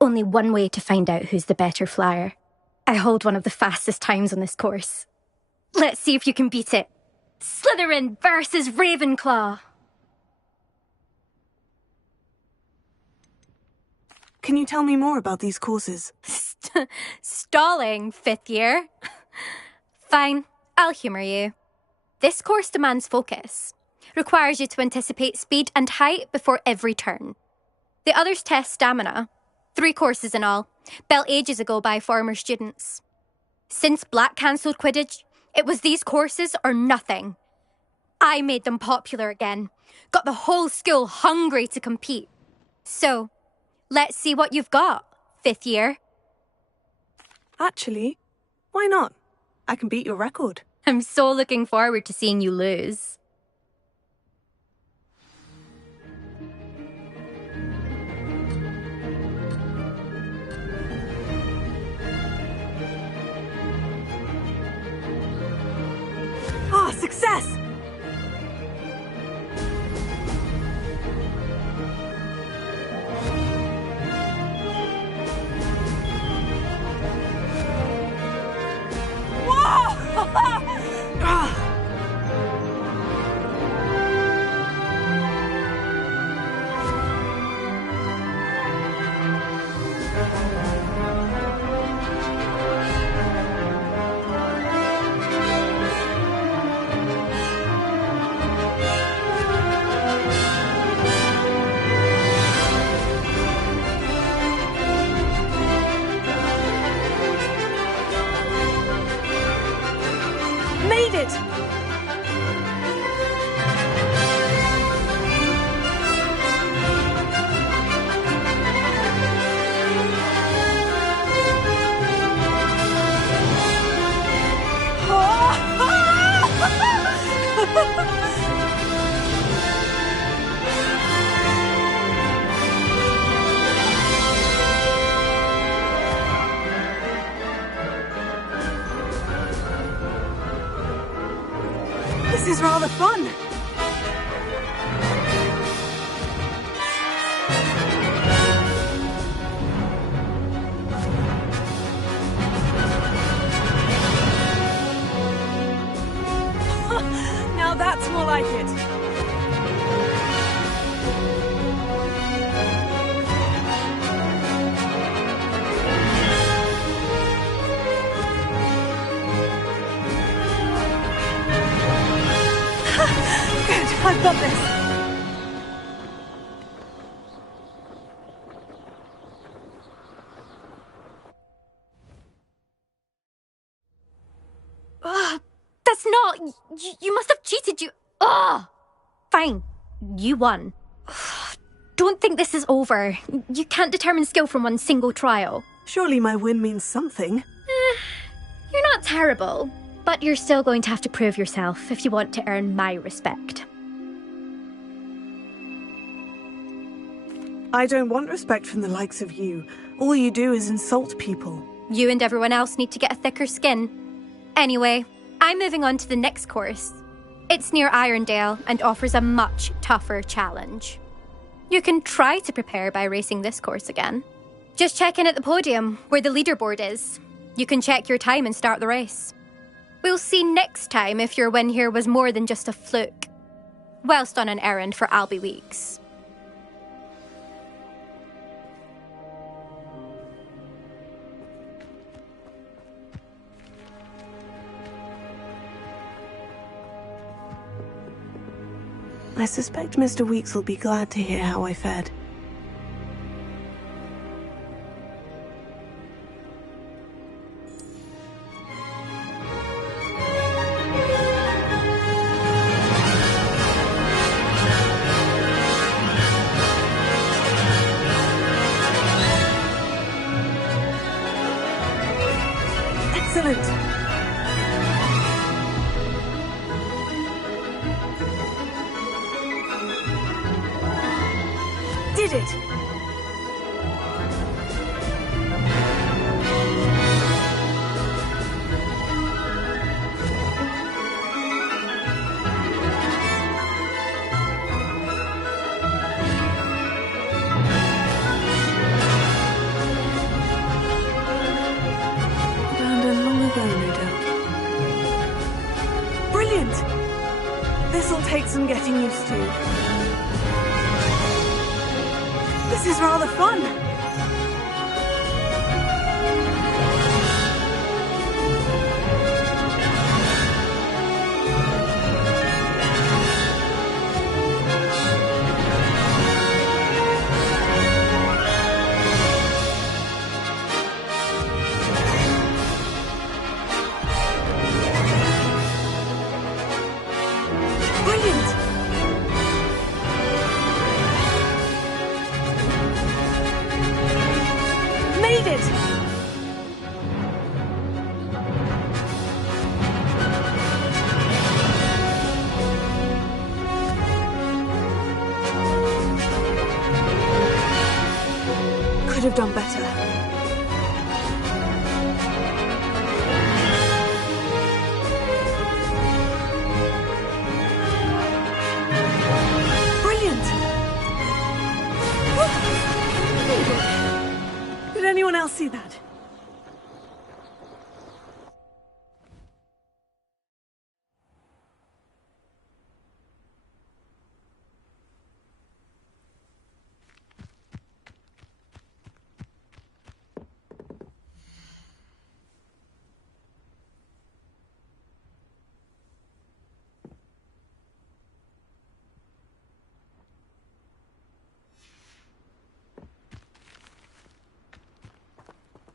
Only one way to find out who's the better flyer. I hold one of the fastest times on this course. Let's see if you can beat it. Slytherin versus Ravenclaw. Can you tell me more about these courses? Stalling, fifth year. Fine, I'll humour you. This course demands focus. Requires you to anticipate speed and height before every turn. The others test stamina. 3 courses in all, built ages ago by former students. Since Black cancelled Quidditch, it was these courses or nothing. I made them popular again. Got the whole school hungry to compete. So, let's see what you've got, fifth year. Actually, why not? I can beat your record. I'm so looking forward to seeing you lose. Ah, success! it! This is rather fun. Now that's more like it. Good, I've got this. That's not... You must have cheated, you... Ugh! Fine. You won. Don't think this is over. You can't determine skill from one single trial. Surely my win means something. You're not terrible, but you're still going to have to prove yourself if you want to earn my respect. I don't want respect from the likes of you. All you do is insult people. You and everyone else need to get a thicker skin. Anyway, I'm moving on to the next course. It's near Irondale and offers a much tougher challenge. You can try to prepare by racing this course again. Just check in at the podium, where the leaderboard is. You can check your time and start the race. We'll see next time if your win here was more than just a fluke. Whilst on an errand for Albie Weeks. I suspect Mr. Weeks will be glad to hear how I fared. Excellent! Did it! Abandoned long ago, no doubt. Brilliant! This'll take some getting used to. This is rather fun. Brilliant! Made it! Could have done better. Brilliant! Very good. Did anyone else see that?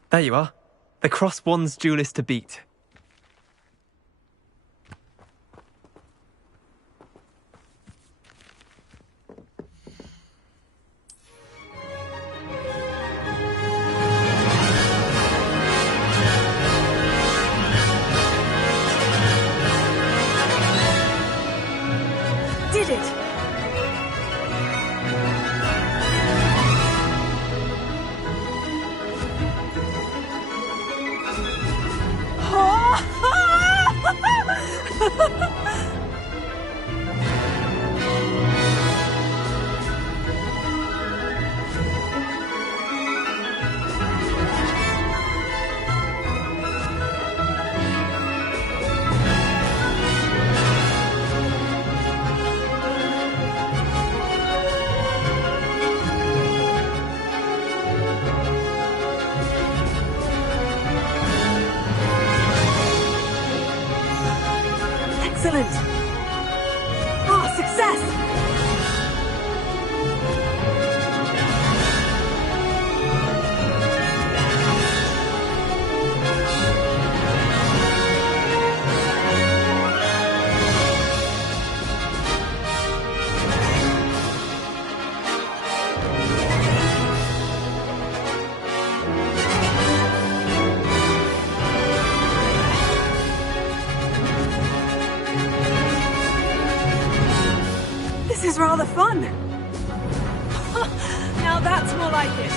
There you are. The Cross Wands duelist to beat. Excellent! Ah, success! This is rather fun. Now that's more like it.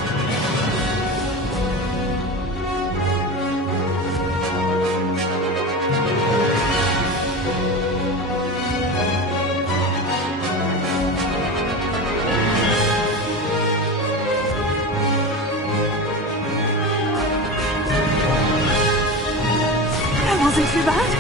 That wasn't too bad.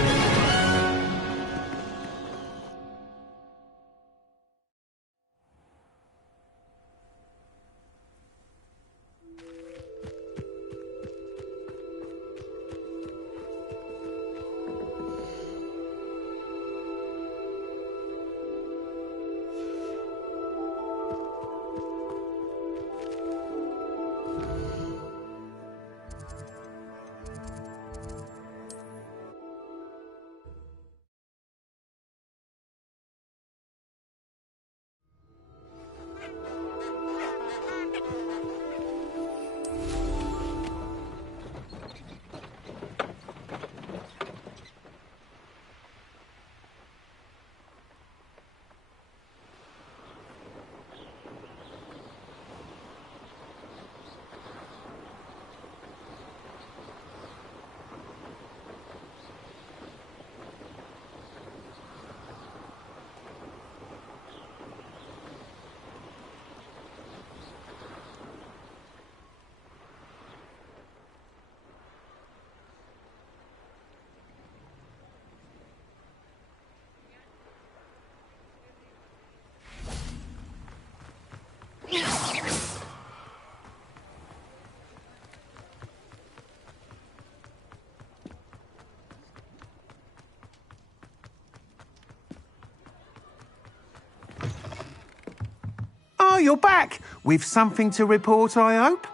Oh, you're back! With something to report, I hope?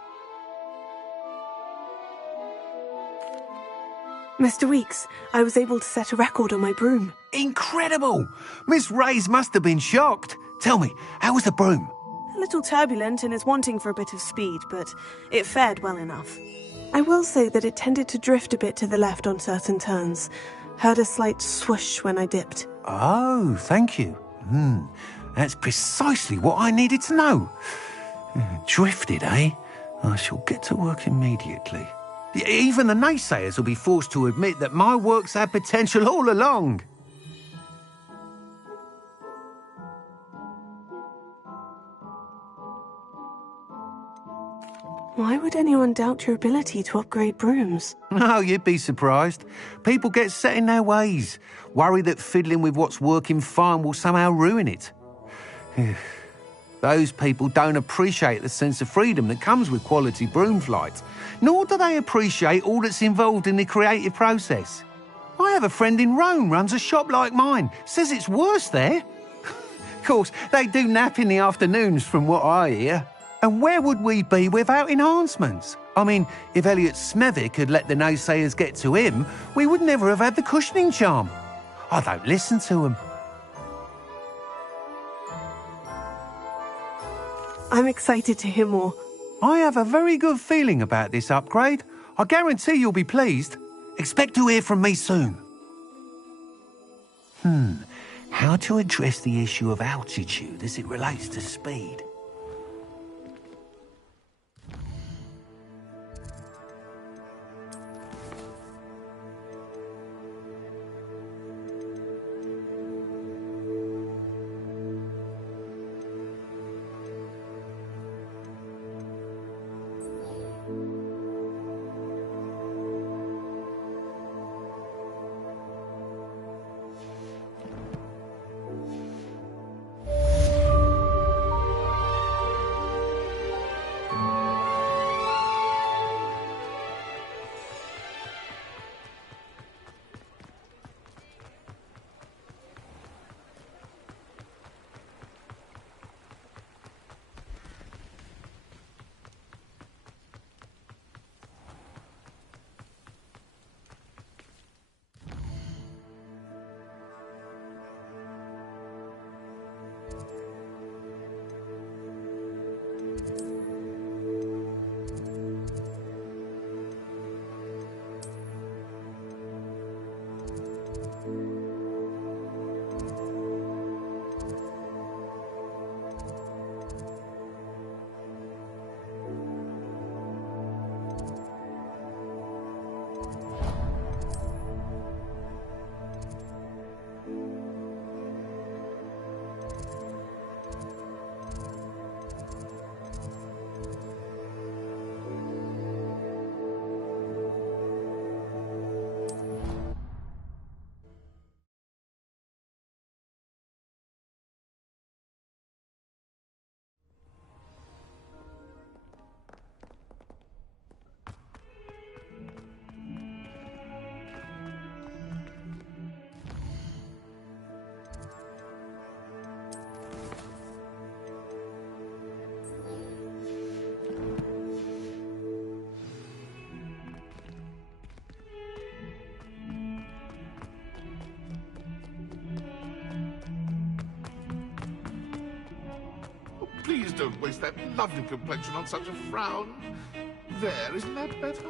Mr. Weeks, I was able to set a record on my broom. Incredible! Miss Reyes must have been shocked. Tell me, how was the broom? A little turbulent and is wanting for a bit of speed, but it fared well enough. I will say that it tended to drift a bit to the left on certain turns. Heard a slight swoosh when I dipped. Oh, thank you. That's precisely what I needed to know. Drifted, eh? I shall get to work immediately. Even the naysayers will be forced to admit that my work's had potential all along. Why would anyone doubt your ability to upgrade brooms? No, you'd be surprised. People get set in their ways, worry that fiddling with what's working fine will somehow ruin it. Those people don't appreciate the sense of freedom that comes with quality broom flight, nor do they appreciate all that's involved in the creative process. I have a friend in Rome runs a shop like mine, says it's worse there. Of course, they do nap in the afternoons from what I hear. And where would we be without enhancements? I mean, if Elliot Smethwick had let the naysayers get to him, we would never have had the cushioning charm. I don't listen to them. I'm excited to hear more. I have a very good feeling about this upgrade. I guarantee you'll be pleased. Expect to hear from me soon. How to address the issue of altitude as it relates to speed? don't waste that lovely complexion on such a frown. There, isn't that better?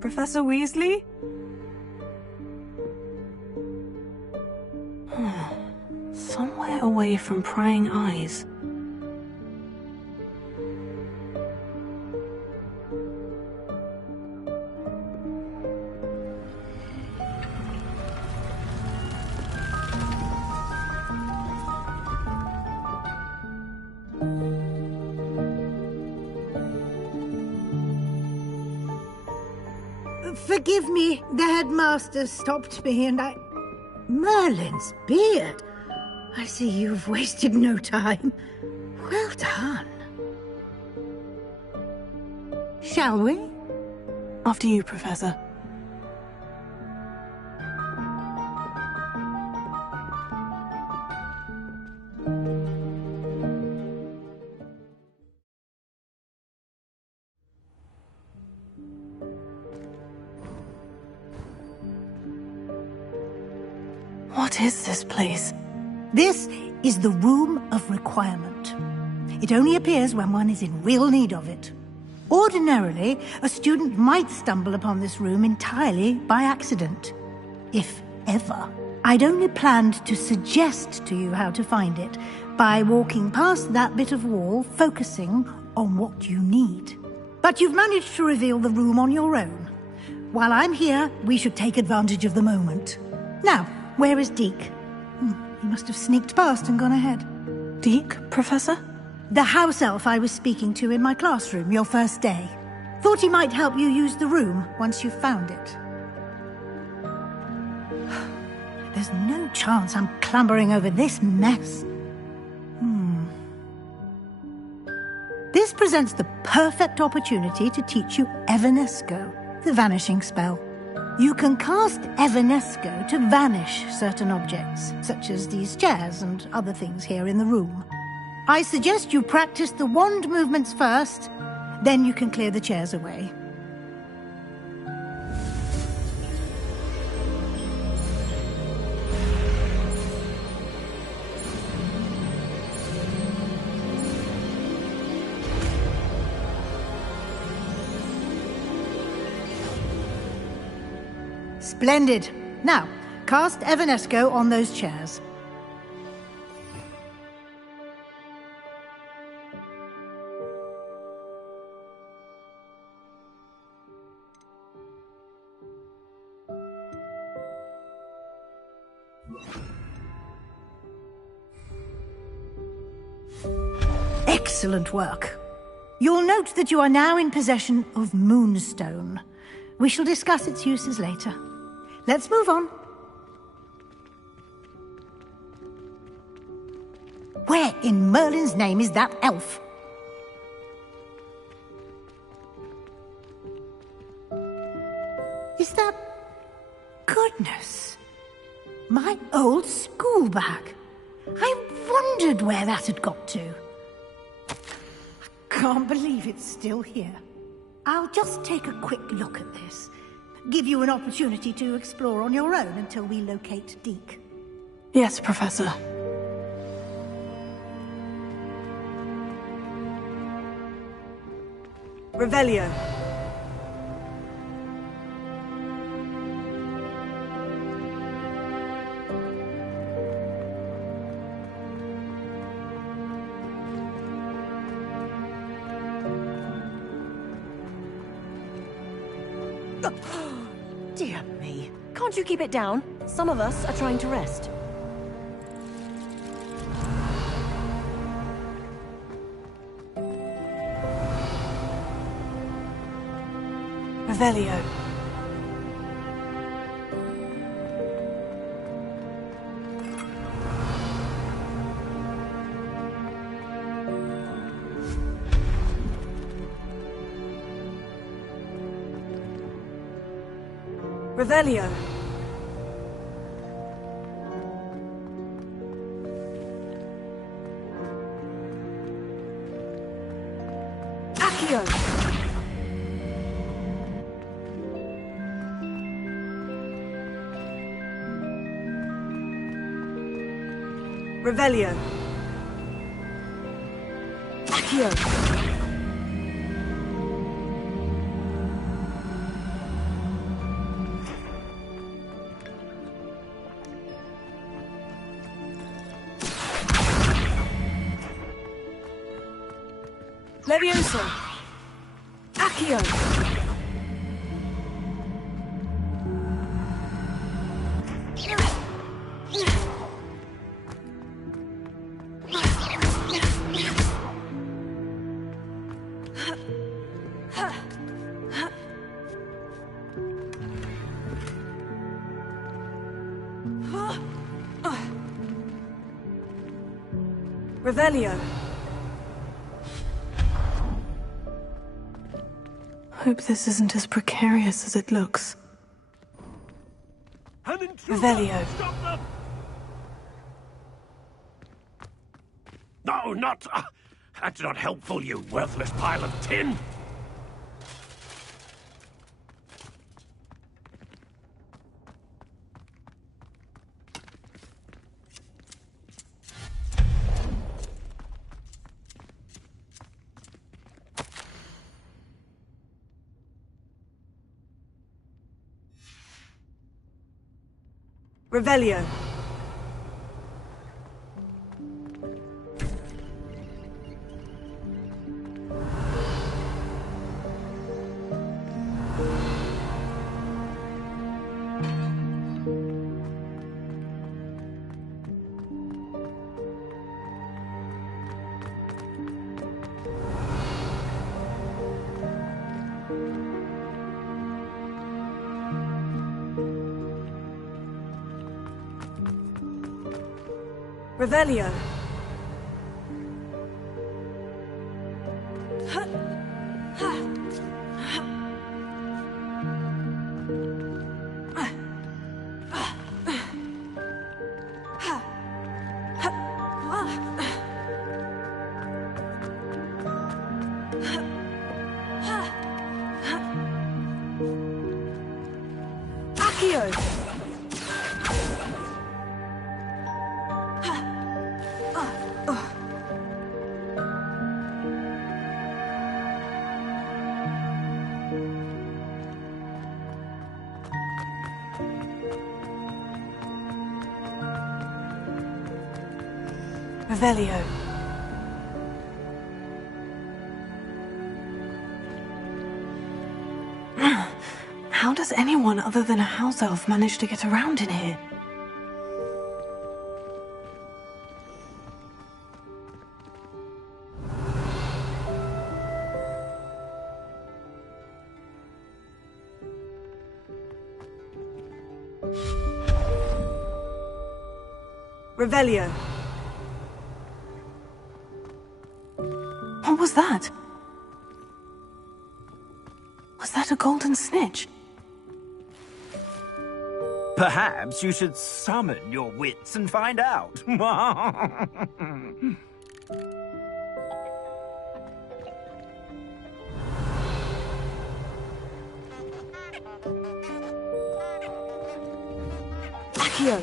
Professor Weasley? Somewhere away from prying eyes. Forgive me, the headmaster stopped me and I... Merlin's beard! I see you've wasted no time. Well done. Shall we? After you, Professor. What is this place? This is the Room of Requirement. It only appears when one is in real need of it. Ordinarily, a student might stumble upon this room entirely by accident. If ever. I'd only planned to suggest to you how to find it by walking past that bit of wall, focusing on what you need. But you've managed to reveal the room on your own. While I'm here, we should take advantage of the moment. Now, where is Deke? He must have sneaked past and gone ahead. Deke, Professor? The house elf I was speaking to in my classroom your first day. Thought he might help you use the room once you've found it. There's no chance I'm clambering over this mess. This presents the perfect opportunity to teach you Evanesco, the vanishing spell. You can cast Evanesco to vanish certain objects, such as these chairs and other things here in the room. I suggest you practice the wand movements first, then you can clear the chairs away. Splendid. Now, cast Evanesco on those chairs. Excellent work. You'll note that you are now in possession of Moonstone. We shall discuss its uses later. Let's move on. Where in Merlin's name is that elf? Is that... Goodness. My old school bag. I wondered where that had got to. I can't believe it's still here. I'll just take a quick look at this. Give you an opportunity to explore on your own until we locate Deke. Yes, Professor. Revelio. Dear me. Can't you keep it down? Some of us are trying to rest. Revelio. Revelio. Accio. Revelio. Accio. Levioso. Accio. Revelio. Hope this isn't as precarious as it looks. Revelio. Stop them! No, not... that's not helpful, you worthless pile of tin! Revelio. Revelio. Accio. Revelio. How does anyone other than a house elf manage to get around in here? Revelio. What was that? Was that a golden snitch? Perhaps you should summon your wits and find out. Accio.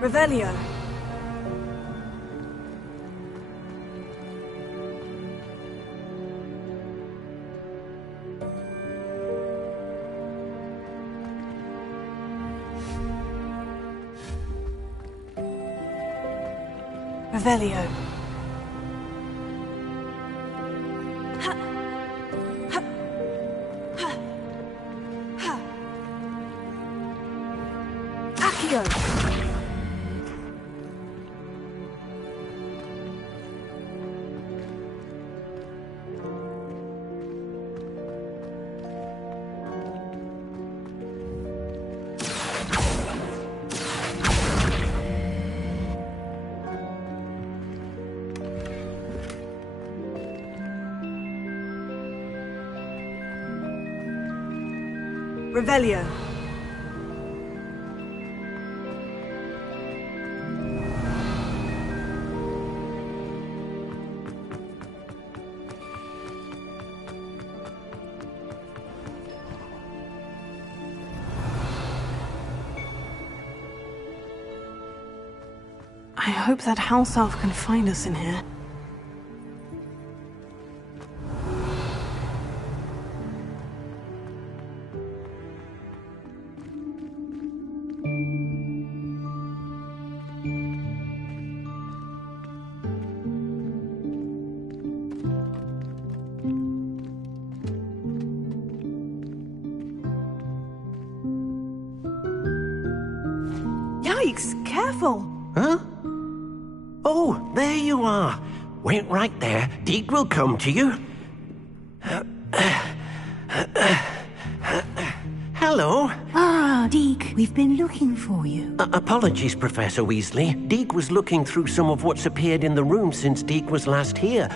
Revelio. Revelio. Accio. Revelio. I hope that house elf can find us in here. Yikes, careful! Huh? Oh, there you are. Wait right there. Deke will come to you. Hello. Ah, Deke, we've been looking for you. Apologies, Professor Weasley. Deke was looking through some of what's appeared in the room since Deke was last here.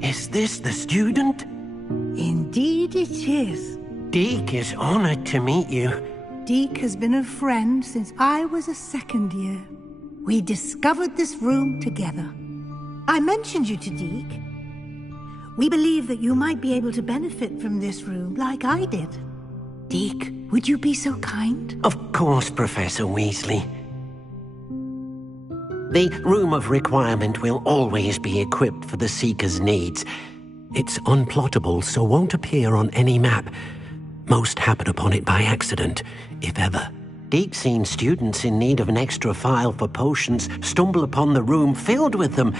Is this the student? Indeed it is. Deke is honored to meet you. Deke has been a friend since I was a second year. We discovered this room together. I mentioned you to Deke. We believe that you might be able to benefit from this room like I did. Deke, would you be so kind? Of course, Professor Weasley. The Room of Requirement will always be equipped for the Seeker's needs. It's unplottable, so won't appear on any map. Most happen upon it by accident, if ever. Deke's seen students in need of an extra file for potions stumble upon the room filled with them.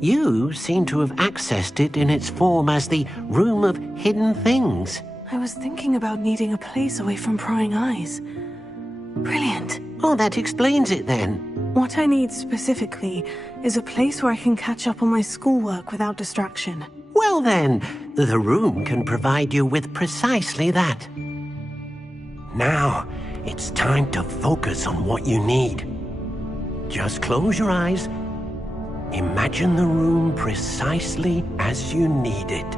You seem to have accessed it in its form as the Room of Hidden Things. I was thinking about needing a place away from prying eyes. Brilliant. Oh, that explains it then. What I need specifically is a place where I can catch up on my schoolwork without distraction. Well then, the room can provide you with precisely that. Now, it's time to focus on what you need. Just close your eyes. Imagine the room precisely as you need it.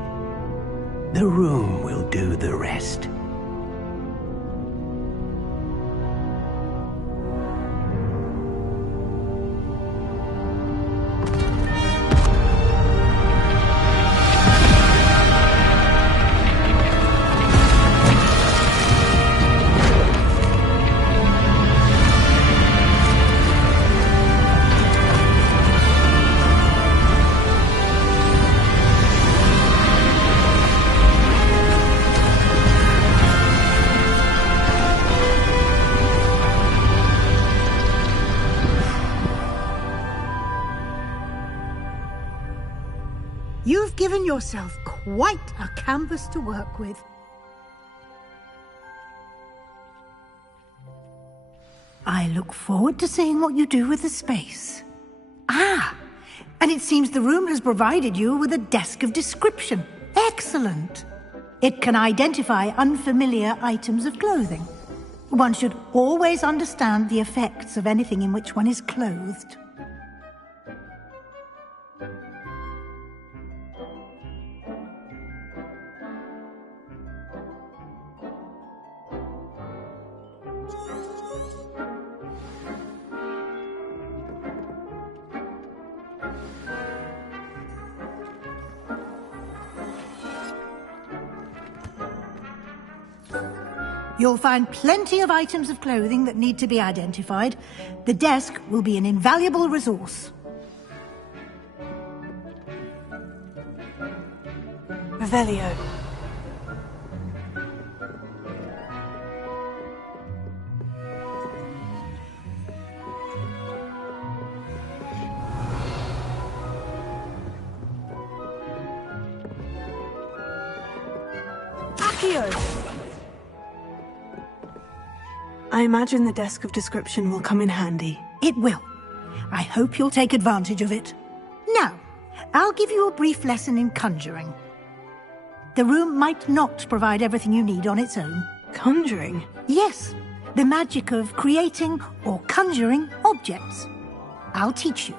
The room will do the rest. You've given yourself quite a canvas to work with. I look forward to seeing what you do with the space. Ah, and it seems the room has provided you with a desk of description. Excellent. It can identify unfamiliar items of clothing. One should always understand the effects of anything in which one is clothed. You'll find plenty of items of clothing that need to be identified. The desk will be an invaluable resource. Revelio. here. I imagine the desk of description will come in handy. It will. I hope you'll take advantage of it. Now, I'll give you a brief lesson in conjuring. The room might not provide everything you need on its own. Conjuring? Yes, the magic of creating or conjuring objects. I'll teach you.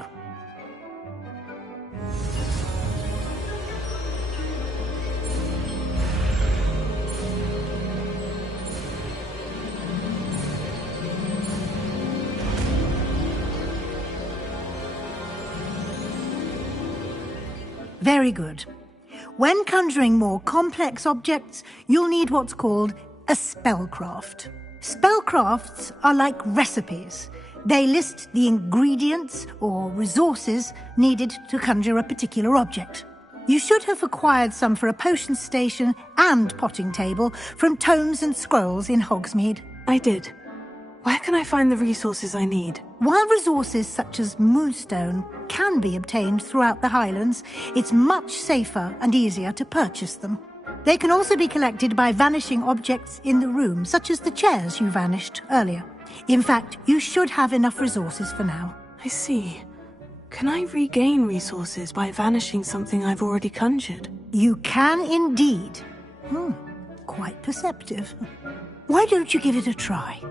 Very good. When conjuring more complex objects, you'll need what's called a spellcraft. Spellcrafts are like recipes. They list the ingredients or resources needed to conjure a particular object. You should have acquired some for a potion station and potting table from tomes and scrolls in Hogsmid. I did. Where can I find the resources I need? While resources such as moonstone can be obtained throughout the Highlands, it's much safer and easier to purchase them. They can also be collected by vanishing objects in the room, such as the chairs you vanished earlier. In fact, you should have enough resources for now. I see. Can I regain resources by vanishing something I've already conjured? You can indeed. Quite perceptive. Why don't you give it a try?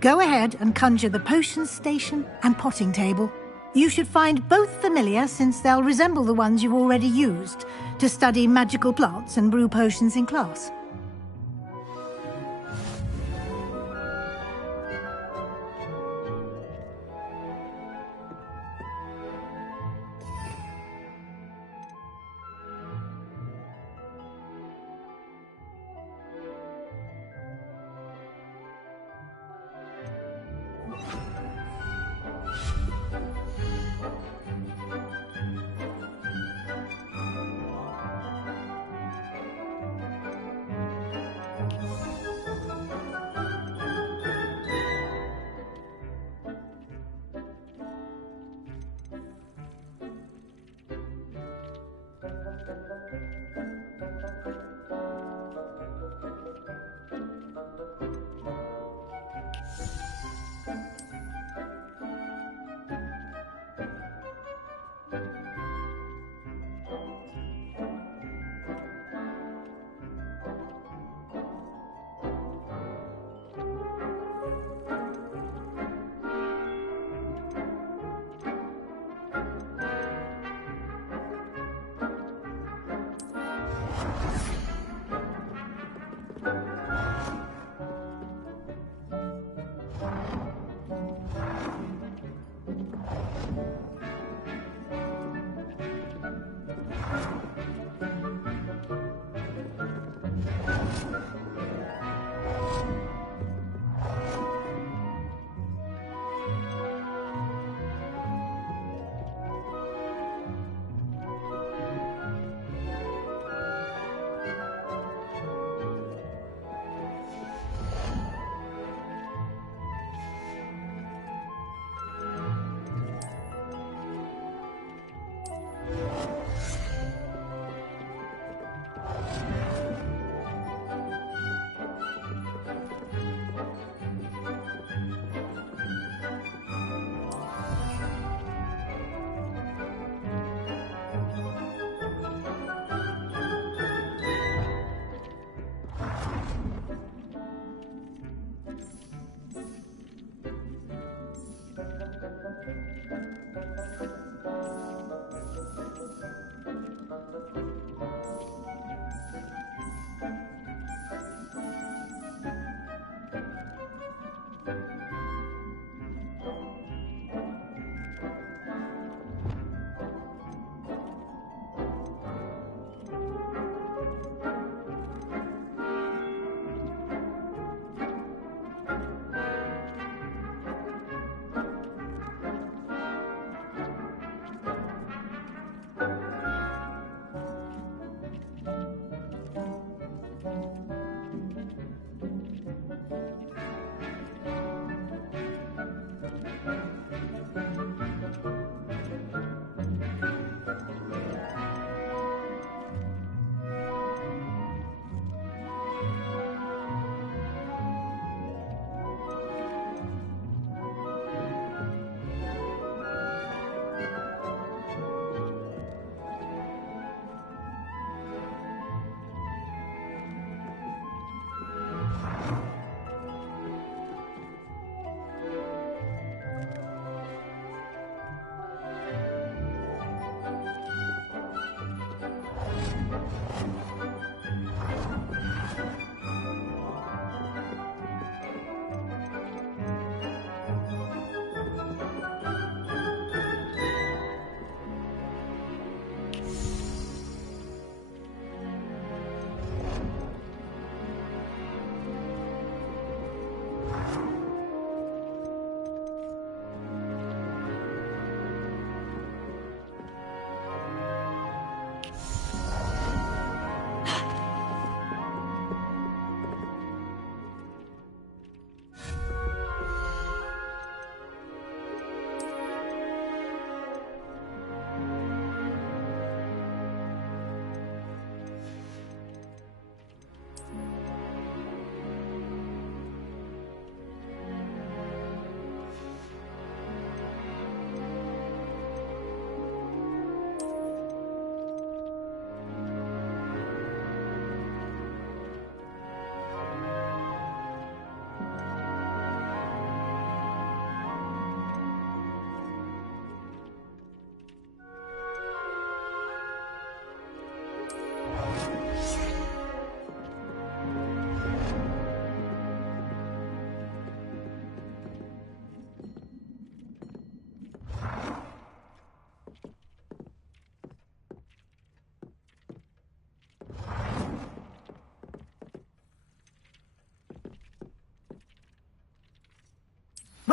Go ahead and conjure the potion station and potting table. You should find both familiar, since they'll resemble the ones you've already used to study magical plants and brew potions in class.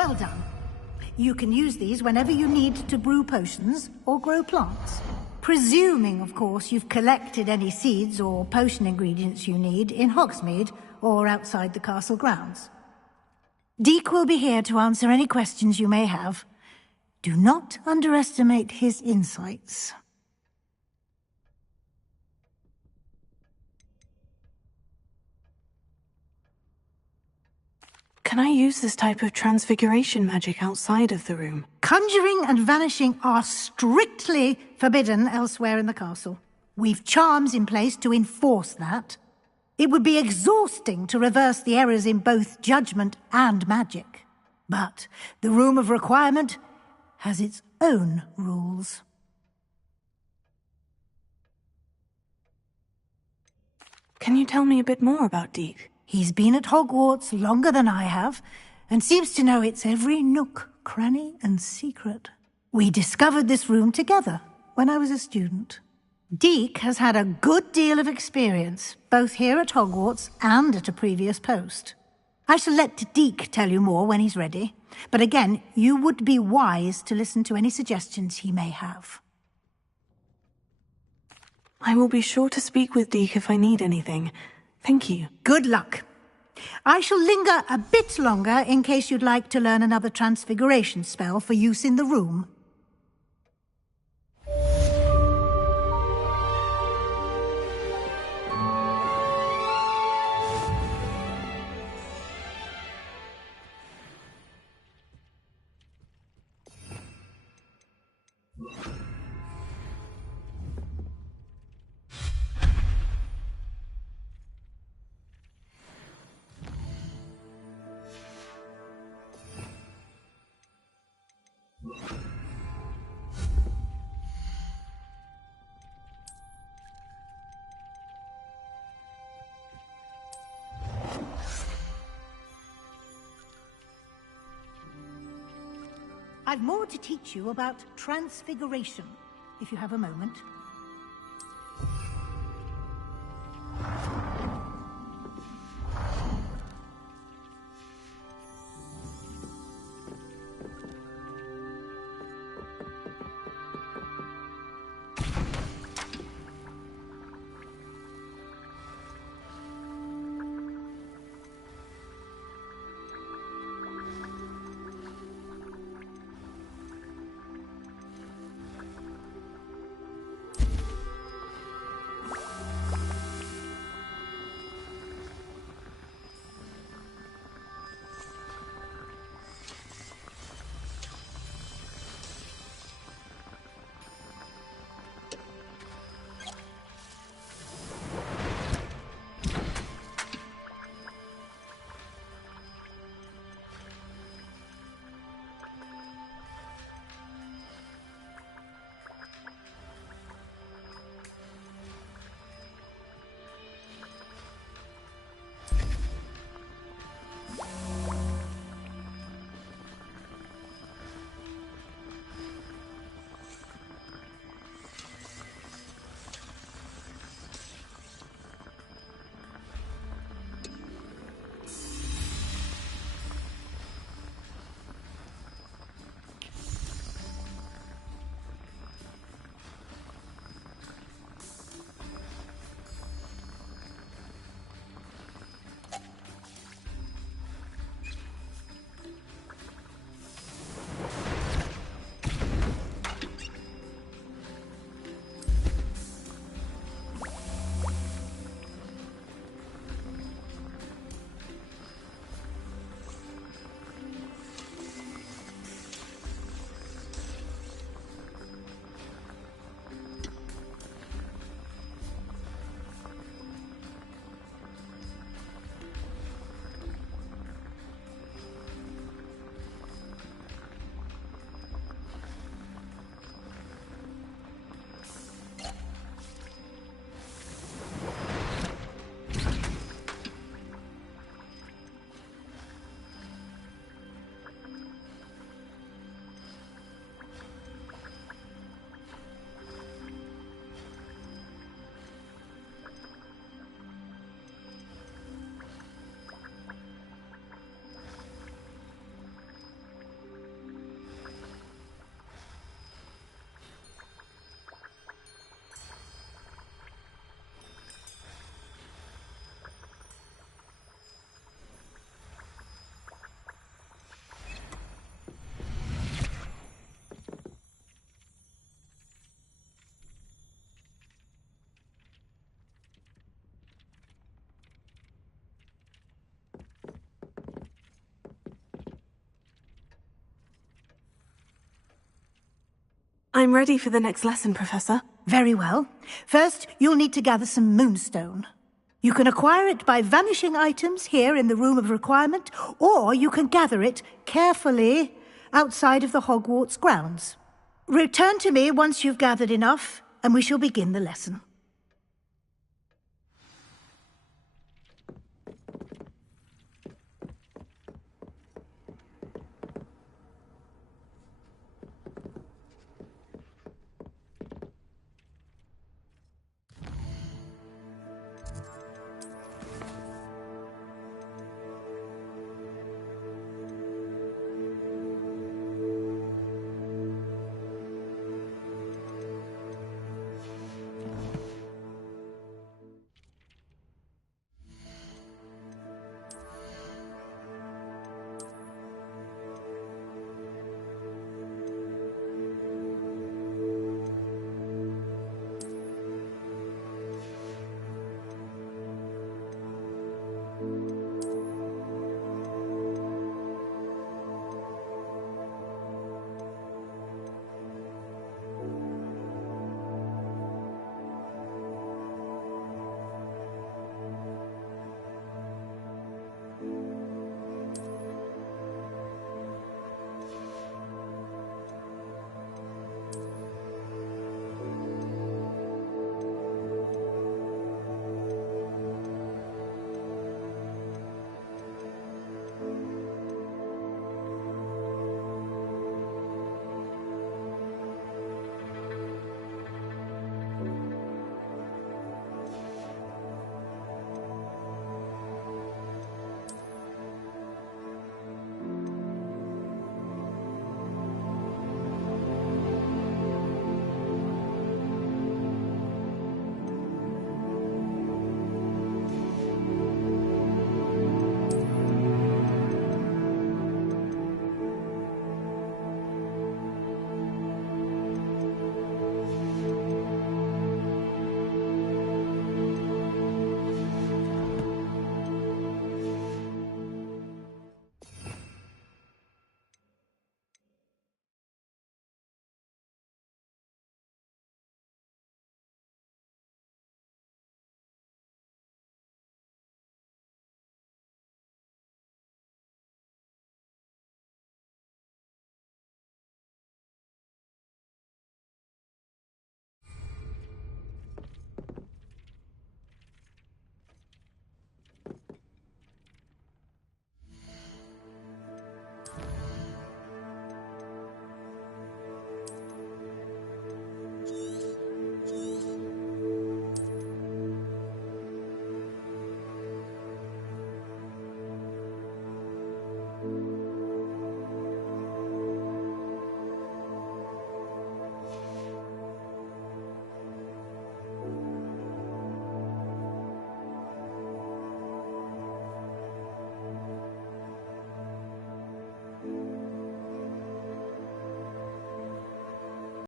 Well done. You can use these whenever you need to brew potions or grow plants. Presuming, of course, you've collected any seeds or potion ingredients you need in Hogsmeade or outside the castle grounds. Deek will be here to answer any questions you may have. Do not underestimate his insights. Can I use this type of transfiguration magic outside of the room? Conjuring and vanishing are strictly forbidden elsewhere in the castle. We've charms in place to enforce that. It would be exhausting to reverse the errors in both judgment and magic. But the Room of Requirement has its own rules. Can you tell me a bit more about Deek? He's been at Hogwarts longer than I have, and seems to know its every nook, cranny, and secret. We discovered this room together when I was a student. Deek has had a good deal of experience, both here at Hogwarts and at a previous post. I shall let Deek tell you more when he's ready, but again, you would be wise to listen to any suggestions he may have. I will be sure to speak with Deek if I need anything. Thank you. Good luck. I shall linger a bit longer in case you'd like to learn another transfiguration spell for use in the room. I've more to teach you about transfiguration, if you have a moment. I'm ready for the next lesson, Professor. Very well. First, you'll need to gather some moonstone. You can acquire it by vanishing items here in the Room of Requirement, or you can gather it carefully outside of the Hogwarts grounds. Return to me once you've gathered enough, and we shall begin the lesson.